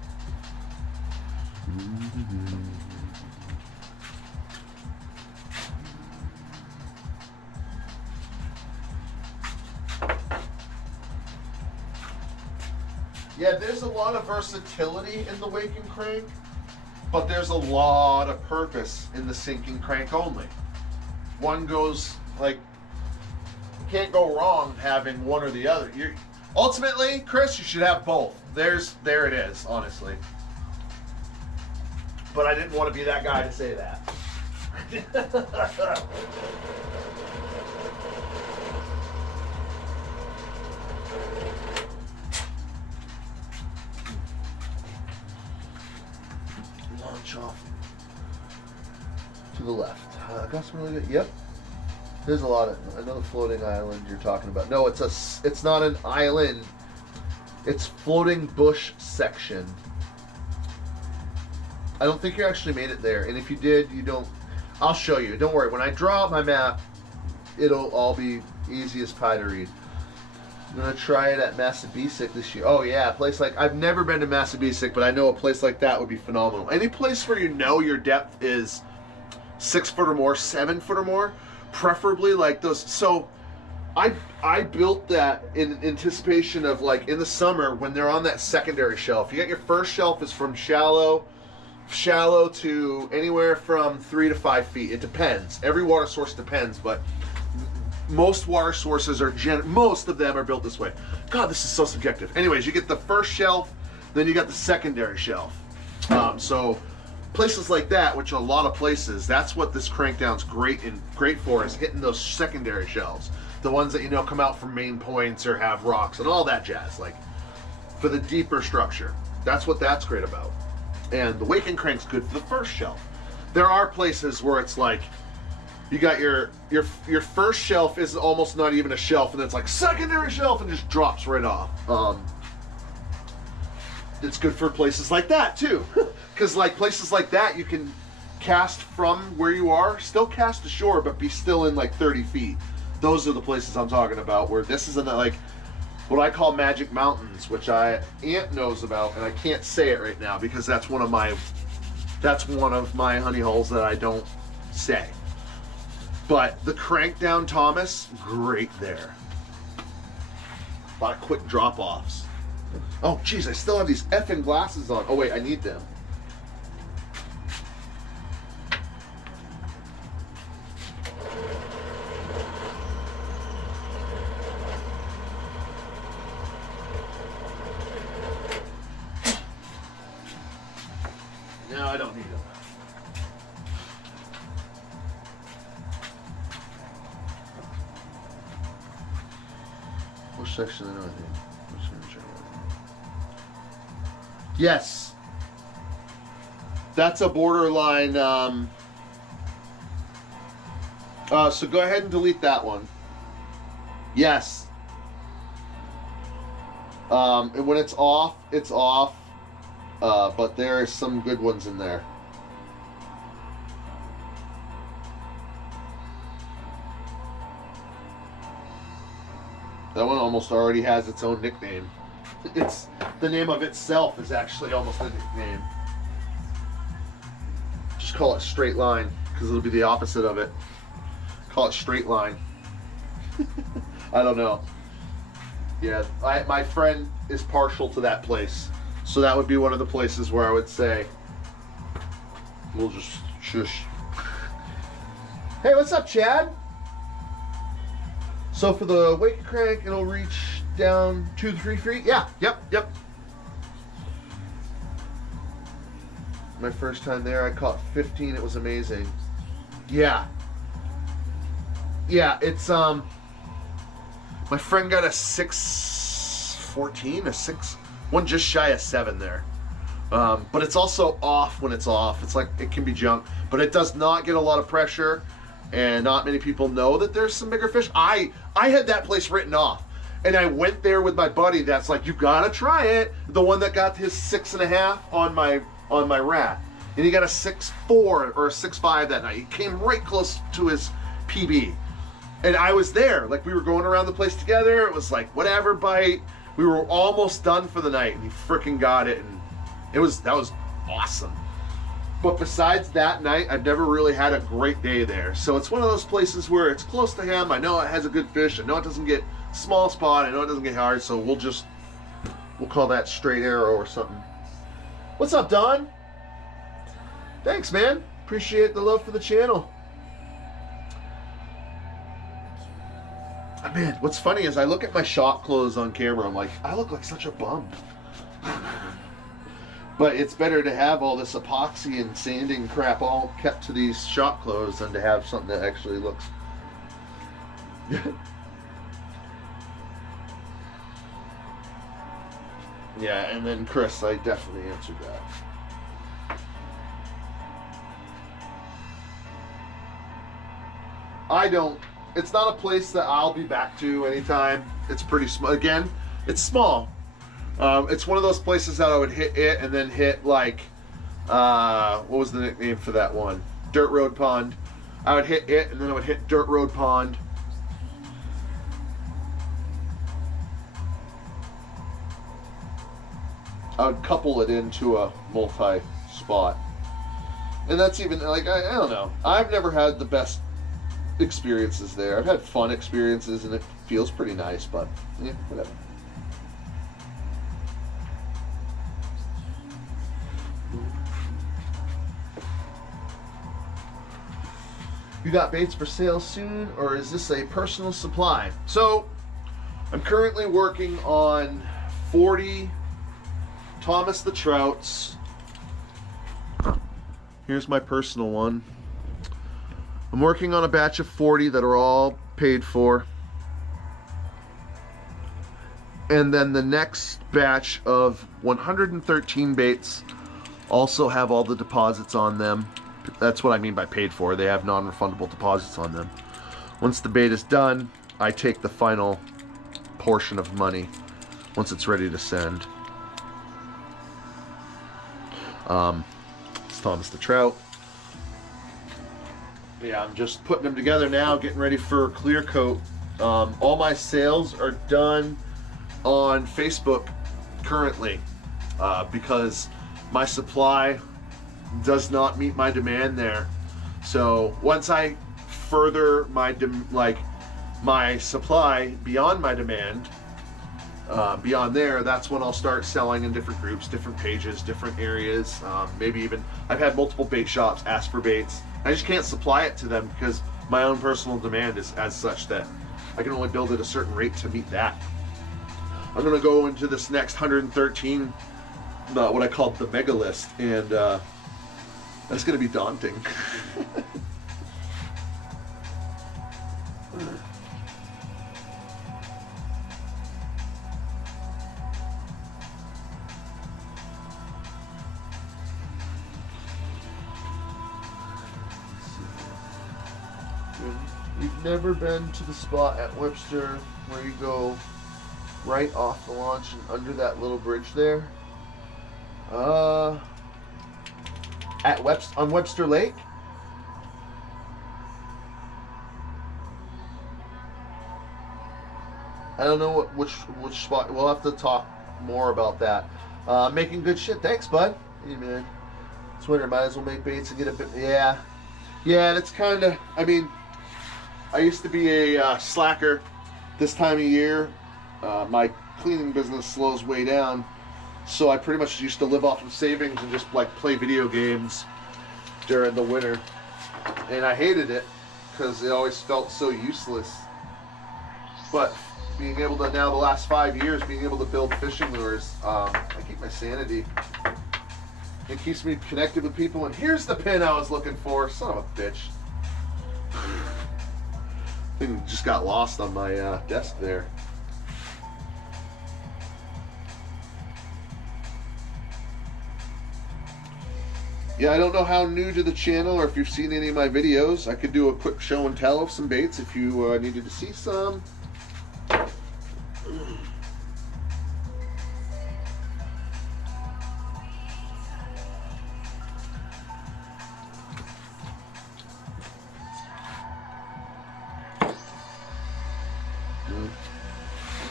Yeah, there's a lot of versatility in the wake and crank, but there's a lot of purpose in the sinking crank only. One goes, like, you can't go wrong having one or the other. Ultimately, Chris, you should have both. There it is, honestly. But I didn't want to be that guy to say that. Launch off to the left. Got some really good. Yep. There's a lot of another floating island you're talking about. No, it's not an island. It's floating bush section. I don't think you actually made it there, and if you did, you don't. I'll show you. Don't worry. When I draw out my map, it'll all be easy as pie to read. I'm gonna try it at Massabesic this year. Oh yeah, a place like, I've never been to Massabesic, but I know a place like that would be phenomenal. Any place where you know your depth is 6 foot or more, 7 foot or more, preferably like those. So I built that in anticipation of, like, in the summer when they're on that secondary shelf. You got your first shelf is from shallow to anywhere from 3 to 5 feet. It depends. Every water source depends, but most water sources are most of them are built this way. God, this is so subjective. Anyways, you get the first shelf, then you got the secondary shelf. So places like that, which are a lot of places, that's what this crankdown's great for, is hitting those secondary shelves. The ones that, you know, come out from main points or have rocks and all that jazz. Like, for the deeper structure. That's what that's great about. And the wake and crank's good for the first shelf. There are places where it's like, you got your first shelf is almost not even a shelf, and then it's like secondary shelf and just drops right off. It's good for places like that too, because like places like that you can cast from where you are, still cast ashore, but be still in like 30 feet. Those are the places I'm talking about, where this is in the, like, what I call Magic Mountains, which Ant knows about, and I can't say it right now because that's one of my honey holes that I don't say. But the Crankdown Thomas, great there. A lot of quick drop-offs. Oh, geez, I still have these effing glasses on. Oh, wait, I need them. No, I don't need them. Which section of the north? Yes. That's a borderline. So go ahead and delete that one. Yes. And when it's off, it's off. But there are some good ones in there. That one almost already has its own nickname. It's the name of itself is actually almost a nickname. Just call it Straight Line because it'll be the opposite of it. Call it Straight Line. I don't know. Yeah, my friend is partial to that place, so that would be one of the places where I would say we'll just shush. Hey, what's up, Chad? So for the wake crank, it'll reach down 2 to 3 feet. Yeah, yep. My first time there, I caught 15. It was amazing. Yeah, it's my friend got a 6.14, one just shy of 7 there. But it's also off when it's off. It's like it can be junk, but it does not get a lot of pressure, and not many people know that there's some bigger fish. I had that place written off, and I went there with my buddy. That's like, you gotta try it. The one that got his 6.5 on my rat, and he got a 6.4 or a 6.5 that night. He came right close to his PB. And I was there, like we were going around the place together. It was like, whatever, bite. We were almost done for the night, and he freaking got it, and that was awesome. But besides that night, I've never really had a great day there. So it's one of those places where it's close to him. I know it has a good fish. I know it doesn't get small spot. I know it doesn't get hard. So we'll call that Straight Arrow or something. What's up, Don? Thanks, man. Appreciate the love for the channel. Man, what's funny is I look at my shop clothes on camera. I'm like, I look like such a bum. But it's better to have all this epoxy and sanding crap all kept to these shop clothes than to have something that actually looks. Yeah, and then Chris, I definitely answered that. It's not a place that I'll be back to anytime. It's pretty small. Again, it's small. It's one of those places that I would hit it and then hit like, what was the nickname for that one? Dirt Road Pond. I would hit it and then I would hit Dirt Road Pond. I would couple it into a multi-spot. And that's even, like, I don't know. I've never had the best experiences there. I've had fun experiences and it feels pretty nice, but yeah, whatever. You got baits for sale soon, or is this a personal supply? So I'm currently working on 40 Thomas the Trouts. Here's my personal one. I'm working on a batch of 40 that are all paid for. And then the next batch of 113 baits also have all the deposits on them. That's what I mean by paid for. They have non-refundable deposits on them. Once the bait is done, I take the final portion of money once it's ready to send. It's Thomas the Trout. Yeah, I'm just putting them together now, getting ready for clear coat. All my sales are done on Facebook currently because my supply does not meet my demand there. So once I further my my supply beyond my demand, beyond there, that's when I'll start selling in different groups, different pages, different areas. Maybe even I've had multiple bait shops ask for baits. I just can't supply it to them because my own personal demand is as such that I can only build at a certain rate to meet that. I'm gonna go into this next 113, what I call the mega list, and that's gonna be daunting. You've never been to the spot at Webster where you go right off the launch and under that little bridge there. On Webster Lake. I don't know which spot. We'll have to talk more about that. Making good shit. Thanks, bud. Hey, man. It's winter. Might as well make baits and get a bit. Yeah. Yeah, that's kind of. I mean, I used to be a slacker this time of year. My cleaning business slows way down. So I pretty much used to live off of savings and just like play video games during the winter. And I hated it because it always felt so useless. But being able to now, the last 5 years, being able to build fishing lures, I keep my sanity. It keeps me connected with people. And here's the pin I was looking for. Son of a bitch. Thing just got lost on my desk there. Yeah, I don't know how new to the channel or if you've seen any of my videos. I could do a quick show and tell of some baits if you needed to see some. I'm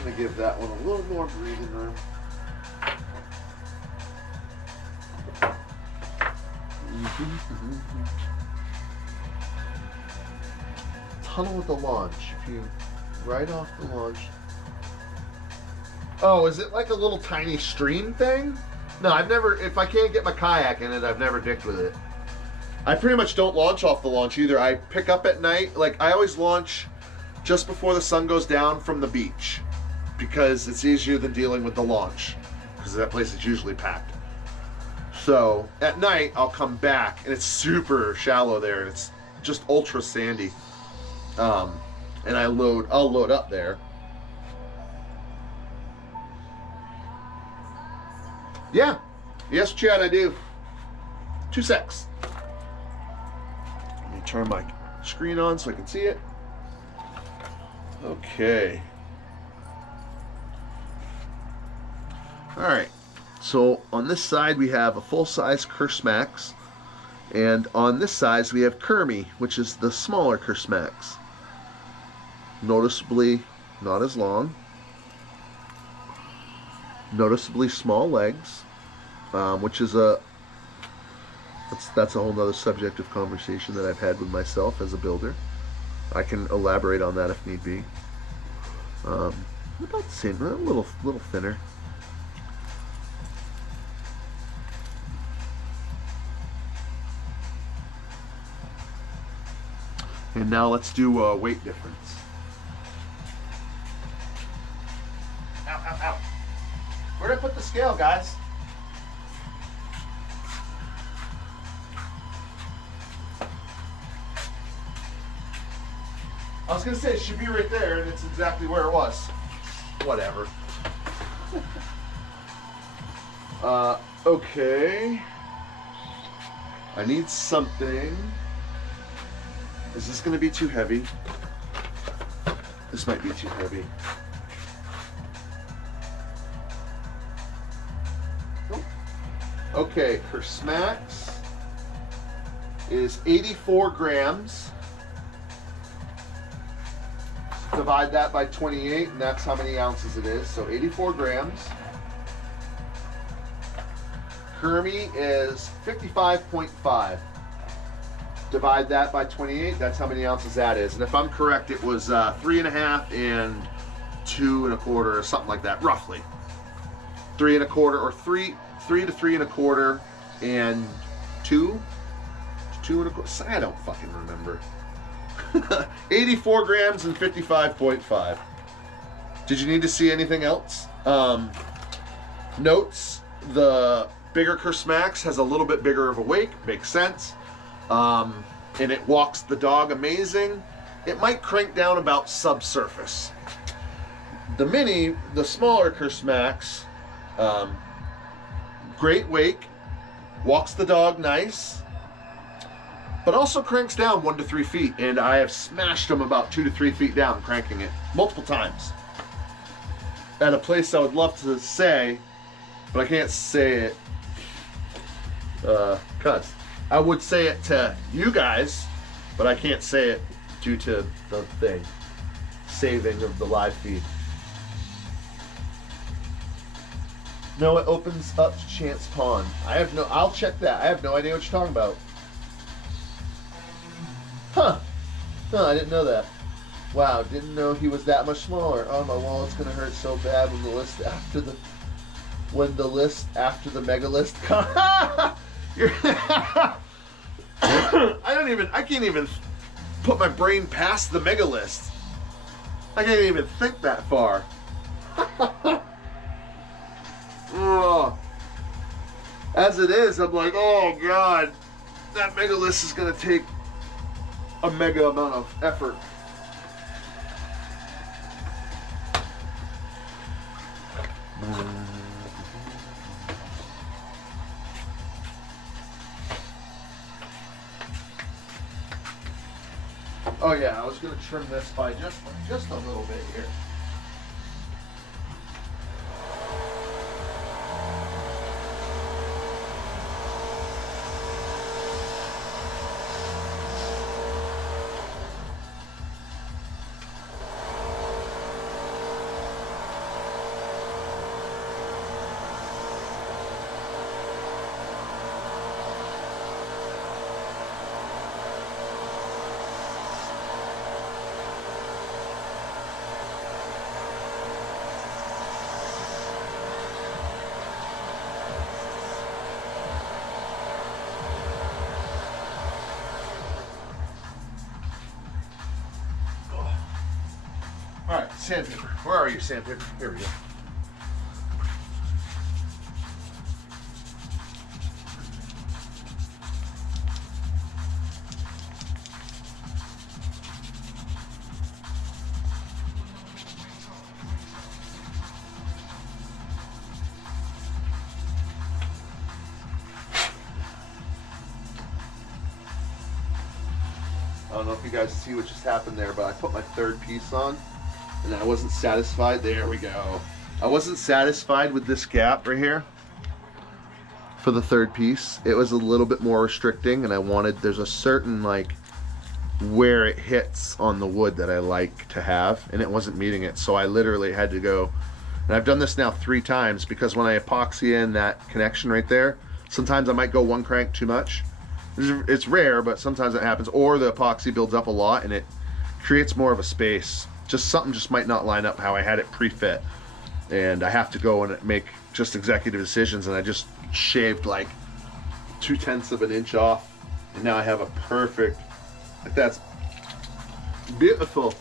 going to give that one a little more breathing room. Tunnel with the launch. If you right off the launch. Oh, is it like a little tiny stream thing? No, I've never. If I can't get my kayak in it, I've never dicked with it. I pretty much don't launch off the launch either. I pick up at night. Like I always launch just before the sun goes down from the beach because it's easier than dealing with the launch because that place is usually packed. So at night I'll come back and it's super shallow there and it's just ultra sandy. And I'll load up there. Yeah. Yes, Chad, I do. 2 secs. Let me turn my screen on so I can see it. Okay. All right. So on this side we have a full-size Kersmax, and on this side we have Kermie, which is the smaller Kersmax. Noticeably not as long. Noticeably small legs, which is that's a whole nother subject of conversation that I've had with myself as a builder. I can elaborate on that if need be. About the same, a little thinner. And now let's do a weight difference. Ow, ow, ow. Where'd I put the scale, guys? I was gonna say it should be right there, and it's exactly where it was. Whatever. Okay. I need something. Is this gonna be too heavy? This might be too heavy. Okay, Kersmax is 84 grams. Divide that by 28, and that's how many ounces it is. So 84 grams. Kermie is 55.5. Divide that by 28, that's how many ounces that is. And if I'm correct, it was 3.5 and 2 1/4 or something like that, roughly. 3 1/4 or 3 to 3 1/4 and 2 to 2 1/4. I don't fucking remember. 84 grams and 55.5. Did you need to see anything else? Notes, the bigger Kersmax has a little bit bigger of a wake, makes sense. And it walks the dog amazing. It might crank down about subsurface. The smaller Kersmax, great wake, walks the dog nice, but also cranks down 1 to 3 feet, and I have smashed them about 2 to 3 feet down, cranking it multiple times. at a place I would love to say, but I can't say it. Cause I would say it to you guys, but I can't say it due to the thing. Saving of the live feed. No, it opens up to Chance Pond. I'll check that. I have no idea what you're talking about. Huh. No, I didn't know that. Wow, didn't know he was that much smaller. Oh, my wallet's gonna hurt so bad when the list after the mega list comes. I can't even put my brain past the mega list. I can't even think that far. Oh. As it is, I'm like, oh God, that mega list is gonna take a mega amount of effort. Oh yeah, I was gonna trim this by just a little bit here. All right, sandpaper. Where are you, sandpaper? Here we go. I don't know if you guys see what just happened there, but I put my third piece on and I wasn't satisfied. There we go. I wasn't satisfied with this gap right here for the third piece. It was a little bit more restricting, and I wanted, there's a certain like where it hits on the wood that I like to have, and it wasn't meeting it. So I literally had to go, and I've done this now 3 times, because when I epoxy in that connection right there, sometimes I might go one crank too much. It's rare, but sometimes it happens, or the epoxy builds up a lot and it creates more of a space. Just something just might not line up how I had it pre-fit, and I have to go and make just executive decisions, and I just shaved like 0.2 of an inch off, and now I have a perfect, like, that's beautiful.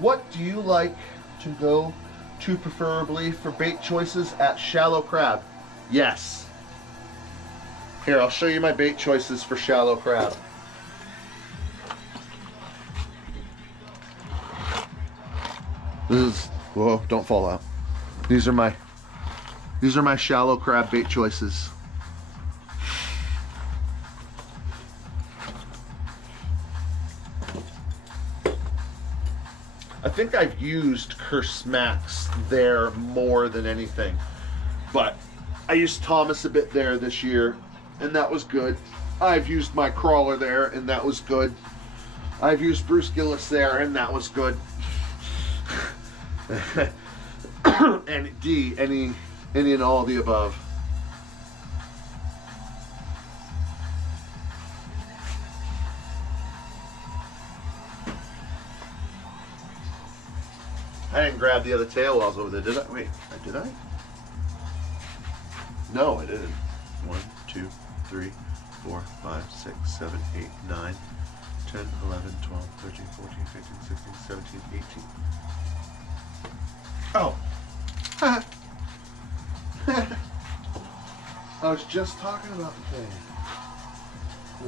What do you like to go to preferably for bait choices at shallow crab? Yes. Here, I'll show you my bait choices for shallow crab. This is, whoa, don't fall out. These are my shallow crab bait choices. I think I've used Curse Max there more than anything, but I used Thomas a bit there this year, and that was good. I've used my crawler there, and that was good. I've used Bruce Gillis there, and that was good. And D, any and all of the above. I didn't grab the other tail while I was over there, did I? Wait, did I? No, I didn't. 1, 2, 3, 4, 5, 6, 7, 8, 9, 10, 11, 12, 13, 14, 15, 16, 17, 18. Oh. I was just talking about the thing.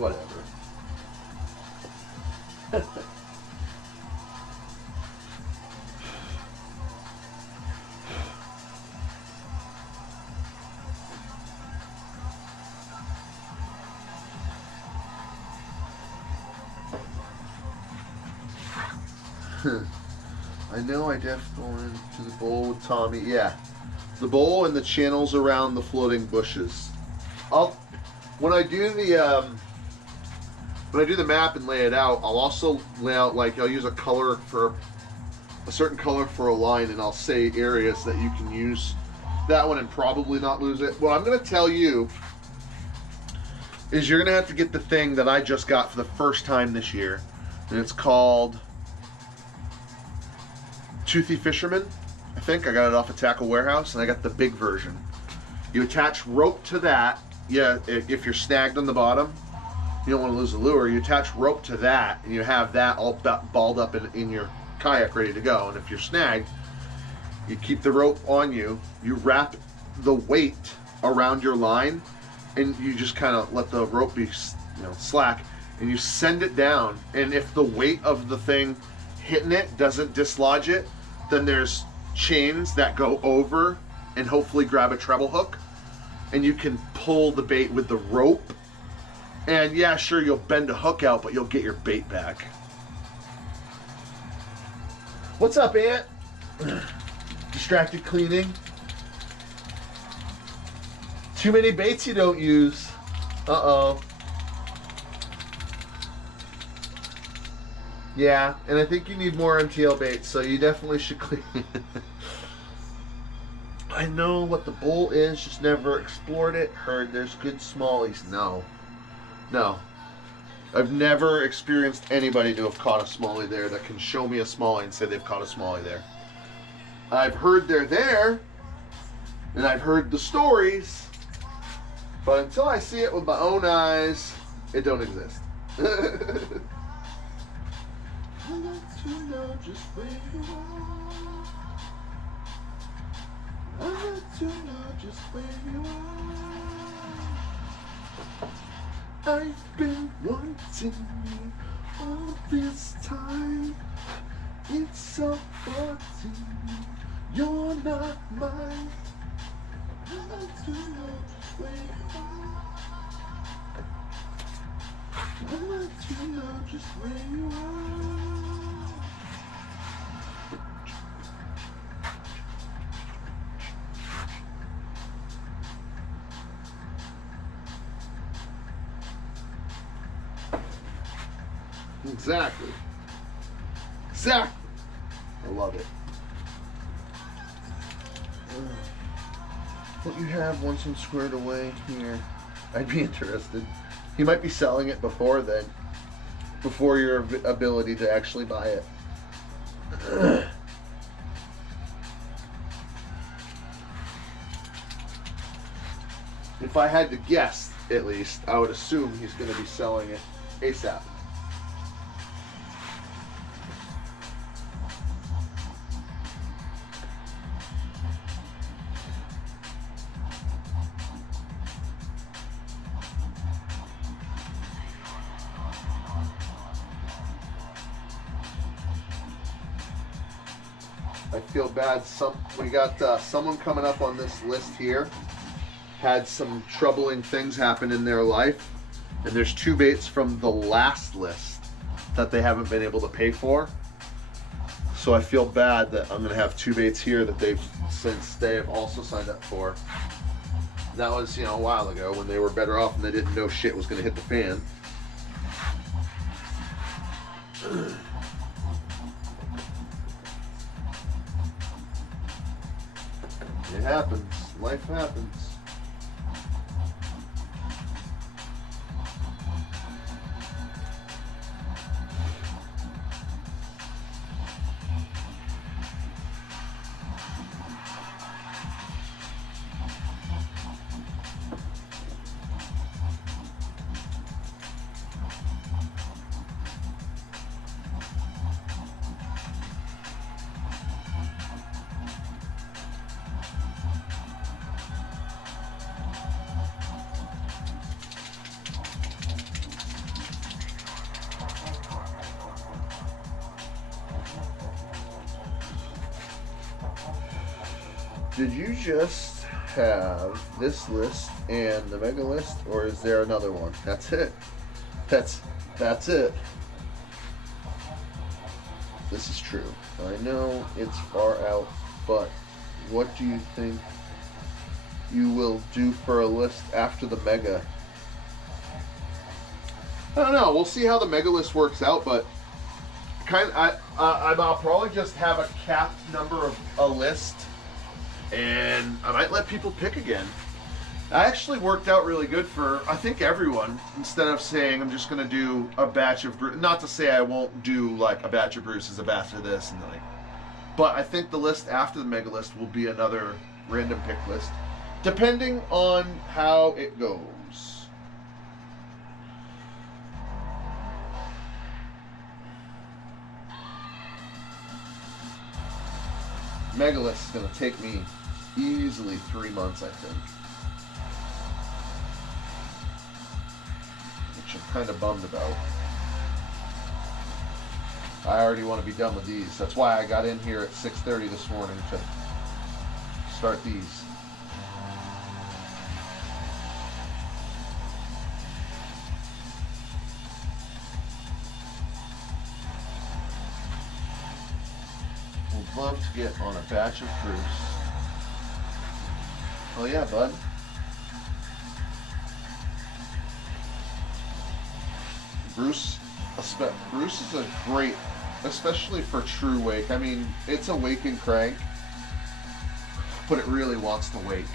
Whatever. I know I definitely went to the bowl with Tommy. Yeah, the bowl and the channels around the floating bushes. When I do the map and lay it out, I'll also lay out, like, I'll use a certain color for a line, and I'll say areas that you can use that one and probably not lose it. What I'm going to tell you is you're going to have to get the thing that I just got for the first time this year, and it's called Toothy Fisherman. I think I got it off a Tackle Warehouse, and I got the big version. You attach rope to that. Yeah, if you're snagged on the bottom, you don't want to lose the lure. You attach rope to that, and you have that all balled up in your kayak ready to go. And if you're snagged, you keep the rope on you. You wrap the weight around your line, and you just kind of let the rope be, slack, and you send it down. And if the weight of the thing hitting it doesn't dislodge it, then there's chains that go over and hopefully grab a treble hook, and you can pull the bait with the rope. And yeah, sure, you'll bend a hook out, but you'll get your bait back. What's up, Aunt? Distracted cleaning. Too many baits you don't use. Uh-oh. Yeah, and I think you need more MTL baits, so you definitely should clean. I know what the bowl is, just never explored it. Heard there's good smallies. No. I've never experienced anybody to have caught a smallie there that can show me a smallie and say they've caught a smallie there. I've heard they're there, and I've heard the stories, but until I see it with my own eyes, it don't exist. I like to know just where you are. I like to know just where you are. I've been wanting you all this time. It's so funny, you're not mine. I like to know just where you are. I like to know just where you are. Exactly. I love it. What you have once I'm squared away here, I'd be interested. He might be selling it before then, before your ability to actually buy it. If I had to guess, at least, I would assume he's going to be selling it ASAP. I feel bad. We got someone coming up on this list here had some troubling things happen in their life, and there's 2 baits from the last list that they haven't been able to pay for. So I feel bad that I'm going to have 2 baits here that they have also signed up for. That was, a while ago when they were better off and they didn't know shit was going to hit the fan. It happens. Life happens. Did you just have this list and the mega list, or is there another one? That's it. That's it. This is true. I know it's far out, but what do you think you will do for a list after the mega? I don't know. We'll see how the mega list works out, but I'll probably just have a capped number of a list, and I might let people pick again. That actually worked out really good for, I think, everyone. Instead of saying I'm just going to do a batch of, not to say I won't do like a batch of Bruce's, a batch of this, and like, but I think the list after the mega list will be another random pick list, depending on how it goes. Mega list is going to take me easily 3 months, I think. Which I'm kind of bummed about. I already want to be done with these. That's why I got in here at 6:30 this morning to start these. Would love to get on a batch of Bruce. Oh yeah, bud. Bruce is a great, especially for true wake. I mean, it's a wake and crank, but it really wants to wake.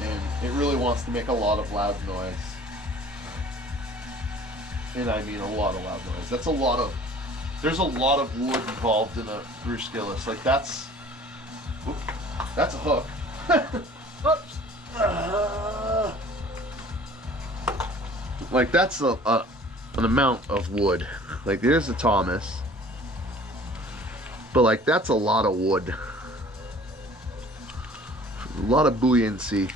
And it really wants to make a lot of loud noise. And I mean a lot of loud noise. There's a lot of wood involved in a Bruce Gillis. Like that's a hook. Oops. Like that's an amount of wood. Like there's a Thomas, but like that's a lot of wood. A lot of buoyancy.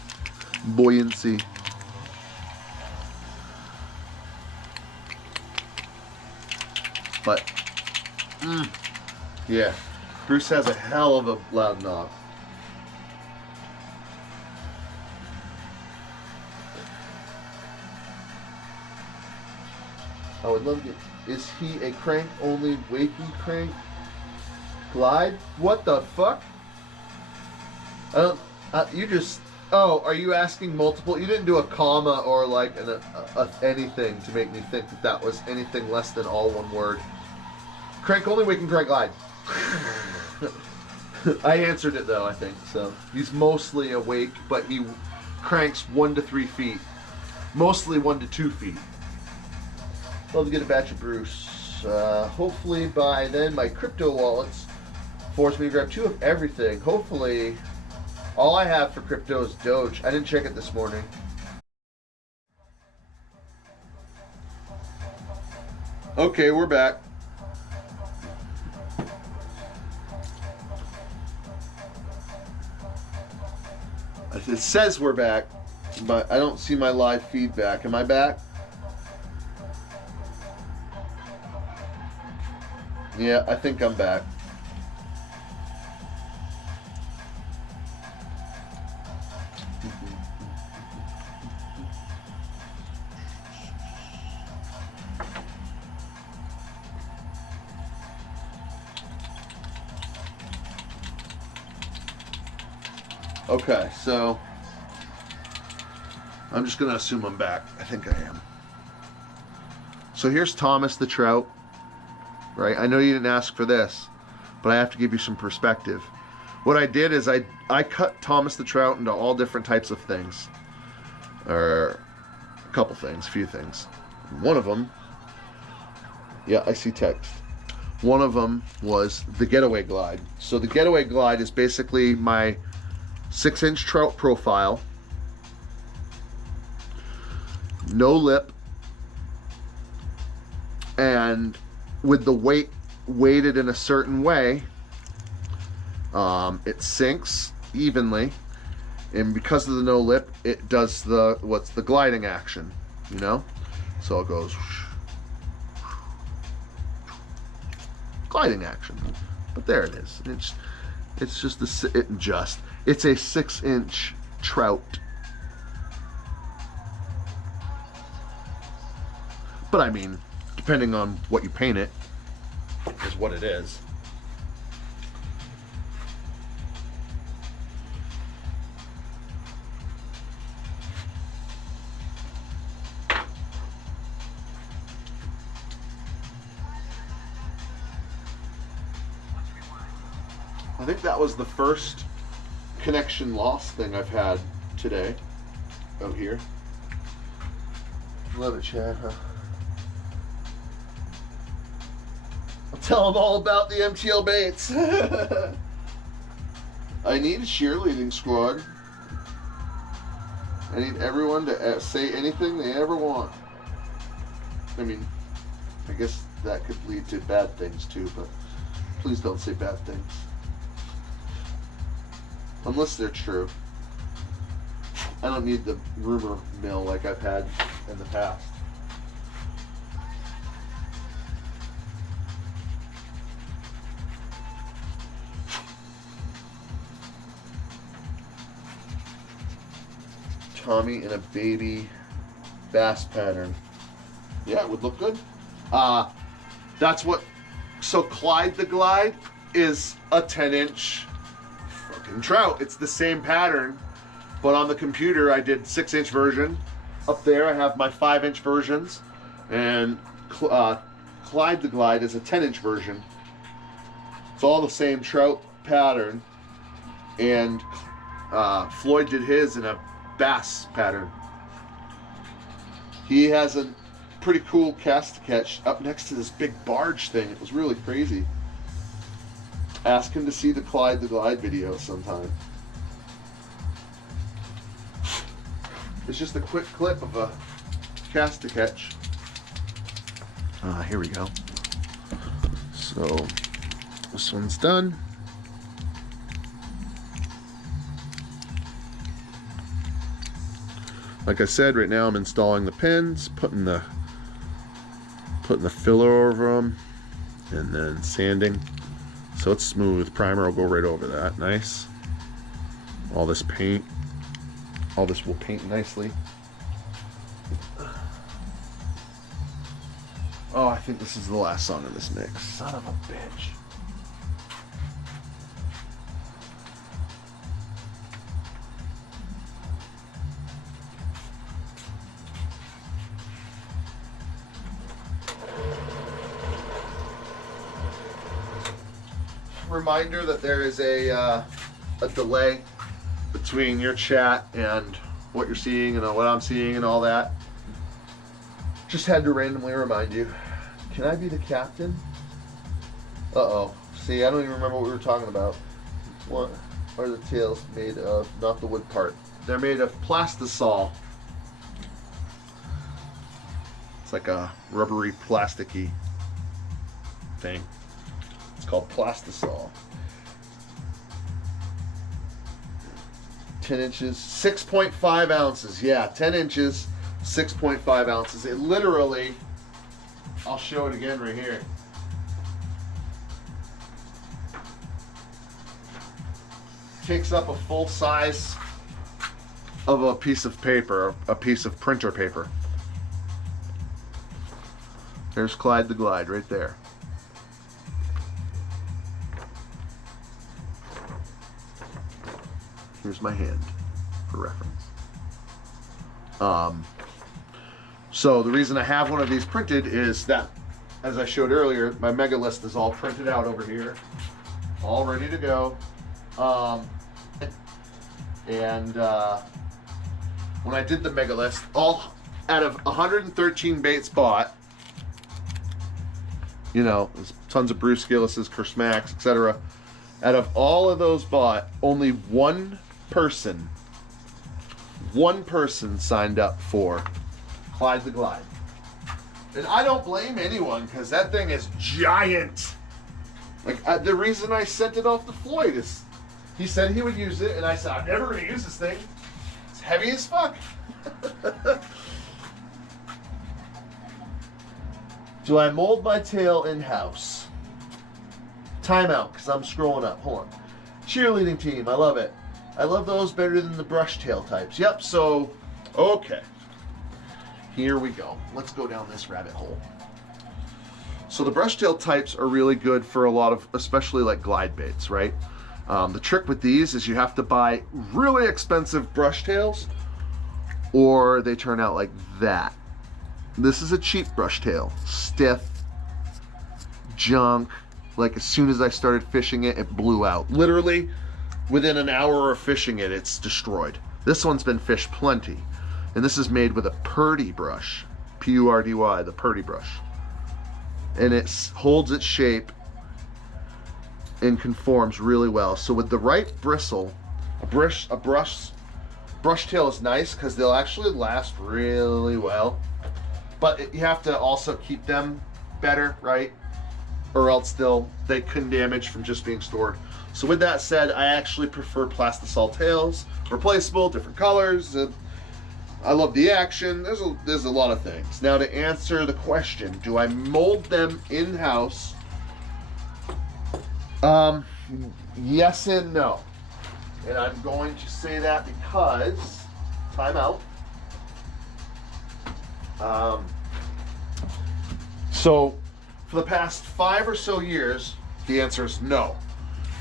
But yeah, Bruce has a hell of a loud knob. I would love to get. Is he a crank only waking crank? Glide? What the fuck? I don't. You just. Oh, are you asking multiple? You didn't do a comma or like anything to make me think that that was anything less than all one word. Crank only waking crank glide. I answered it though, I think. So he's mostly awake, but he cranks 1 to 3 feet. Mostly 1 to 2 feet. Love to get a batch of Bruce. Hopefully by then my crypto wallets force me to grab 2 of everything. Hopefully all I have for crypto is Doge. I didn't check it this morning. Okay, we're back. It says we're back, but I don't see my live feedback. Am I back? Yeah, I think I'm back. Okay, so I'm just going to assume I'm back. I think I am. So here's Thomas the trout, right? I know you didn't ask for this, but I have to give you some perspective. What I did is I cut Thomas the trout into all different types of things, or a couple things, a few things. One of them, yeah, I see text. One of them was the Getaway Glide. So the Getaway Glide is basically my 6-inch trout profile, no lip, and with the weight weighted in a certain way, it sinks evenly, and because of the no lip, it does the gliding action, you know. So it goes gliding action, but there it is. It's just it's a 6-inch trout. But I mean, depending on what you paint it, is what it is. I think that was the first connection loss thing I've had today out here. Love it, Chad, huh? I'll tell them all about the MTL baits. I need a cheerleading squad. I need everyone to say anything they ever want. I mean, I guess that could lead to bad things too, but please don't say bad things. Unless they're true. I don't need the rumor mill like I've had in the past. Tommy in a baby bass pattern. Yeah, it would look good. That's what, so Clyde the Glide is a 10-inch fucking trout. It's the same pattern, but on the computer I did 6-inch version. Up there I have my 5-inch versions, and Clyde the Glide is a 10-inch version. It's all the same trout pattern, and Floyd did his in a bass pattern. He has a pretty cool cast to catch up next to this big barge thing. It was really crazy. Ask him to see the Clyde the Glide video sometime. It's just a quick clip of a cast to catch. Here we go. So this one's done. Like I said, right now I'm installing the pins, putting the filler over them, and then sanding so it's smooth. Primer will go right over that. Nice. All this paint, all this will paint nicely. Oh, I think this is the last song in this mix. Son of a bitch. Reminder that there is a delay between your chat and what you're seeing and what I'm seeing and all that. Just had to randomly remind you. Can I be the captain? Uh-oh. See, I don't even remember what we were talking about. What are the tails made of? Not the wood part. They're made of plastisol. It's like a rubbery, plasticky thing. It's called plastisol. 10 inches, 6.5 ounces. Yeah, 10 inches, 6.5 ounces. It literally, I'll show it again right here. Takes up a full size of a piece of paper, a piece of printer paper. There's Clyde the Glide right there. Here's my hand for reference. So the reason I have one of these printed is that, as I showed earlier, my mega list is all printed out over here, all ready to go. When I did the mega list, all out of 113 baits bought, you know, there's tons of Bruce Gillis's, Kersmax, etc. Out of all of those bought, only one person signed up for Clyde the Glide. And I don't blame anyone, because that thing is giant. Like, the reason I sent it off to Floyd is he said he would use it, and I said, I'm never going to use this thing. It's heavy as fuck. Do I mold my tail in-house? Timeout, because I'm scrolling up. Hold on. Cheerleading team, I love it. I love those better than the brush tail types. Yep, so, okay. Here we go. Let's go down this rabbit hole. So the brush tail types are really good for a lot of, especially like glide baits, right? The trick with these is you have to buy really expensive brush tails or they turn out like that. This is a cheap brush tail, stiff, junk. Like as soon as I started fishing it, it blew out. Literally within an hour of fishing it, it's destroyed. This one's been fished plenty. And this is made with a Purdy brush, P-U-R-D-Y, the Purdy brush. And it holds its shape and conforms really well. So with the right bristle, a brush tail is nice because they'll actually last really well. But you have to also keep them better, right? Or else they can damage from just being stored. So with that said, I actually prefer plastisol tails, replaceable, different colors. I love the action. There's a lot of things. Now to answer the question, do I mold them in-house? Yes and no. And I'm going to say that because, time out. So for the past 5 or so years, the answer is no.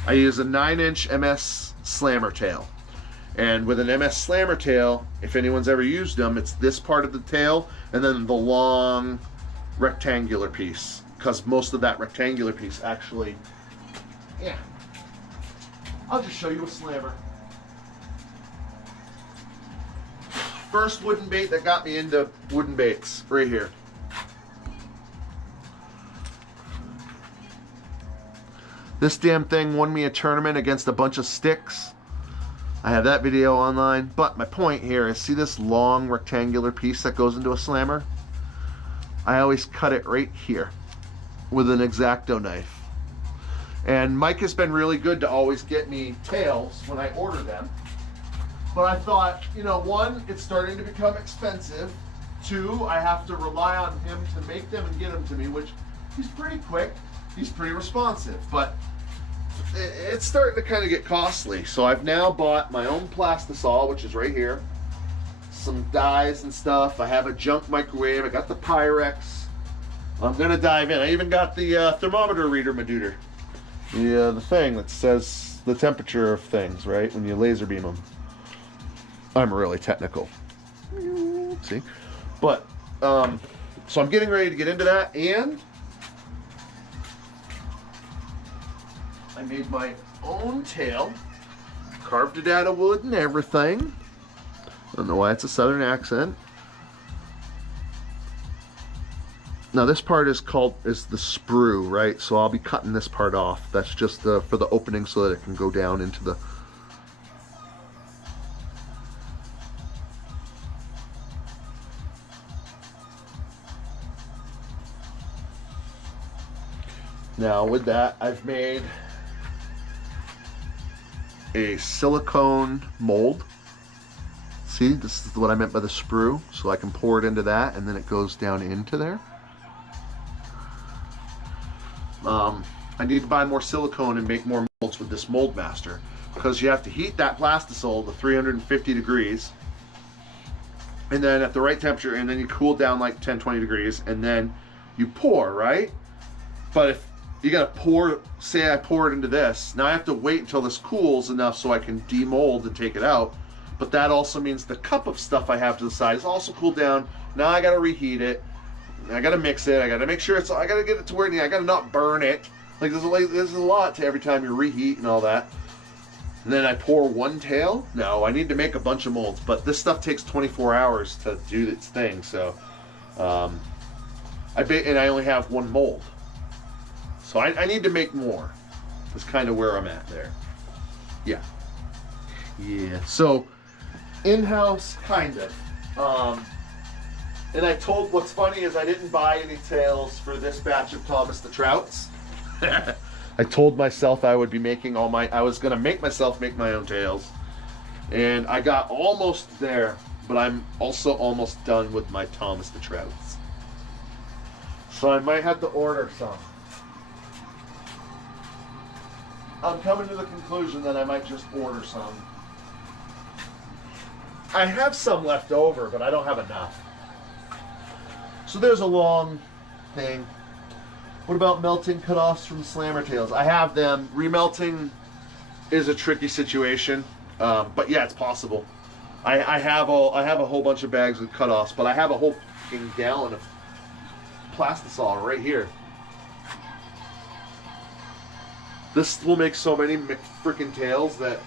I use a 9-inch MS slammer tail. And with an MS slammer tail, if anyone's ever used them, it's this part of the tail and then the long rectangular piece. Because most of that rectangular piece actually, yeah. I'll just show you a slammer. First wooden bait that got me into wooden baits, right here. This damn thing won me a tournament against a bunch of sticks. I have that video online, but my point here is, see this long rectangular piece that goes into a slammer? I always cut it right here with an X-Acto knife. And Mike has been really good to always get me tails when I order them. But I thought, you know, 1, it's starting to become expensive. 2, I have to rely on him to make them and get them to me, which he's pretty quick. He's pretty responsive, but it's starting to kind of get costly. So I've now bought my own plastisol, which is right here. Some dyes and stuff. I have a junk microwave. I got the Pyrex. I'm gonna dive in. I even got the thermometer reader, Maduder. The thing that says the temperature of things, right? When you laser beam them. I'm really technical. See? But, so I'm getting ready to get into that, and I made my own tail, carved it out of wood and everything. I don't know why it's a southern accent. Now this part is the sprue, right? So I'll be cutting this part off. That's just for the opening so that it can go down into the... Now with that, I've made a silicone mold. See, this is what I meant by the sprue. So I can pour it into that and then it goes down into there. I need to buy more silicone and make more molds with this Mold Master, because you have to heat that plastisol to 350 degrees and then at the right temperature, and then you cool down like 10-20 degrees, and then you pour, right? But if you gotta pour, say I pour it into this, now I have to wait until this cools enough so I can demold and take it out. But that also means the cup of stuff I have to the side is also cooled down. Now I gotta reheat it. I gotta mix it. I gotta make sure I gotta get it to where I gotta not burn it. Like there's a lot to every time you reheat and all that. And then I pour one tail. No, I need to make a bunch of molds, but this stuff takes 24 hours to do its thing. So, and I only have one mold. So I need to make more. That's kind of where I'm at there. Yeah. Yeah. So, in-house, kind of. And what's funny is I didn't buy any tails for this batch of Thomas the Trouts. I told myself I would be making I was gonna make myself make my own tails. And I got almost there, but I'm also almost done with my Thomas the Trouts. So I might have to order some. I'm coming to the conclusion that I might just order some. I have some left over, but I don't have enough. So there's a long thing. What about melting cutoffs from slammer tails? I have them. Remelting is a tricky situation, but yeah, it's possible. I have a whole bunch of bags with cutoffs, but I have a whole fucking gallon of plastisol right here. This will make so many freaking tails that,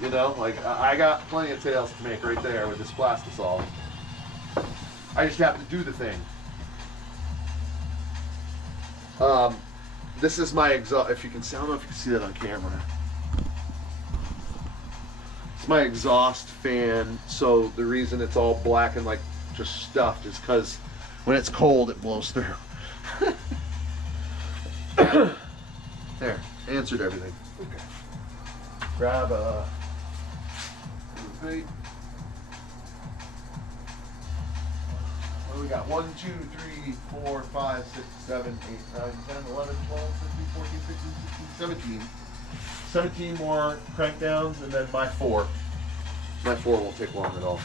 you know, like I got plenty of tails to make right there with this plastisol. I just have to do the thing. This is my exhaust. If you can, I don't know if you can see that on camera. It's my exhaust fan. So the reason it's all black and like just stuffed is because when it's cold, it blows through. There, answered everything. Okay. Grab a bait. What do we got? 1, 2, 3, 4, 5, 6, 7, 8, 9, 10, 11, 12, 13, 14, 15, 16, 17. 17 more crank downs, and then my 4. My 4 won't take long at all.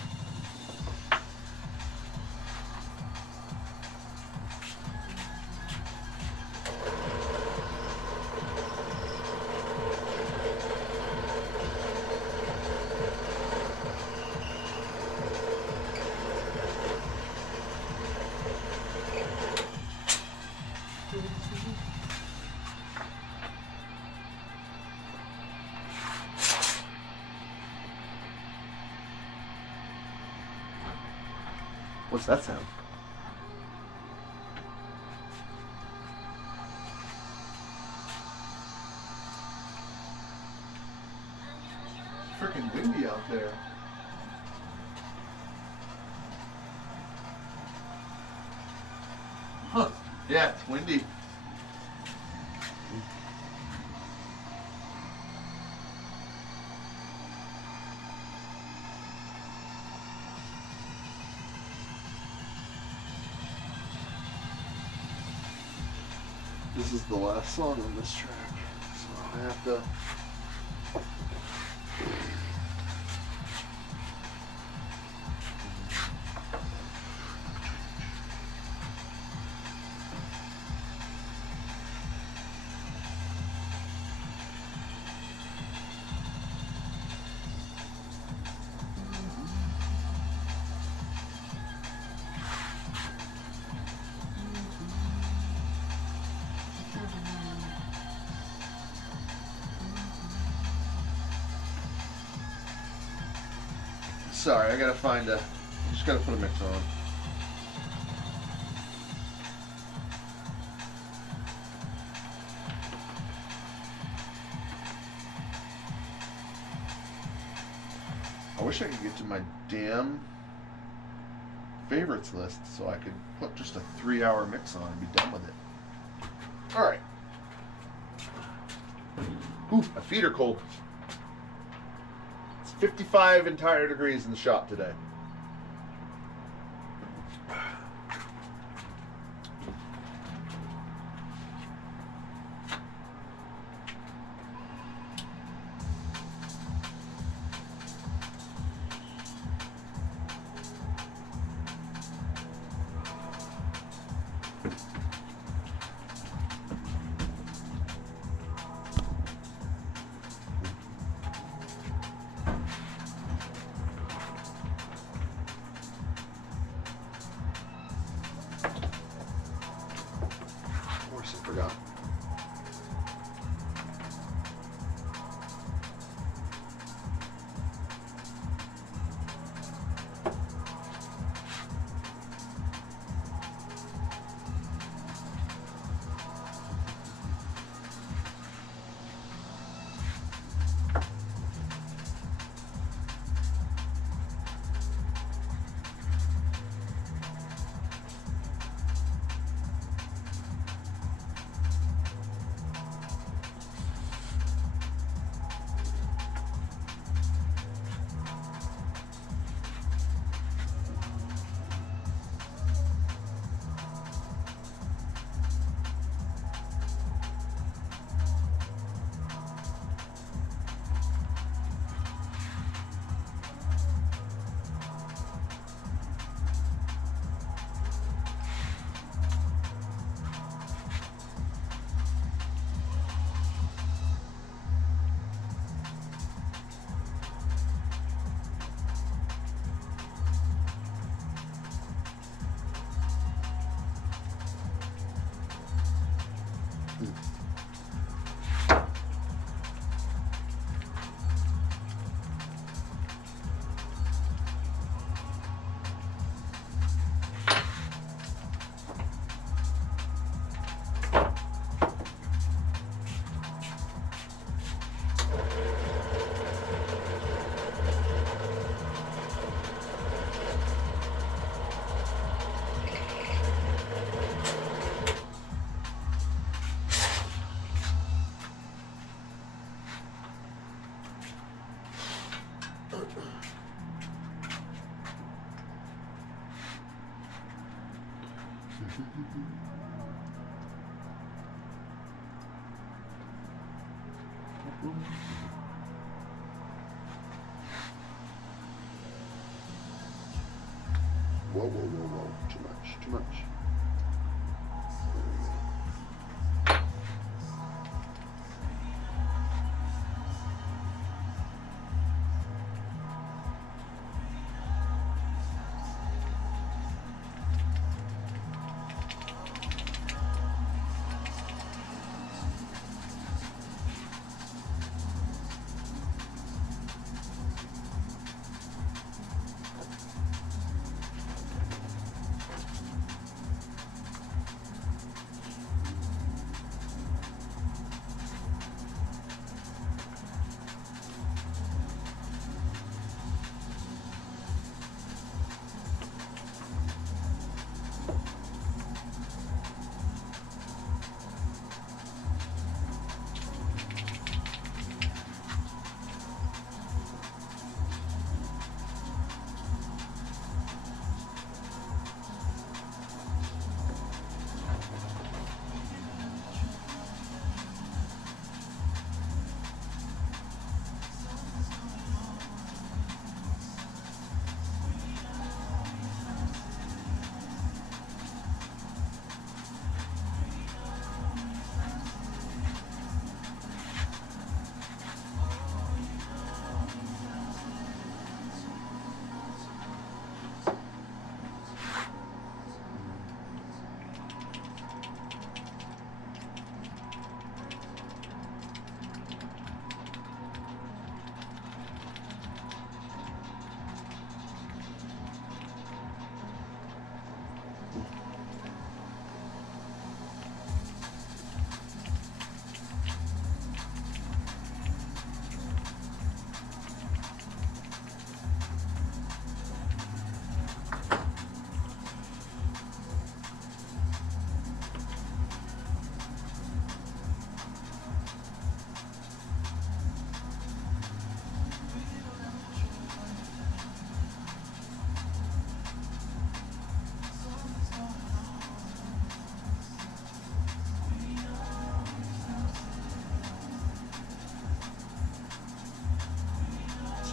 What's that sound? Freaking windy out there. Huh. Yeah, it's windy. This is the last song on this track, so I have to. Sorry, I gotta find a. Just gotta put a mix on. I wish I could get to my damn favorites list so I could put just a 3-hour mix on and be done with it. Alright. Ooh, my feet are cold. 55 entire degrees in the shop today. Whoa, whoa, whoa, whoa. Too much, too much.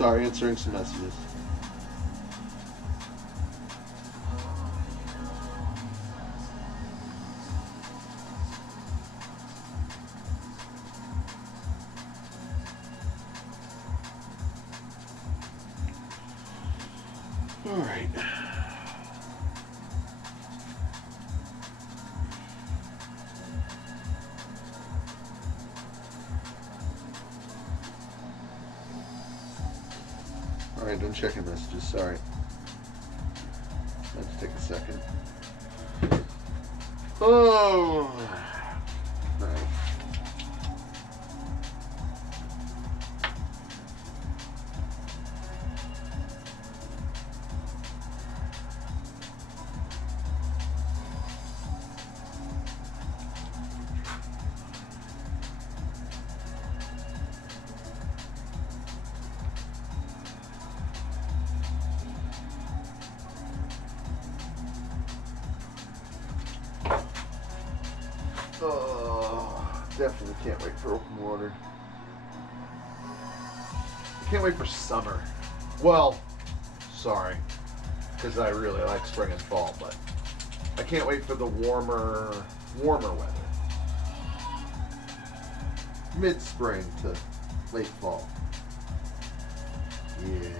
Sorry, answering some messages. All right. All right, done checking messages. Sorry. Let's take a second. Oh. All right. Oh, definitely can't wait for open water. Can't wait for summer. Well, sorry, because I really like spring and fall, but I can't wait for the warmer weather. Mid-spring to late fall. Yeah.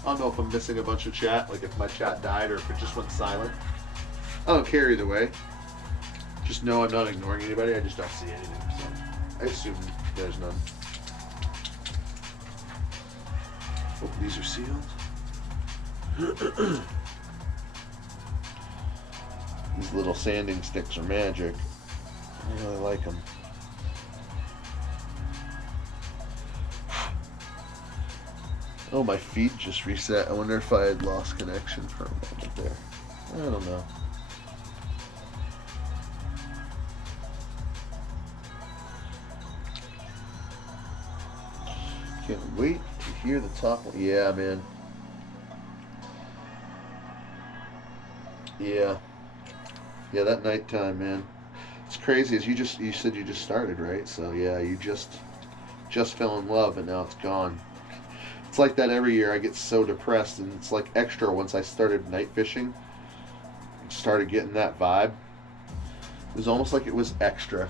I don't know if I'm missing a bunch of chat, like if my chat died or if it just went silent. I don't care either way. Just know I'm not ignoring anybody, I just don't see anything. So I assume there's none. Oh, these are sealed. These little sanding sticks are magic. I really like them. Oh, my feed just reset. I wonder if I had lost connection for a moment there. I don't know. Can't wait to hear the top one. Yeah, man. Yeah. Yeah, that nighttime, man. It's crazy. As you said you just started, right? So yeah, you just fell in love and now it's gone. It's like that every year. I get so depressed, and it's like extra once I started night fishing. Started getting that vibe. It was almost like it was extra.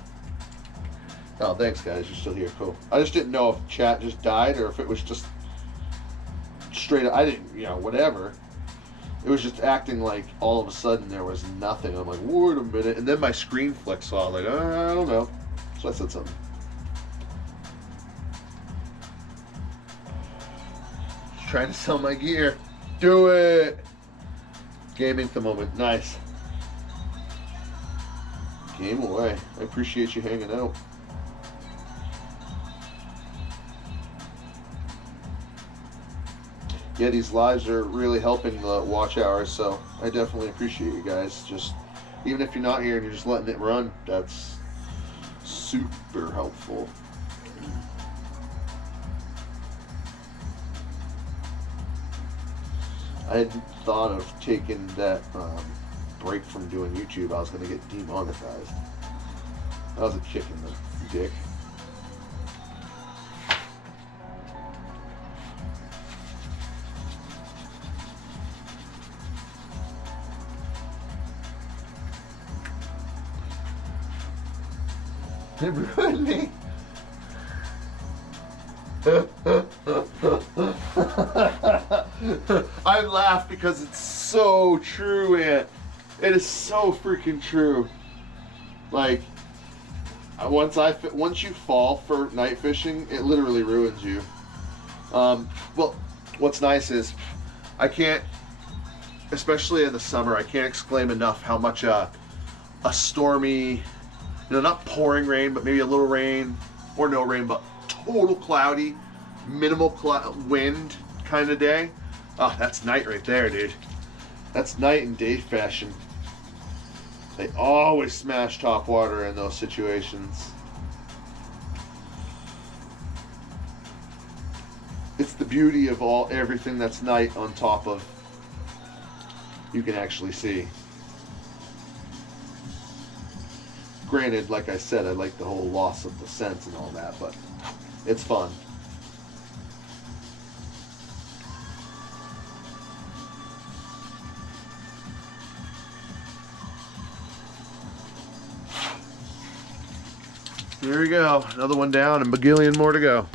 Oh, thanks guys, you're still here. Cool. I just didn't know if chat just died or if it was just straight up. I didn't, whatever. It was just acting like all of a sudden there was nothing. I'm like, wait a minute. And then my screen flicks off. Like, I don't know. So I said something. Trying to sell my gear. Do it. Gaming at the moment. Nice. Game away. I appreciate you hanging out. Yeah, these lives are really helping the watch hours, so I definitely appreciate you guys. Just even if you're not here and you're just letting it run, that's super helpful. I hadn't thought of taking that break from doing YouTube. I was going to get demonetized. That was a kick in the dick. It ruined me. I laugh because it's so true, Aunt. It is so freaking true. Like, once you fall for night fishing, it literally ruins you. Well, what's nice is I can't, especially in the summer, I can't exclaim enough how much a stormy, not pouring rain, but maybe a little rain or no rain, but total cloudy, minimal wind kind of day. Oh, that's night right there, dude. That's night and day fashion. They always smash top water in those situations. It's the beauty of everything that's night on top of you can actually see. Granted, like I said, I like the whole loss of the sense and all that, but it's fun. There we go. Another one down and bagillion more to go.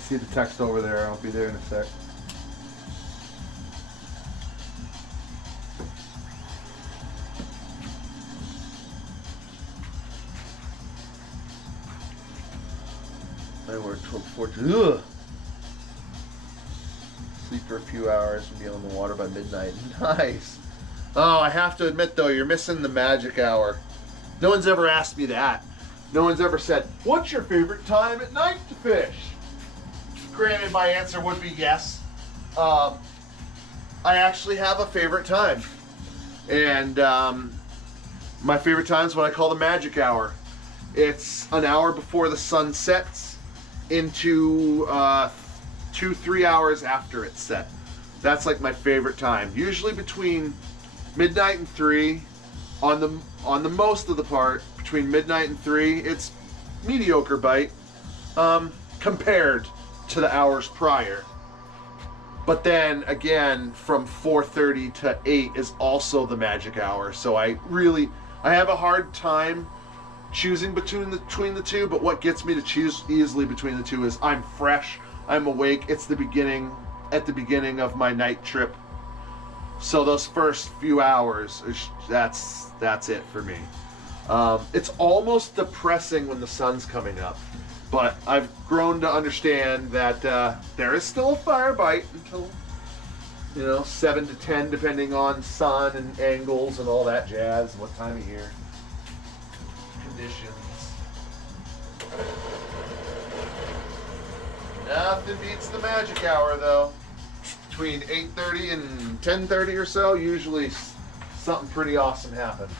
See the text over there. I'll be there in a sec. I work 12 14. Ugh. Sleep for a few hours and be on the water by midnight. Nice. Oh, I have to admit though, you're missing the magic hour. No one's ever asked me that. No one's ever said, "What's your favorite time at night to fish?" Granted, my answer would be yes. I actually have a favorite time. And my favorite time is what I call the magic hour. It's an hour before the sun sets into 2-3 hours after it's set. That's like my favorite time. Usually between midnight and 3 On the most of the part, between midnight and 3, it's mediocre bite compared to the hours prior. But then again, from 4:30 to 8 is also the magic hour. So I have a hard time choosing between the two. But what gets me to choose easily between the two is I'm fresh, I'm awake. It's the beginning of my night trip. So those first few hours, that's it for me. It's almost depressing when the sun's coming up. But I've grown to understand that there is still a fire bite until, 7 to 10, depending on sun and angles and all that jazz, what time of year, conditions. Nothing beats the magic hour, though. Between 8:30 and 10:30 or so, usually something pretty awesome happens.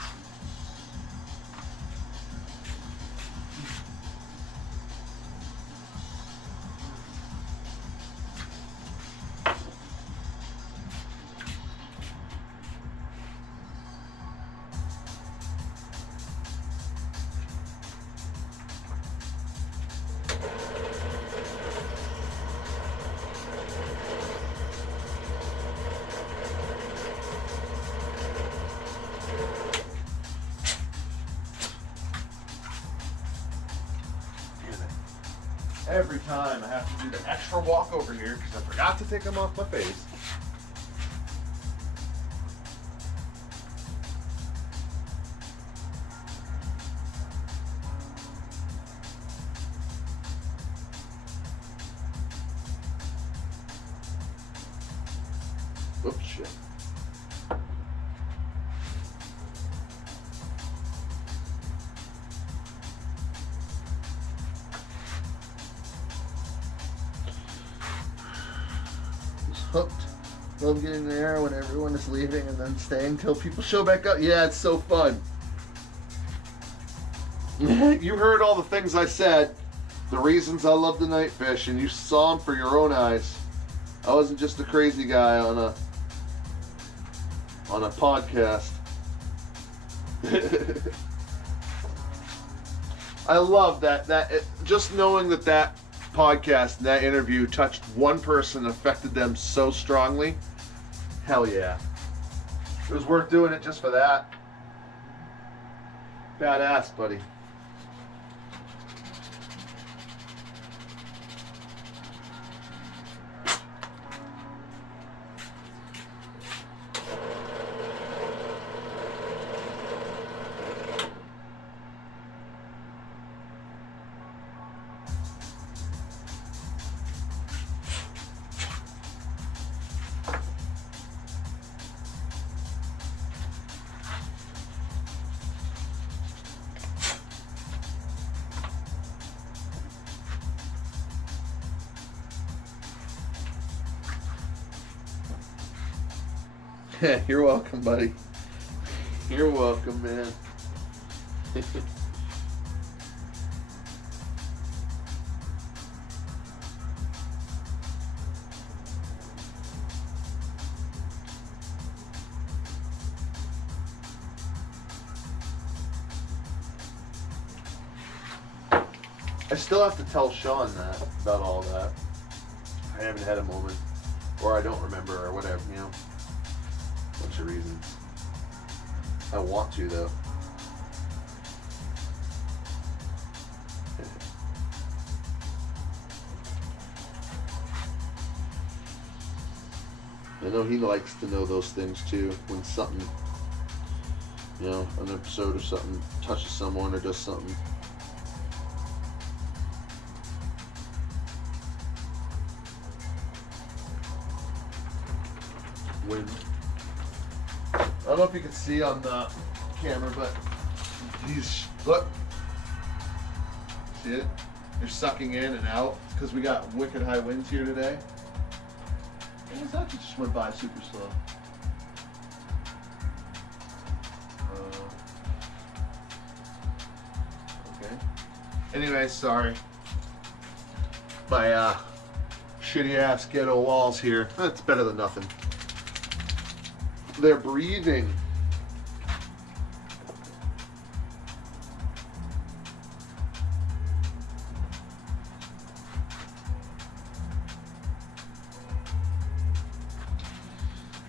Every time I have to do the extra walk over here because I forgot to take them off my face. Oops, shit. Hooked. Love getting there when everyone is leaving and then staying till people show back up. Yeah, it's so fun. You heard all the things I said, the reasons I love the night fish, and you saw them for your own eyes. I wasn't just a crazy guy on a podcast. I love that just knowing that podcast, that interview touched one person, affected them so strongly. Hell yeah. It was worth doing it just for that. Badass, buddy. You're welcome, buddy. You're welcome, man. I still have to tell Sean that, about all that. I haven't had a moment, or I don't remember, or whatever, bunch of reasons. I want to, though. I know he likes to know those things too, when something, an episode or something touches someone or does something. When I don't know if you can see on the camera, but look. See it? They're sucking in and out because we got wicked high winds here today. And that just went by super slow. Okay. Anyway, sorry. My shitty ass ghetto walls here. That's better than nothing. They're breathing.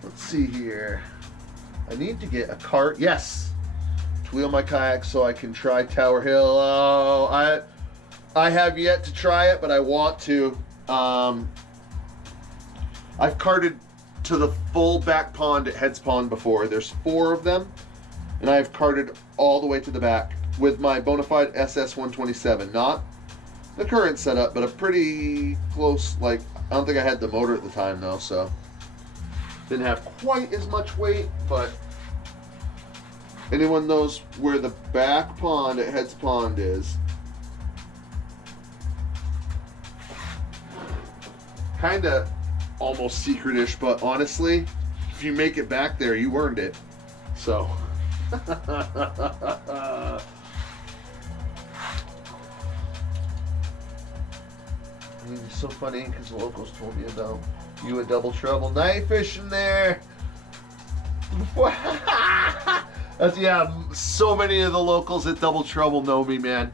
Let's see here. I need to get a cart. Yes. To wheel my kayak so I can try Tower Hill. Oh, I have yet to try it, but I want to. I've carted to the full back pond at Heads Pond before. There's 4 of them, and I've carted all the way to the back with my Bonafide SS127. Not the current setup, but a pretty close, like, I don't think I had the motor at the time though, so didn't have quite as much weight, but anyone knows where the back pond at Heads Pond is. Kind of almost secret-ish, but honestly, if you make it back there, you earned it. So. It's so funny because the locals told me about you and Double Trouble night fishing there. That's, yeah, so many of the locals at Double Trouble know me, man.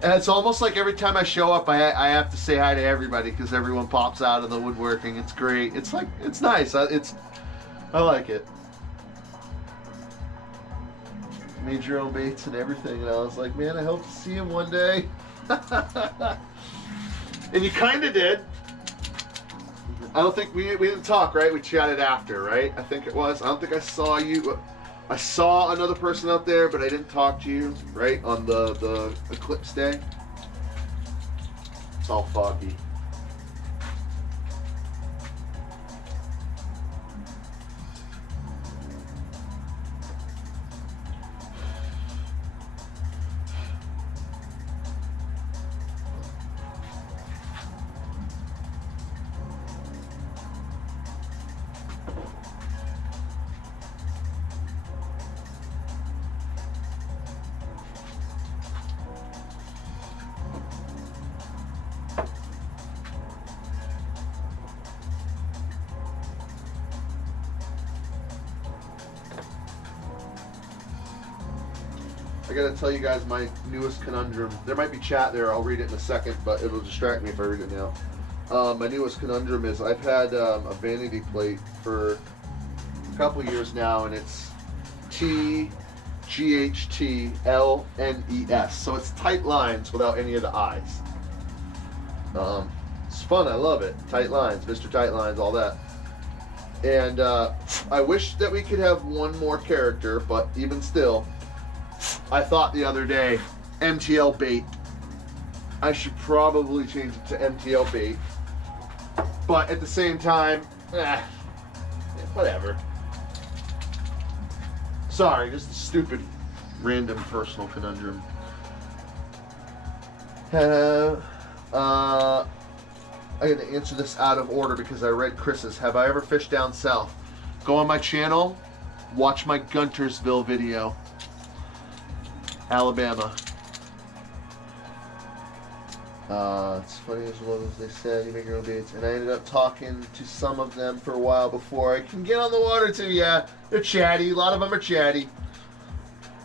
And it's almost like every time I show up, I have to say hi to everybody because everyone pops out of the woodworking. It's great. It's like, it's nice. I like it. Made your own baits and everything, and I was like, man, I hope to see him one day. And you kind of did. I don't think we didn't talk, right? We chatted after, right? I think it was. I don't think I saw you. I saw another person out there, but I didn't talk to you, right? On the eclipse day. It's all foggy. I gotta tell you guys my newest conundrum. There might be chat there, I'll read it in a second, but it'll distract me if I read it now. My newest conundrum is I've had a vanity plate for a couple years now, and it's TGHTLNES. So it's tight lines without any of the I's. It's fun, I love it. Tight lines, Mr. Tight Lines, all that. And I wish that we could have one more character, but even still, I thought the other day, MTL bait. I should probably change it to MTL bait. But at the same time, whatever. Sorry, just a stupid, random personal conundrum. I gotta answer this out of order because I read Chris's. Have I ever fished down south? Go on my channel, watch my Guntersville video. Alabama. It's funny as well as they said, you make your own baits. And I ended up talking to some of them for a while before I can get on the water too. Yeah, they're chatty. A lot of them are chatty.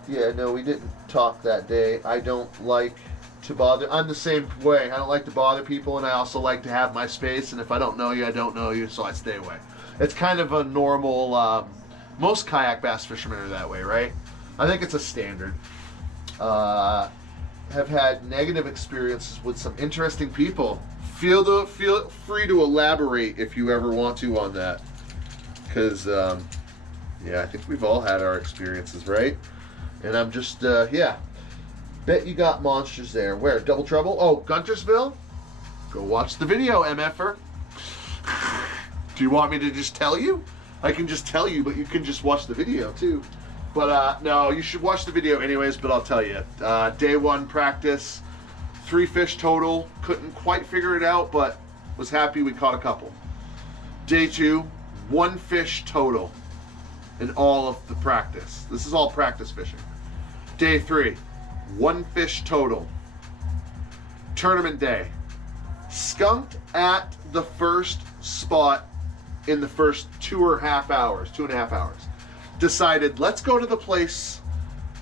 Yeah, no, we didn't talk that day. I don't like to bother. I'm the same way. I don't like to bother people, and I also like to have my space. And if I don't know you, I don't know you, so I stay away. It's kind of a normal, most kayak bass fishermen are that way, right? I think it's a standard. Have had negative experiences with some interesting people. Feel free to elaborate if you ever want to on that, because yeah, I think we've all had our experiences, right? And I'm just yeah, bet you got monsters there. Where? Double Trouble? Oh, Guntersville? Go watch the video, MFer. Do you want me to just tell you? I can just tell you, but you can just watch the video too. But no, you should watch the video anyways, but I'll tell you. Day 1 practice, 3 fish total. Couldn't quite figure it out, but was happy we caught a couple. Day 2, 1 fish total in all of the practice. This is all practice fishing. Day 3, 1 fish total. Tournament day. Skunked at the first spot in the first 2.5 hours. Decided, let's go to the place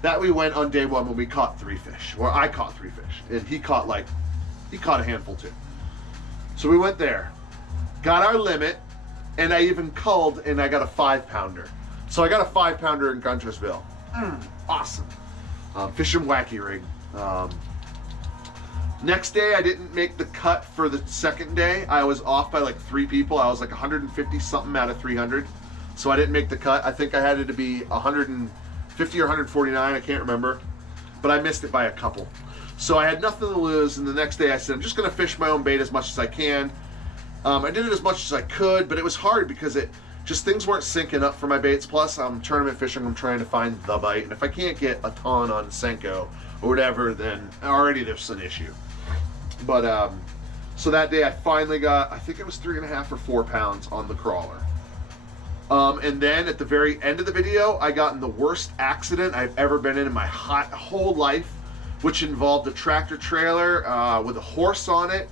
that we went on day 1 when we caught 3 fish. Or I caught 3 fish. And he caught a handful too. So we went there, got our limit, And I even culled and I got a 5-pounder. So I got a 5-pounder in Guntersville. Awesome. Fishing wacky rig. Next day, I didn't make the cut for the second day. I was off by like 3 people. I was like 150 something out of 300. So I didn't make the cut. I think I had it to be 150 or 149. I can't remember. But I missed it by a couple. So I had nothing to lose. And the next day I said, I'm just going to fish my own bait as much as I can. I did it as much as I could, but it was hard because things weren't syncing up for my baits. Plus, I'm tournament fishing. I'm trying to find the bite. And if I can't get a ton on Senko or whatever, then already there's an issue. But so that day I finally got, I think it was 3.5 or 4 pounds on the crawler. And then at the very end of the video, I got in the worst accident I've ever been in my whole life, which involved a tractor trailer with a horse on it,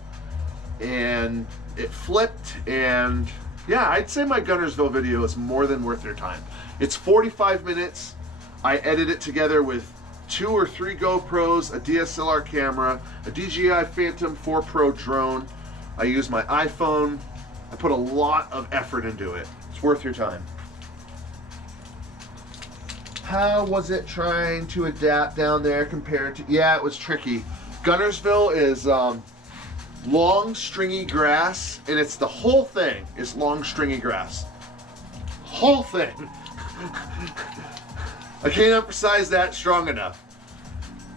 and it flipped. And yeah, I'd say my Guntersville video is more than worth your time. It's 45 minutes. I edited it together with 2 or 3 GoPros, a DSLR camera, a DJI Phantom 4 Pro drone. I use my iPhone. I put a lot of effort into it. It's worth your time. How was it trying to adapt down there compared to... Yeah, it was tricky. Guntersville is long, stringy grass, and it's the whole thing is long, stringy grass. Whole thing. I can't emphasize that strong enough.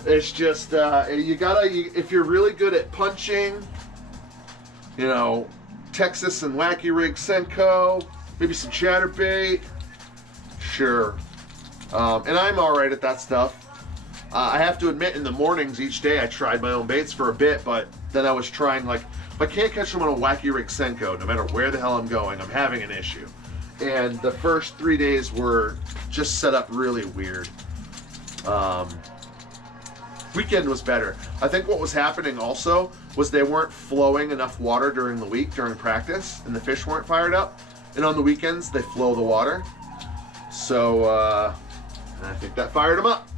It's just, if you're really good at punching, you know, Texas and Wacky Rig Senko, maybe some chatterbait, sure. And I'm all right at that stuff. I have to admit, in the mornings each day, I tried my own baits for a bit, but then I was trying, like, if I can't catch them on a Wacky Rig Senko, no matter where the hell I'm going, I'm having an issue. And the first 3 days were just set up really weird. Weekend was better. I think what was happening also was they weren't flowing enough water during the week, during practice, and the fish weren't fired up. And on the weekends, they flow the water. So, I think that fired them up.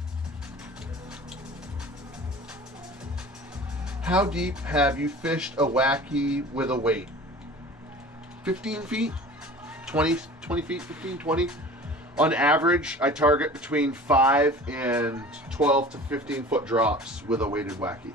How deep have you fished a wacky with a weight? 15 feet? 20 feet, 15, 20. On average, I target between 5 and 12 to 15 foot drops with a weighted wacky.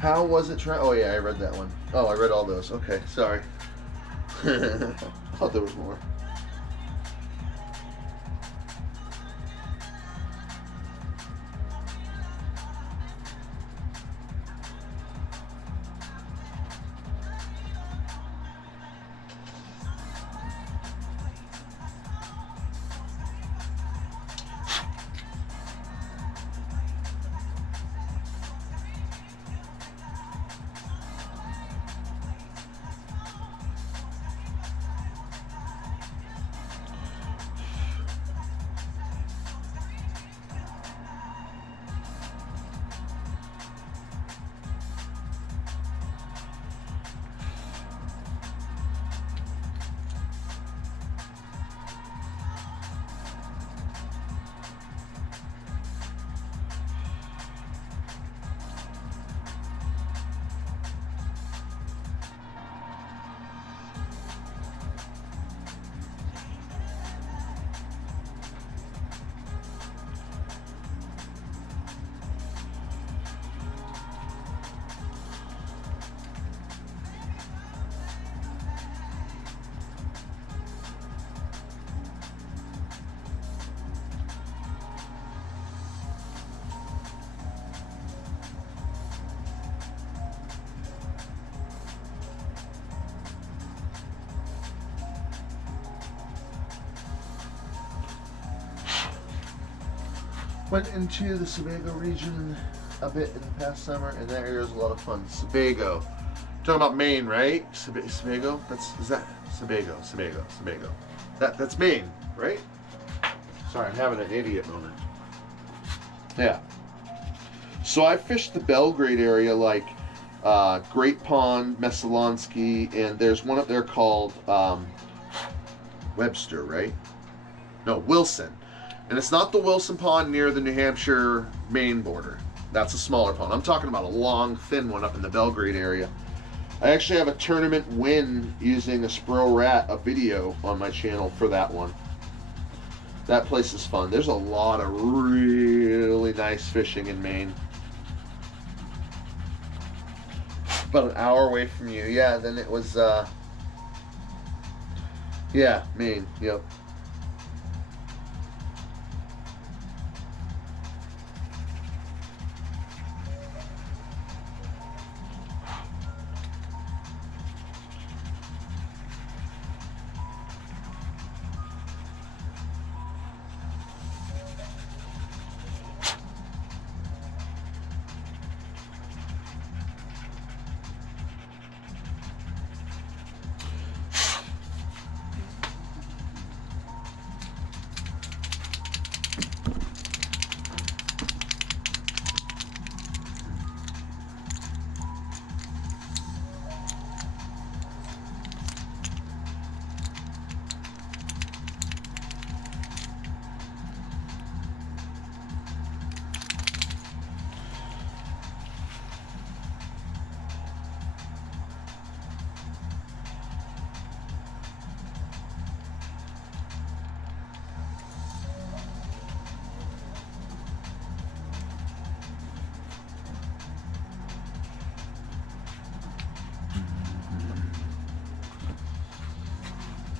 How was it trying? Oh yeah, I read that one. Oh, I read all those. Okay, sorry. I thought there was more. Went into the Sebago region a bit in the past summer, and that area was a lot of fun. Sebago. Talking about Maine, right? Sebago? Is that Sebago? That's Maine, right? Sorry, I'm having an idiot moment. Yeah. So I fished the Belgrade area, like Great Pond, Messalonsky, and there's one up there called Webster, right? No, Wilson. And it's not the Wilson Pond near the New Hampshire-Maine border. That's a smaller pond. I'm talking about a long, thin one up in the Belgrade area. I actually have a tournament win using a Spro Rat, a video on my channel for that one. That place is fun. There's a lot of really nice fishing in Maine. About an hour away from you. Yeah, then it was, yeah, Maine. Yep.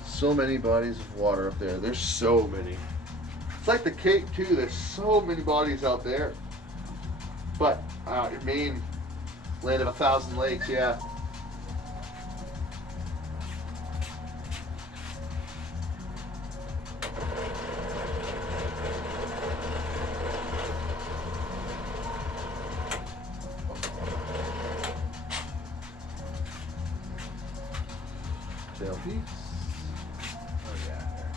So many bodies of water up there. There's so many. It's like the Cape too. There's so many bodies out there. But Maine, land of 1,000 lakes, yeah. Tail piece. Oh yeah, there.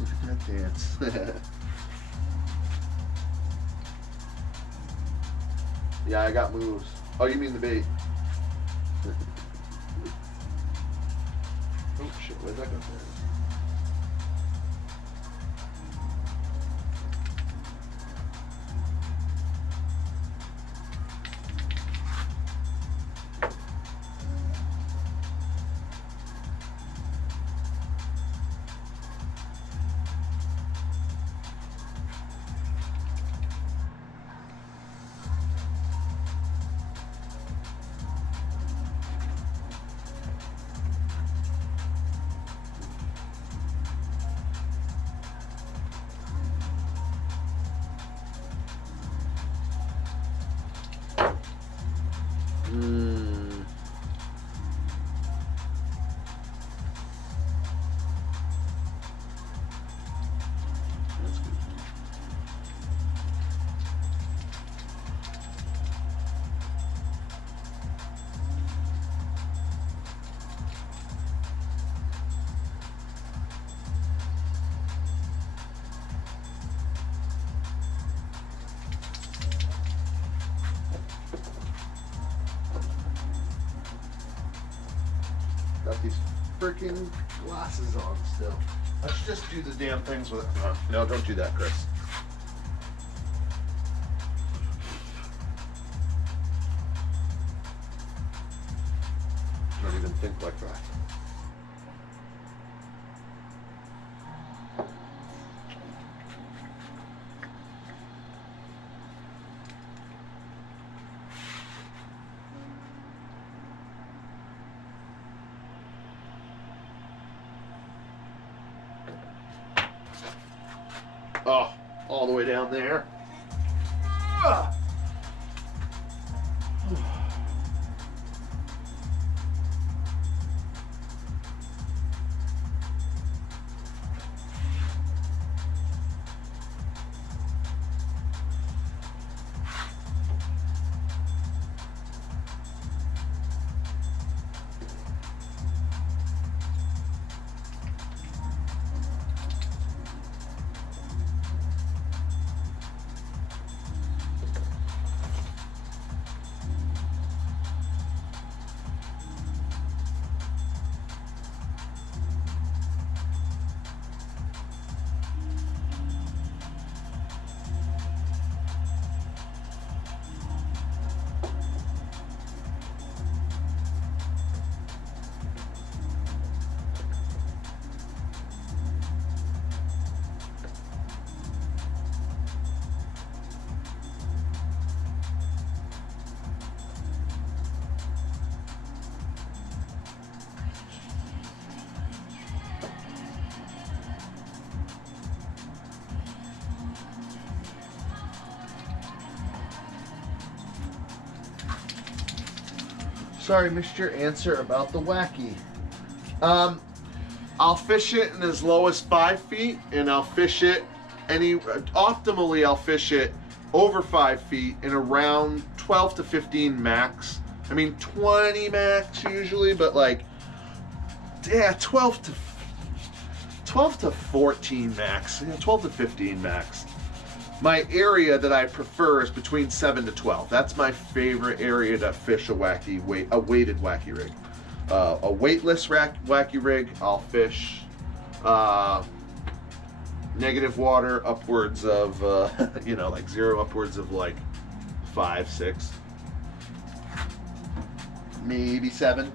Look at that dance. Yeah, I got moves. Oh, you mean the bait? Oh shit, where'd that go? That's good. Got these freaking glasses on still. Let's just do the damn things with it. No, don't do that, Chris. Don't even think like that. Oh, all the way down there. Ah. Sorry, missed your answer about the wacky. I'll fish it in as low as 5 feet, and I'll fish it optimally I'll fish it over 5 feet in around 12 to 15 max. I mean 20 max usually, but like, yeah, 12 to 14 max, 12 to 15 max. My area that I prefer is between 7 to 12. That's my favorite area to fish a weighted wacky rig. A weightless wacky rig, I'll fish negative water upwards of, like 0 upwards of like 5, 6, maybe 7.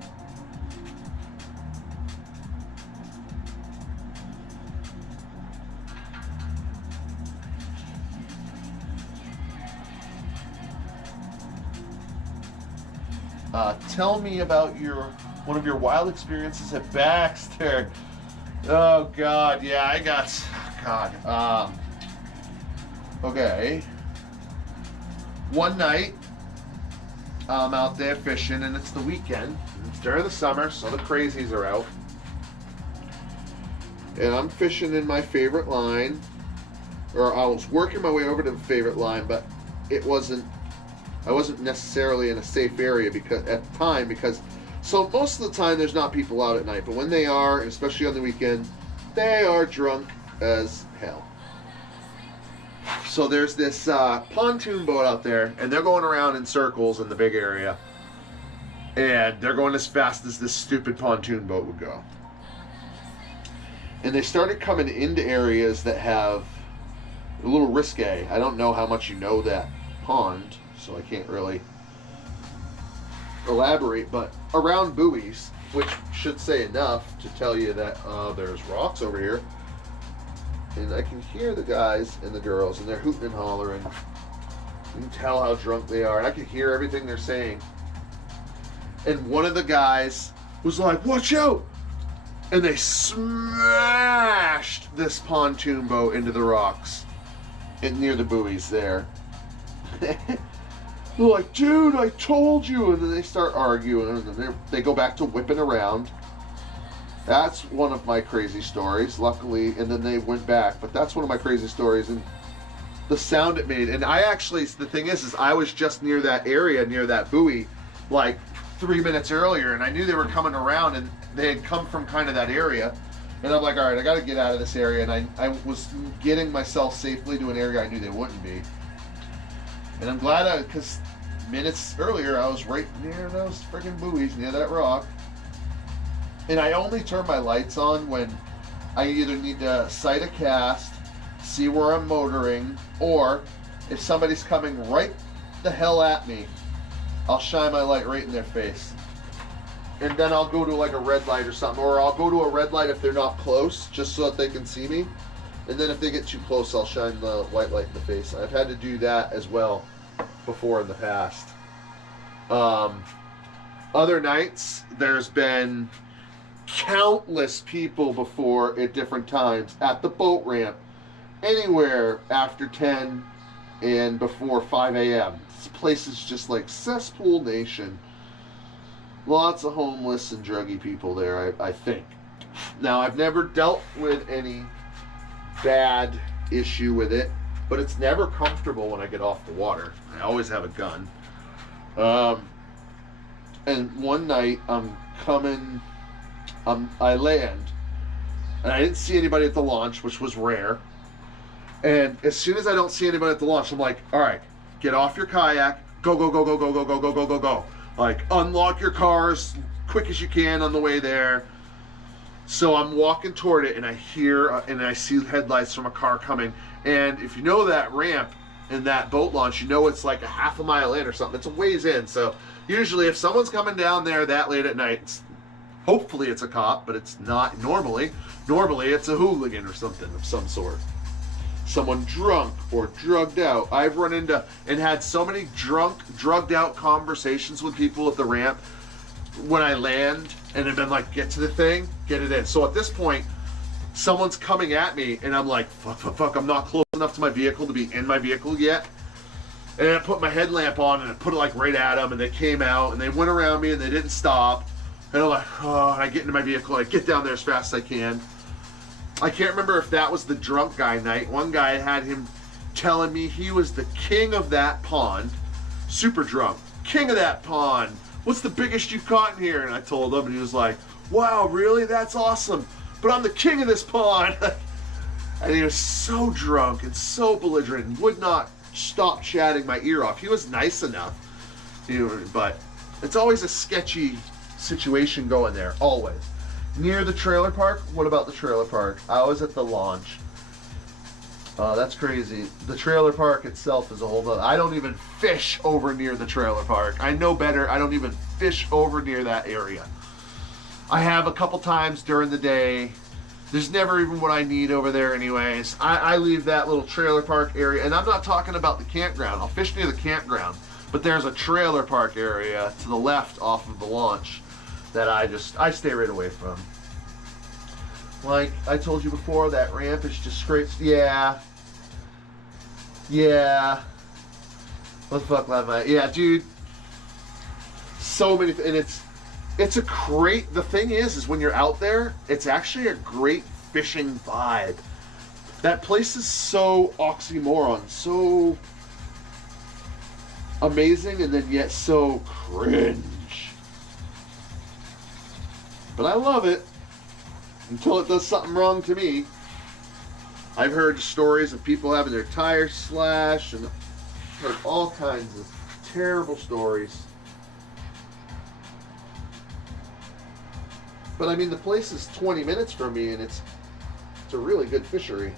Tell me about one of your wild experiences at Baxter. Oh God, yeah, okay. One night, I'm out there fishing, and it's the weekend. It's during the summer, so the crazies are out. And I'm fishing in my favorite line, or I was working my way over to the favorite line, but I wasn't necessarily in a safe area because so most of the time there's not people out at night, but when they are, especially on the weekend, they are drunk as hell. So there's this pontoon boat out there, and they're going around in circles in the big area, and they're going as fast as this stupid pontoon boat would go. And they started coming into areas that have a little risque. I don't know how much you know that pond, so I can't really elaborate, but around buoys, which should say enough to tell you that there's rocks over here. And I can hear the guys and the girls, and they're hooting and hollering. You can tell how drunk they are, and I can hear everything they're saying. And one of the guys was like, "Watch out!" And they smashed this pontoon boat into the rocks near the buoys there. They're like, "Dude, I told you!" And then they start arguing, and then they go back to whipping around. That's one of my crazy stories, luckily, and then they went back. But that's one of my crazy stories, and the sound it made. And the thing is I was just near that area, near that buoy, like 3 minutes earlier, and I knew they were coming around, and they had come from kind of that area. And I'm like, all right, I got to get out of this area. And I was getting myself safely to an area I knew they wouldn't be. And I'm glad because minutes earlier, I was right near those freaking buoys, near that rock. And I only turn my lights on when I either need to sight a cast, see where I'm motoring, or if somebody's coming right the hell at me, I'll shine my light right in their face. And then I'll go to like a red light or something, or I'll go to a red light if they're not close, just so that they can see me. And then if they get too close, I'll shine the white light in the face. I've had to do that as well before in the past. Other nights, there's been countless people before at different times at the boat ramp anywhere after 10 and before 5 a.m. This place is just like cesspool nation. Lots of homeless and druggy people there, I think. Now, I've never dealt with any bad issue with it, but it's never comfortable when I get off the water. I always have a gun. And one night I land, and I didn't see anybody at the launch, which was rare. And as soon as I don't see anybody at the launch, I'm like, all right, get off your kayak, go, go, go, go, go, go, go, go, go, go, go. Like, unlock your cars quick as you can on the way there. So I'm walking toward it, and I hear and I see headlights from a car coming. And if you know that ramp in that boat launch, you know it's like a half a mile in or something. It's a ways in. So usually if someone's coming down there that late at night, hopefully it's a cop, but it's not normally. Normally it's a hooligan or something of some sort. Someone drunk or drugged out. I've run into and had so many drugged out conversations with people at the ramp when I land, and have been like, get to the thing, get it in. So at this point, someone's coming at me, and I'm like, fuck, I'm not close enough to my vehicle to be in my vehicle yet. And I put my headlamp on, and I put it like right at them, and they came out, and they went around me, and they didn't stop. And I'm like, oh, and I get into my vehicle, and I get down there as fast as I can. I can't remember if that was the drunk guy night. One guy had him telling me he was the king of that pond. Super drunk. King of that pond. What's the biggest you've caught in here? And I told him, and he was like, wow, really? That's awesome. But I'm the king of this pond. And he was so drunk and so belligerent and would not stop chatting my ear off. He was nice enough, but it's always a sketchy situation going there, always. Near the trailer park? What about the trailer park? I was at the launch. That's crazy. The trailer park itself is a whole other. I don't even fish over near the trailer park. I know better. I don't even fish over near that area. I have a couple times during the day. There's never even what I need over there anyways. I leave that little trailer park area, and I'm not talking about the campground. I'll fish near the campground, but there's a trailer park area to the left off of the launch that I stay right away from. Like I told you before, that ramp is just scrapes. Yeah. What the fuck, Lava? Yeah, dude. So many, and it's a great. The thing is when you're out there, it's actually a great fishing vibe. That place is so oxymoron, so amazing, and then yet so cringe. But I love it until it does something wrong to me. I've heard stories of people having their tires slashed, and heard all kinds of terrible stories. But I mean, the place is 20 minutes from me, and it's a really good fishery.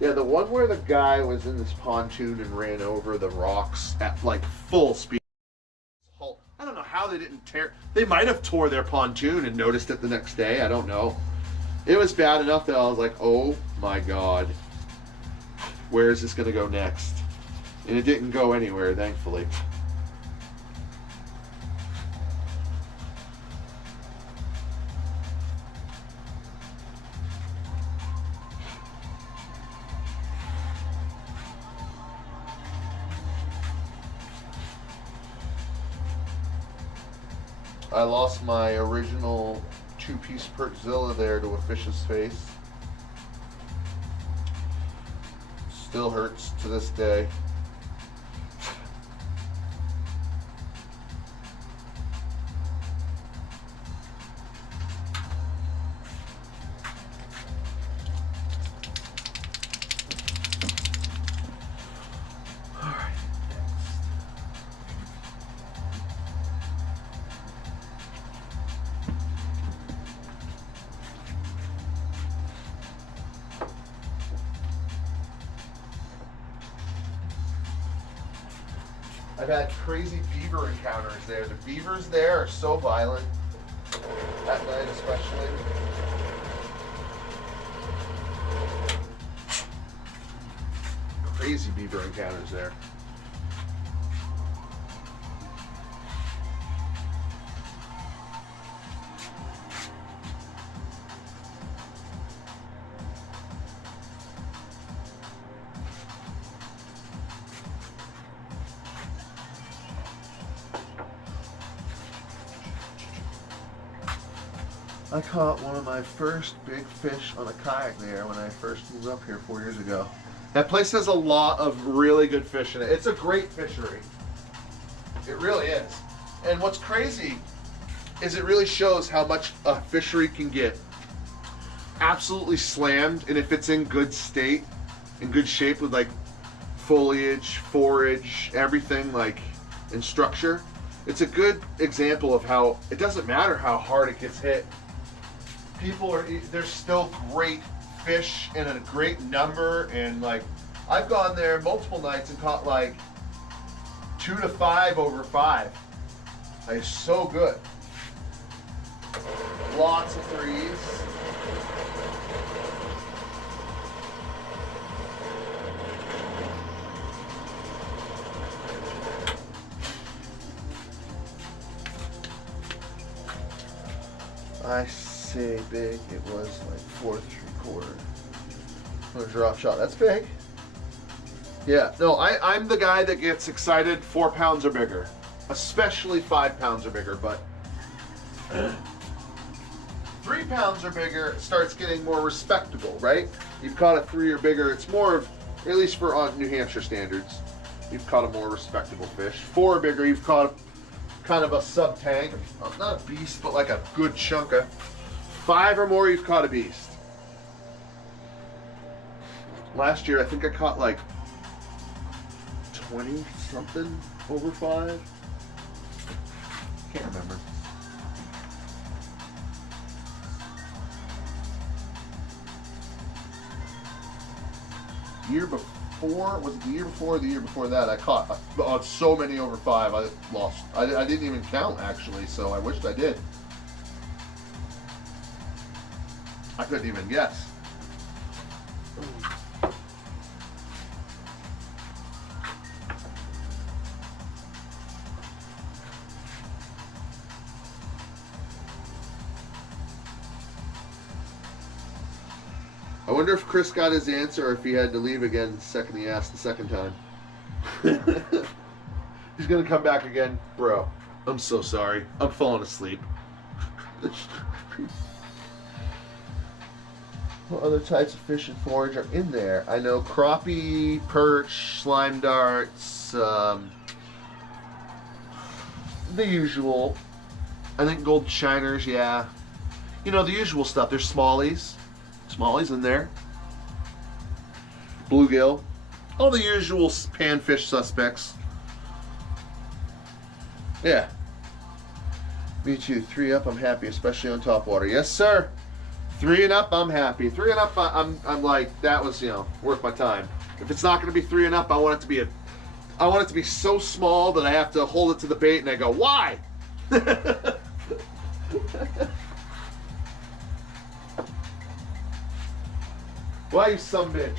Yeah, the one where the guy was in this pontoon and ran over the rocks at like full speed. I don't know how they didn't tear. They might have tore their pontoon and noticed it the next day. I don't know. It was bad enough that I was like, oh my God, where is this going to go next? And it didn't go anywhere, thankfully. I lost my original 2-piece Perkzilla there to a fish's face. Still hurts to this day. I've had crazy beaver encounters there. The beavers there are so violent, at night especially. Crazy beaver encounters there. I caught one of my first big fish on a kayak there when I first moved up here 4 years ago. That place has a lot of really good fish in it. It's a great fishery. It really is. And what's crazy is it really shows how much a fishery can get absolutely slammed, and if it's in good state, in good shape with like foliage, forage, everything like in structure, it's a good example of how it doesn't matter how hard it gets hit. There's still great fish in a great number, and like I've gone there multiple nights and caught like 2 to 5 over 5. Like, it's so good. Lots of threes. I say big, it was like 4 3/4. A drop shot, that's big. Yeah, no, I'm the guy that gets excited 4 pounds or bigger, especially 5 pounds or bigger, but 3 pounds or bigger starts getting more respectable, right? You've caught a 3 or bigger, it's more of, at least for New Hampshire standards, you've caught a more respectable fish. 4 or bigger, you've caught kind of a sub-tank, not a beast, but like a good chunk of. 5 or more, you've caught a beast. Last year, I think I caught like 20 something over 5. Can't remember. Year before, was it the year before or the year before that? I caught so many over 5. I lost. I didn't even count actually, so I wished I did. I couldn't even guess. I wonder if Chris got his answer or if he had to leave again the second he asked the second time. He's gonna come back again. Bro, I'm so sorry. I'm falling asleep. What other types of fish and forage are in there? I know crappie, perch, slime darts, the usual. I think gold shiners, yeah. You know, the usual stuff. There's smallies. Smallies in there. Bluegill. All the usual panfish suspects. Yeah. Me too. 3 up, I'm happy, especially on top water. Yes, sir. 3 and up, I'm happy. 3 and up, I'm like, that was, you know, worth my time. If it's not going to be 3 and up, I want it to be so small that I have to hold it to the bait and I go, why? Why, you some bitch?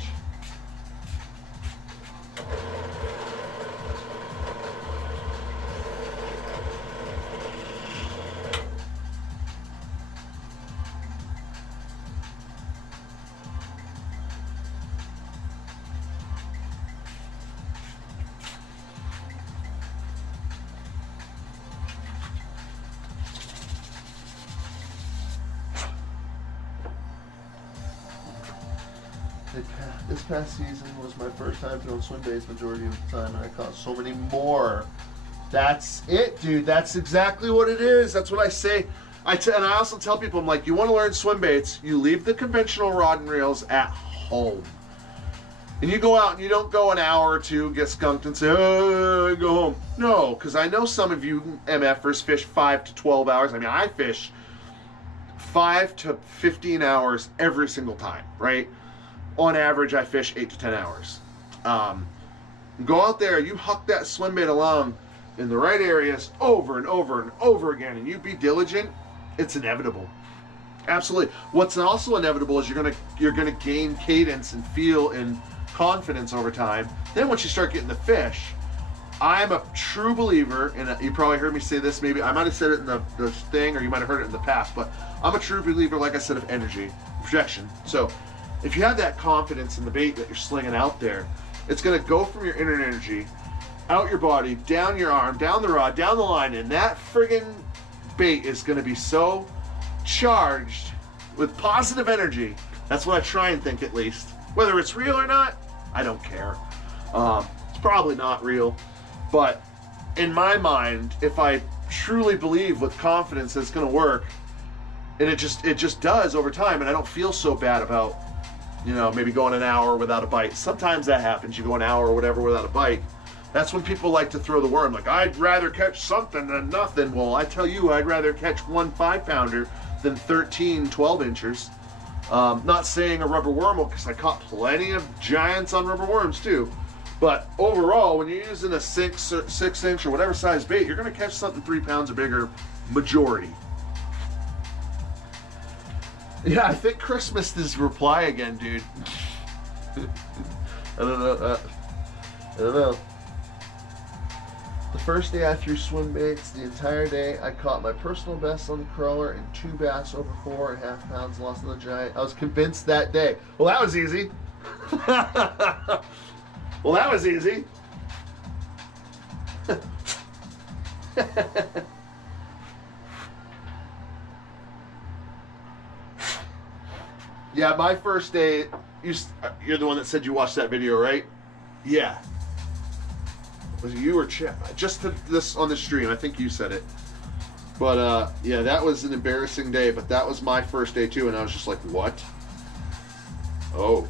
This past season was my first time throwing swim baits majority of the time, and I caught so many more. That's it, dude. That's exactly what it is. That's what I say. And I also tell people, I'm like, you want to learn swim baits, you leave the conventional rod and reels at home. And you go out and you don't go an hour or two, get skunked and say, oh, go home. No, because I know some of you MFers fish 5 to 12 hours. I mean, I fish 5 to 15 hours every single time, right? On average, I fish 8 to 10 hours. Go out there, you huck that swim bait along in the right areas over and over and over again, and you be diligent, it's inevitable. Absolutely. What's also inevitable is you're gonna gain cadence and feel and confidence over time. Then once you start getting the fish, I'm a true believer, and you probably heard me say this, maybe I might have said it in the thing, or you might have heard it in the past, but I'm a true believer, like I said, of energy, projection. So if you have that confidence in the bait that you're slinging out there, it's gonna go from your inner energy, out your body, down your arm, down the rod, down the line, and that friggin' bait is gonna be so charged with positive energy. That's what I try and think, at least. Whether it's real or not, I don't care. It's probably not real. But in my mind, if I truly believe with confidence that it's going to work, and it just does over time, and I don't feel so bad about, maybe going an hour without a bite. Sometimes that happens. You go an hour or whatever without a bite. That's when people like to throw the worm. Like, I'd rather catch something than nothing. Well, I tell you, I'd rather catch one 5-pounder than 13 12-inchers. Not saying a rubber worm, because I caught plenty of giants on rubber worms too. But overall, when you're using a 6-inch or whatever size bait, you're going to catch something 3 pounds or bigger, majority. Yeah, I think Chris missed his reply again, dude. I don't know. I don't know. The first day I threw swim baits, the entire day, I caught my personal best on the crawler and 2 bass over 4.5 pounds, lost to the giant. I was convinced that day. Well, that was easy. Well, that was easy. Yeah, my first day, you're the one that said you watched that video, right? Yeah. Was it you or Chip? Just this on the stream, I think you said it. But yeah, that was an embarrassing day, but that was my first day too, and I was just like, what? Oh,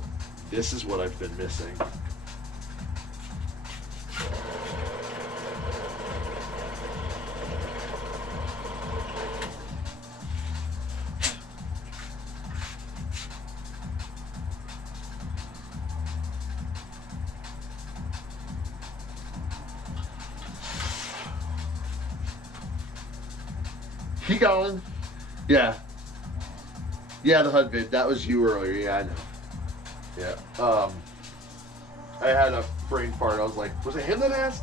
this is what I've been missing. Keep going. Yeah. Yeah, the HUD vid. That was you earlier. Yeah, I know. Yeah. I had a brain fart. I was like, was it him that asked?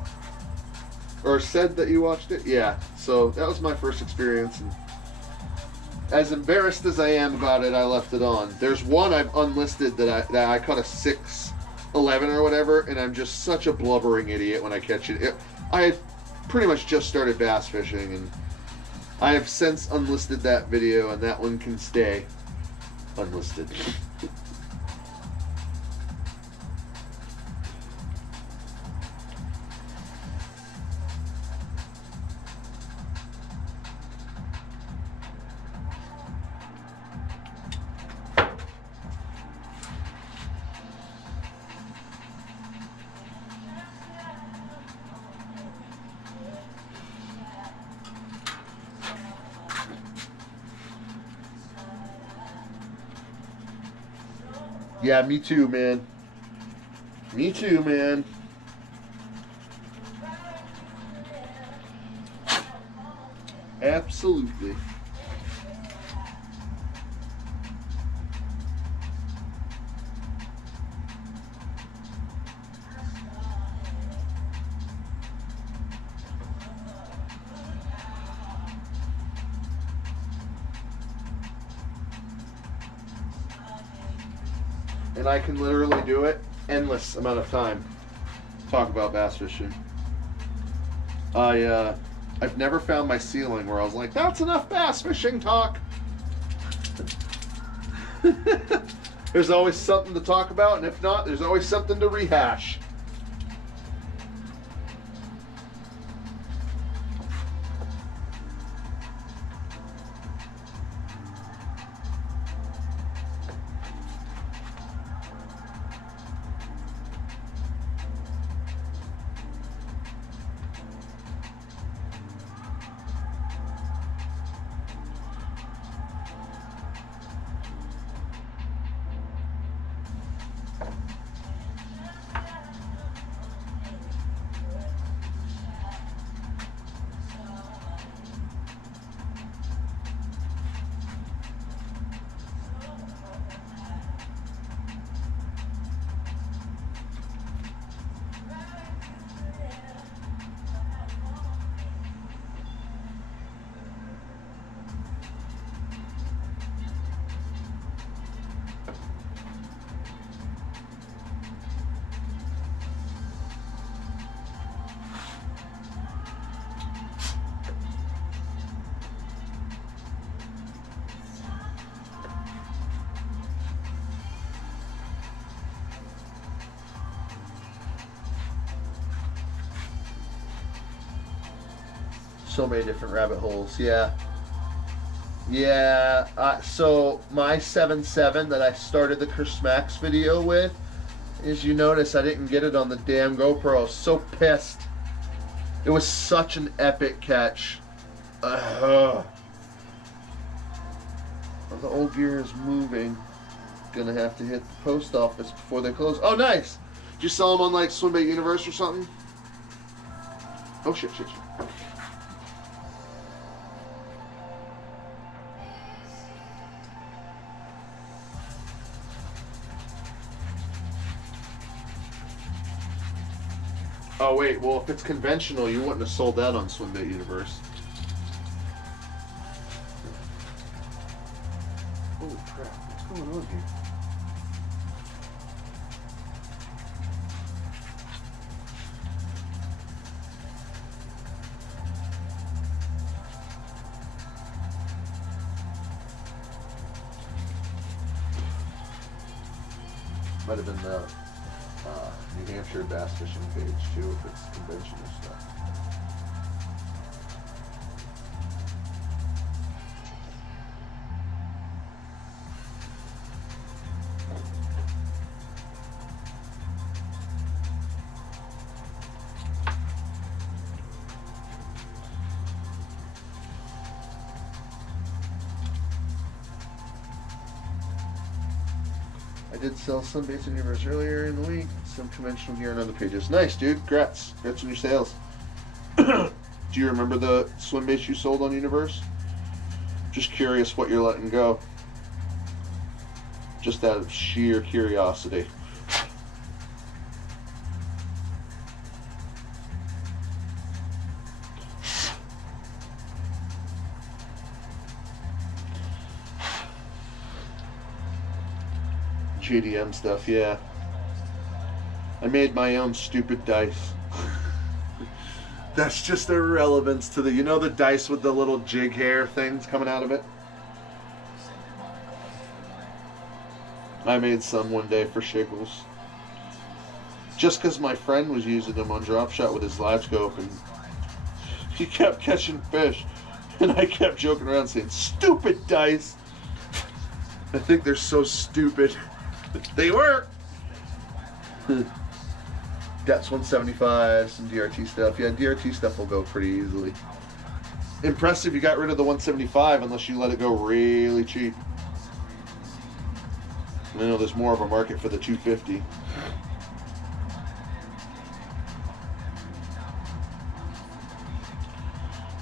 Or said that you watched it? Yeah. So that was my first experience. And as embarrassed as I am about it, I left it on. There's one I've unlisted that I caught a 6.11 or whatever, and I'm just such a blubbering idiot when I catch it. I had pretty much just started bass fishing, and I have since unlisted that video, and that one can stay unlisted. Yeah, me too, man. Me too, man. Absolutely. And I can literally do it endless amount of time. Talk about bass fishing. I've never found my ceiling where I was like, that's enough bass fishing talk. There's always something to talk about, and if not, there's always something to rehash. So many different rabbit holes. Yeah. Yeah. So my 7.7 that I started the Chris Max video with, as you notice, I didn't get it on the damn GoPro. I was so pissed. It was such an epic catch. The old gear is moving. Gonna have to hit the post office before they close. Oh, nice! Did you sell them on like Swimbait Universe or something? Oh shit. Oh wait, well if it's conventional, you wouldn't have sold that on Swimbaits Universe. Holy crap, what's going on here? Might have been the New Hampshire bass fishing page too, if it's conventional stuff. I did sell some baits in Universe earlier in the week, some conventional gear on other pages. Nice, dude. Congrats on your sales. Do you remember the swim baits you sold on Universe? Just curious what you're letting go. Just out of sheer curiosity. JDM stuff, yeah. I made my own stupid dice. That's just irrelevance to the, you know the dice with the little jig hair things coming out of it? I made some one day for shiggles. Just because my friend was using them on drop shot with his live scope and he kept catching fish. And I kept joking around saying, stupid dice! I think they're so stupid. They work! Depths 175, some DRT stuff. Yeah, DRT stuff will go pretty easily. Impressive you got rid of the 175 unless you let it go really cheap. I know there's more of a market for the 250.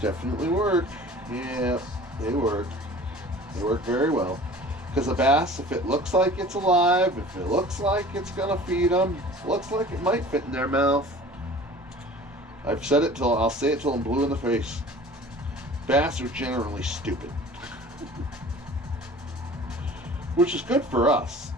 Definitely work. Yeah, they work. They work very well. Because a bass, if it looks like it's alive, if it looks like it's gonna feed them, looks like it might fit in their mouth. I've said it till I'll say it till I'm blue in the face. Bass are generally stupid, which is good for us.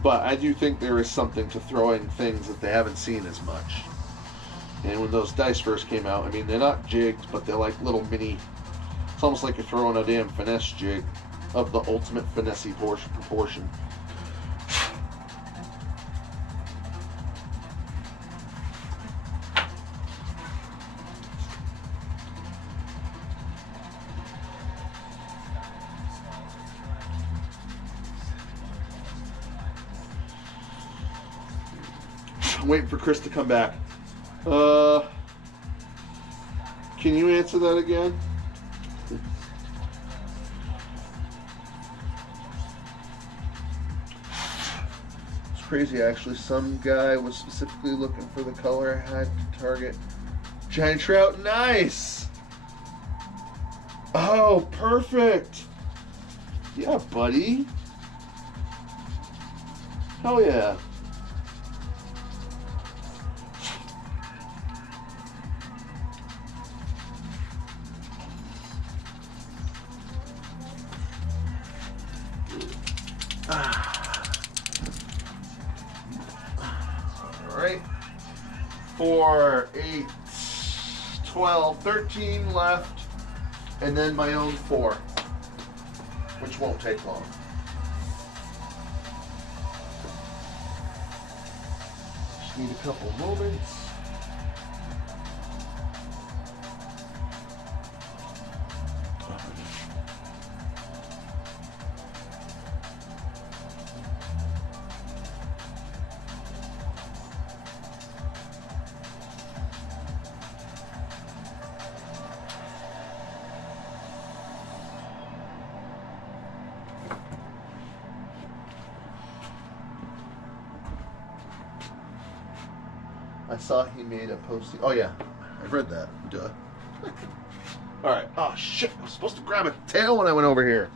But I do think there is something to throwing things that they haven't seen as much. And when those dice first came out, I mean, they're not jigs, but they're like little mini, it's almost like you're throwing a damn finesse jig of the ultimate finesse proportion. I'm waiting for Chris to come back. Can you answer that again? It's crazy actually. Some guy was specifically looking for the color I had to target. Giant trout, nice! Oh, perfect! Yeah, buddy. Hell yeah. Alright. 4, 8, 12, 13 left. And then my own 4. Which won't take long. Just need a couple moments. I saw he made a posting. Oh yeah, I've read that. Duh. All right. Oh shit! I was supposed to grab a tail when I went over here.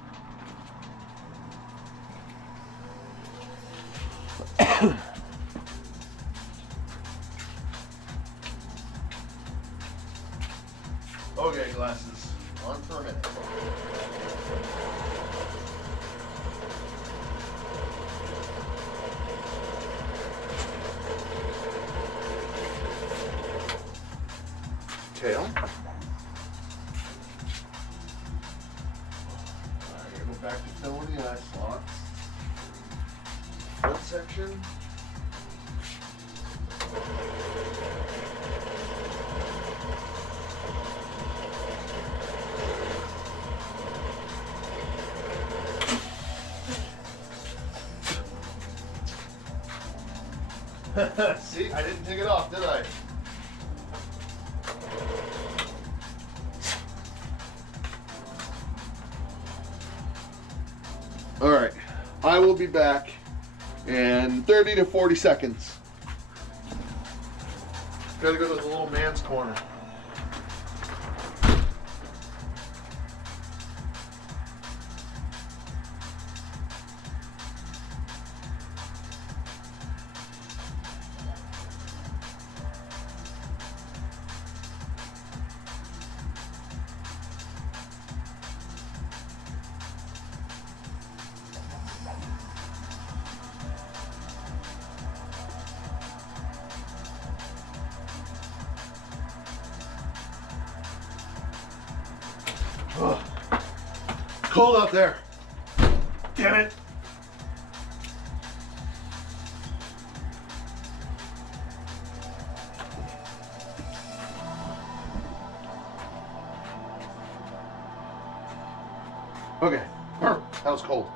Okay, glasses. On for a minute. Tail. Alright, go back to filling the eye slots. Foot section. See, I didn't take it off, did I? All right, I will be back in 30 to 40 seconds. Gotta go to the little man's corner. Ugh. Cold out there. Damn it. Okay. That was cold.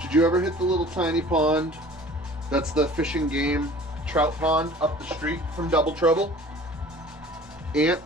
Did you ever hit the little tiny pond? That's the fishing game trout pond up the street from Double Trouble. Ant.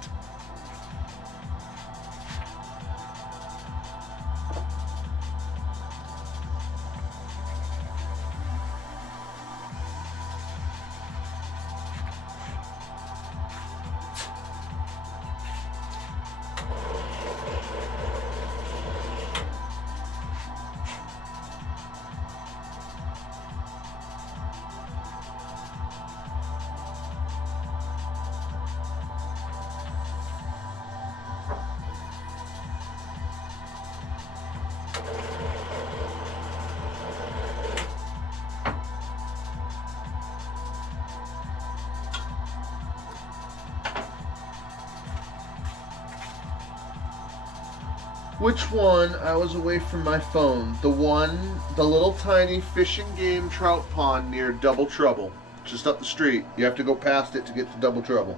Which one? I was away from my phone. The little tiny fishing game trout pond near Double Trouble. Just up the street. You have to go past it to get to Double Trouble.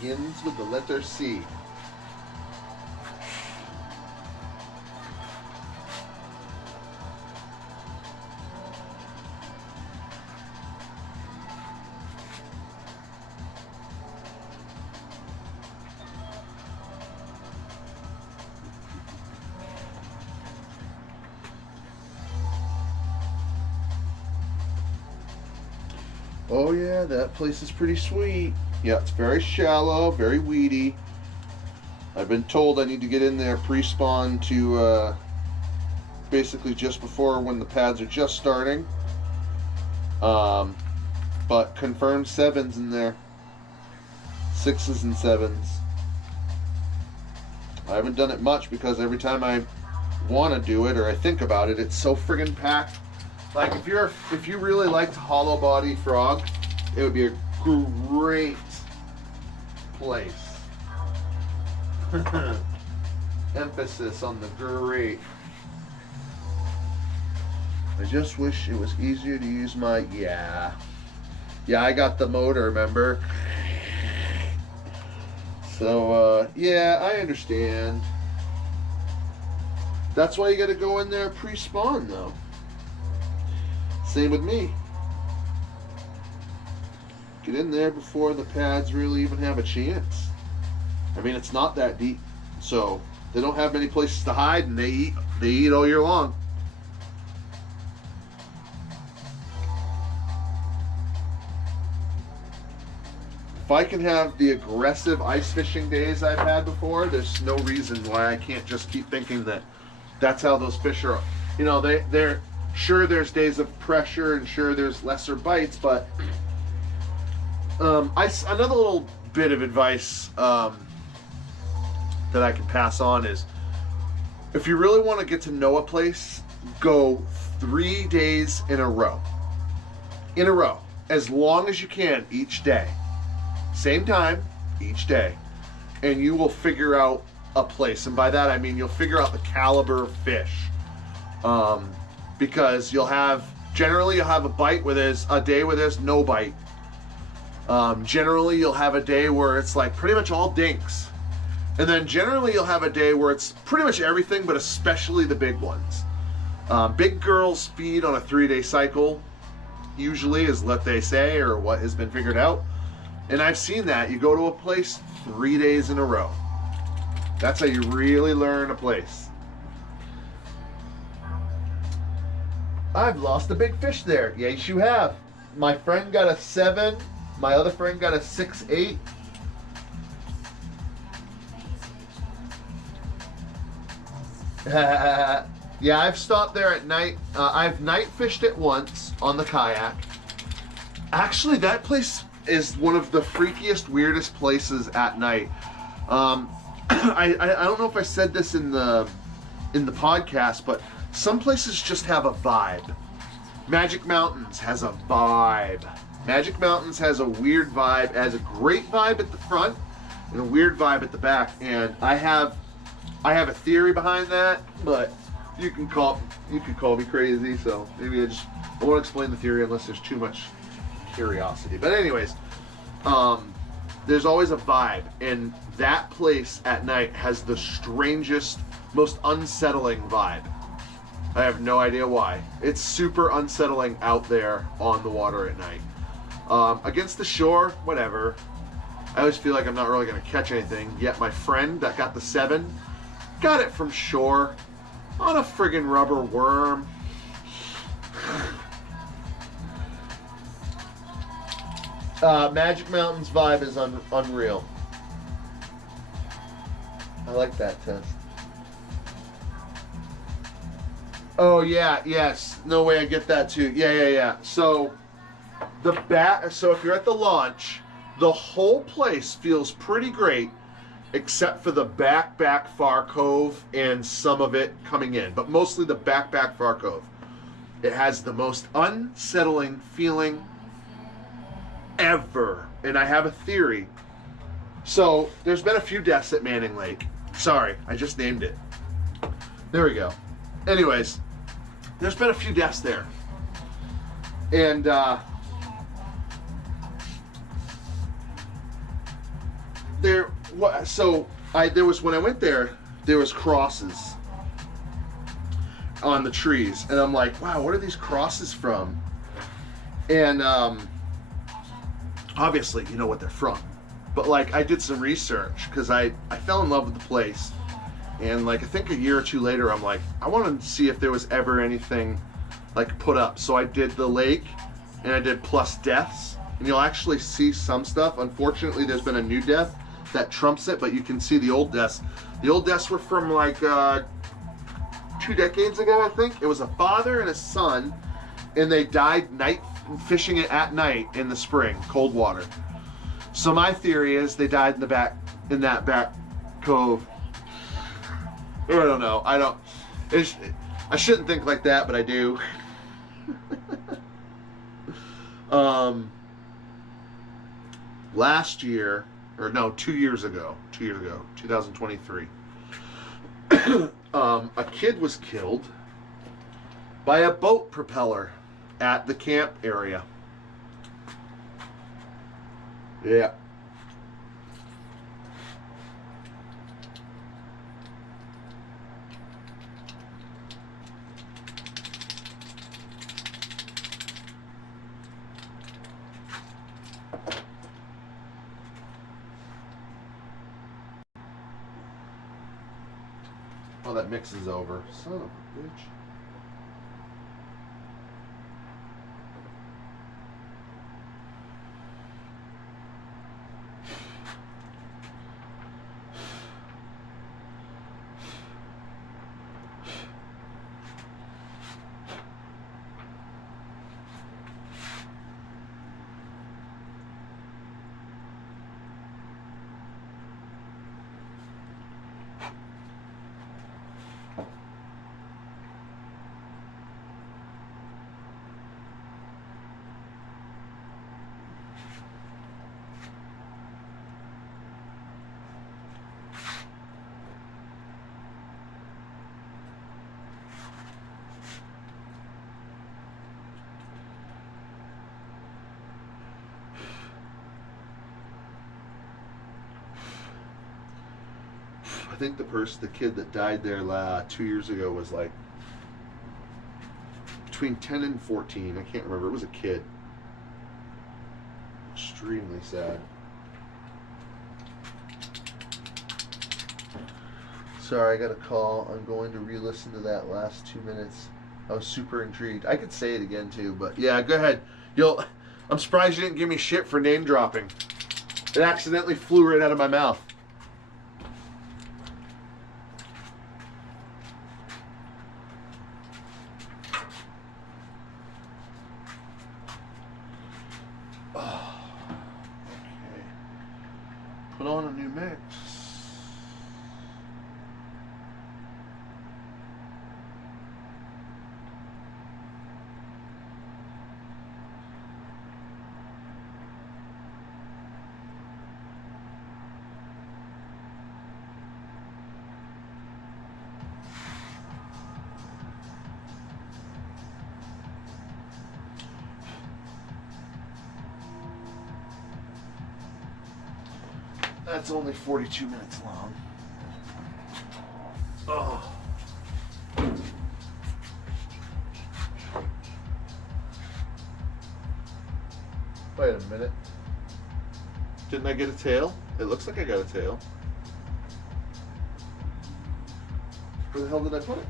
Begins with the letter C. Oh yeah, that place is pretty sweet. Yeah, it's very shallow, very weedy. I've been told I need to get in there pre-spawn to basically just before when the pads are just starting. But confirmed 7s in there. 6s and 7s. I haven't done it much because every time I want to do it or I think about it, it's so friggin' packed. Like if you really liked hollow body frog, it would be a great place. Emphasis on the great. I just wish it was easier to use my yeah. I got the motor, remember? So yeah, I understand. That's why you got to go in there pre-spawn, though. Same with me. Get in there before the pads really even have a chance. I mean, it's not that deep, so they don't have many places to hide, and they eat all year long. If I can have the aggressive ice fishing days I've had before, there's no reason why I can't just keep thinking that that's how those fish are. You know, they're sure there's days of pressure and sure there's lesser bites, but another little bit of advice that I can pass on is if you really want to get to know a place, go 3 days in a row. In a row. As long as you can each day. Same time, each day. And you will figure out a place. And by that I mean you'll figure out the caliber of fish. Because generally you'll have a bite where there's a day where there's no bite. Generally you'll have a day where it's like pretty much all dinks. And then generally you'll have a day where it's pretty much everything, but especially the big ones. Big girls feed on a 3-day cycle, usually is what they say or what has been figured out. And I've seen that. You go to a place 3 days in a row. That's how you really learn a place. I've lost a big fish there. Yes, you have. My friend got a 7. My other friend got a 6-8. Yeah, I've stopped there at night. I've night fished it once on the kayak. Actually, that place is one of the freakiest, weirdest places at night. I don't know if I said this in the podcast, but some places just have a vibe. Magic Mountains has a vibe. Magic Mountains has a weird vibe. It has a great vibe at the front and a weird vibe at the back. And I have a theory behind that, but you can call me crazy. So maybe I won't explain the theory unless there's too much curiosity. But anyways, there's always a vibe, and that place at night has the strangest, most unsettling vibe. I have no idea why. It's super unsettling out there on the water at night. Against the shore, whatever. I always feel like I'm not really going to catch anything. Yet my friend that got the 7 got it from shore on a friggin' rubber worm. Magic Mountain's vibe is unreal. I like that test. Oh yeah, yes. No way I get that too. Yeah. So if you're at the launch, the whole place feels pretty great, except for the back far cove and some of it coming in, but mostly the back far cove. It has the most unsettling feeling ever, and I have a theory. So there's been a few deaths at Manning Lake. Sorry, I just named it. There we go. Anyways, there's been a few deaths there, and when I went there was crosses on the trees, and I'm like, wow, what are these crosses from? And obviously you know what they're from, but like I did some research because I fell in love with the place, and like I think a year or two later I'm like, I want to see if there was ever anything like put up. So I did the lake and I did plus deaths, and you'll actually see some stuff. Unfortunately, there's been a new death that trumps it, but you can see the old deaths. The old deaths were from like 2 decades ago, I think. It was a father and a son, and they died fishing it at night in the spring, cold water. So my theory is they died in that back cove. I don't know. I shouldn't think like that, but I do. Last year, or no, 2 years ago, 2023, a kid was killed by a boat propeller at the camp area. Yeah. Oh, that mix is over. Son of a bitch. I think the kid that died there 2 years ago was like between 10 and 14. I can't remember. It was a kid. Extremely sad. Sorry, I got a call. I'm going to re-listen to that last 2 minutes. I was super intrigued. I could say it again too, but yeah, go ahead. I'm surprised you didn't give me shit for name dropping. It accidentally flew right out of my mouth. Put on a new mix. That's only 42 minutes long. Oh. Wait a minute. Didn't I get a tail? It looks like I got a tail. Where the hell did I put it?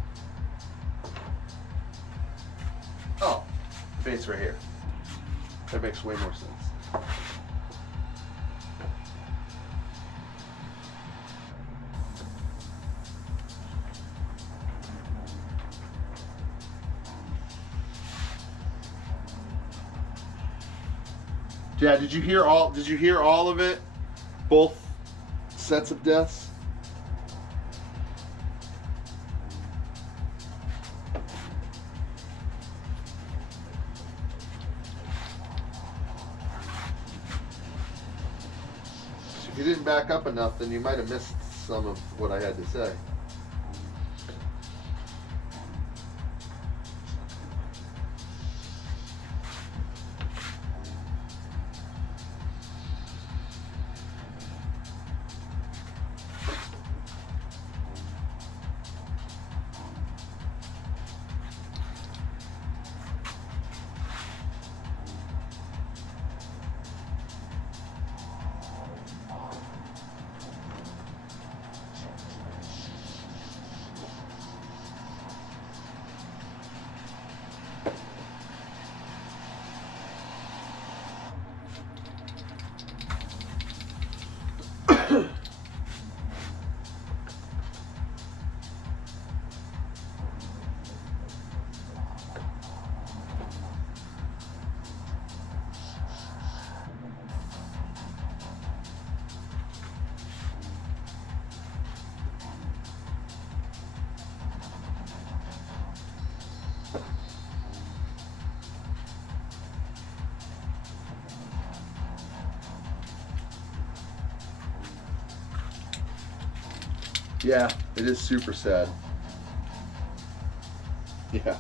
Oh, the bait's right here. That makes way more sense. Yeah, did you hear all of it? Both sets of deaths? So if you didn't back up enough, then you might have missed some of what I had to say. Yeah, it is super sad. Yeah.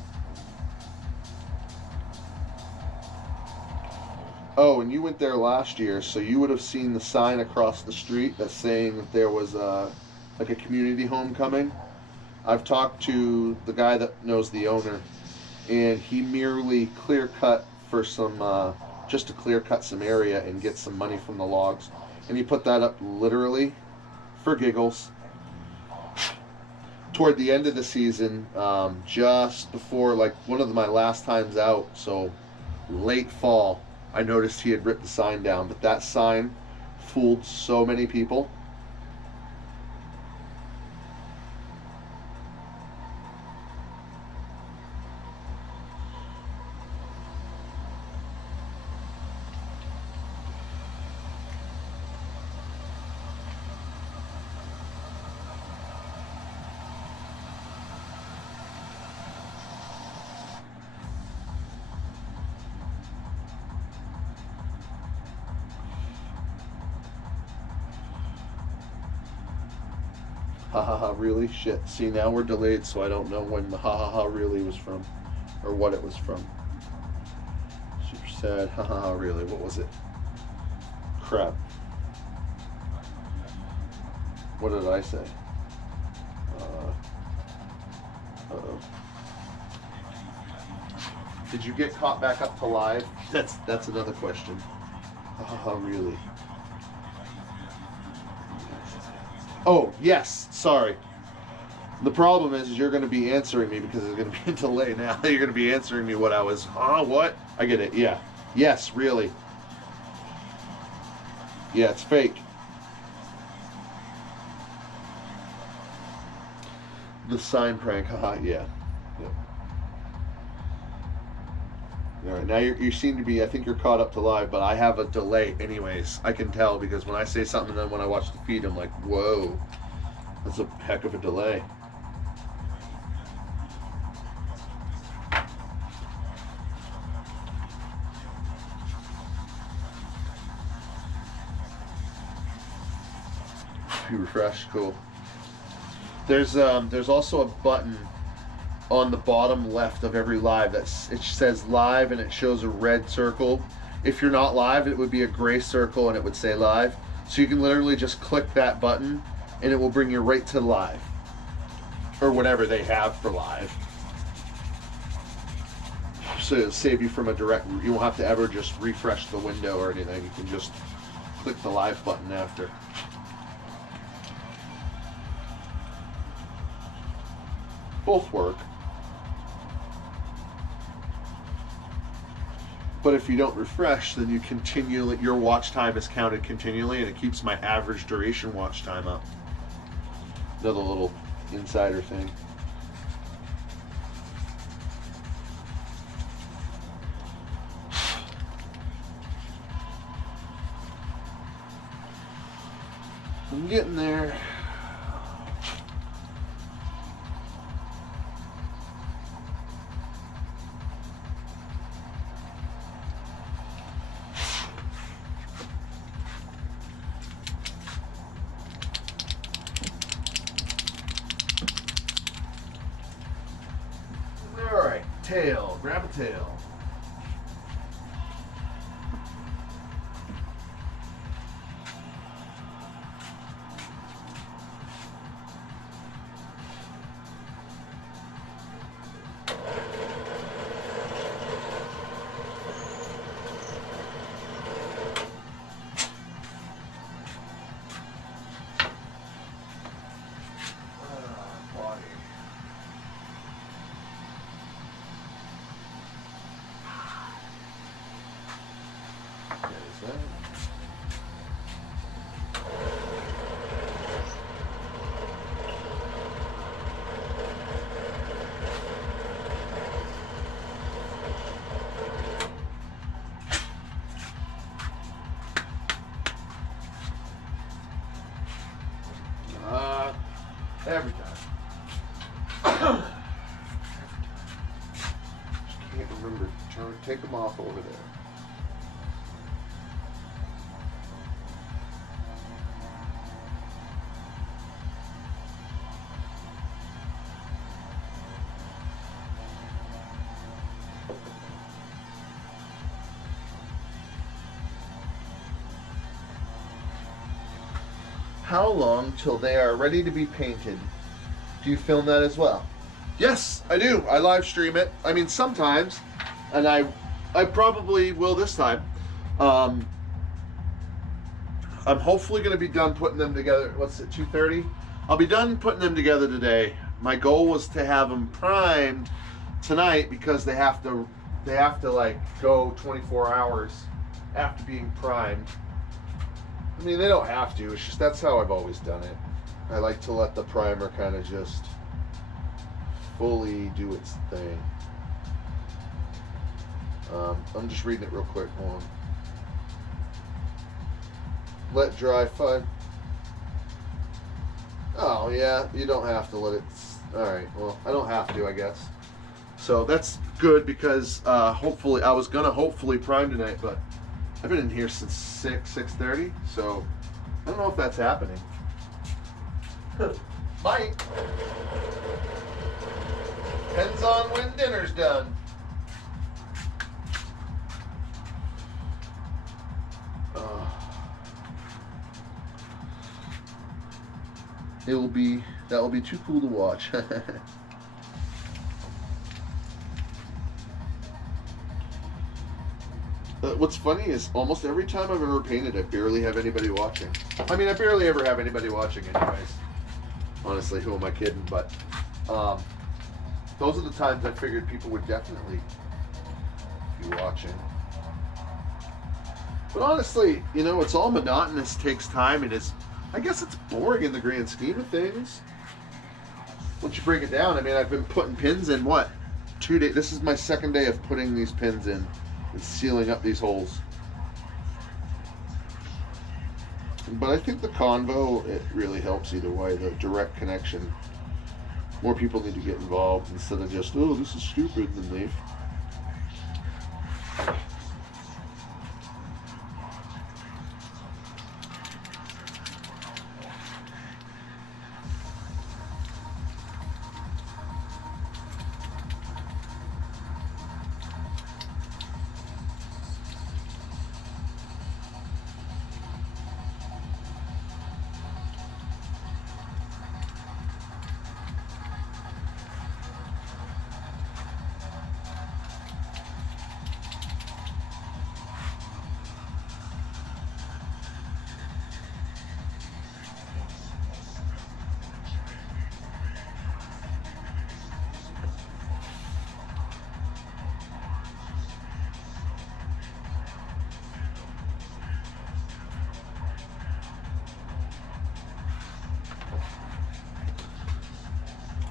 Oh, and you went there last year, so you would have seen the sign across the street that's saying that there was like a community homecoming. I've talked to the guy that knows the owner, and he merely clear cut for some, just to clear cut some area and get some money from the logs. And he put that up literally for giggles. Toward the end of the season, just before like one of my last times out, so late fall, I noticed he had ripped the sign down, but that sign fooled so many people. Ha ha ha, really? Shit. See, now we're delayed, so I don't know when the ha ha ha really was from, or what it was from. Super sad. Ha ha ha, really? What was it? Crap. What did I say? Uh-oh. Did you get caught back up to live? That's another question. Ha ha ha, really? Oh, yes, sorry. The problem is you're going to be answering me because there's going to be a delay now. You're going to be answering me what I was, what? I get it, yeah. Yes, really. Yeah, it's fake. The sign prank, haha, yeah. All right, now you seem to be, I think you're caught up to live, but I have a delay anyways. I can tell because when I say something, then when I watch the feed, I'm like, whoa, that's a heck of a delay. You refresh, cool. There's also a button on the bottom left of every live it says live and it shows a red circle. If you're not live, it would be a gray circle and it would say live. So you can literally just click that button and it will bring you right to live or whatever they have for live. So it'll save you from a direct, you won't have to ever just refresh the window or anything. You can just click the live button after. Both work. But if you don't refresh, then you continually, your watch time is counted continually and it keeps my average duration watch time up. Another little insider thing. I'm getting there. Alright, tail, grab a tail. Every time. Can't remember. Trying to take them off over there. How long till they are ready to be painted? Do you film that as well? Yes, I do. I live stream it. I mean, sometimes, and I probably will this time. I'm hopefully going to be done putting them together. What's it, 2:30? I'll be done putting them together today. My goal was to have them primed tonight because they have to like go 24 hours after being primed. I mean, they don't have to. It's just that's how I've always done it. I like to let the primer kind of just fully do its thing. I'm just reading it real quick. Hold on. Let dry 5. Oh yeah, you don't have to let it. All right. Well, I don't have to, I guess. So that's good because hopefully I was gonna hopefully prime tonight, but I've been in here since 6:30, so I don't know if that's happening. Might. Depends on when dinner's done. That will be too cool to watch. What's funny is almost every time I've ever painted, I barely have anybody watching. I mean, I barely ever have anybody watching anyways. Honestly, who am I kidding? But those are the times I figured people would definitely be watching. But honestly, you know, it's all monotonous, takes time, and I guess it's boring in the grand scheme of things. Once you break it down, I mean, I've been putting pins in, what, 2 days? This is my second day of putting these pins in and sealing up these holes. But I think the convo, it really helps either way, the direct connection. More people need to get involved instead of just, oh, this is stupid, and then leave.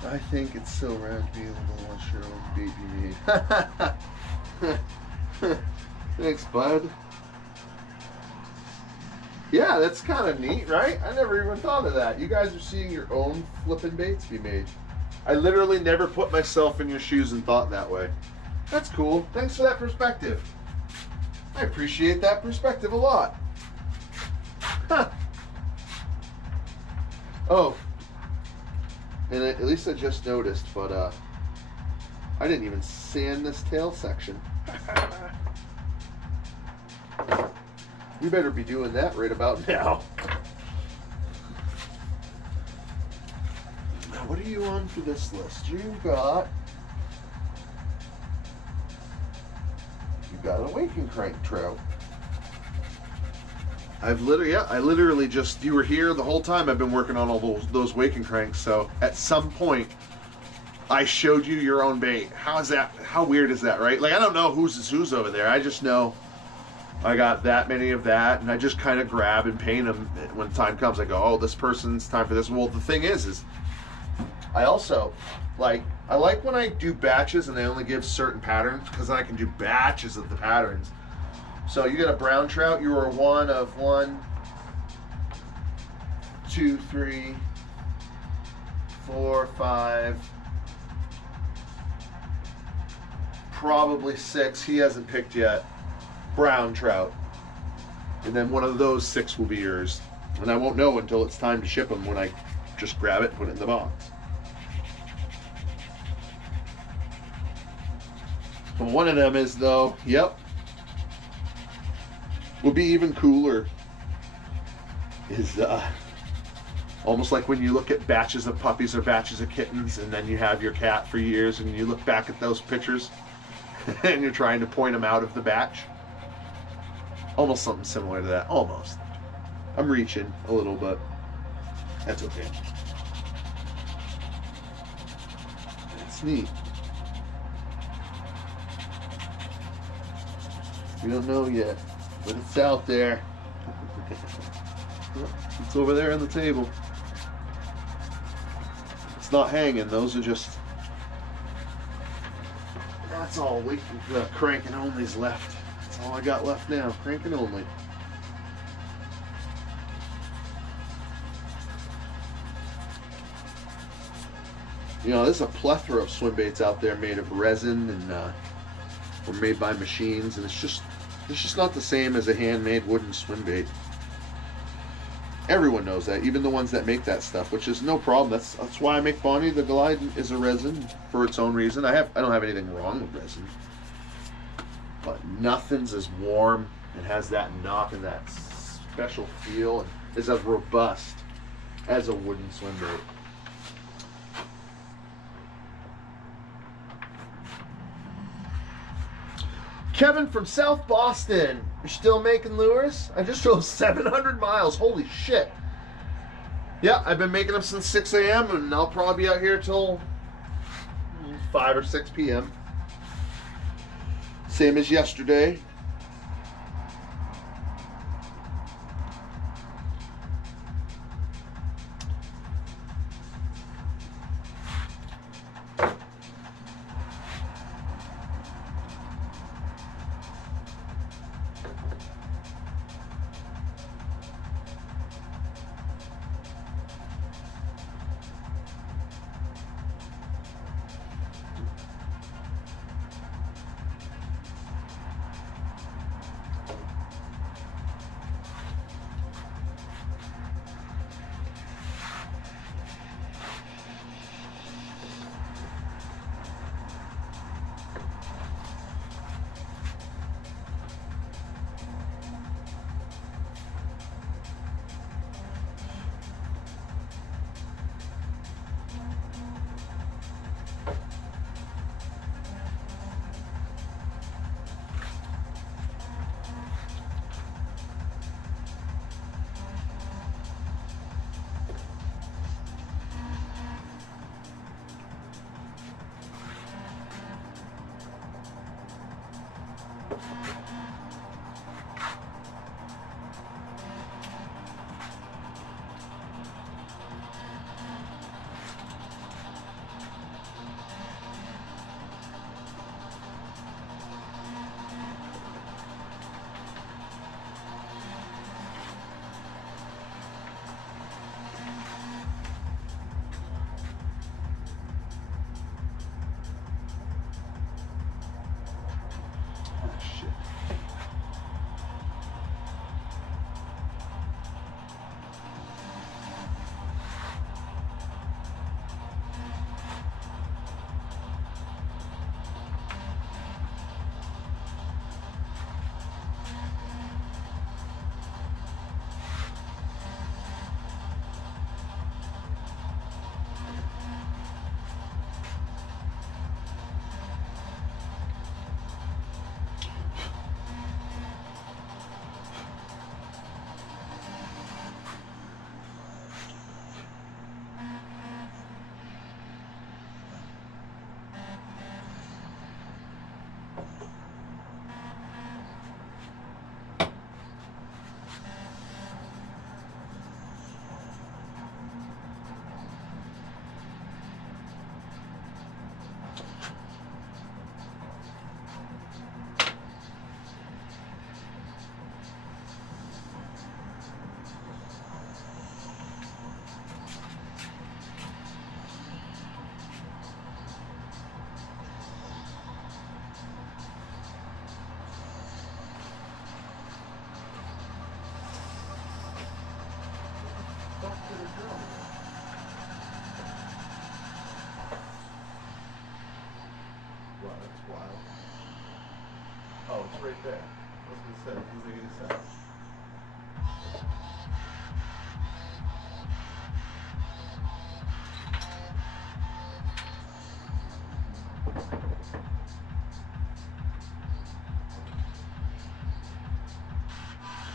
I think it's so rad to be able to watch your own baby made. Thanks, bud. Yeah, that's kind of neat, right? I never even thought of that. You guys are seeing your own flippin' baits be made. I literally never put myself in your shoes and thought that way. That's cool. Thanks for that perspective. I appreciate that perspective a lot. Huh. Oh. And at least I just noticed, but I didn't even sand this tail section. We better be doing that right about now. Now, what are you on for this list? You got a waking crank trout. I literally just, you were here the whole time I've been working on all those waking cranks, so at some point I showed you your own bait. How weird is that, right? Like, I don't know who's over there. I just know I got that many of that, and I just kind of grab and paint them when time comes. I go, oh, this person's time for this. Well, the thing is I also I like when I do batches and they only give certain patterns, because then I can do batches of the patterns. So you got a brown trout, you are 1 of 1, 2, 3, 4, 5, probably 6. He hasn't picked yet. Brown trout. And then one of those 6 will be yours. And I won't know until it's time to ship them when I just grab it and put it in the box. But one of them is, though, yep. Would be even cooler is almost like when you look at batches of puppies or batches of kittens and then you have your cat for years and you look back at those pictures and you're trying to point them out of the batch. Almost something similar to that. Almost. I'm reaching a little, but that's okay. That's neat. We don't know yet, but it's out there. It's over there on the table. It's not hanging. Those are just... That's all we the cranking only's left. That's all I got left now. Cranking only. You know, there's a plethora of swim baits out there made of resin and or made by machines, and it's just not the same as a handmade wooden swim bait. Everyone knows that, even the ones that make that stuff, which is no problem. That's why I make Bonnie. The Glide is a resin for its own reason. I don't have anything wrong with resin, but nothing's as warm and has that knock and that special feel and is as robust as a wooden swim bait. Kevin from South Boston. You're still making lures? I just drove 700 miles. Holy shit. Yeah, I've been making them since 6 a.m. and I'll probably be out here till 5 or 6 p.m. Same as yesterday. right there. That's what it says. Doesn't make any sense.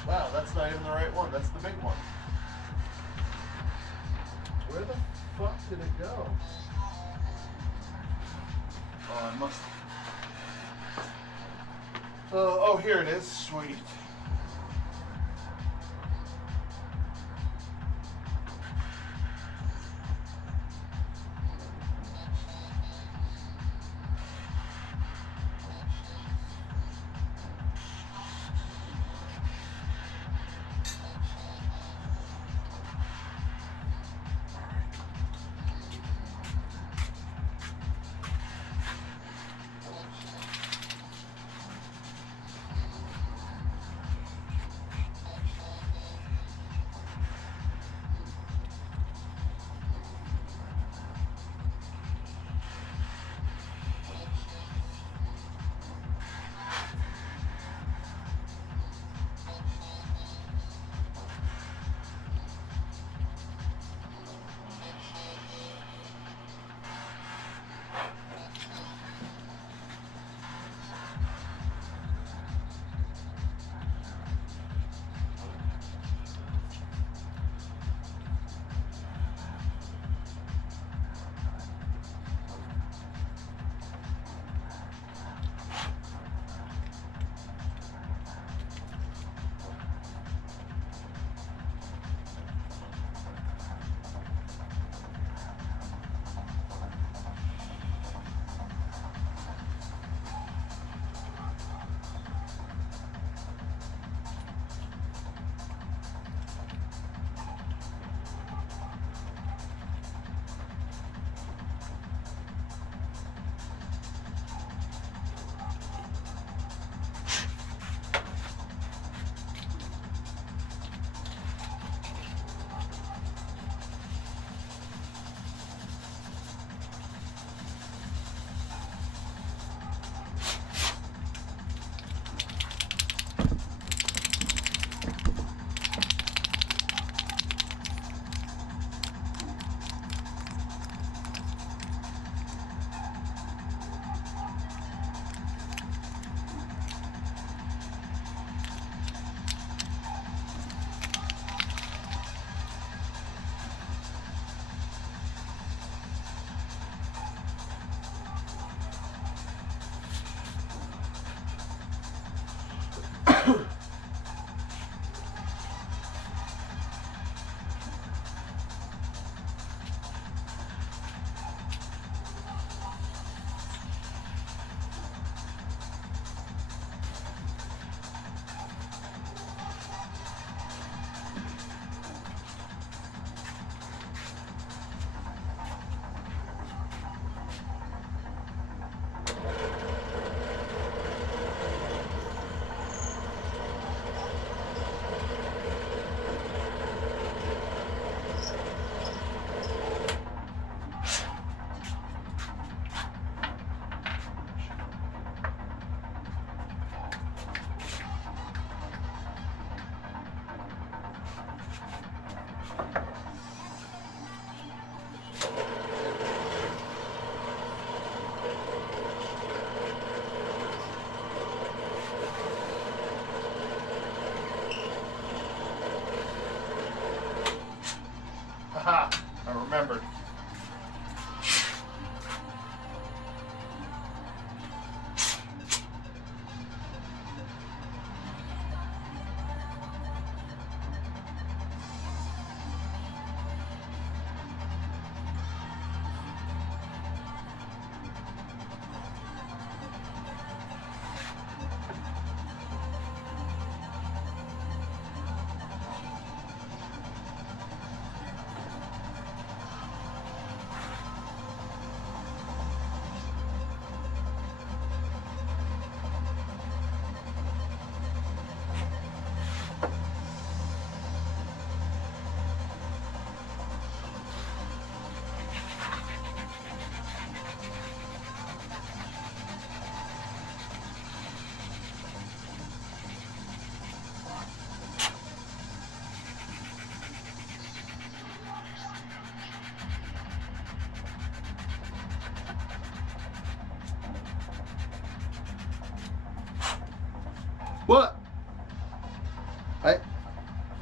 Wow, that's not even the right one. That's the big one. Where the fuck did it go? Oh, I must. Oh, here it is. Sweet.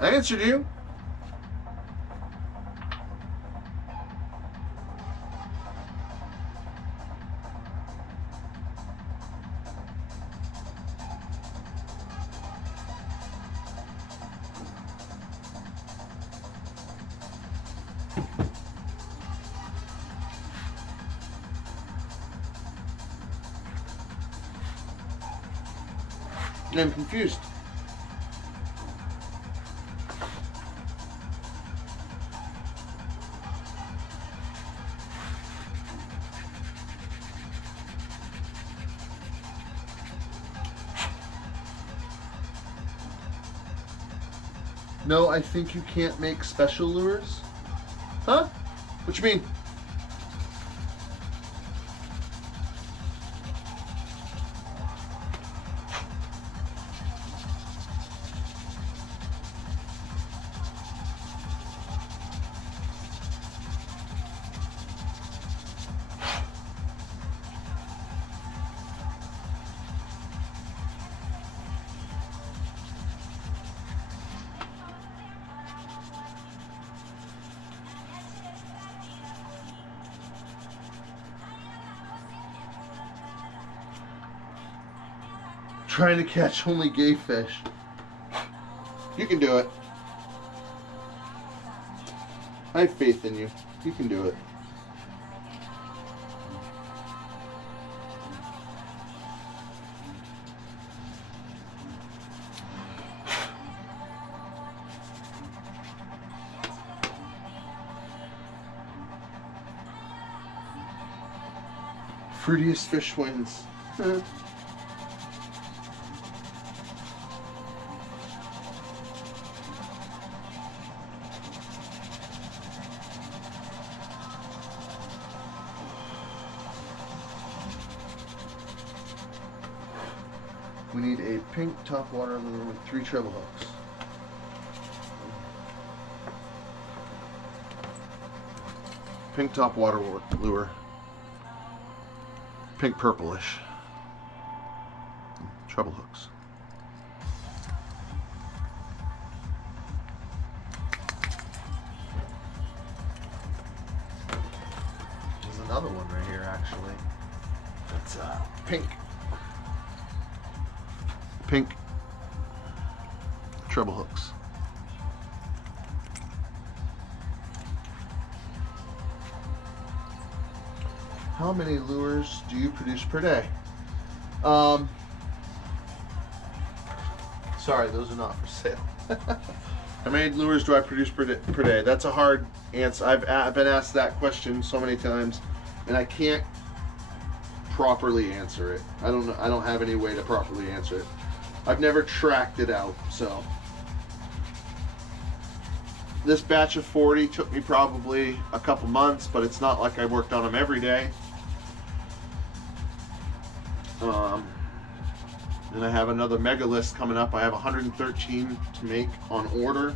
I answered you. I'm confused. No, I think you can't make special lures. Huh? What you mean? Trying to catch only gay fish. You can do it. I have faith in you. You can do it. Fruitiest fish wins. We need a pink top water lure with 3 treble hooks. Pink top water lure. Pink purplish. Treble hooks. There's another one right here actually. That's pink. Pink treble hooks. How many lures do you produce per day? Sorry, those are not for sale. How many lures do I produce per day? That's a hard answer. I've been asked that question so many times, and I can't properly answer it. I don't have any way to properly answer it. I've never tracked it out, so. This batch of 40 took me probably a couple months, but it's not like I worked on them every day. And I have another mega list coming up. I have 113 to make on order.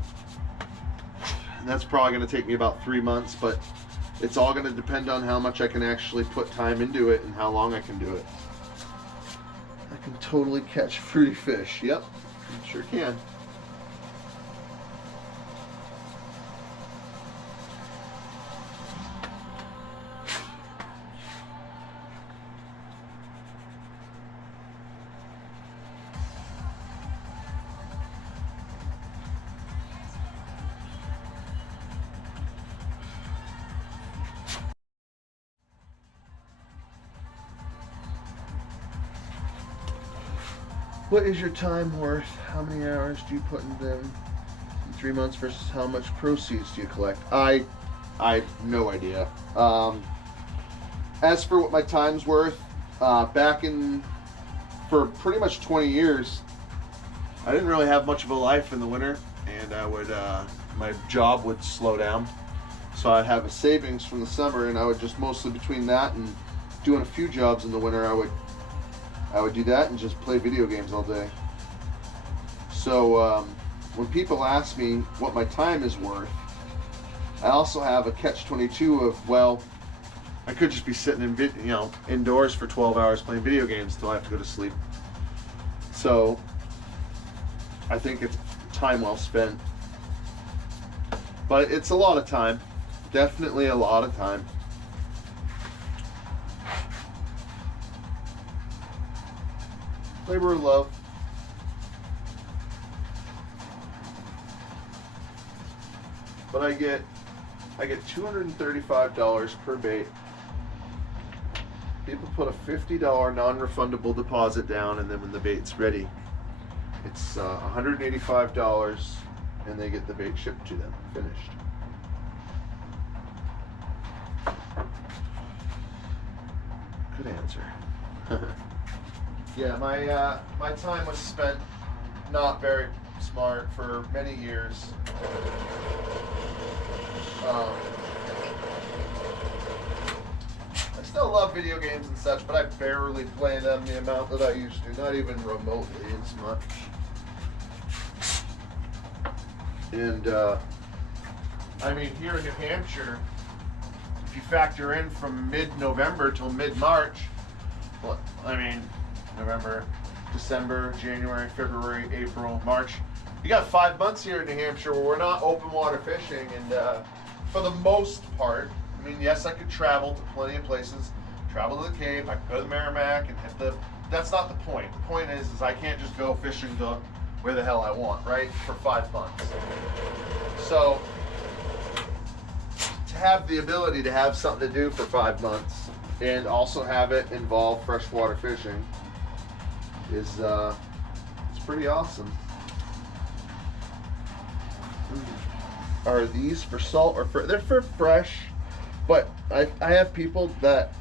And that's probably going to take me about 3 months, but it's all going to depend on how much I can actually put time into it and how long I can do it. I can totally catch fruity fish. Yep, I sure can. What is your time worth? How many hours do you put in them in 3 months versus how much proceeds do you collect? I have no idea. As for what my time's worth, for pretty much 20 years, I didn't really have much of a life in the winter, and my job would slow down. So I'd have a savings from the summer, and I would just mostly between that and doing a few jobs in the winter, I would do that and just play video games all day. So when people ask me what my time is worth, I also have a catch-22 of, well, I could just be sitting indoors for 12 hours playing video games until I have to go to sleep. So I think it's time well spent. But it's a lot of time. Definitely a lot of time. Labor of love. But I get $235 per bait. People put a $50 non-refundable deposit down, and then when the bait's ready, it's $185, and they get the bait shipped to them, finished. Good answer. Yeah, my time was spent not very smart for many years. I still love video games and such, but I barely play them the amount that I used to, not even remotely as much. And I mean, here in New Hampshire, if you factor in from mid-November till mid-March, well, I mean, November, December, January, February, April, March. You got 5 months here in New Hampshire where we're not open water fishing, and for the most part, I mean, yes, I could travel to plenty of places, travel to the Cape, I could go to the Merrimack and hit the, that's not the point. The point is I can't just go fishing to where the hell I want, right, for 5 months. So, to have the ability to have something to do for 5 months and also have it involve freshwater fishing is it's pretty awesome. Are these for salt or for, they're for fresh, but I have people that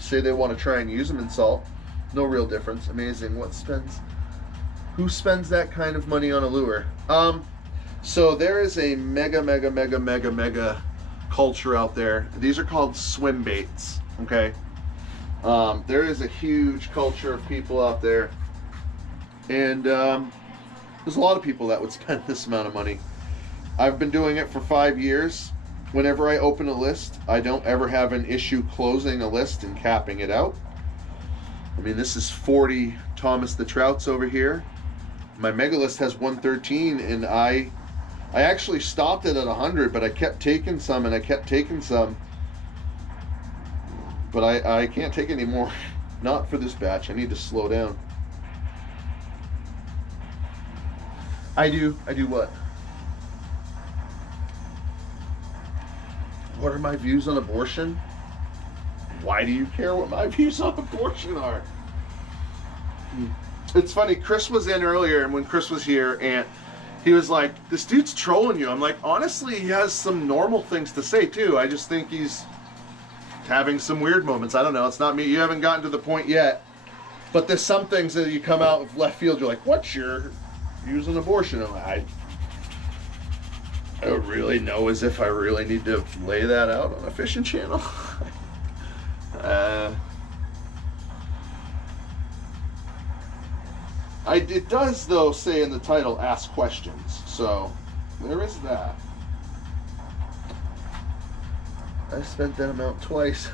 say they want to try and use them in salt. No real difference. Amazing. Who spends that kind of money on a lure? So there is a mega culture out there. These are called swimbaits. Okay. There is a huge culture of people out there, and there's a lot of people that would spend this amount of money. I've been doing it for 5 years. Whenever I open a list, I don't ever have an issue closing a list and capping it out. I mean, this is 40 Thomas the Trouts over here. My mega list has 113, and I actually stopped it at 100, but I kept taking some and I kept taking some. But I can't take any more. Not for this batch. I need to slow down. I do what? What are my views on abortion? Why do you care what my views on abortion are? It's funny, Chris was in earlier, and when Chris was here, and he was like, this dude's trolling you. I'm like, honestly, he has some normal things to say, too. I just think he's having some weird moments. I don't know. It's not me. You haven't gotten to the point yet. But there's some things that you come out of left field, you're like, what's your views on abortion? I'm like, I don't really know as if I really need to lay that out on a fishing channel. It does, though, say in the title, ask questions. So, there is that. I spent that amount twice.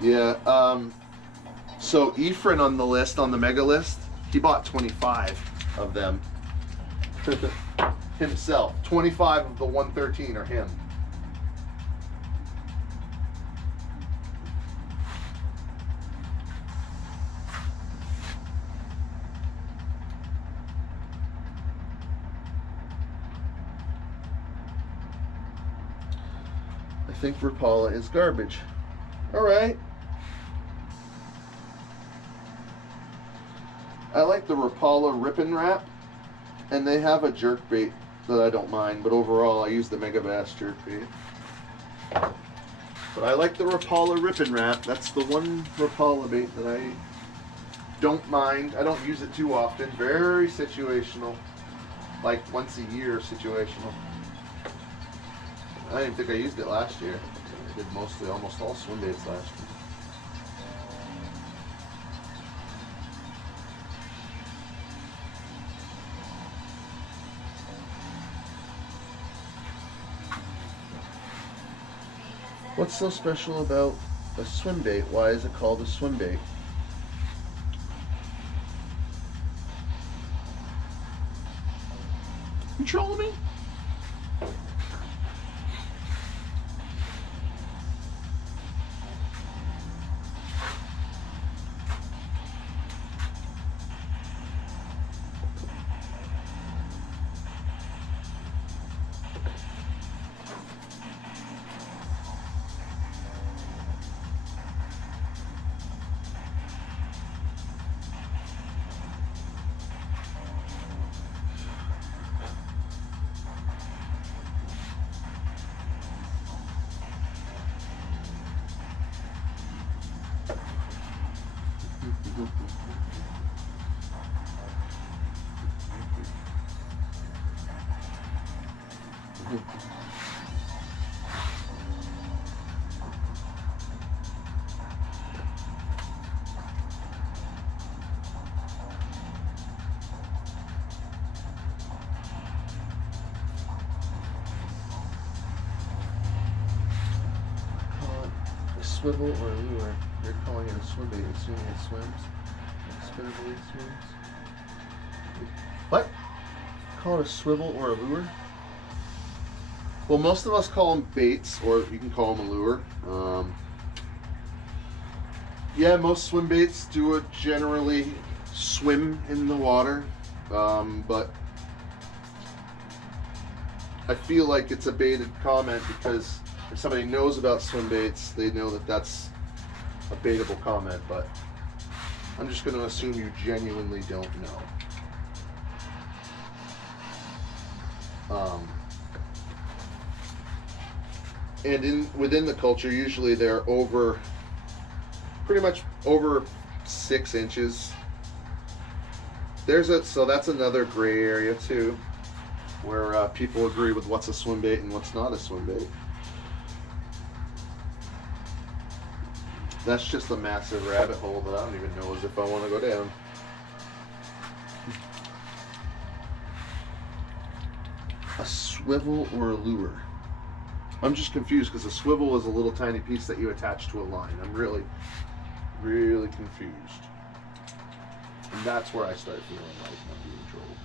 Yeah, so Ephraim on the list, on the mega list, he bought 25 of them. Himself. 25 of the 113 are him. I think Rapala is garbage. Alright. I like the Rapala Rip and Wrap, and they have a jerk bait that I don't mind, but overall I use the Mega Bass jerk bait. But I like the Rapala Rip and Wrap. That's the one Rapala bait that I don't mind. I don't use it too often. Very situational. Like once a year situational. I didn't think I used it last year. I did almost all swim baits last year. What's so special about a swim bait? Why is it called a swim bait? You trolling me? Swivel or lure. You're calling it a swim bait, assuming it swims. Spinnably swims. What? Call it a swivel or a lure? Well, most of us call them baits, or you can call them a lure. Yeah, most swim baits do generally swim in the water, but I feel like it's a baited comment because if somebody knows about swim baits, they know that that's a baitable comment, but I'm just going to assume you genuinely don't know. And within the culture, usually they're pretty much over 6 inches. So that's another gray area too, where people agree with what's a swim bait and what's not a swim bait. That's just a massive rabbit hole that I don't even know as if I want to go down. A swivel or a lure? I'm just confused because a swivel is a little tiny piece that you attach to a line. I'm really, really confused. And that's where I start feeling like I'm being trolled.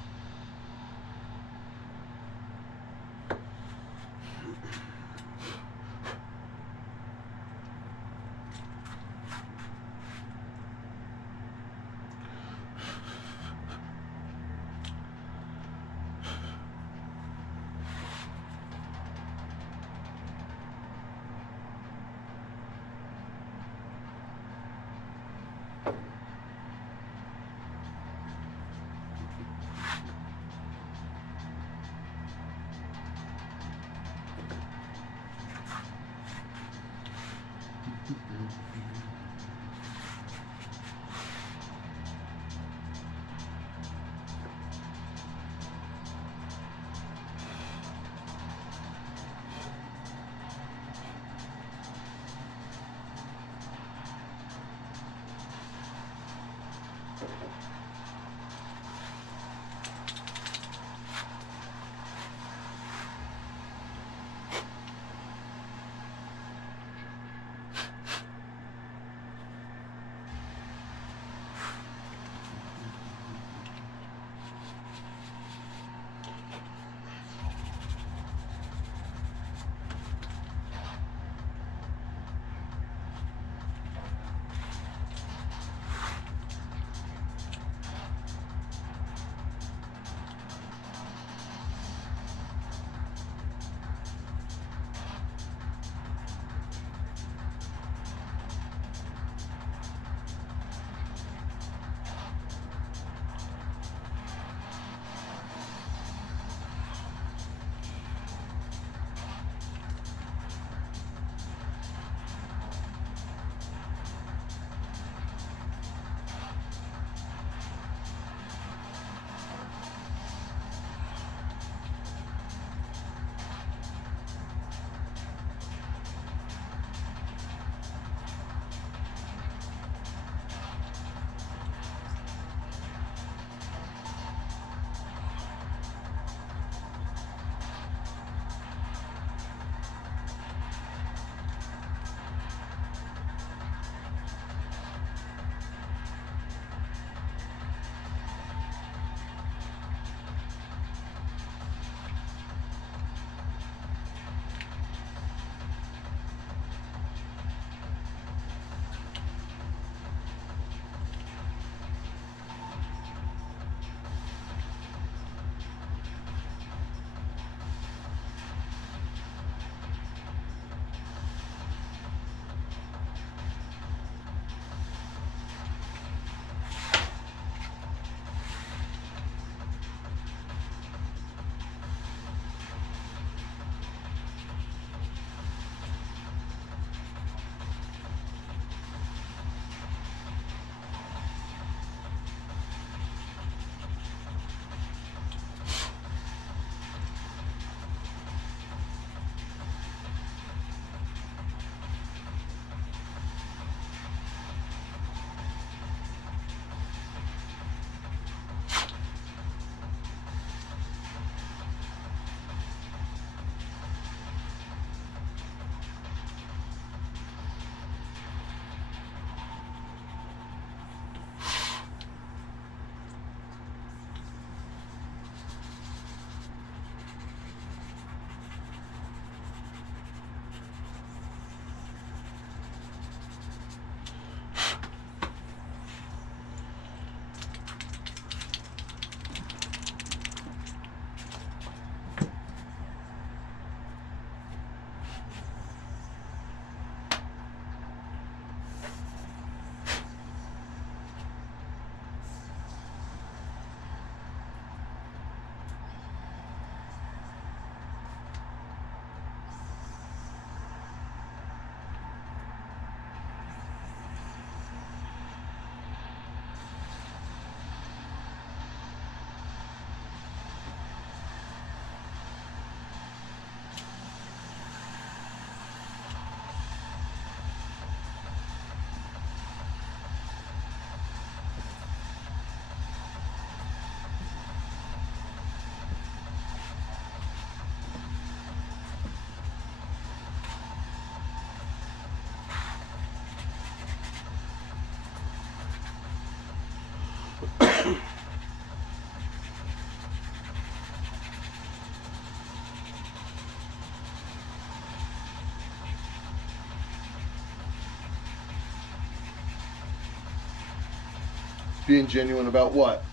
Being genuine about what?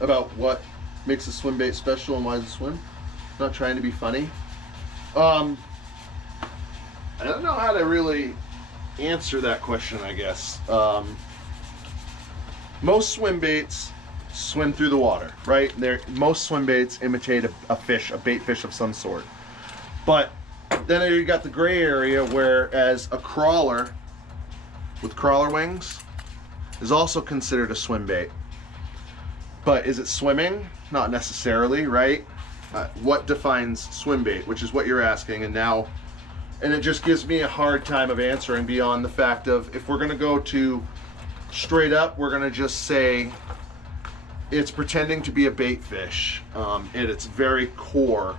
About what makes a swim bait special and why does it swim? Not trying to be funny. I don't know how to really answer that question, I guess. Most swim baits swim through the water, right? Most swim baits imitate a fish, a bait fish of some sort. But then you got the gray area, whereas a crawler with crawler wings is also considered a swim bait. But is it swimming? Not necessarily, right? What defines swim bait, which is what you're asking, and it just gives me a hard time of answering beyond the fact of, if we're gonna go to straight up, we're gonna just say it's pretending to be a bait fish at its very core.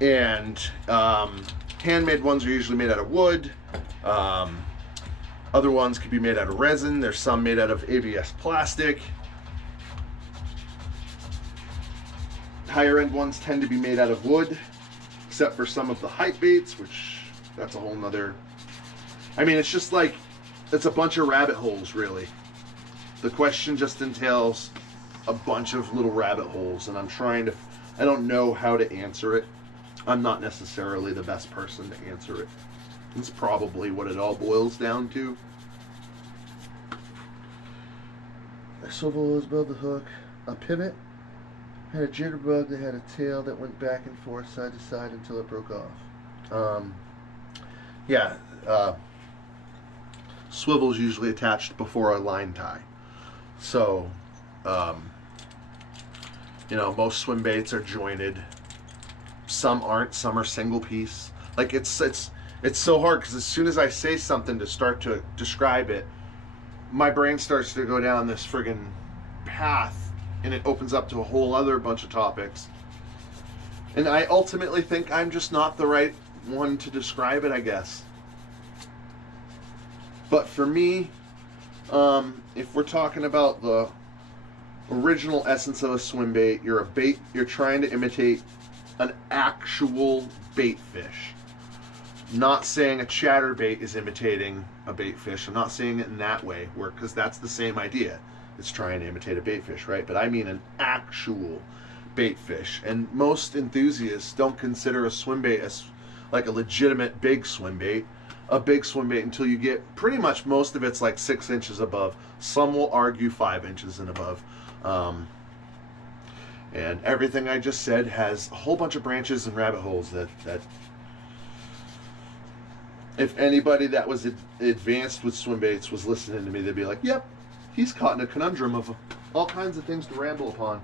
And handmade ones are usually made out of wood. Other ones could be made out of resin. There's some made out of ABS plastic. Higher end ones tend to be made out of wood, except for some of the hype baits, which that's a whole nother. I mean, it's just like, it's a bunch of rabbit holes, really. The question just entails a bunch of little rabbit holes, and I don't know how to answer it. I'm not necessarily the best person to answer it. It's probably what it all boils down to. A swivel was above the hook. A pivot had a jitterbug that had a tail that went back and forth side to side until it broke off. Swivel's usually attached before a line tie. So, most swim baits are jointed. Some aren't. Some are single piece. Like, it's so hard, because as soon as I say something to start to describe it, my brain starts to go down this friggin' path, and it opens up to a whole other bunch of topics. And I ultimately think I'm just not the right one to describe it, I guess. But for me, if we're talking about the original essence of a swim bait, you're trying to imitate an actual bait fish. Not saying a chatterbait is imitating a bait fish. I'm not saying it in that way, because that's the same idea. It's trying to imitate a bait fish, right? But I mean an actual bait fish. And most enthusiasts don't consider a swim bait as like a legitimate big swim bait. A big swim bait until you get pretty much most of it's like 6 inches above. Some will argue 5 inches and above. And everything I just said has a whole bunch of branches and rabbit holes that if anybody that was advanced with swim baits was listening to me, they'd be like, yep, he's caught in a conundrum of all kinds of things to ramble upon.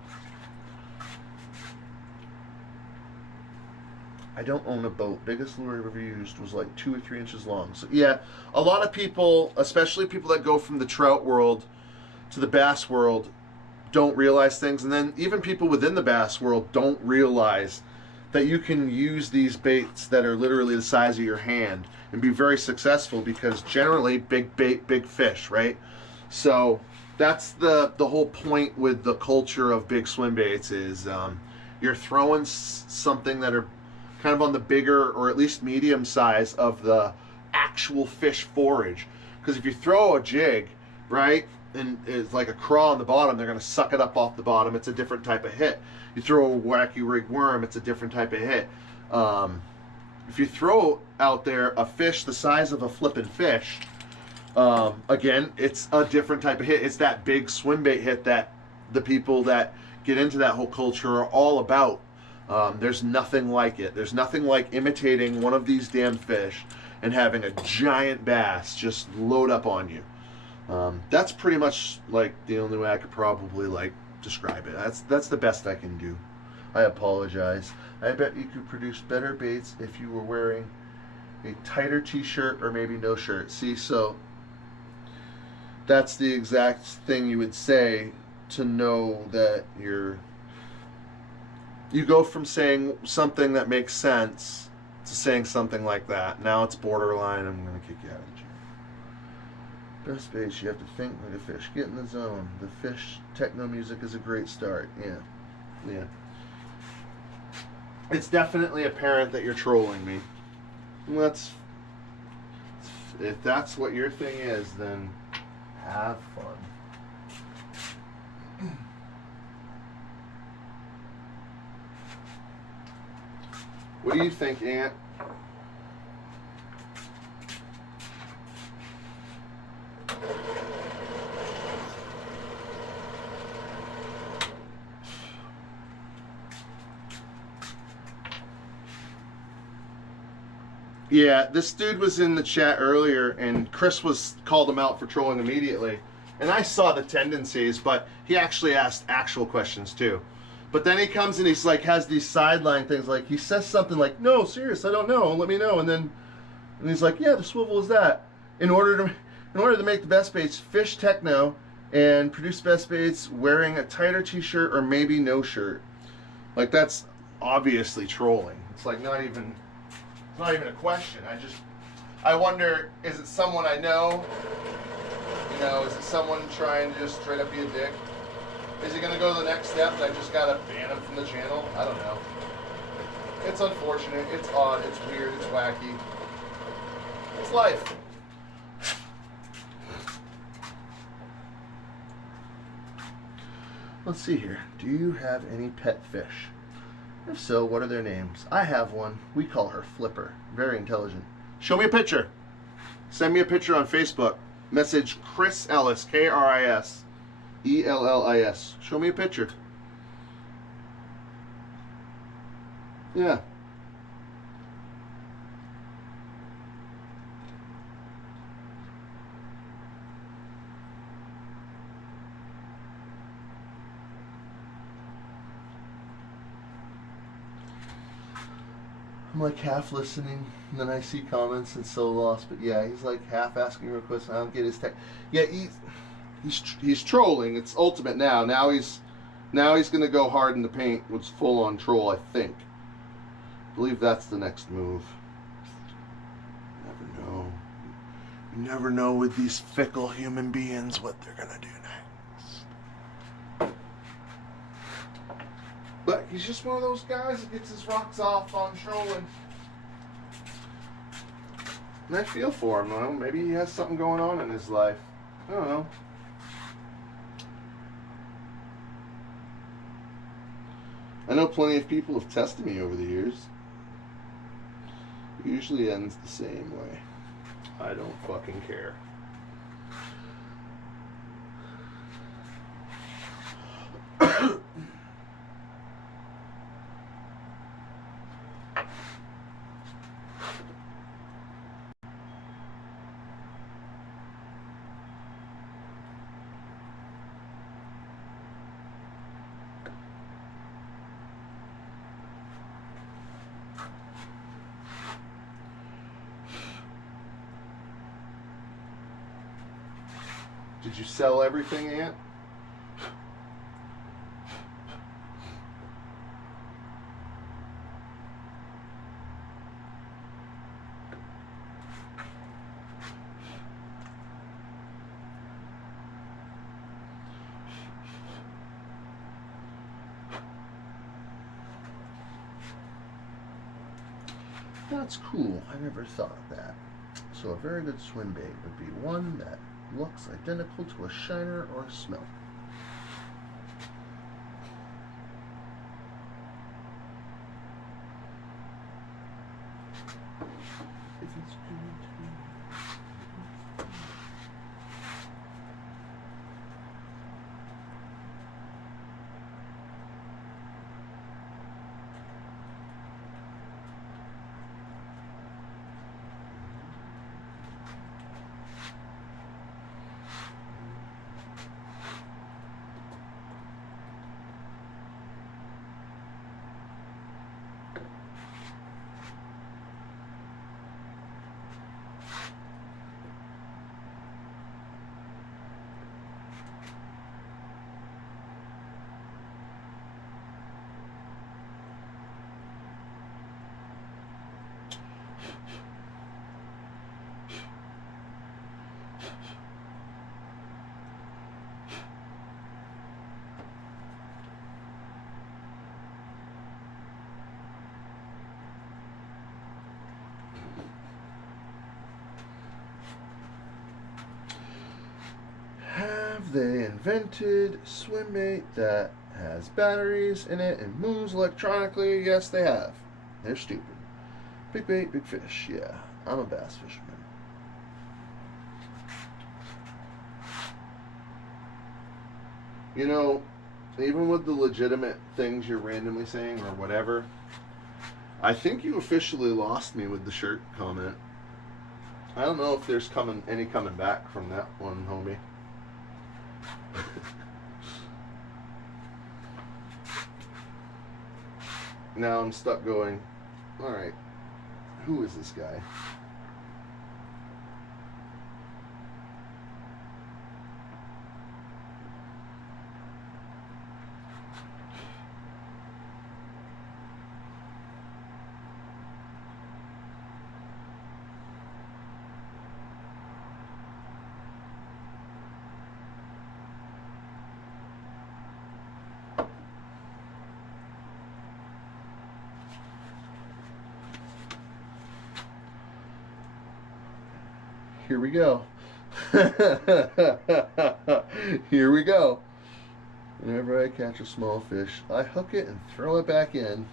I don't own a boat. Biggest lure I've ever used was like 2 or 3 inches long. So yeah, a lot of people, especially people that go from the trout world to the bass world, don't realize things. And then even people within the bass world don't realize that you can use these baits that are literally the size of your hand and be very successful, because generally big bait, big fish, right? So that's the whole point with the culture of big swim baits is you're throwing something that are kind of on the bigger or at least medium size of the actual fish forage. Because if you throw a jig, right, and it's like a craw on the bottom, they're going to suck it up off the bottom. It's a different type of hit. You throw a wacky rig worm, it's a different type of hit. If you throw out there a fish the size of a flippin' fish, again, it's a different type of hit. It's that big swim bait hit that the people that get into that whole culture are all about. There's nothing like it. There's nothing like imitating one of these damn fish and having a giant bass just load up on you. That's pretty much like the only way I could probably like describe it. That's the best I can do. I apologize. I bet you could produce better baits if you were wearing a tighter t-shirt or maybe no shirt. See, so that's the exact thing you would say to know that you go from saying something that makes sense to saying something like that. Now it's borderline. I'm going to kick you out of the gym. Best baits, you have to think like a fish. Get in the zone. The fish techno music is a great start. Yeah. It's definitely apparent that you're trolling me. If that's what your thing is, then have fun. What do you think, Ant? Yeah, this dude was in the chat earlier, and Chris called him out for trolling immediately. And I saw the tendencies, but he actually asked actual questions too. But then he comes and he's like, has these sideline things, like he says something like, "No, serious, I don't know. Let me know." And he's like, "Yeah, the swivel is that." In order to make the best baits, fish techno and produce best baits wearing a tighter t-shirt or maybe no shirt. Like, that's obviously trolling. It's like not even a question. I wonder, is it someone I know? You know, is it someone trying to just straight up be a dick? Is he going to go to the next step and I just got to ban him from the channel? I don't know. It's unfortunate. It's odd. It's weird. It's wacky. It's life. Let's see here. Do you have any pet fish? If so, what are their names? I have one. We call her Flipper. Very intelligent. Show me a picture. Send me a picture on Facebook. Message Chris Ellis, Kris Ellis. Show me a picture. Yeah. I'm like half listening, and then I see comments and so lost. But yeah, he's like half asking a question. I don't get his text. Yeah, he's trolling. It's ultimate now. Now he's gonna go hard in the paint with full on troll. I think. I believe that's the next move. You never know. You never know with these fickle human beings what they're gonna do next. But he's just one of those guys that gets his rocks off on trolling. And I feel for him, though. Maybe he has something going on in his life. I don't know. I know plenty of people have tested me over the years. It usually ends the same way. I don't fucking care. Did you sell everything, Ant? That's cool. I never thought of that. So a very good swim bait would be one that looks identical to a shiner or a smelt. If it's good to be. Have they invented a swim bait that has batteries in it and moves electronically? Yes, they have. They're stupid. Big bait, big fish. Yeah, I'm a bass fisherman. You know, even with the legitimate things you're randomly saying or whatever, I think you officially lost me with the shirt comment. I don't know if there's any coming back from that one, homie. Now I'm stuck going, alright, who is this guy? Here we go. Here we go. Whenever I catch a small fish, I hook it and throw it back in.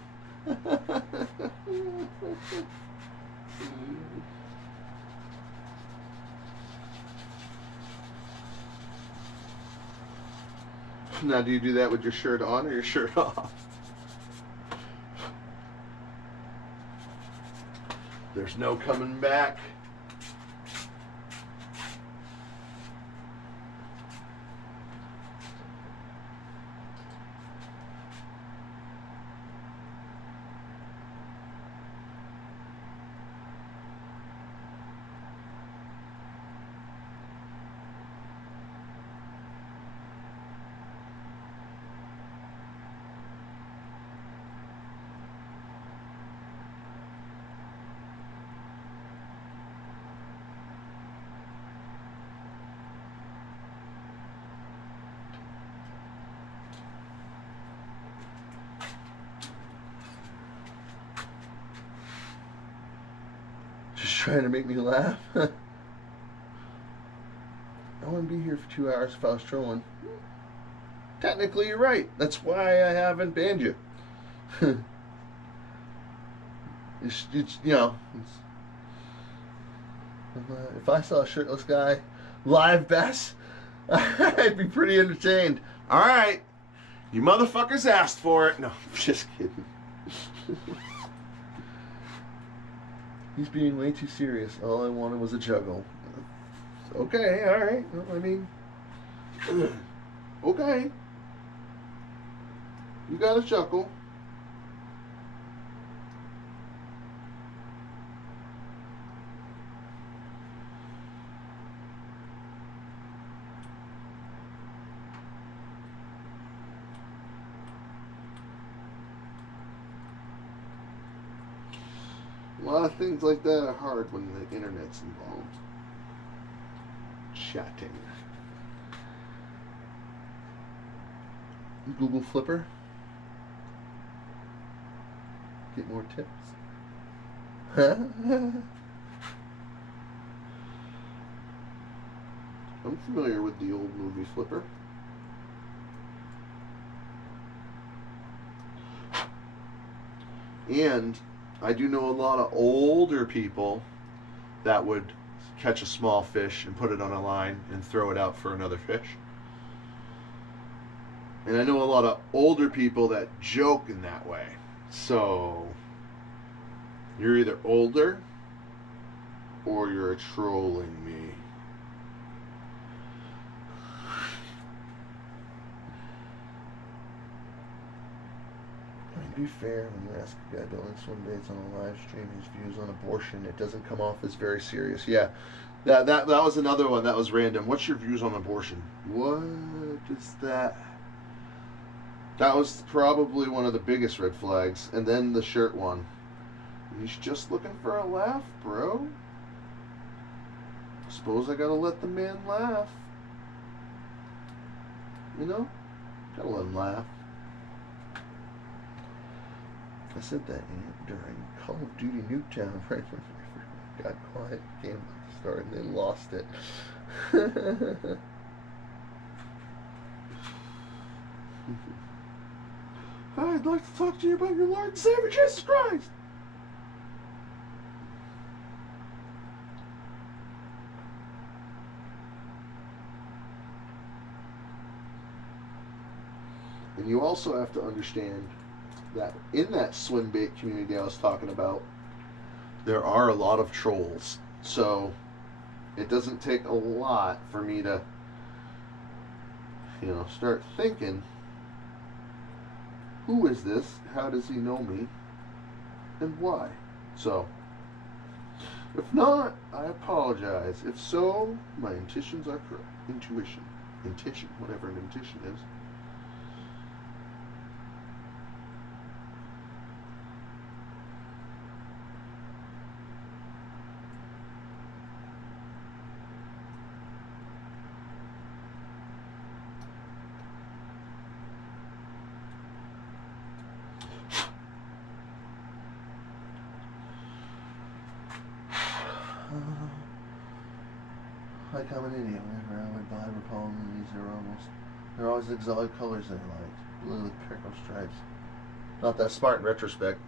Now, do you do that with your shirt on or your shirt off? There's no coming back. Just trying to make me laugh. I wouldn't be here for 2 hours if I was trolling. Technically, you're right. That's why I haven't banned you. it's you know, if I saw a shirtless guy live bass, I'd be pretty entertained. All right, you motherfuckers asked for it. No, I'm just kidding. He's being way too serious. All I wanted was a juggle. Okay, all right. Well, I mean, okay. You got a chuckle. A lot of things like that are hard when the internet's involved. Chatting. Google Flipper. Get more tips. I'm familiar with the old movie Flipper. And I do know a lot of older people that would catch a small fish and put it on a line and throw it out for another fish. And I know a lot of older people that joke in that way. So you're either older or you're trolling me. To be fair, when you ask a guy building swim baits on a live stream his views on abortion, it doesn't come off as very serious. Yeah, that was another one that was random. What's your views on abortion? What is that? That was probably one of the biggest red flags. And then the shirt one. He's just looking for a laugh, bro. Suppose I gotta let the man laugh. You know? Gotta let him laugh. I said that during Call of Duty Nuketown, right when I got quiet, game started, and they lost it. I'd like to talk to you about your Lord and Savior Jesus Christ. And you also have to understand that in that swim bait community I was talking about, there are a lot of trolls. So it doesn't take a lot for me to, start thinking, who is this? How does he know me? And why? So, if not, I apologize. If so, my intuitions are correct. Intuition, whatever an intuition is. Like I'm an idiot. Whenever I would buy recall they're always exotic colors I liked. Blue with purple stripes. Not that smart in retrospect.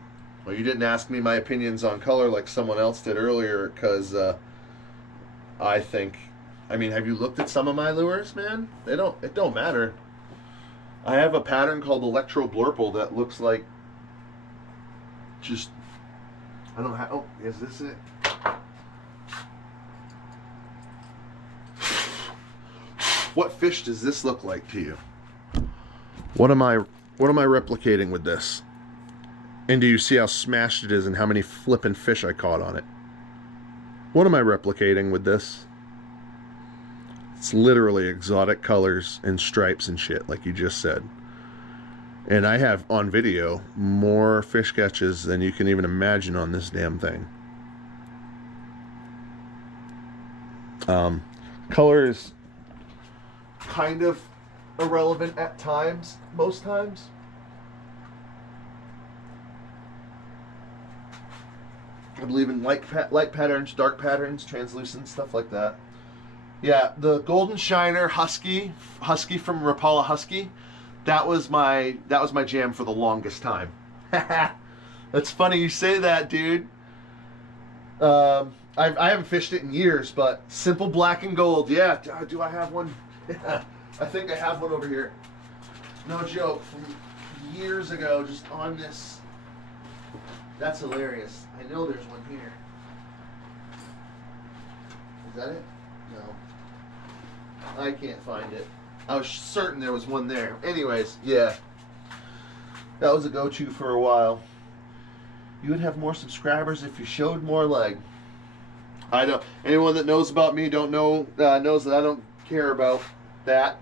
Well, you didn't ask me my opinions on color like someone else did earlier, because I think, have you looked at some of my lures, man? It don't matter. I have a pattern called Electro Blurple that looks like just, I don't have, oh, is this it? What fish does this look like to you? What am I replicating with this? And do you see how smashed it is and how many flippin' fish I caught on it? What am I replicating with this? It's literally exotic colors and stripes and shit, like you just said. And I have on video more fish catches than you can even imagine on this damn thing. Color is kind of irrelevant at times, most times. I believe in light patterns, dark patterns, translucent, stuff like that. Yeah, the Golden Shiner Husky from Rapala Husky, that was my jam for the longest time. That's funny you say that, dude. I haven't fished it in years, but simple black and gold. Yeah, do I have one? Yeah, I think I have one over here. No joke, from years ago, just on this. That's hilarious. I know there's one here. Is that it? No. I can't find it. I was certain there was one there. Anyways, yeah. That was a go-to for a while. You would have more subscribers if you showed more leg. I know. Anyone that knows about me knows that I don't care about that.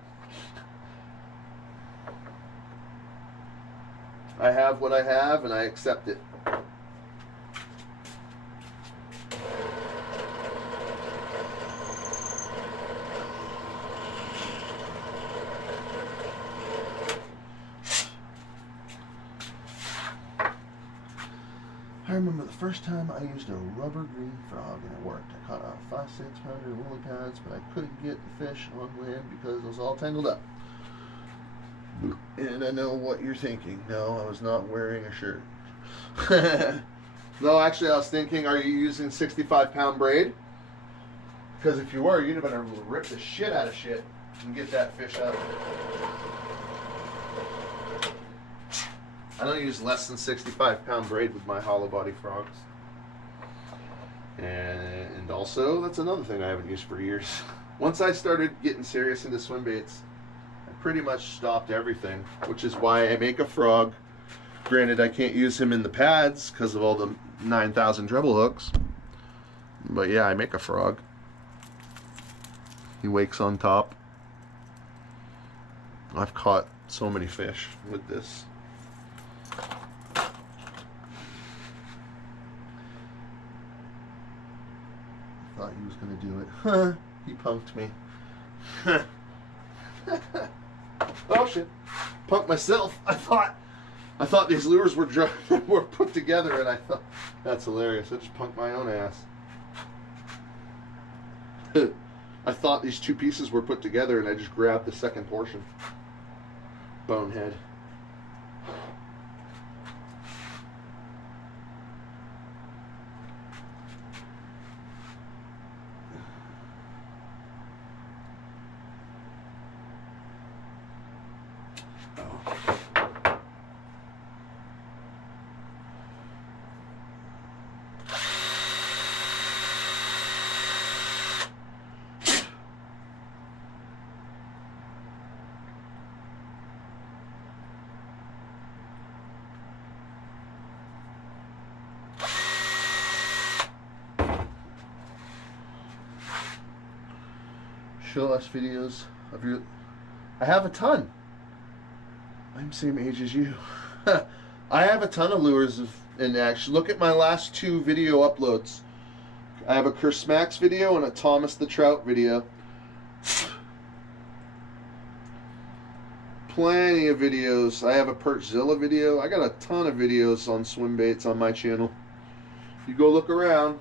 I have what I have and I accept it. I remember the first time I used a rubber green frog and it worked. I caught a 5-6 pounder lily pads, but I couldn't get the fish on land because it was all tangled up. And I know what you're thinking. No, I was not wearing a shirt. No, actually I was thinking, are you using 65-pound braid? Because if you were, you'd have been able to rip the shit out of shit and get that fish out. I don't use less than 65-pound braid with my hollow body frogs. And also, that's another thing I haven't used for years. Once I started getting serious into swim baits, I pretty much stopped everything, which is why I make a frog. Granted, I can't use him in the pads because of all the 9,000 treble hooks. But yeah, I make a frog. He wakes on top. I've caught so many fish with this. Thought he was gonna do it. Huh? He punked me. Oh shit! Punked myself. I thought these lures were put together, and I thought that's hilarious. I just punked my own ass. I thought these two pieces were put together, and I just grabbed the second portion. Bonehead. Oh. Show us videos of your. I have a ton. I'm same age as you. I have a ton of lures in action. Look at my last 2 video uploads. I have a Curse Max video and a Thomas the Trout video. Plenty of videos. I have a Perchzilla video. I got a ton of videos on Swimbaits on my channel. You go look around.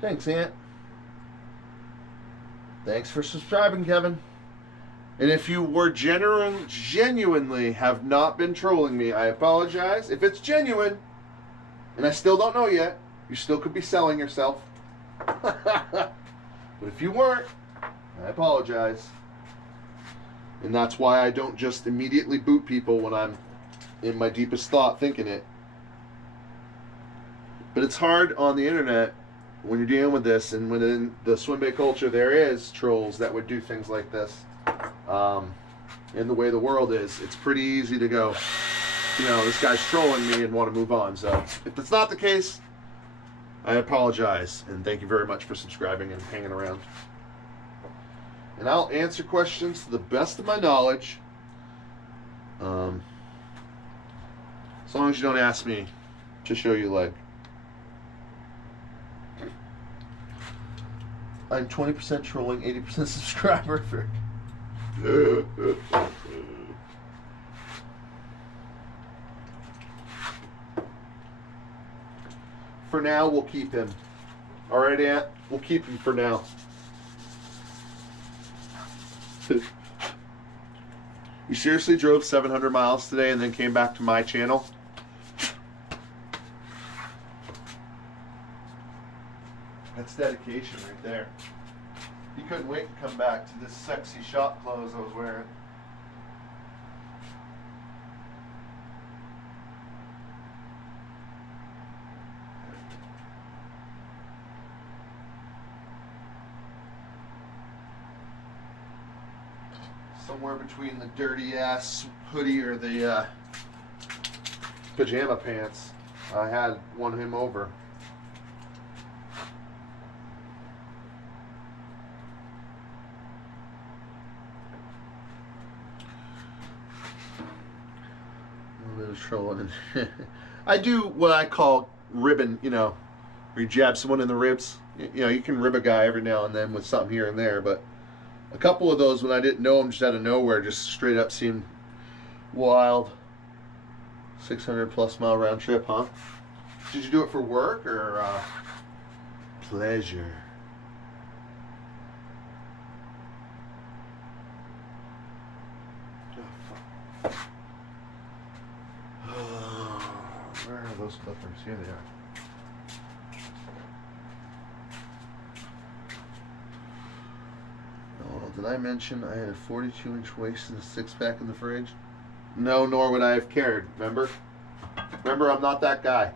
Thanks, Aunt. Thanks for subscribing, Kevin. And if you were genuinely have not been trolling me, I apologize. If it's genuine, and I still don't know yet, you still could be selling yourself. But if you weren't, I apologize. And that's why I don't just immediately boot people when I'm in my deepest thought thinking it. But it's hard on the internet when you're dealing with this, and within the swimbait culture there is trolls that would do things like this. In the way the world is, it's pretty easy to go, you know, this guy's trolling me and want to move on. So if that's not the case, I apologize, and thank you very much for subscribing and hanging around. And I'll answer questions to the best of my knowledge, as long as you don't ask me to show you leg. I'm 20% trolling, 80% subscriber. For now, we'll keep him. All right, Aunt? We'll keep him for now. You seriously drove 700 miles today and then came back to my channel? That's dedication right there. He couldn't wait to come back to this sexy shop clothes I was wearing. Somewhere between the dirty ass hoodie or the pajama pants, I had won him over. Trolling. I do what I call ribbing, you know, where you jab someone in the ribs. You know, you can rib a guy every now and then with something here and there, but a couple of those when I didn't know them just out of nowhere just straight up seemed wild. 600+ mile round trip, huh? Did you do it for work or pleasure? Where are those clippers? Here they are. Oh, did I mention I had a 42-inch waist and a 6-pack in the fridge? No, nor would I have cared. Remember? Remember, I'm not that guy.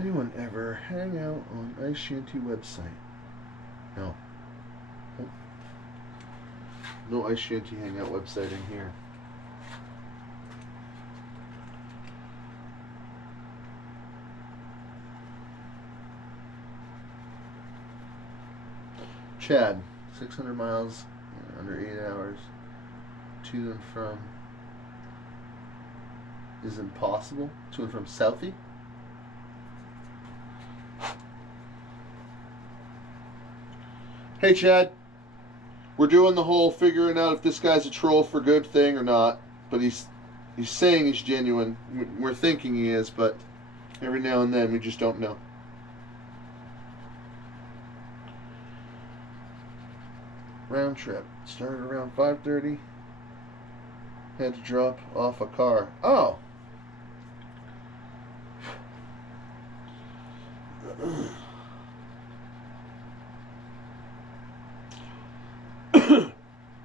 Anyone ever hang out on Ice Shanty website? No. Nope. No Ice Shanty hangout website in here. Chad, 600 miles in under 8 hours to and from is impossible. To and from Southie? Hey Chad, we're doing the whole figuring out if this guy's a troll for good thing or not, but he's saying he's genuine. We're thinking he is, but every now and then we just don't know. Round trip started around 5:30. Had to drop off a car. Oh.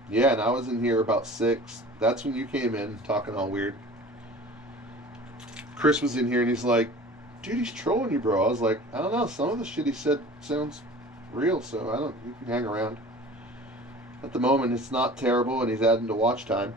Yeah, and I was in here about 6. That's when you came in talking all weird. Chris was in here and he's like, dude, he's trolling you, bro. I was like, I don't know. Some of the shit he said sounds real, so I don't. You can hang around. At the moment, it's not terrible, and he's adding to watch time.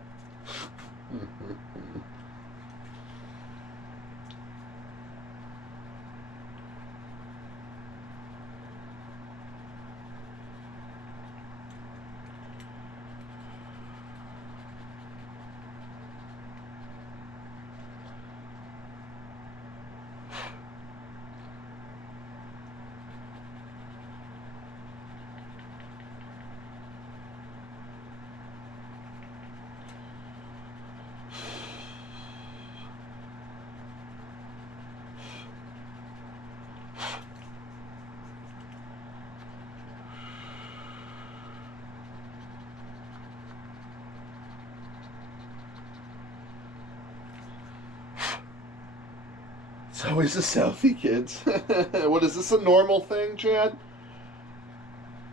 It's always a selfie, kids. What is this, a normal thing, Chad?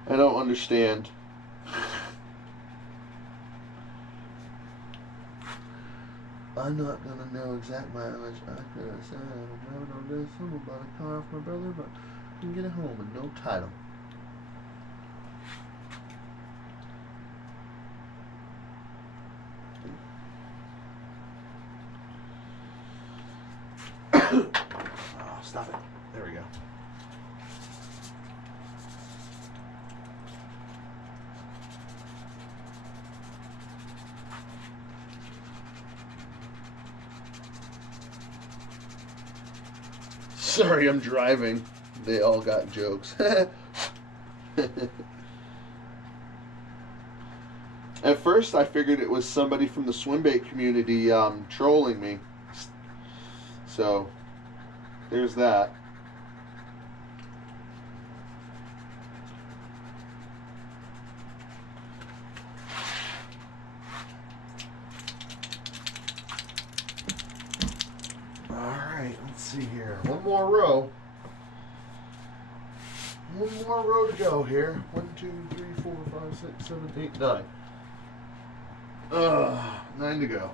I don't understand. I'm not gonna know exact mileage. I could have said I don't know this. I'm about a car off my brother, but I can get it home and no title. Oh, stop it. There we go. Sorry, I'm driving. They all got jokes. At first, I figured it was somebody from the Swimbait community trolling me. So, there's that. Alright, let's see here. One more row. One more row to go here. 1, 2, 3, 4, 5, 6, 7, 8, 9. 9 to go.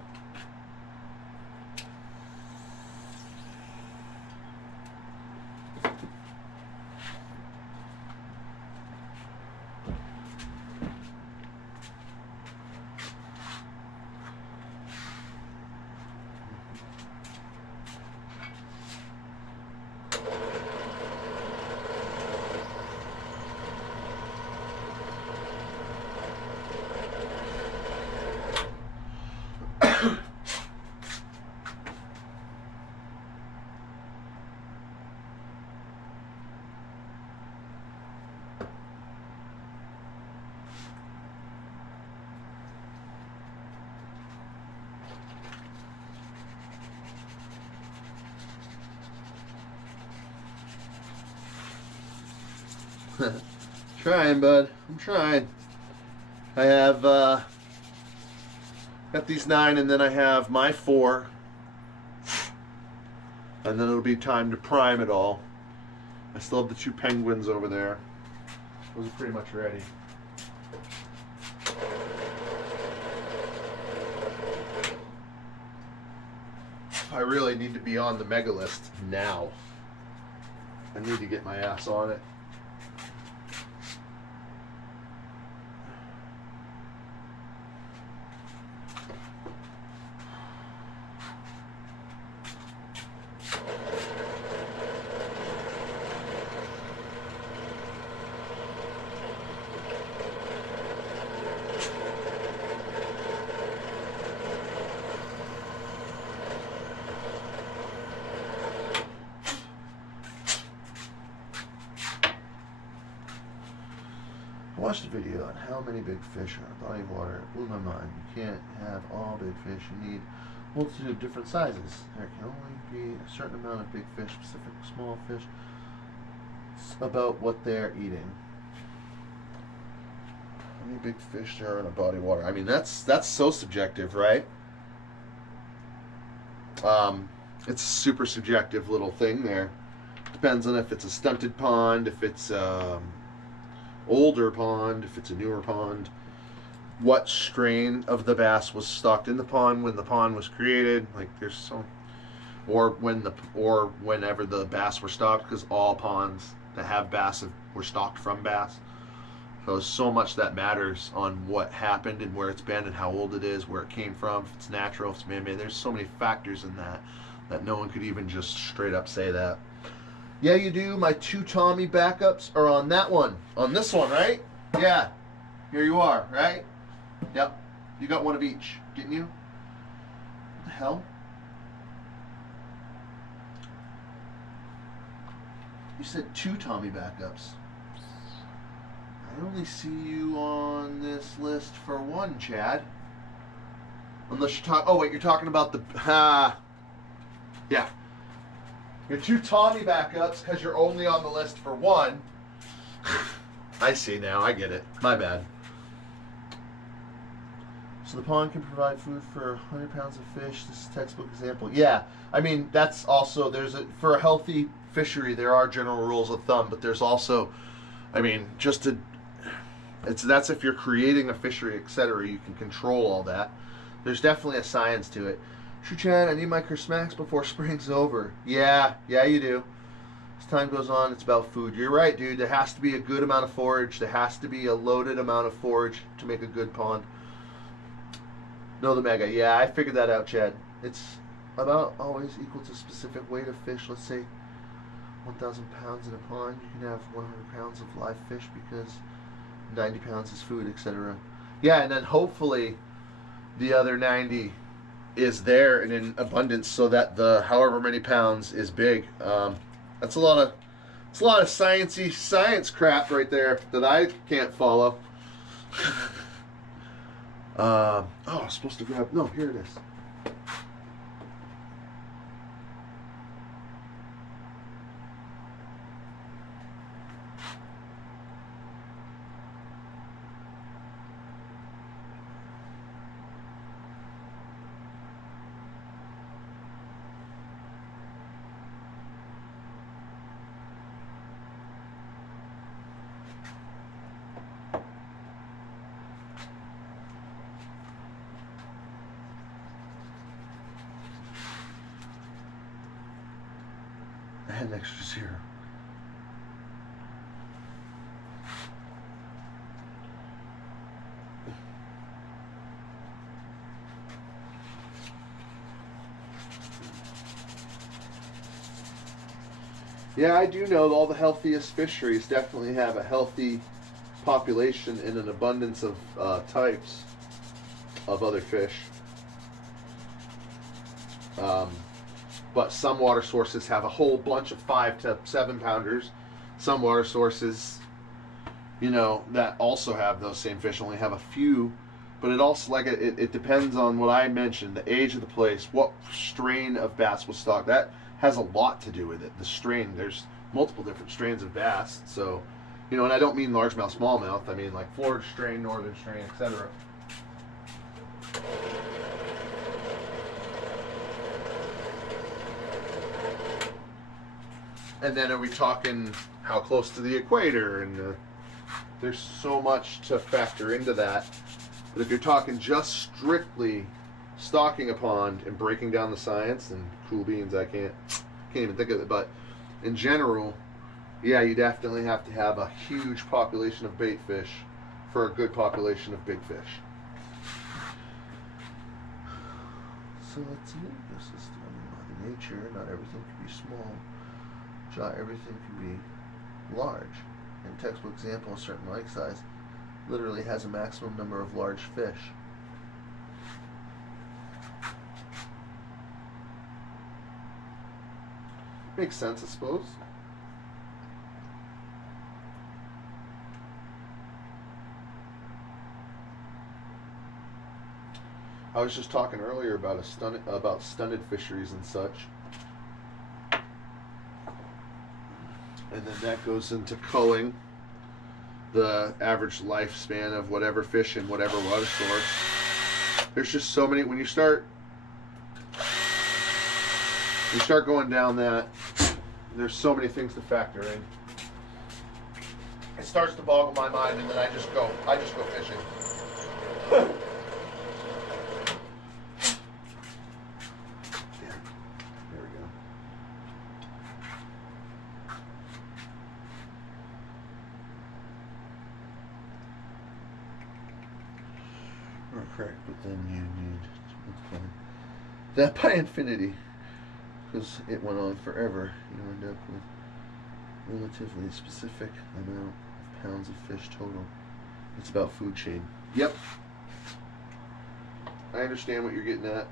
Trying, bud. I'm trying. I have got these 9, and then I have my 4, and then it'll be time to prime it all. I still have the 2 penguins over there. Those are pretty much ready. I really need to be on the mega list now. I need to get my ass on it. I watched a video on how many big fish are in a body of water. It blew my mind. You can't have all big fish. You need a multitude of different sizes. There can only be a certain amount of big fish, specific small fish. It's about what they're eating. How many big fish there are in a body of water? I mean, that's so subjective, right? It's a super subjective little thing there. Depends on if it's a stunted pond, if it's older pond, if it's a newer pond, what strain of the bass was stocked in the pond when the pond was created. Like there's so, or whenever the bass were stocked, because all ponds that have bass were stocked from bass. So there's so much that matters on what happened and where it's been and how old it is, where it came from, if it's natural, if it's man-made. There's so many factors in that no one could even just straight up say that. Yeah, you do. My 2 Tommy backups are on that one. On this one, right? Yeah. Here you are, right? Yep. You got one of each, didn't you? What the hell? You said 2 Tommy backups. I only see you on this list for 1, Chad. Unless you're talking about the... Yeah. Your 2 Tommy backups because you're only on the list for 1. I see now. I get it. My bad. So the pond can provide food for 100 pounds of fish. This is a textbook example. Yeah. I mean, that's also, for a healthy fishery, there are general rules of thumb, but there's also, I mean, that's if you're creating a fishery, etc. You can control all that. There's definitely a science to it. True, Chad, I need my Smacks before spring's over. Yeah, you do. As time goes on, it's about food. You're right, dude. There has to be a good amount of forage. There has to be a loaded amount of forage to make a good pond. No, the mega. Yeah, I figured that out, Chad. It's about always equal to specific weight of fish. Let's say 1,000 pounds in a pond. You can have 100 pounds of live fish because 90 pounds is food, etc. Yeah, and then hopefully the other 90 is there and in abundance so that the however many pounds is big. That's a lot of sciencey science crap right there that I can't follow. I was supposed to grab, no, here it is. I had an extra 0. Yeah, I do know all the healthiest fisheries definitely have a healthy population and an abundance of types of other fish. But some water sources have a whole bunch of 5 to 7 pounders. Some water sources, that also have those same fish only have a few. But it also, it depends on what I mentioned, the age of the place, what strain of bass was stocked. That has a lot to do with it. The strain, there's multiple different strains of bass. So, and I don't mean largemouth, smallmouth. I mean like Florida strain, northern strain, etc. And then are we talking how close to the equator? And there's so much to factor into that. But if you're talking just strictly stocking a pond and breaking down the science, and cool beans, I can't even think of it. But in general, Yeah, you definitely have to have a huge population of bait fish for a good population of big fish. So let's see. This is Mother Nature. Not everything can be small. Not everything can be large. In textbook example, a certain lake size literally has a maximum number of large fish. Makes sense, I suppose. I was just talking earlier about stunted fisheries and such, and then that goes into culling the average lifespan of whatever fish in whatever water source. There's just so many. When you start going down that, there's so many things to factor in. It starts to boggle my mind, and then I just go fishing. There we go. Oh, correct, but then you need that by infinity, because it went on forever. You end up with relatively specific amount of pounds of fish total. It's about food chain. Yep. I understand what you're getting at.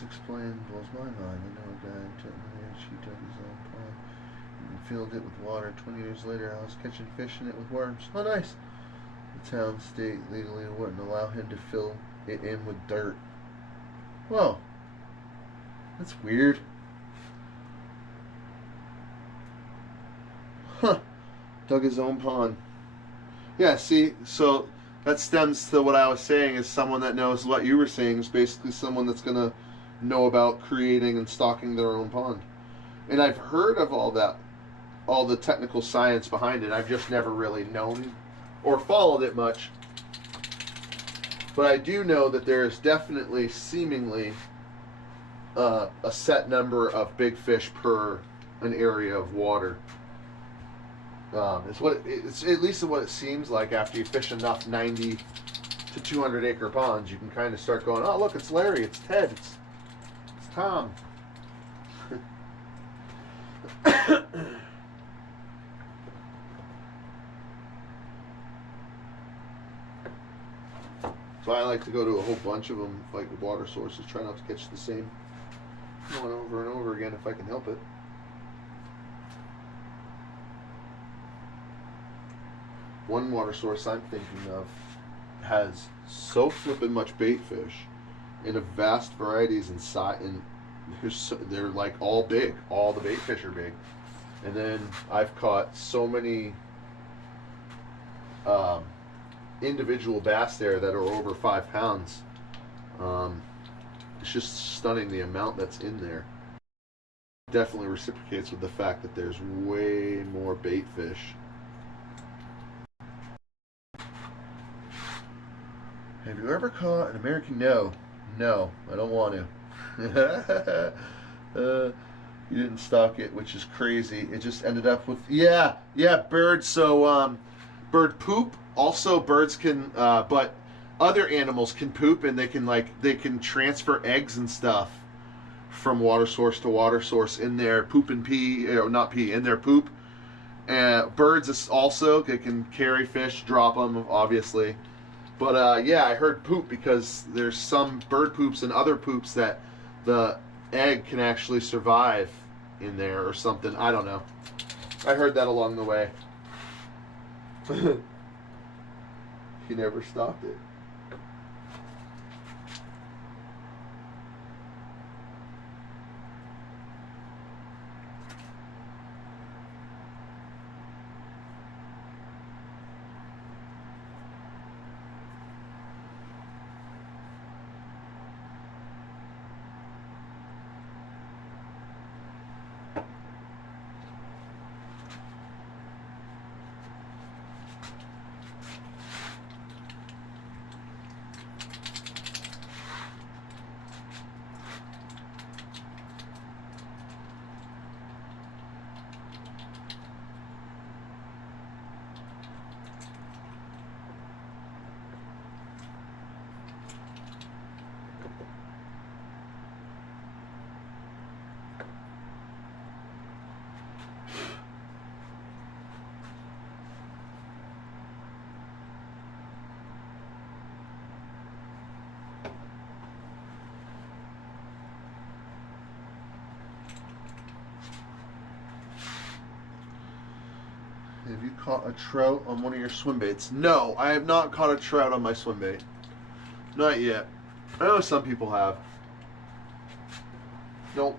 Explained blows my mind. I know a guy took she dug his own pond and filled it with water. 20 years later, I was catching fish in it with worms. Oh, nice. The town state legally wouldn't allow him to fill it in with dirt. Whoa. That's weird. Huh. Dug his own pond. Yeah, see, so that stems to what I was saying, is someone that knows what you were saying is basically someone that's going to know about creating and stocking their own pond. And I've heard of all that, all the technical science behind it. I've just never really known or followed it much. But I do know that there is definitely, seemingly, a set number of big fish per an area of water. It's at least what it seems like after you fish enough 90 to 200 acre ponds. You can kind of start going, oh look, it's Larry, it's Ted, it's Tom. So I like to go to a whole bunch of them, like with water sources, try not to catch the same one over and over again if I can help it. One water source I'm thinking of has so flippin' much bait fish in a vast varieties in size, and they're like all big. All the bait fish are big. And then I've caught so many individual bass there that are over 5 pounds. It's just stunning the amount that's in there. Definitely reciprocates with the fact that there's way more bait fish. Have you ever caught an American? No, I don't want to. You didn't stock it, which is crazy. It just ended up with birds. So bird poop. Also, birds can, but other animals can poop, and they can transfer eggs and stuff from water source to water source in their poop and pee, or not pee, in their poop. And birds is also, they can carry fish, drop them, obviously. But I heard poop because there's some bird poops and other poops that the egg can actually survive in there or something. I don't know. I heard that along the way. He never stopped it. Have you caught a trout on one of your swim baits? No, I have not caught a trout on my swim bait. Not yet. I know some people have. Nope.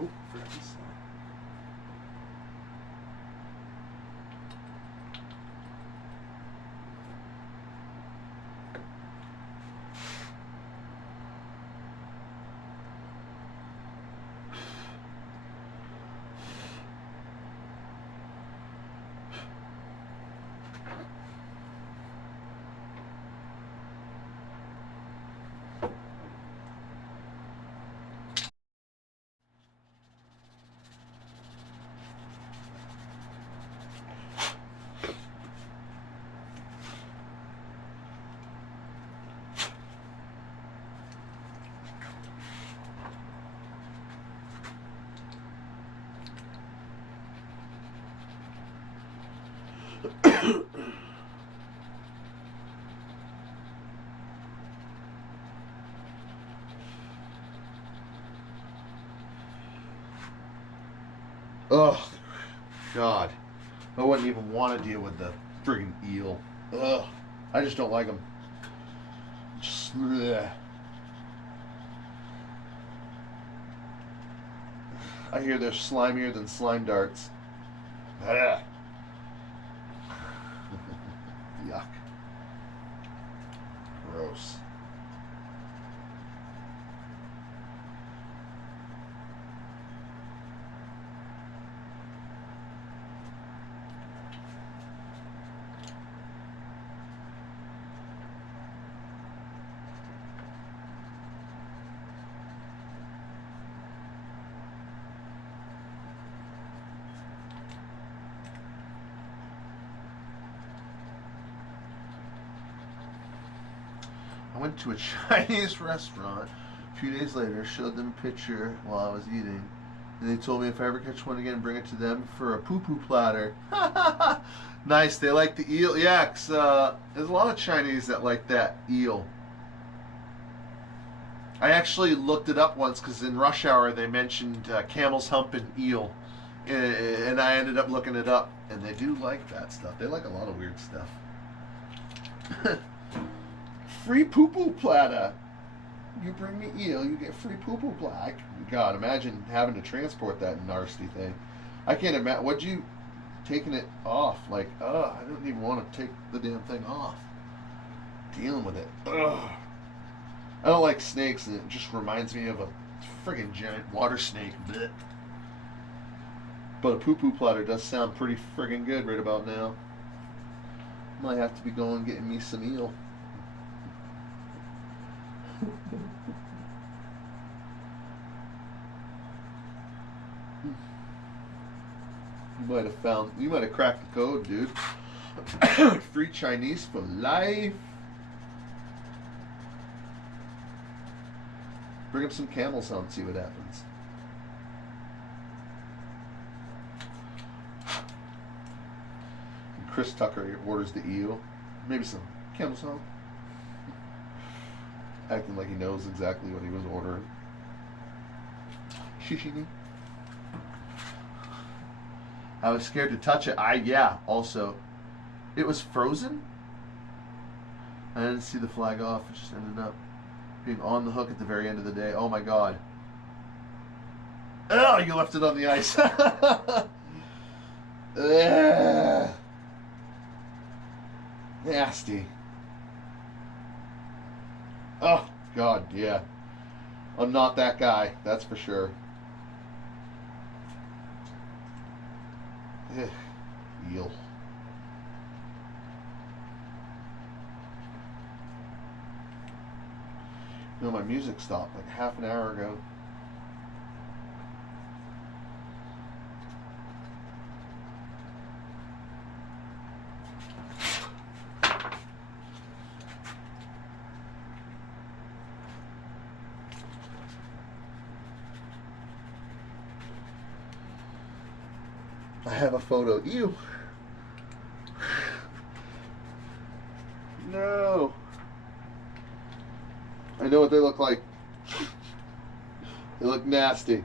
Oh, forgot this slide. Oh, God. I wouldn't even want to deal with the friggin' eel. Ugh. I just don't like them. Just, bleh. I hear they're slimier than slime darts. Ugh. Yuck. Gross. I went to a Chinese restaurant a few days later, showed them a picture while I was eating, and they told me if I ever catch one again, bring it to them for a poo-poo platter. Nice, they like the eel. Yeah, 'cause, there's a lot of Chinese that like that eel. I actually looked it up once because in Rush Hour they mentioned camel's hump and eel, and I ended up looking it up, and they do like that stuff. They like a lot of weird stuff. Free poo-poo platter. You bring me eel, you get free poo-poo platter. God, imagine having to transport that nasty thing. I can't imagine. What'd you taking it off? Like, I don't even want to take the damn thing off. Dealing with it. Ugh. I don't like snakes, and it just reminds me of a friggin' giant water snake. Blech. But a poo-poo platter does sound pretty friggin' good right about now. Might have to be going getting me some eel. You might have cracked the code, dude. Free Chinese for life. Bring up some camel's hump, see what happens. And Chris Tucker orders the eel. Maybe some camel's hump. Acting like he knows exactly what he was ordering. Shishini. I was scared to touch it. Yeah, also. It was frozen? I didn't see the flag off. It just ended up being on the hook at the very end of the day. Oh my god. Oh, you left it on the ice. Nasty. Oh, God, yeah. I'm not that guy, that's for sure. Eel. You know, my music stopped like half an hour ago. I have a photo. Ew. No. I know what they look like. They look nasty.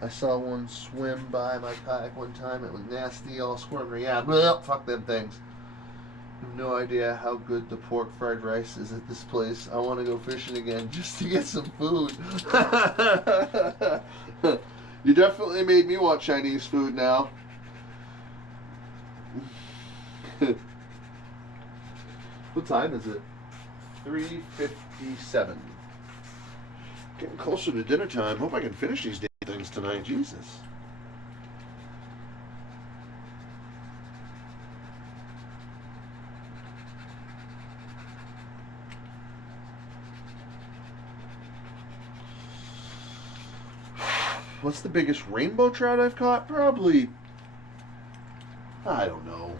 I saw one swim by my kayak one time. It was nasty, all squirming around. Well, fuck them things. I have no idea how good the pork fried rice is at this place. I want to go fishing again just to get some food. You definitely made me want Chinese food now. What time is it? 3:57. Getting closer to dinner time. Hope I can finish these damn things tonight. Jesus. What's the biggest rainbow trout I've caught? Probably, I don't know.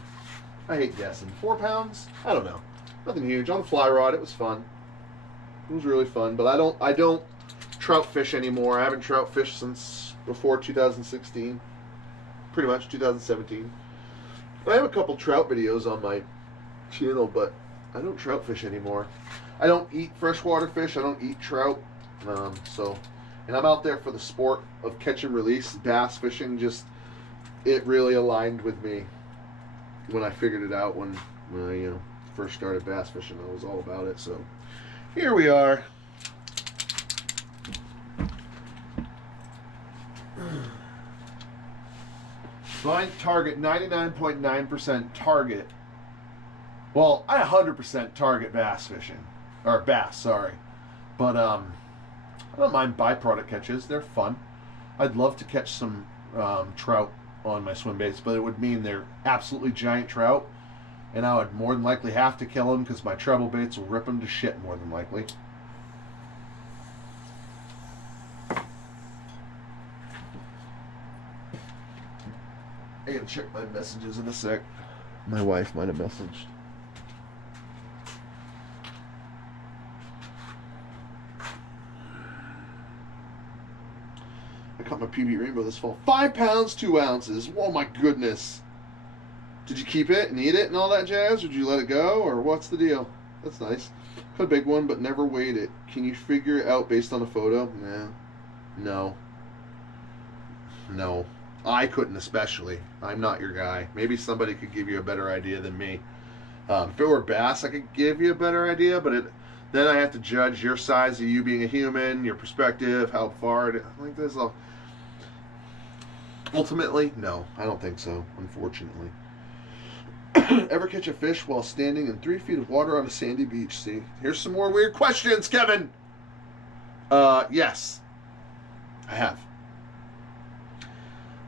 I hate guessing. 4 pounds? I don't know. Nothing huge. On the fly rod, it was fun. It was really fun. But I don't trout fish anymore. I haven't trout fished since before 2016. Pretty much 2017. I have a couple trout videos on my channel, but I don't trout fish anymore. I don't eat freshwater fish. I don't eat trout. And I'm out there for the sport of catch and release. Bass fishing, just, it really aligned with me when I figured it out when I first started bass fishing. I was all about it. So here we are. Blind target, 99.9% target. Well, I 100% target bass fishing. Or bass, sorry. But I don't mind byproduct catches. They're fun. I'd love to catch some trout on my swim baits, but it would mean they're absolutely giant trout, and I would more than likely have to kill them because my treble baits will rip them to shit more than likely. I gotta check my messages in a sec. My wife might have messaged. I caught my PB rainbow this fall. 5 pounds, 2 ounces. Oh my goodness. Did you keep it and eat it and all that jazz? Or did you let it go? Or what's the deal? That's nice. Caught a big one, but never weighed it. Can you figure it out based on a photo? Nah. No. No. I couldn't especially. I'm not your guy. Maybe somebody could give you a better idea than me. If it were bass, I could give you a better idea, but then I have to judge your size of you being a human, your perspective, how far it is. Like this all. Ultimately, no, I don't think so, unfortunately. Ever catch a fish while standing in 3 feet of water on a sandy beach? See, here's some more weird questions, Kevin. Yes, I have.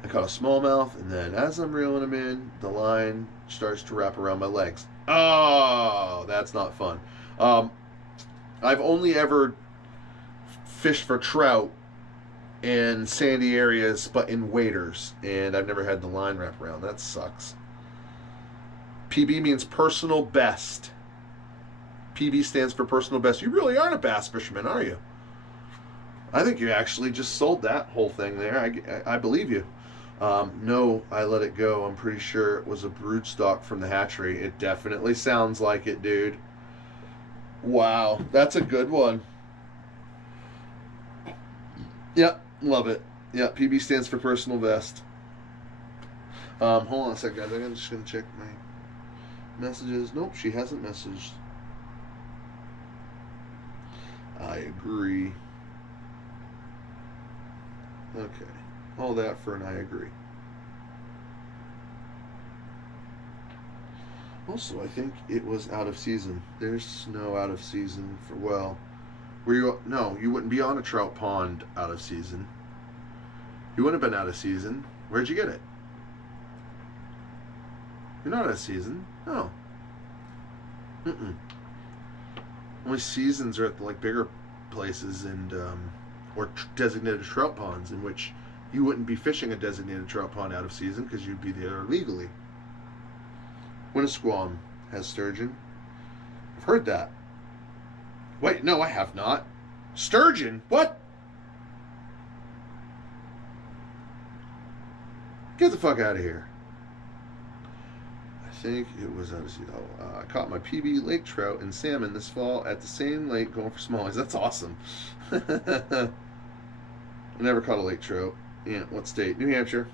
I caught a smallmouth, and then as I'm reeling him in, the line starts to wrap around my legs. Oh, that's not fun. I've only ever fished for trout in sandy areas, but in waders, and I've never had the line wrap around. That sucks. PB means personal best. PB stands for personal best. You really aren't a bass fisherman, are you? I think you actually just sold that whole thing there. I believe you. No, I let it go. I'm pretty sure it was a broodstock from the hatchery. It definitely sounds like it, dude. Wow, that's a good one. Yep, love it. Yep, PB stands for personal best. Hold on a second, guys. I'm just going to check my messages. Nope, she hasn't messaged. I agree. Okay. All that for an I agree. Also, I think it was out of season. There's snow out of season for, well, were you, no, you wouldn't be on a trout pond out of season. You wouldn't have been out of season. Where'd you get it? You're not out of season. No. Only seasons are at the, like, bigger places and, or designated trout ponds in which you wouldn't be fishing a designated trout pond out of season because you'd be there legally. Winnisquam has sturgeon. I've heard that. Wait, no, I have not. Sturgeon? What? Get the fuck out of here. I think it was out of season. Oh, I caught my PB lake trout and salmon this fall at the same lake going for smallies. That's awesome. I never caught a lake trout. Yeah, what state? New Hampshire.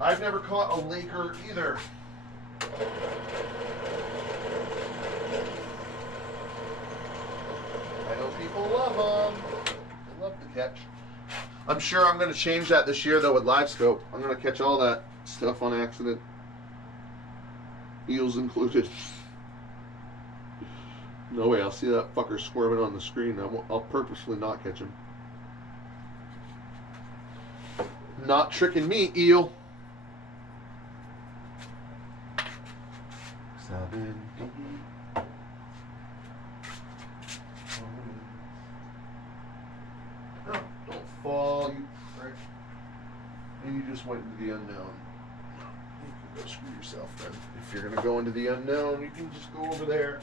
I've never caught a laker either. I know people love them. They love to catch. I'm sure I'm going to change that this year, though, with live scope. I'm going to catch all that stuff on accident. Eels included. No way, I'll see that fucker squirming on the screen. I'll purposely not catch him. Not tricking me, eel. 7 deep. No, don't fall, you prick. And you just went into the unknown. You can go screw yourself then. If you're gonna go into the unknown, you can just go over there.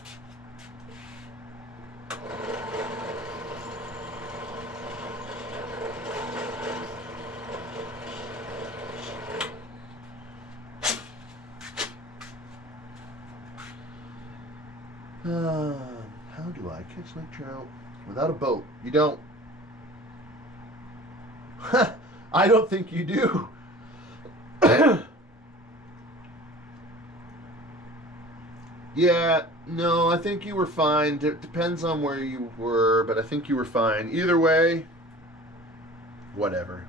How do I catch lake trout without a boat? You don't. I don't think you do. Yeah, no, I think you were fine. It depends on where you were, but I think you were fine. Either way, whatever.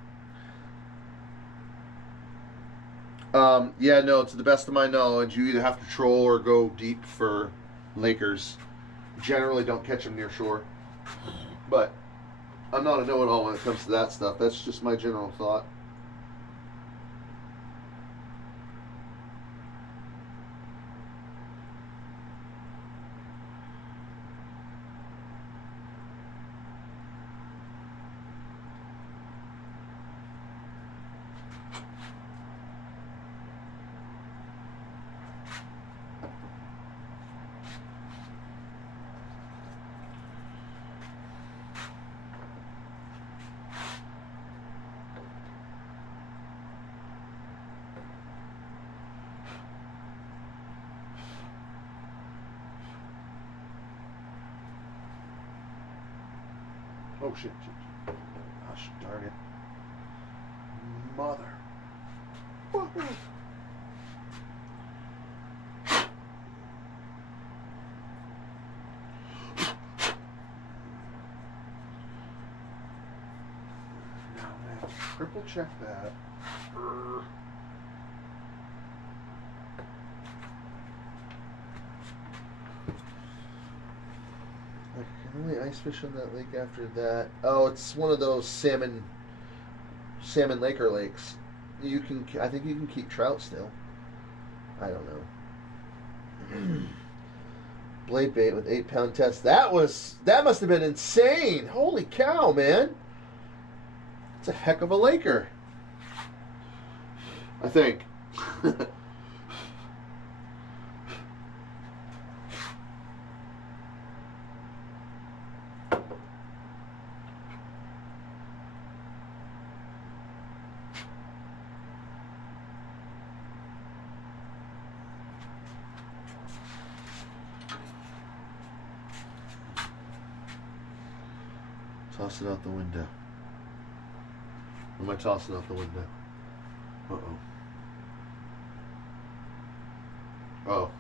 Yeah, no, to the best of my knowledge, you either have to troll or go deep for lakers. Generally don't catch them near shore. But I'm not a know-it-all when it comes to that stuff. That's just my general thought. shit. Gosh darn it. Mother. Woohoo. Now I have to triple check that. I can only ice fish on that lake after that. Oh, it's one of those salmon laker lakes. You can, I think you can keep trout still. I don't know. Blade bait with 8-pound test. That must have been insane. Holy cow, man. It's a heck of a laker. I think. Toss it out the window. What am I tossing out the window? Uh-oh. Oh.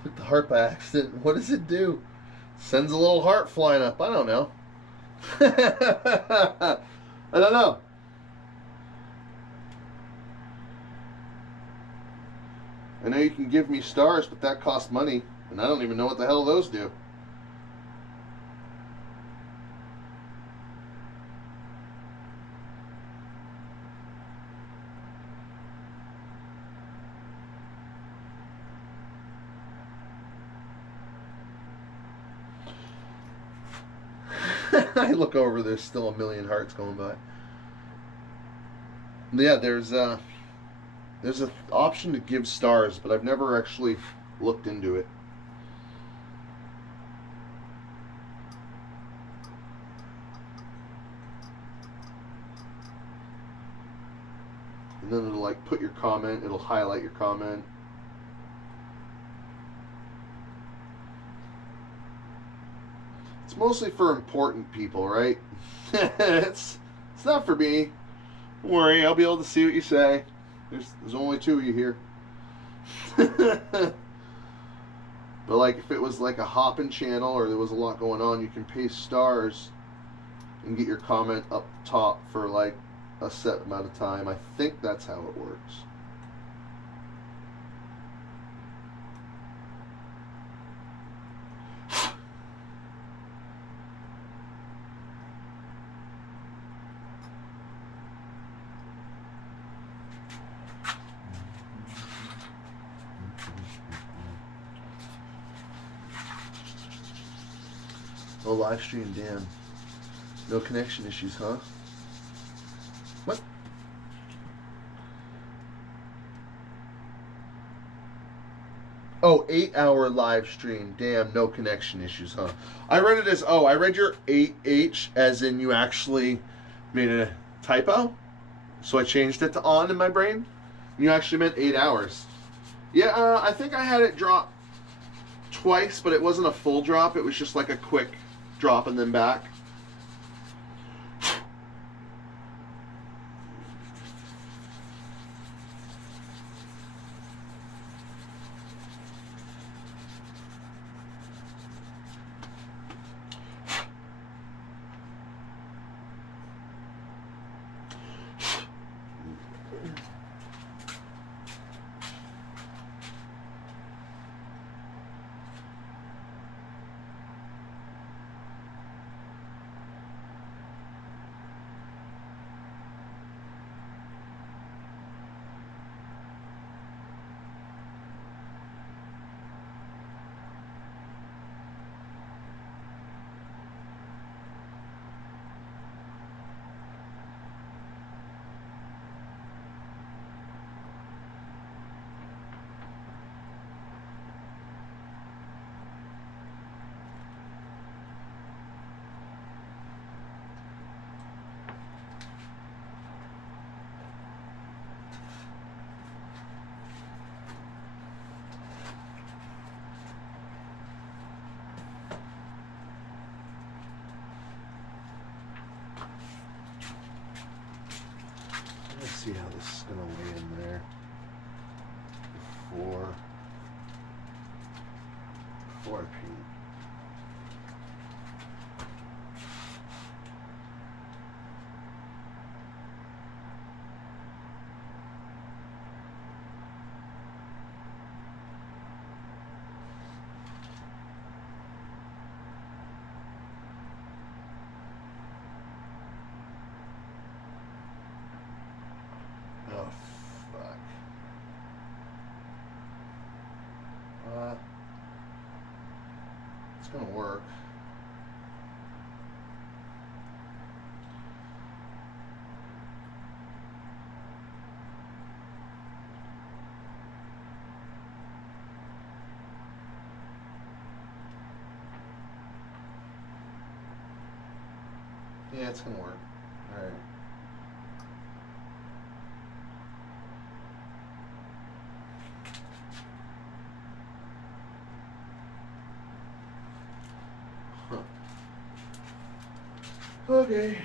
Click the heart by accident. What does it do? Sends a little heart flying up. I don't know. I don't know. I know you can give me stars, but that costs money, and I don't even know what the hell those do. I look over, there's still a million hearts going by. Yeah, there's an option to give stars, but I've never actually looked into it. And then it'll like put your comment, it'll highlight your comment. It's mostly for important people, right? it's not for me. Don't worry, I'll be able to see what you say. There's only 2 of you here. But like if it was like a hopping channel or there was a lot going on, you can pay stars and get your comment up top for like a set amount of time. I think that's how it works. Oh, live stream, damn. No connection issues, huh? What? Oh, 8-hour live stream. Damn, no connection issues, huh? I read it as, oh, I read your 8H as in you actually made a typo. So I changed it to on in my brain. You actually meant 8 hours. Yeah, I think I had it drop twice, but it wasn't a full drop. It was just like a quick drop and then back. Let's see how this is gonna lay in there before I paint. Oh, fuck. It's gonna work. Yeah, it's gonna work. All right. Huh. Okay.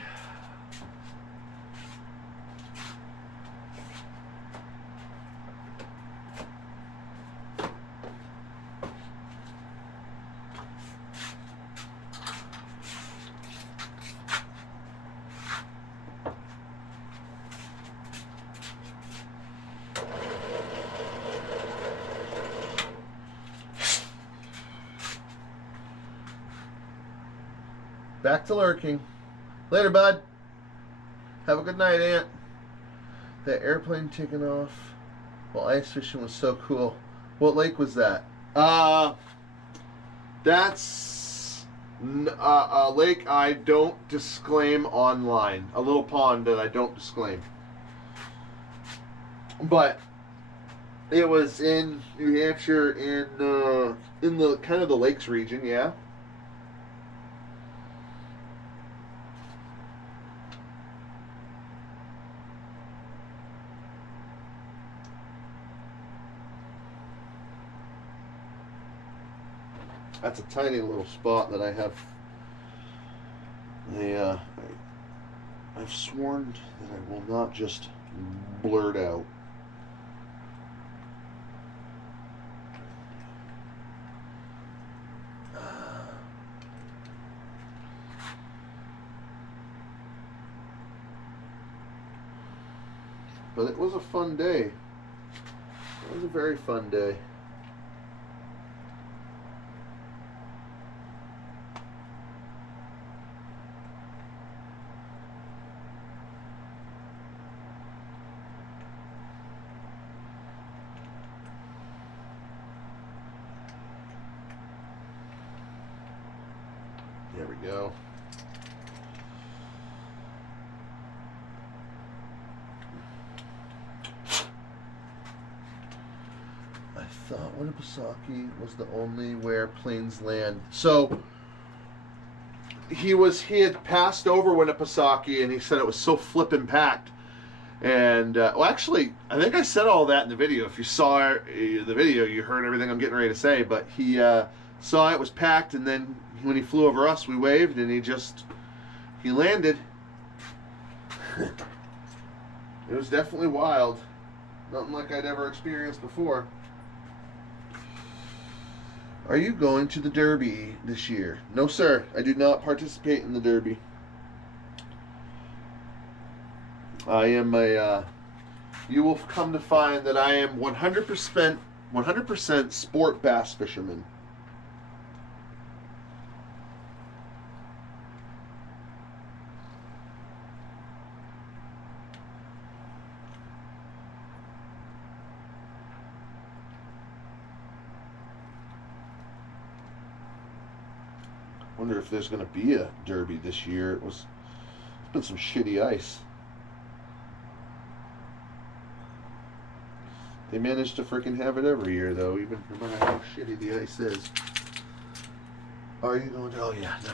Back to lurking. Later, bud. Have a good night, Aunt. That airplane taking off while ice fishing was so cool. What lake was that? That's a lake I don't disclaim online. A little pond that I don't disclaim. But it was in New Hampshire, in the kind of the lakes region, yeah. That's a tiny little spot that I have. I've sworn that I will not just blurt out. But it was a fun day. It was a very fun day. There we go. I thought Winnipesaukee was the only where planes land. So he had passed over Winnipesaukee, and he said it was so flippin' packed. And well, actually, I think I said all that in the video. If you saw the video, you heard everything I'm getting ready to say. But he saw it was packed, and then when he flew over us, we waved, and he landed. It was definitely wild. Nothing like I'd ever experienced before. Are you going to the Derby this year? No, sir. I do not participate in the Derby. I am you will come to find that I am 100% sport bass fisherman. Wonder if there's going to be a Derby this year. It's been some shitty ice. They manage to freaking have it every year, though, even no matter how shitty the ice is. Are you going to? Oh, yeah, no.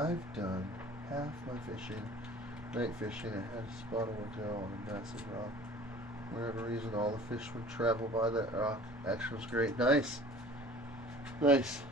I've done half my fishing, night fishing. I had a spot a while ago on a massive rock. For whatever reason, all the fish would travel by that rock. Action was great. Nice. Nice.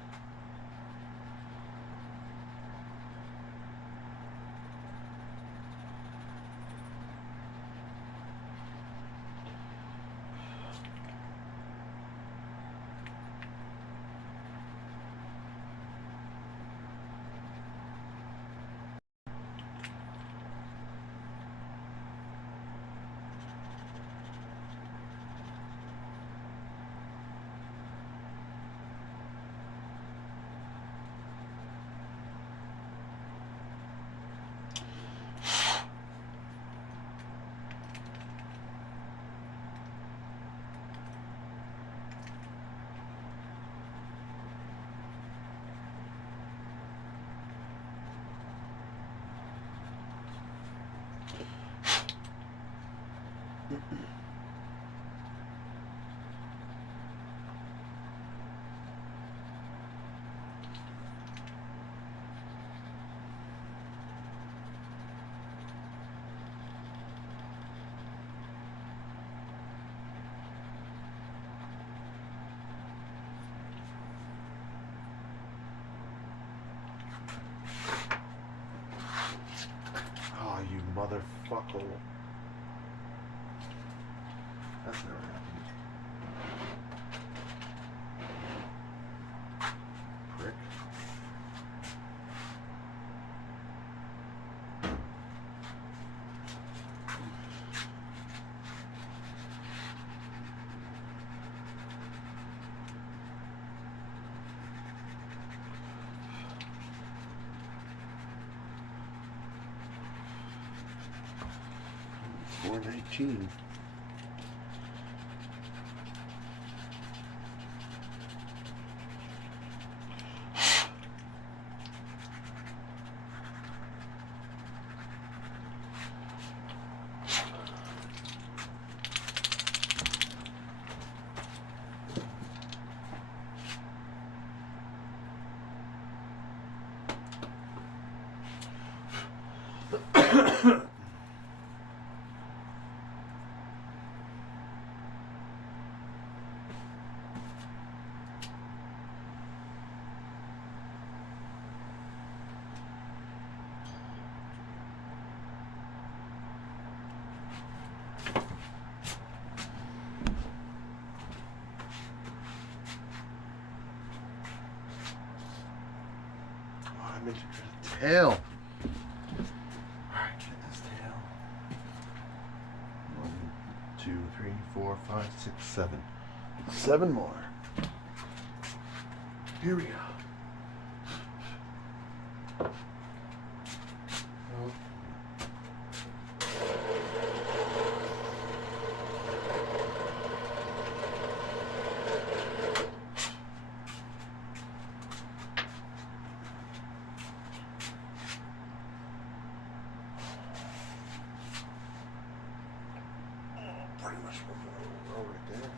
Oh, you motherfucker. That's never happened. Prick. $4.19. I meant to get a tail. Alright, get this tail. 1, 2, 3, 4, 5, 6, 7. 7 more. Here we go. Oh. Pretty much roll right there.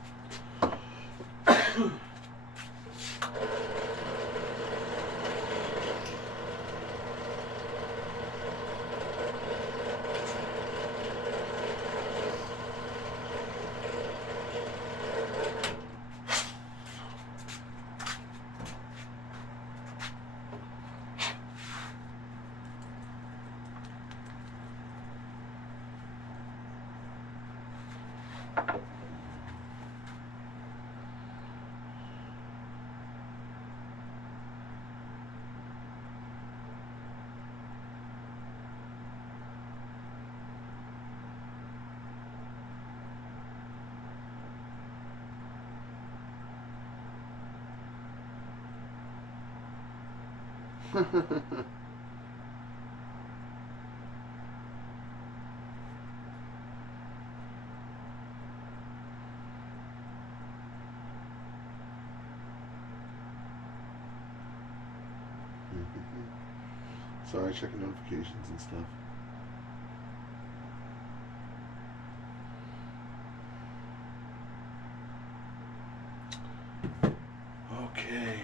Sorry, checking notifications and stuff. Okay.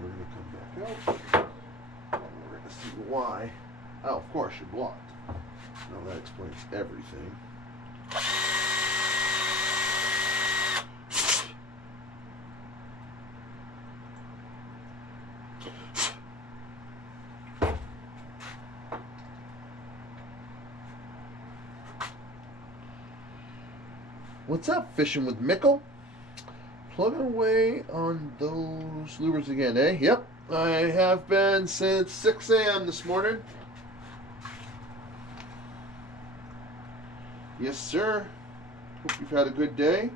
We're going to come back out. We're going to see why. Oh, of course, you're blocked. Now that explains everything. What's up, Fishing with Mickle? Plugging away on those lures again, eh? Yep, I have been since 6 a.m. this morning. Yes, sir. Hope you've had a good day.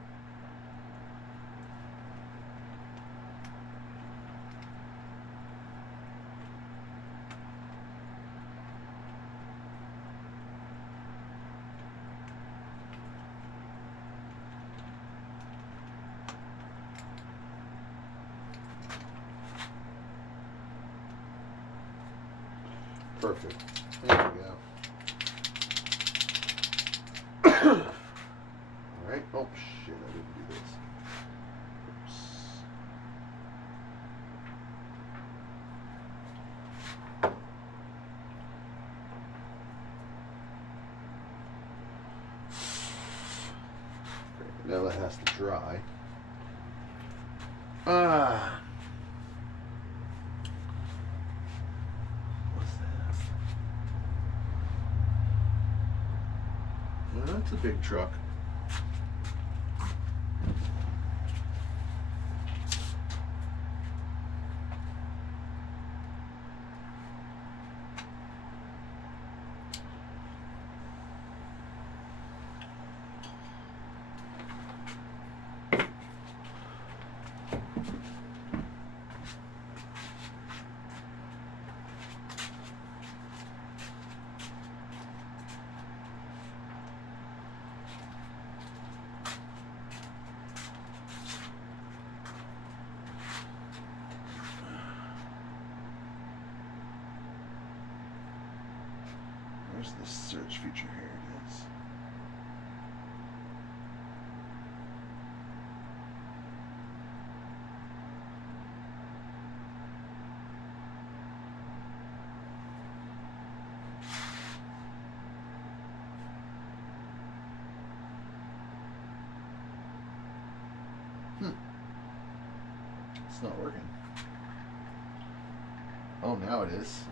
Perfect. There we go. Alright. Oh, shit. I didn't do this. Oops. Okay, now that has to dry. Ah. That's a big truck. Where's the search feature? Here it is. It's not working. Oh, now it is.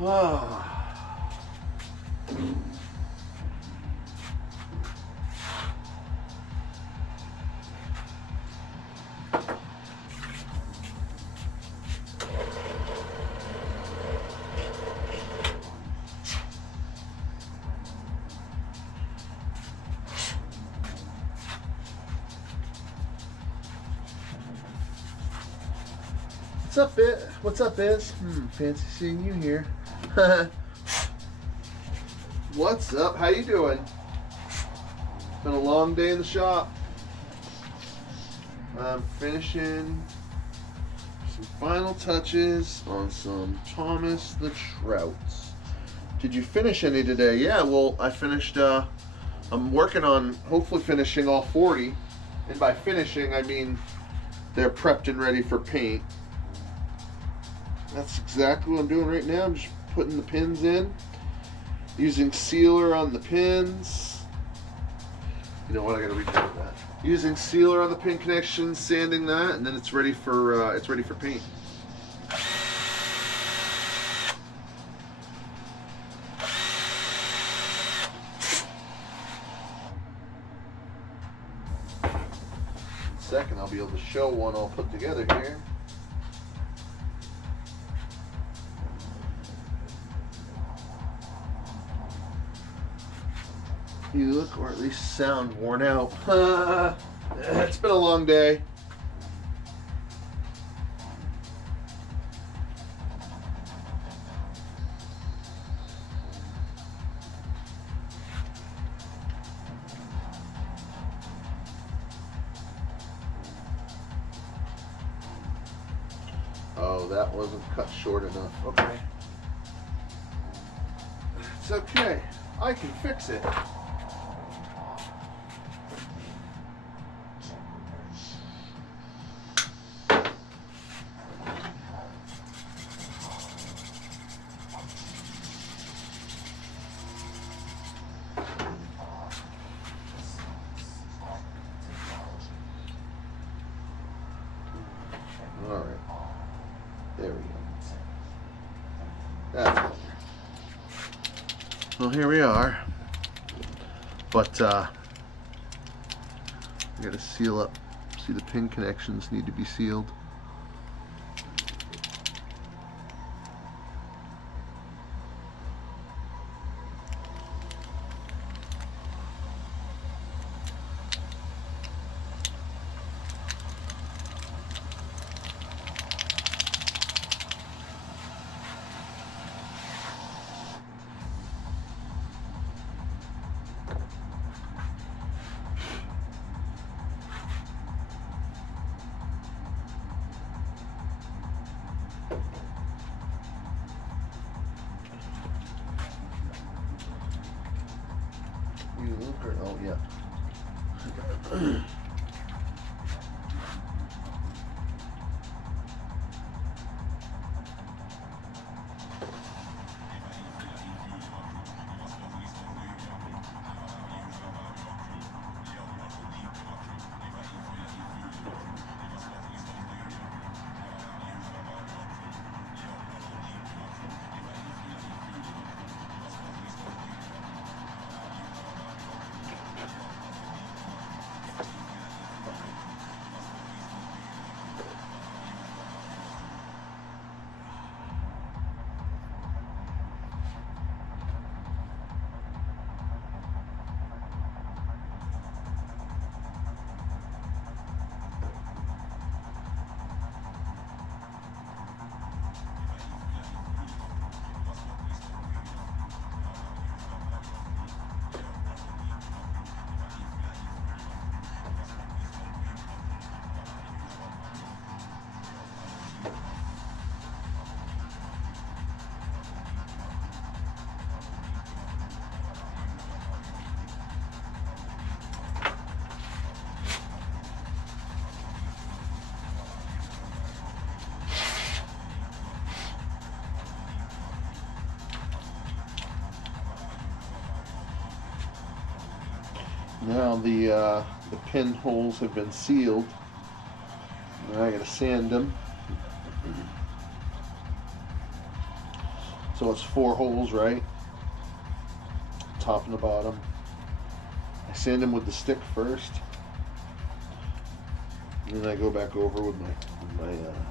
Oh. What's up, Biz? What's up, Biz? Fancy seeing you here. What's up? How you doing? Been a long day in the shop. I'm finishing some final touches on some Thomas the Trouts. Did you finish any today? Yeah, well, I finished, I'm working on hopefully finishing all 40. And by finishing, I mean they're prepped and ready for paint. That's exactly what I'm doing right now. I'm just putting the pins in, using sealer on the pins. You know what? I gotta redo that. Using sealer on the pin connection, sanding that, and then it's ready for paint. Second, I'll be able to show one all put together here. You look, or at least sound, worn out. It's been a long day. Oh, that wasn't cut short enough. Okay. It's okay. I can fix it. All right. There we go. That's better. Well, here we are. But I gotta seal up. See, the pin connections need to be sealed. Oh, yeah. Now the pinholes have been sealed. Now I gotta sand them. So it's 4 holes, right? Top and the bottom. I sand them with the stick first, and then I go back over with my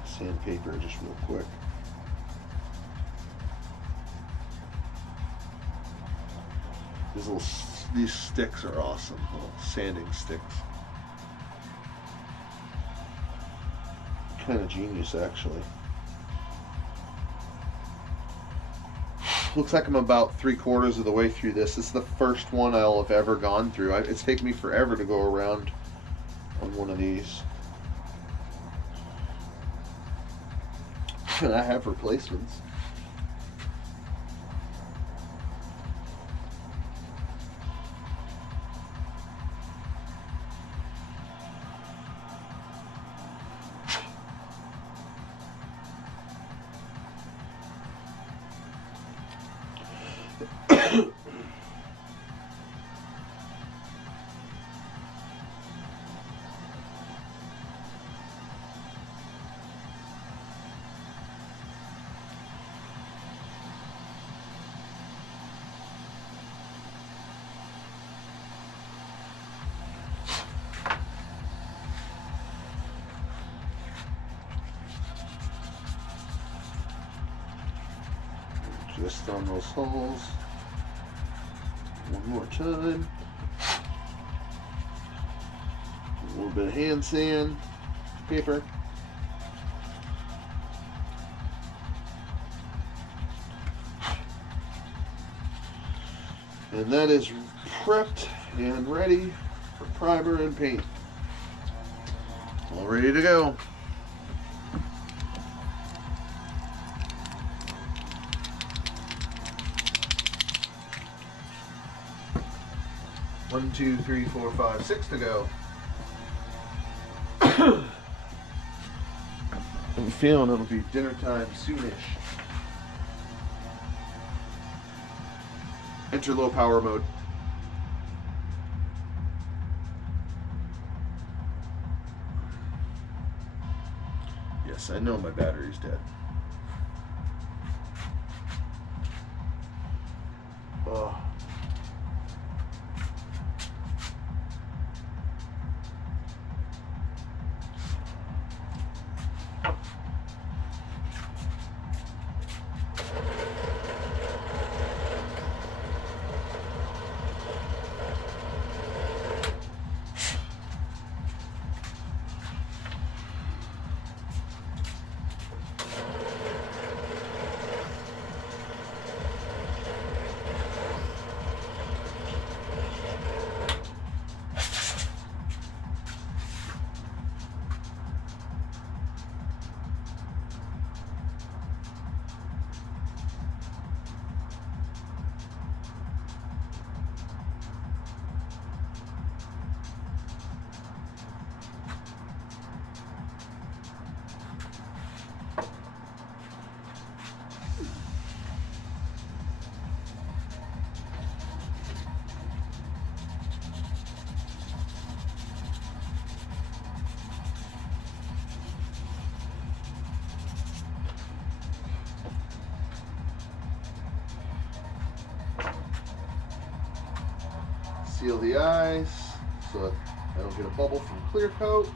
sandpaper just real quick. These sticks are awesome, little sanding sticks. Kind of genius, actually. Looks like I'm about 3/4 of the way through this. This is the first one I'll have ever gone through. It's taken me forever to go around on one of these. And I have replacements. Just on those holes. One more time. A little bit of hand sand, paper. And that is prepped and ready for primer and paint. All ready to go. One, 2, 3, 4, 5, 6 to go. I'm feeling it'll be dinner time soonish. Enter low power mode. Yes, I know my battery's dead. Oh. Seal the eyes so that I don't get a bubble from clear coat.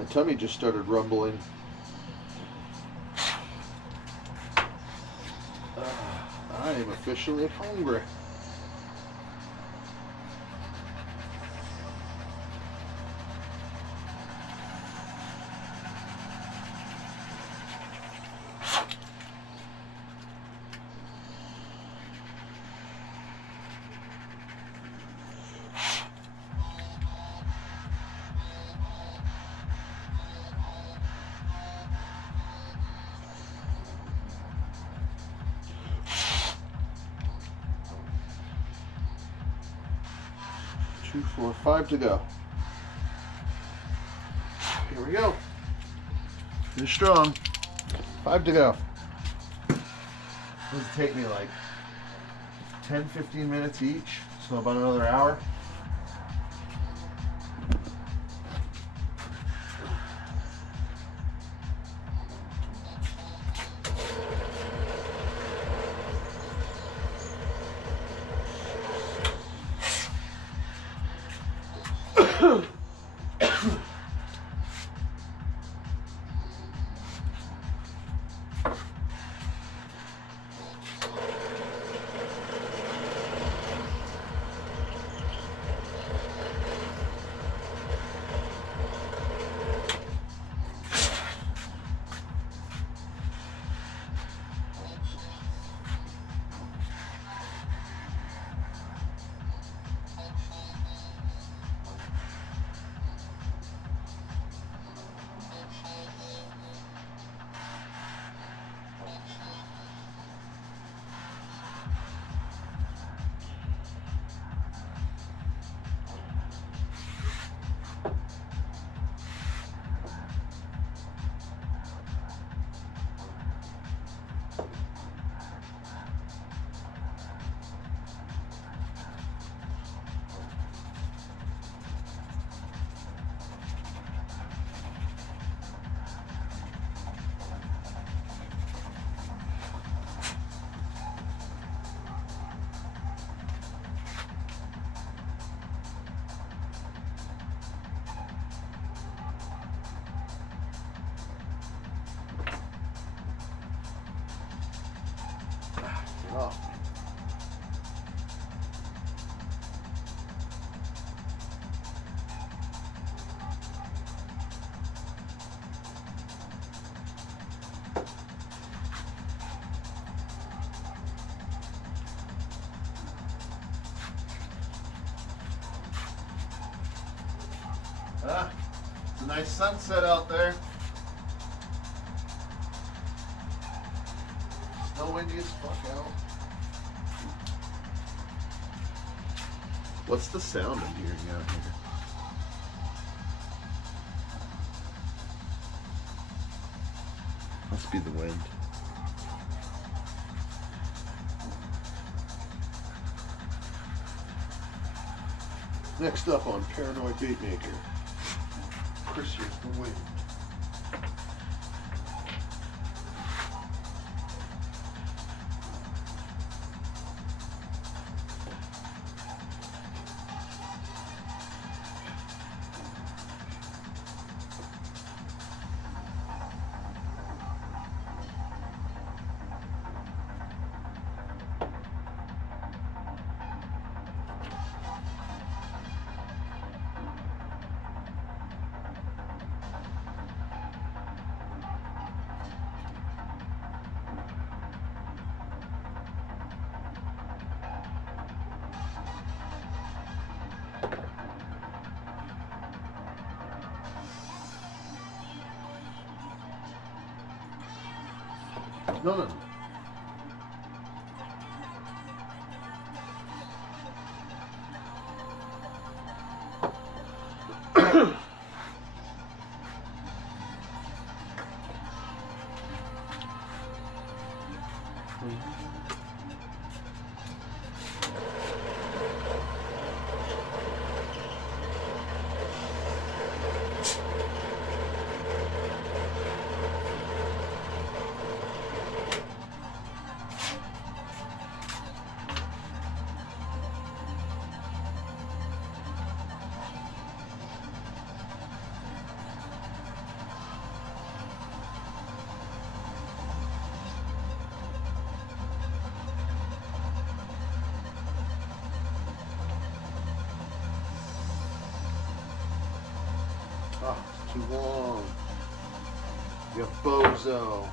My tummy just started rumbling. am officially hungry. Two, 4, 5 to go. Here we go. Finish strong. 5 to go. This will take me like 10, 15 minutes each, so about another hour. Oh. It's a nice sunset out there. Still windy as fuck out. What's the sound I'm hearing out here? Must be the wind. Next up on Paranoid Baitmaker, Chris hears the wind. No. Oh, it's too long. You bozo.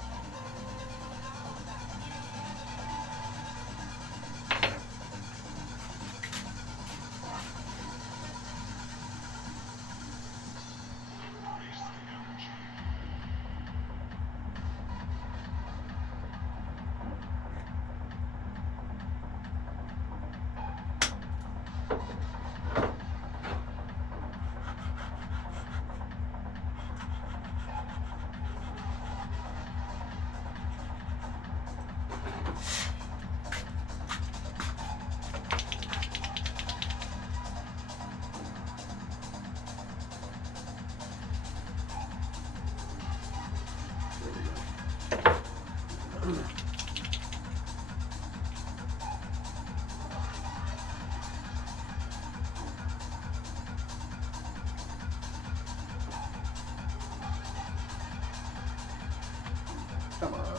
Come on.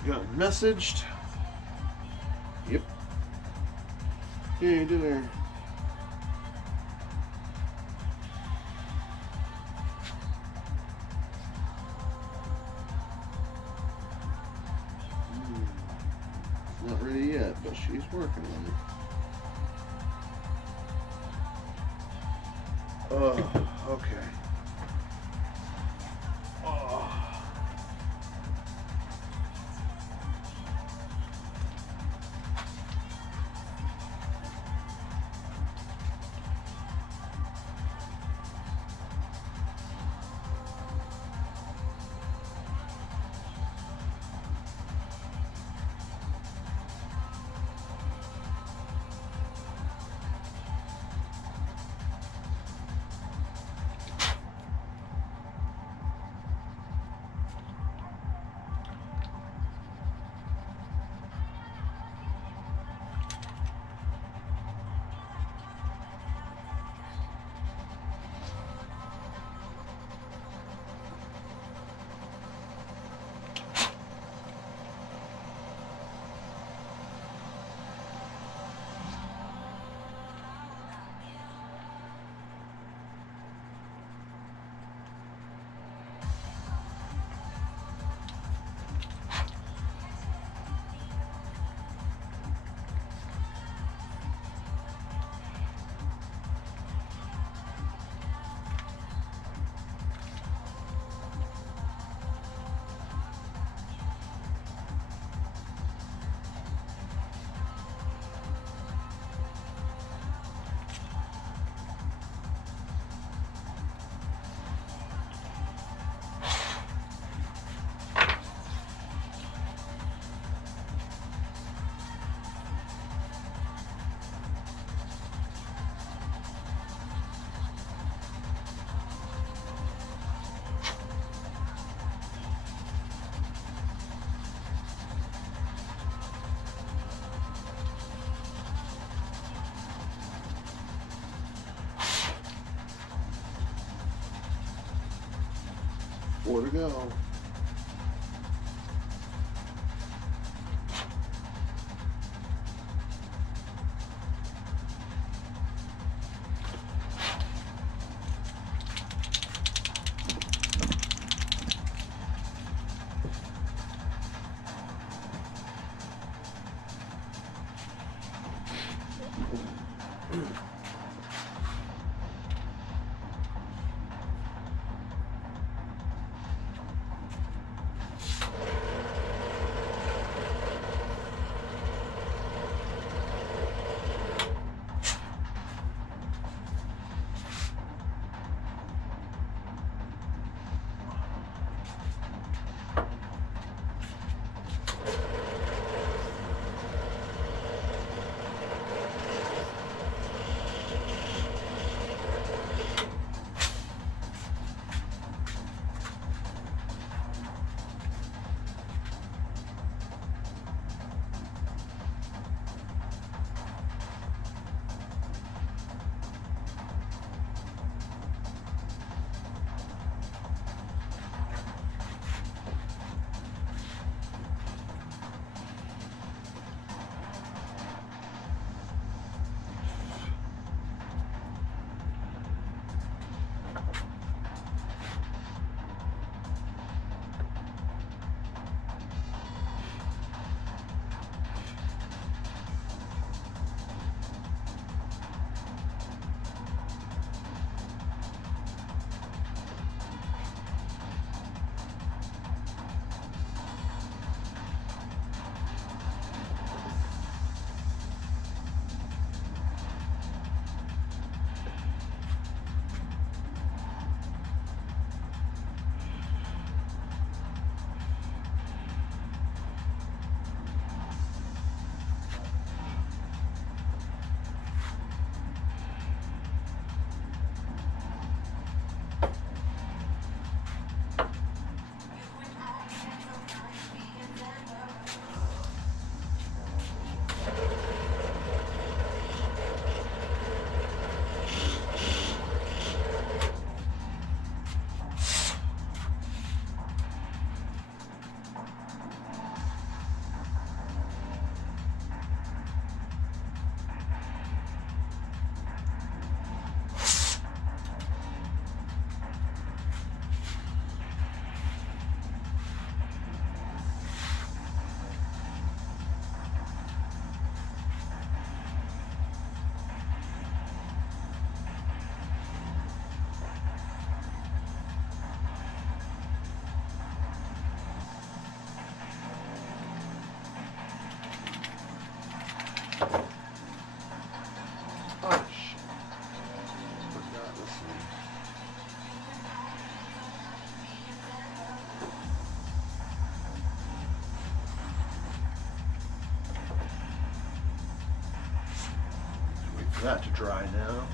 I've gotten messaged. Yep. Hey, dinner. Not ready yet, but she's working on it. Oh, okay. Oh. 4 to go. For that to dry now.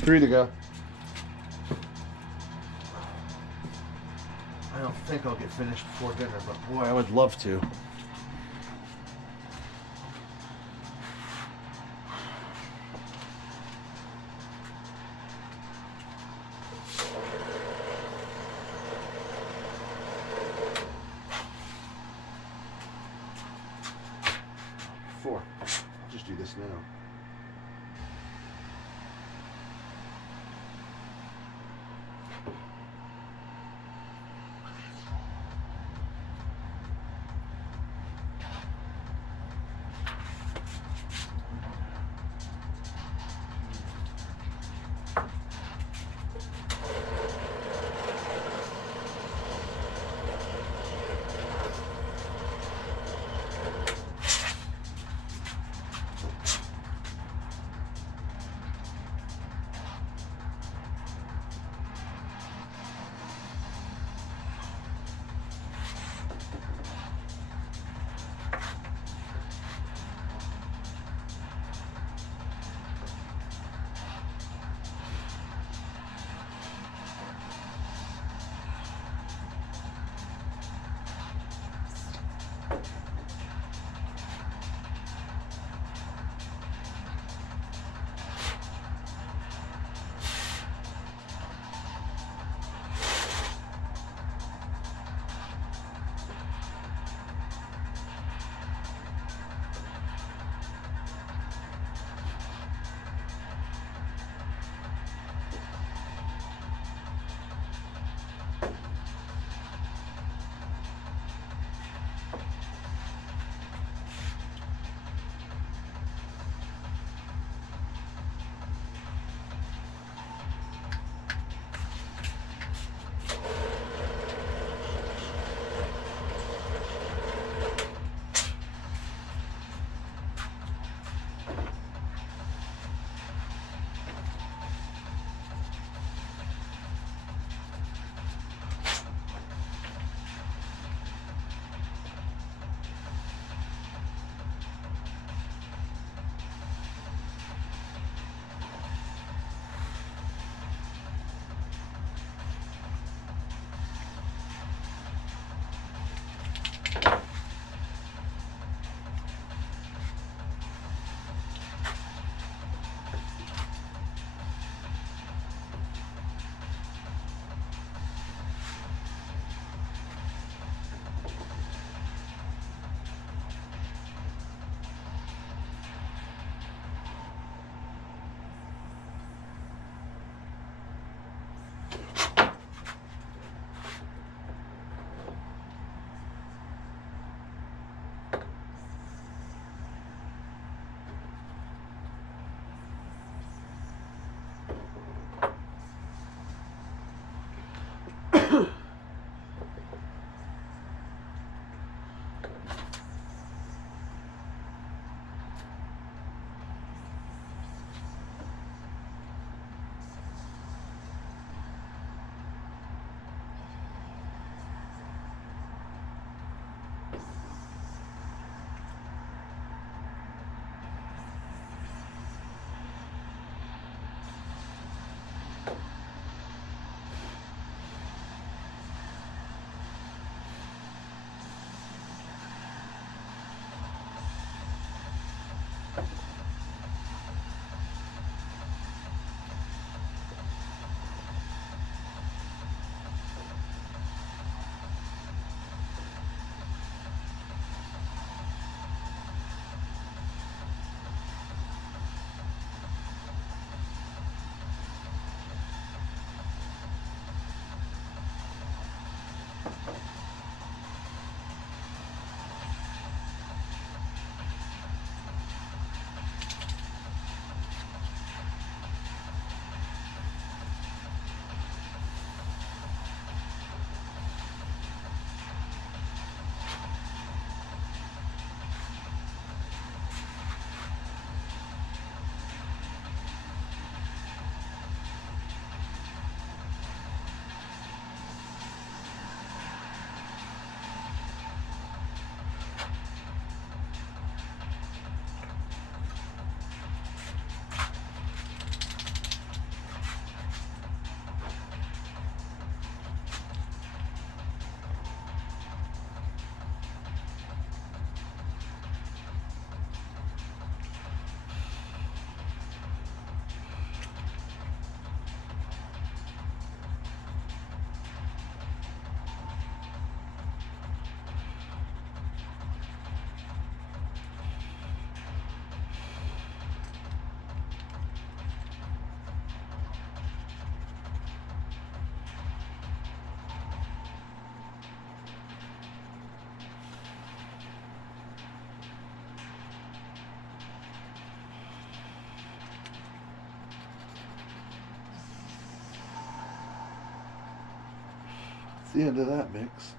3 to go. I don't think I'll get finished before dinner, but boy, I would love to. Four. I'll just do this now. the end of that mix.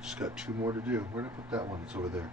Just got 2 more to do. Where'd I put that one? It's over there.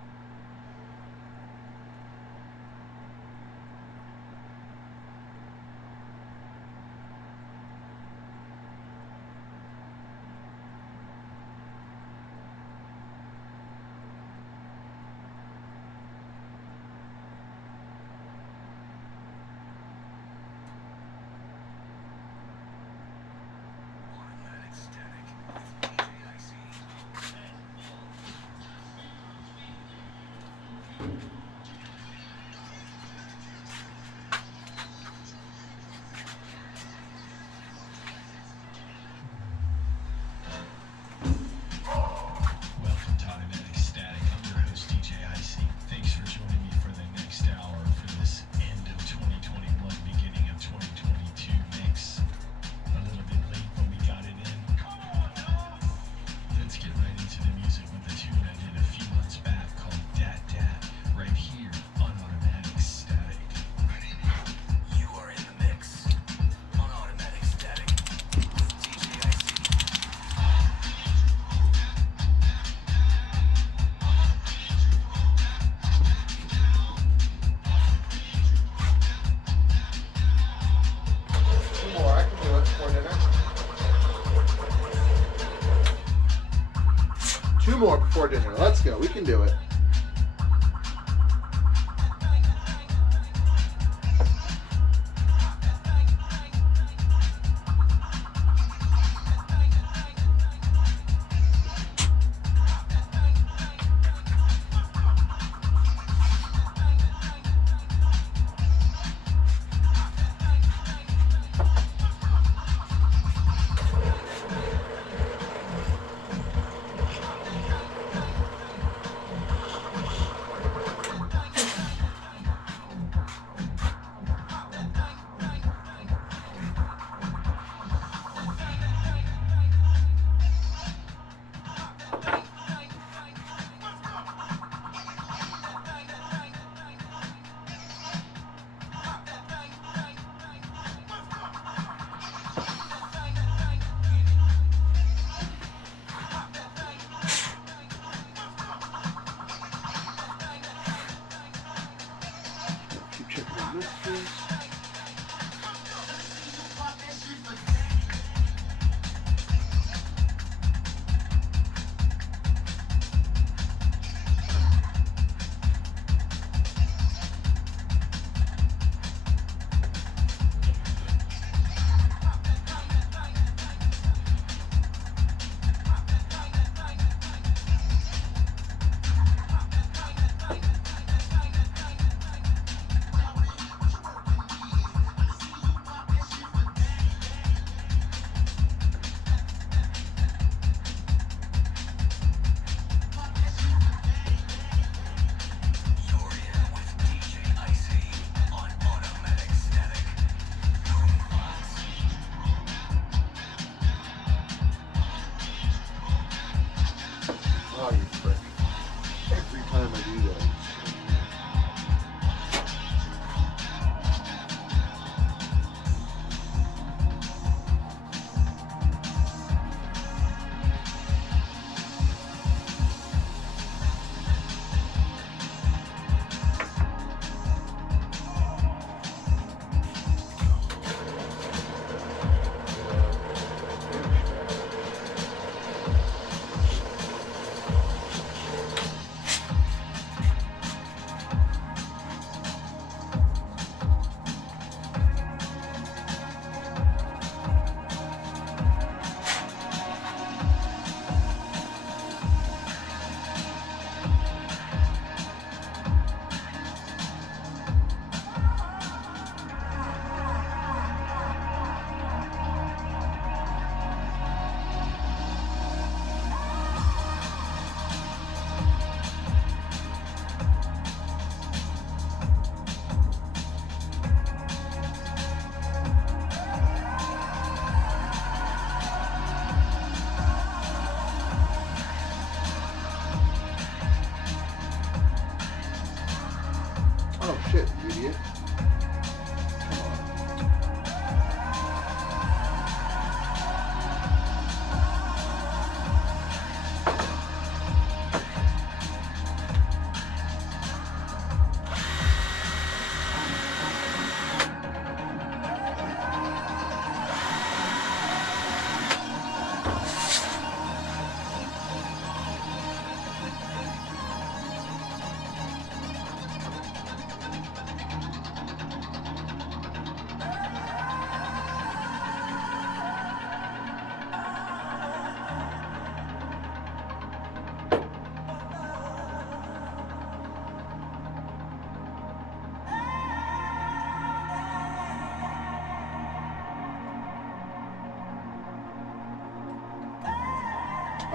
Two more before dinner. Let's go. We can do it.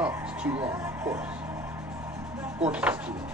Oh, it's too long, of course. Of course it's too long.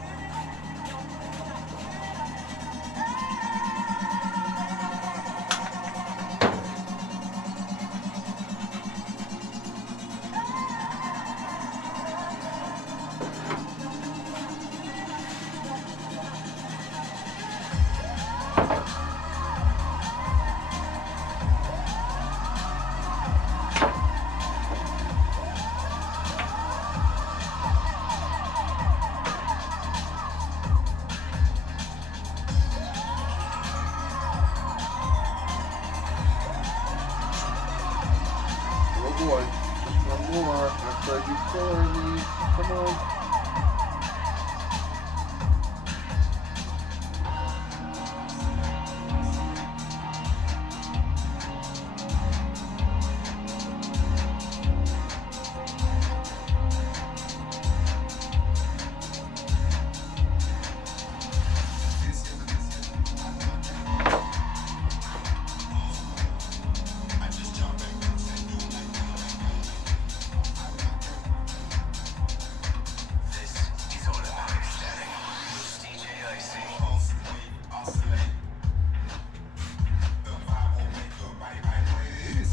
Boy, just one more after I do 4 of these. Come on.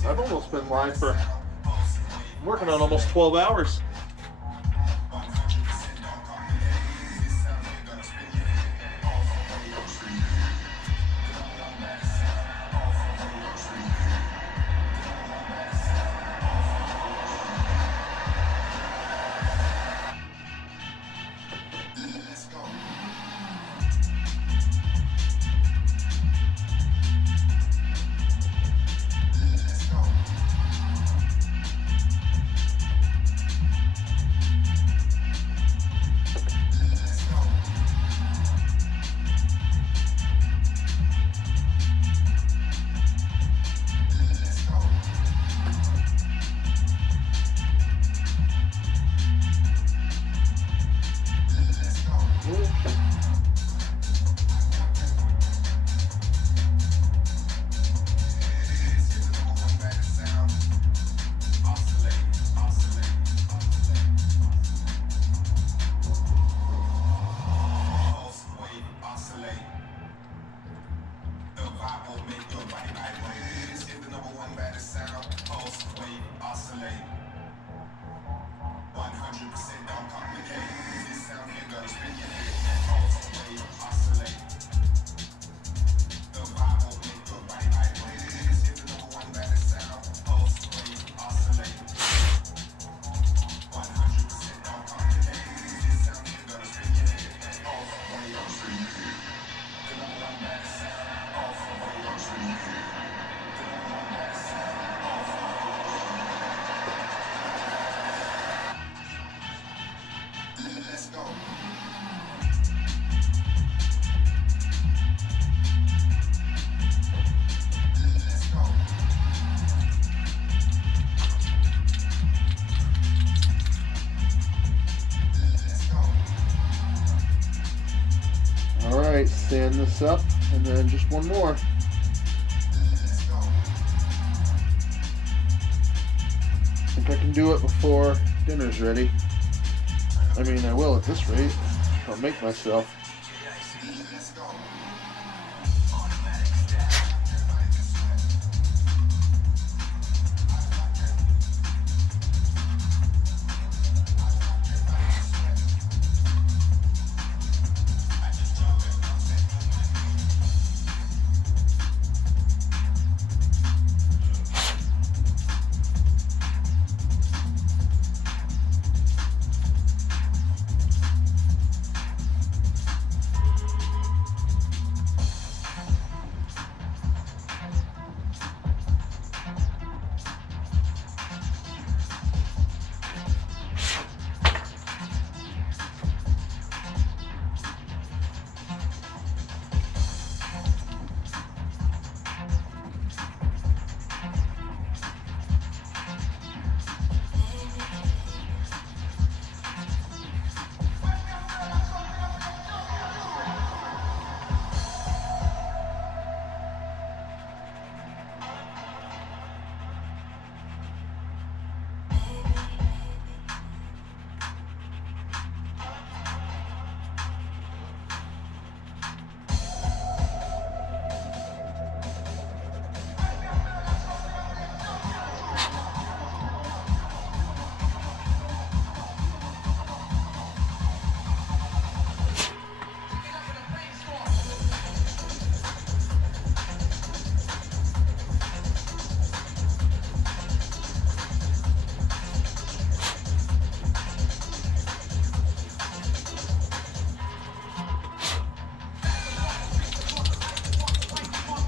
I've almost been live for working on almost 12 hours. Alright, stand this up, and then just one more. I think I can do it before dinner's ready. I mean, I will at this rate. I'll make myself.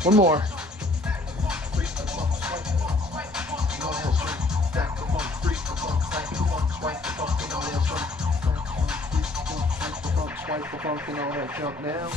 One more. Swipe the funk and all that jump now.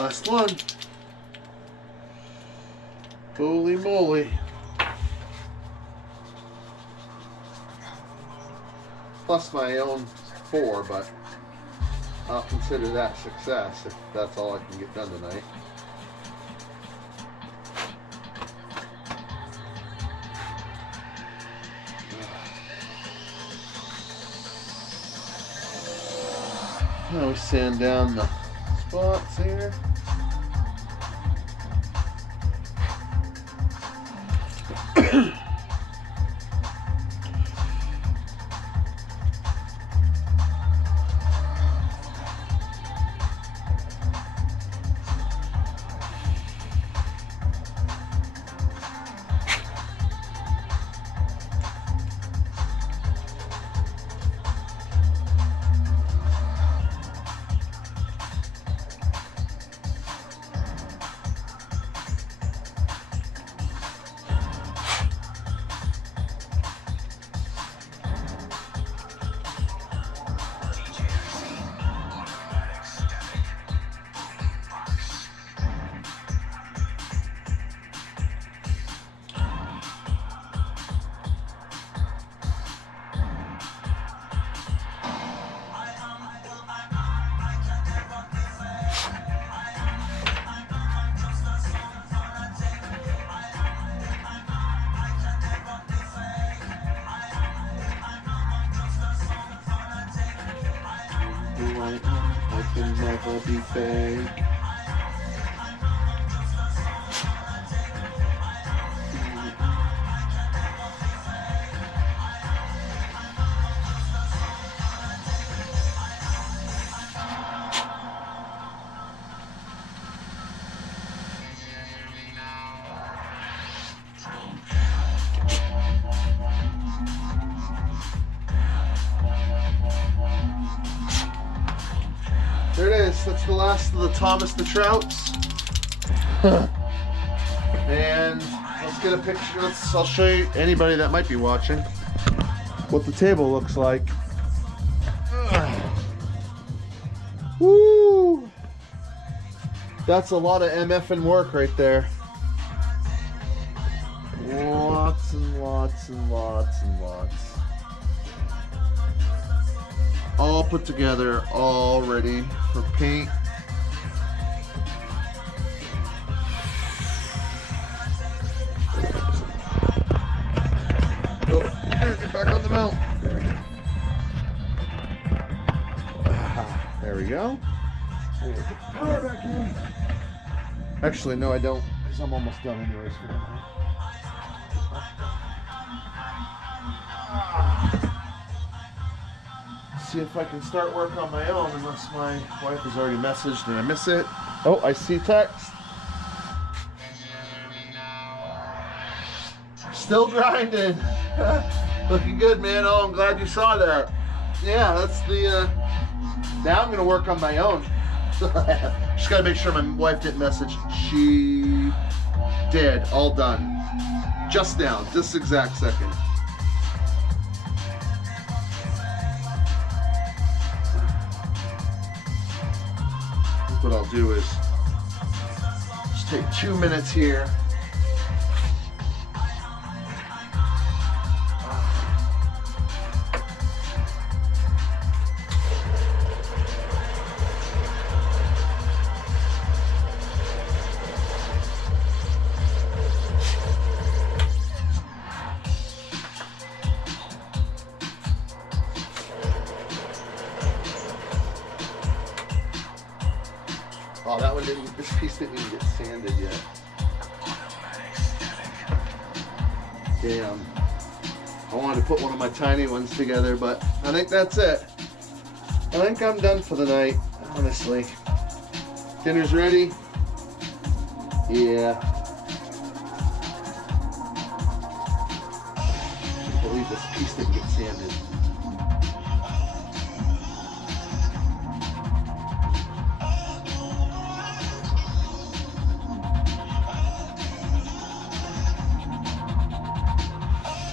Last one. Holy moly. Plus my own 4, but I'll consider that success if that's all I can get done tonight. Now we sand down the spots here. I can never be fake. There it is. That's the last of the Thomas the Trouts. And let's get a picture. I'll show you, anybody that might be watching, what the table looks like. Woo! That's a lot of MFing work right there. Lots and lots and lots and lots. All put together, all ready for paint. Oh, get back on the mount. There we go. Power back in. Actually, no, I don't, because I'm almost done anyways for tonight. See if I can start work on my own, unless my wife has already messaged and I miss it. Oh, I see text. Still grinding. Looking good, man. Oh, I'm glad you saw that. Yeah, that's the, now I'm gonna work on my own. Just gotta make sure my wife didn't message. She did. All done. Just now, this exact second. What I'll do is just take 2 minutes here. Oh, that one didn't, this piece didn't even get sanded yet. Damn. I wanted to put one of my tiny ones together, but I think that's it. I think I'm done for the night, honestly. Dinner's ready? Yeah. I can't believe this piece didn't get sanded.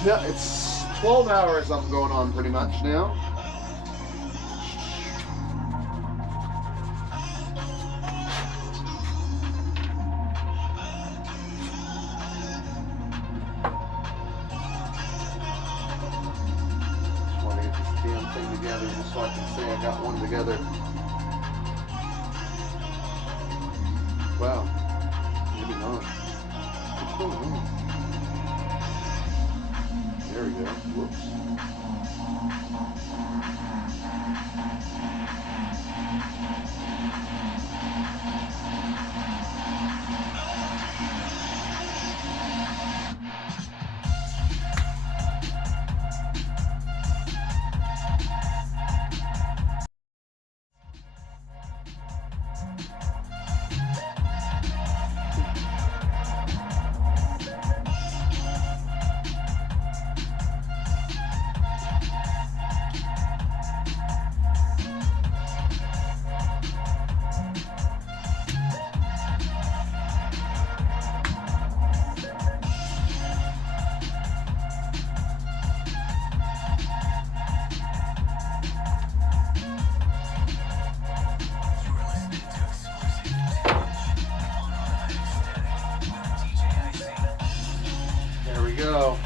Yeah, it's 12 hours I'm going on pretty much now. thing together just so I can say I got one together. Wow. Maybe not. What's going on? There we go. Whoops. There we go.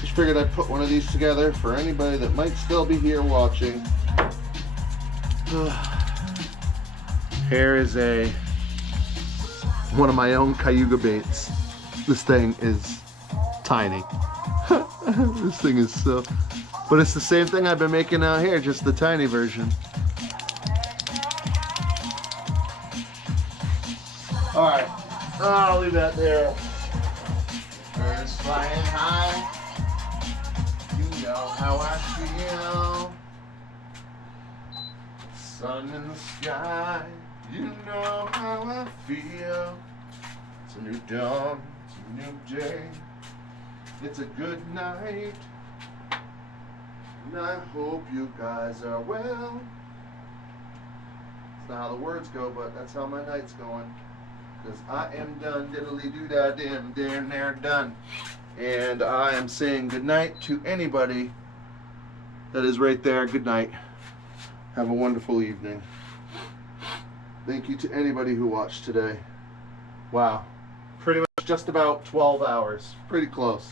Just figured I'd put one of these together for anybody that might still be here watching. Here is one of my own Cayuga baits. This thing is tiny. This thing is so... But it's the same thing I've been making out here, just the tiny version. Alright, I'll leave that there. Birds flying high, you know how I feel. Sun in the sky, you know how I feel. It's a new dawn, it's a new day. It's a good night, and I hope you guys are well. It's not how the words go, but that's how my night's going. Because I am done, diddly doo dah dim, they're done. And I am saying goodnight to anybody that is right there. Good night. Have a wonderful evening. Thank you to anybody who watched today. Wow. Pretty much just about 12 hours. Pretty close.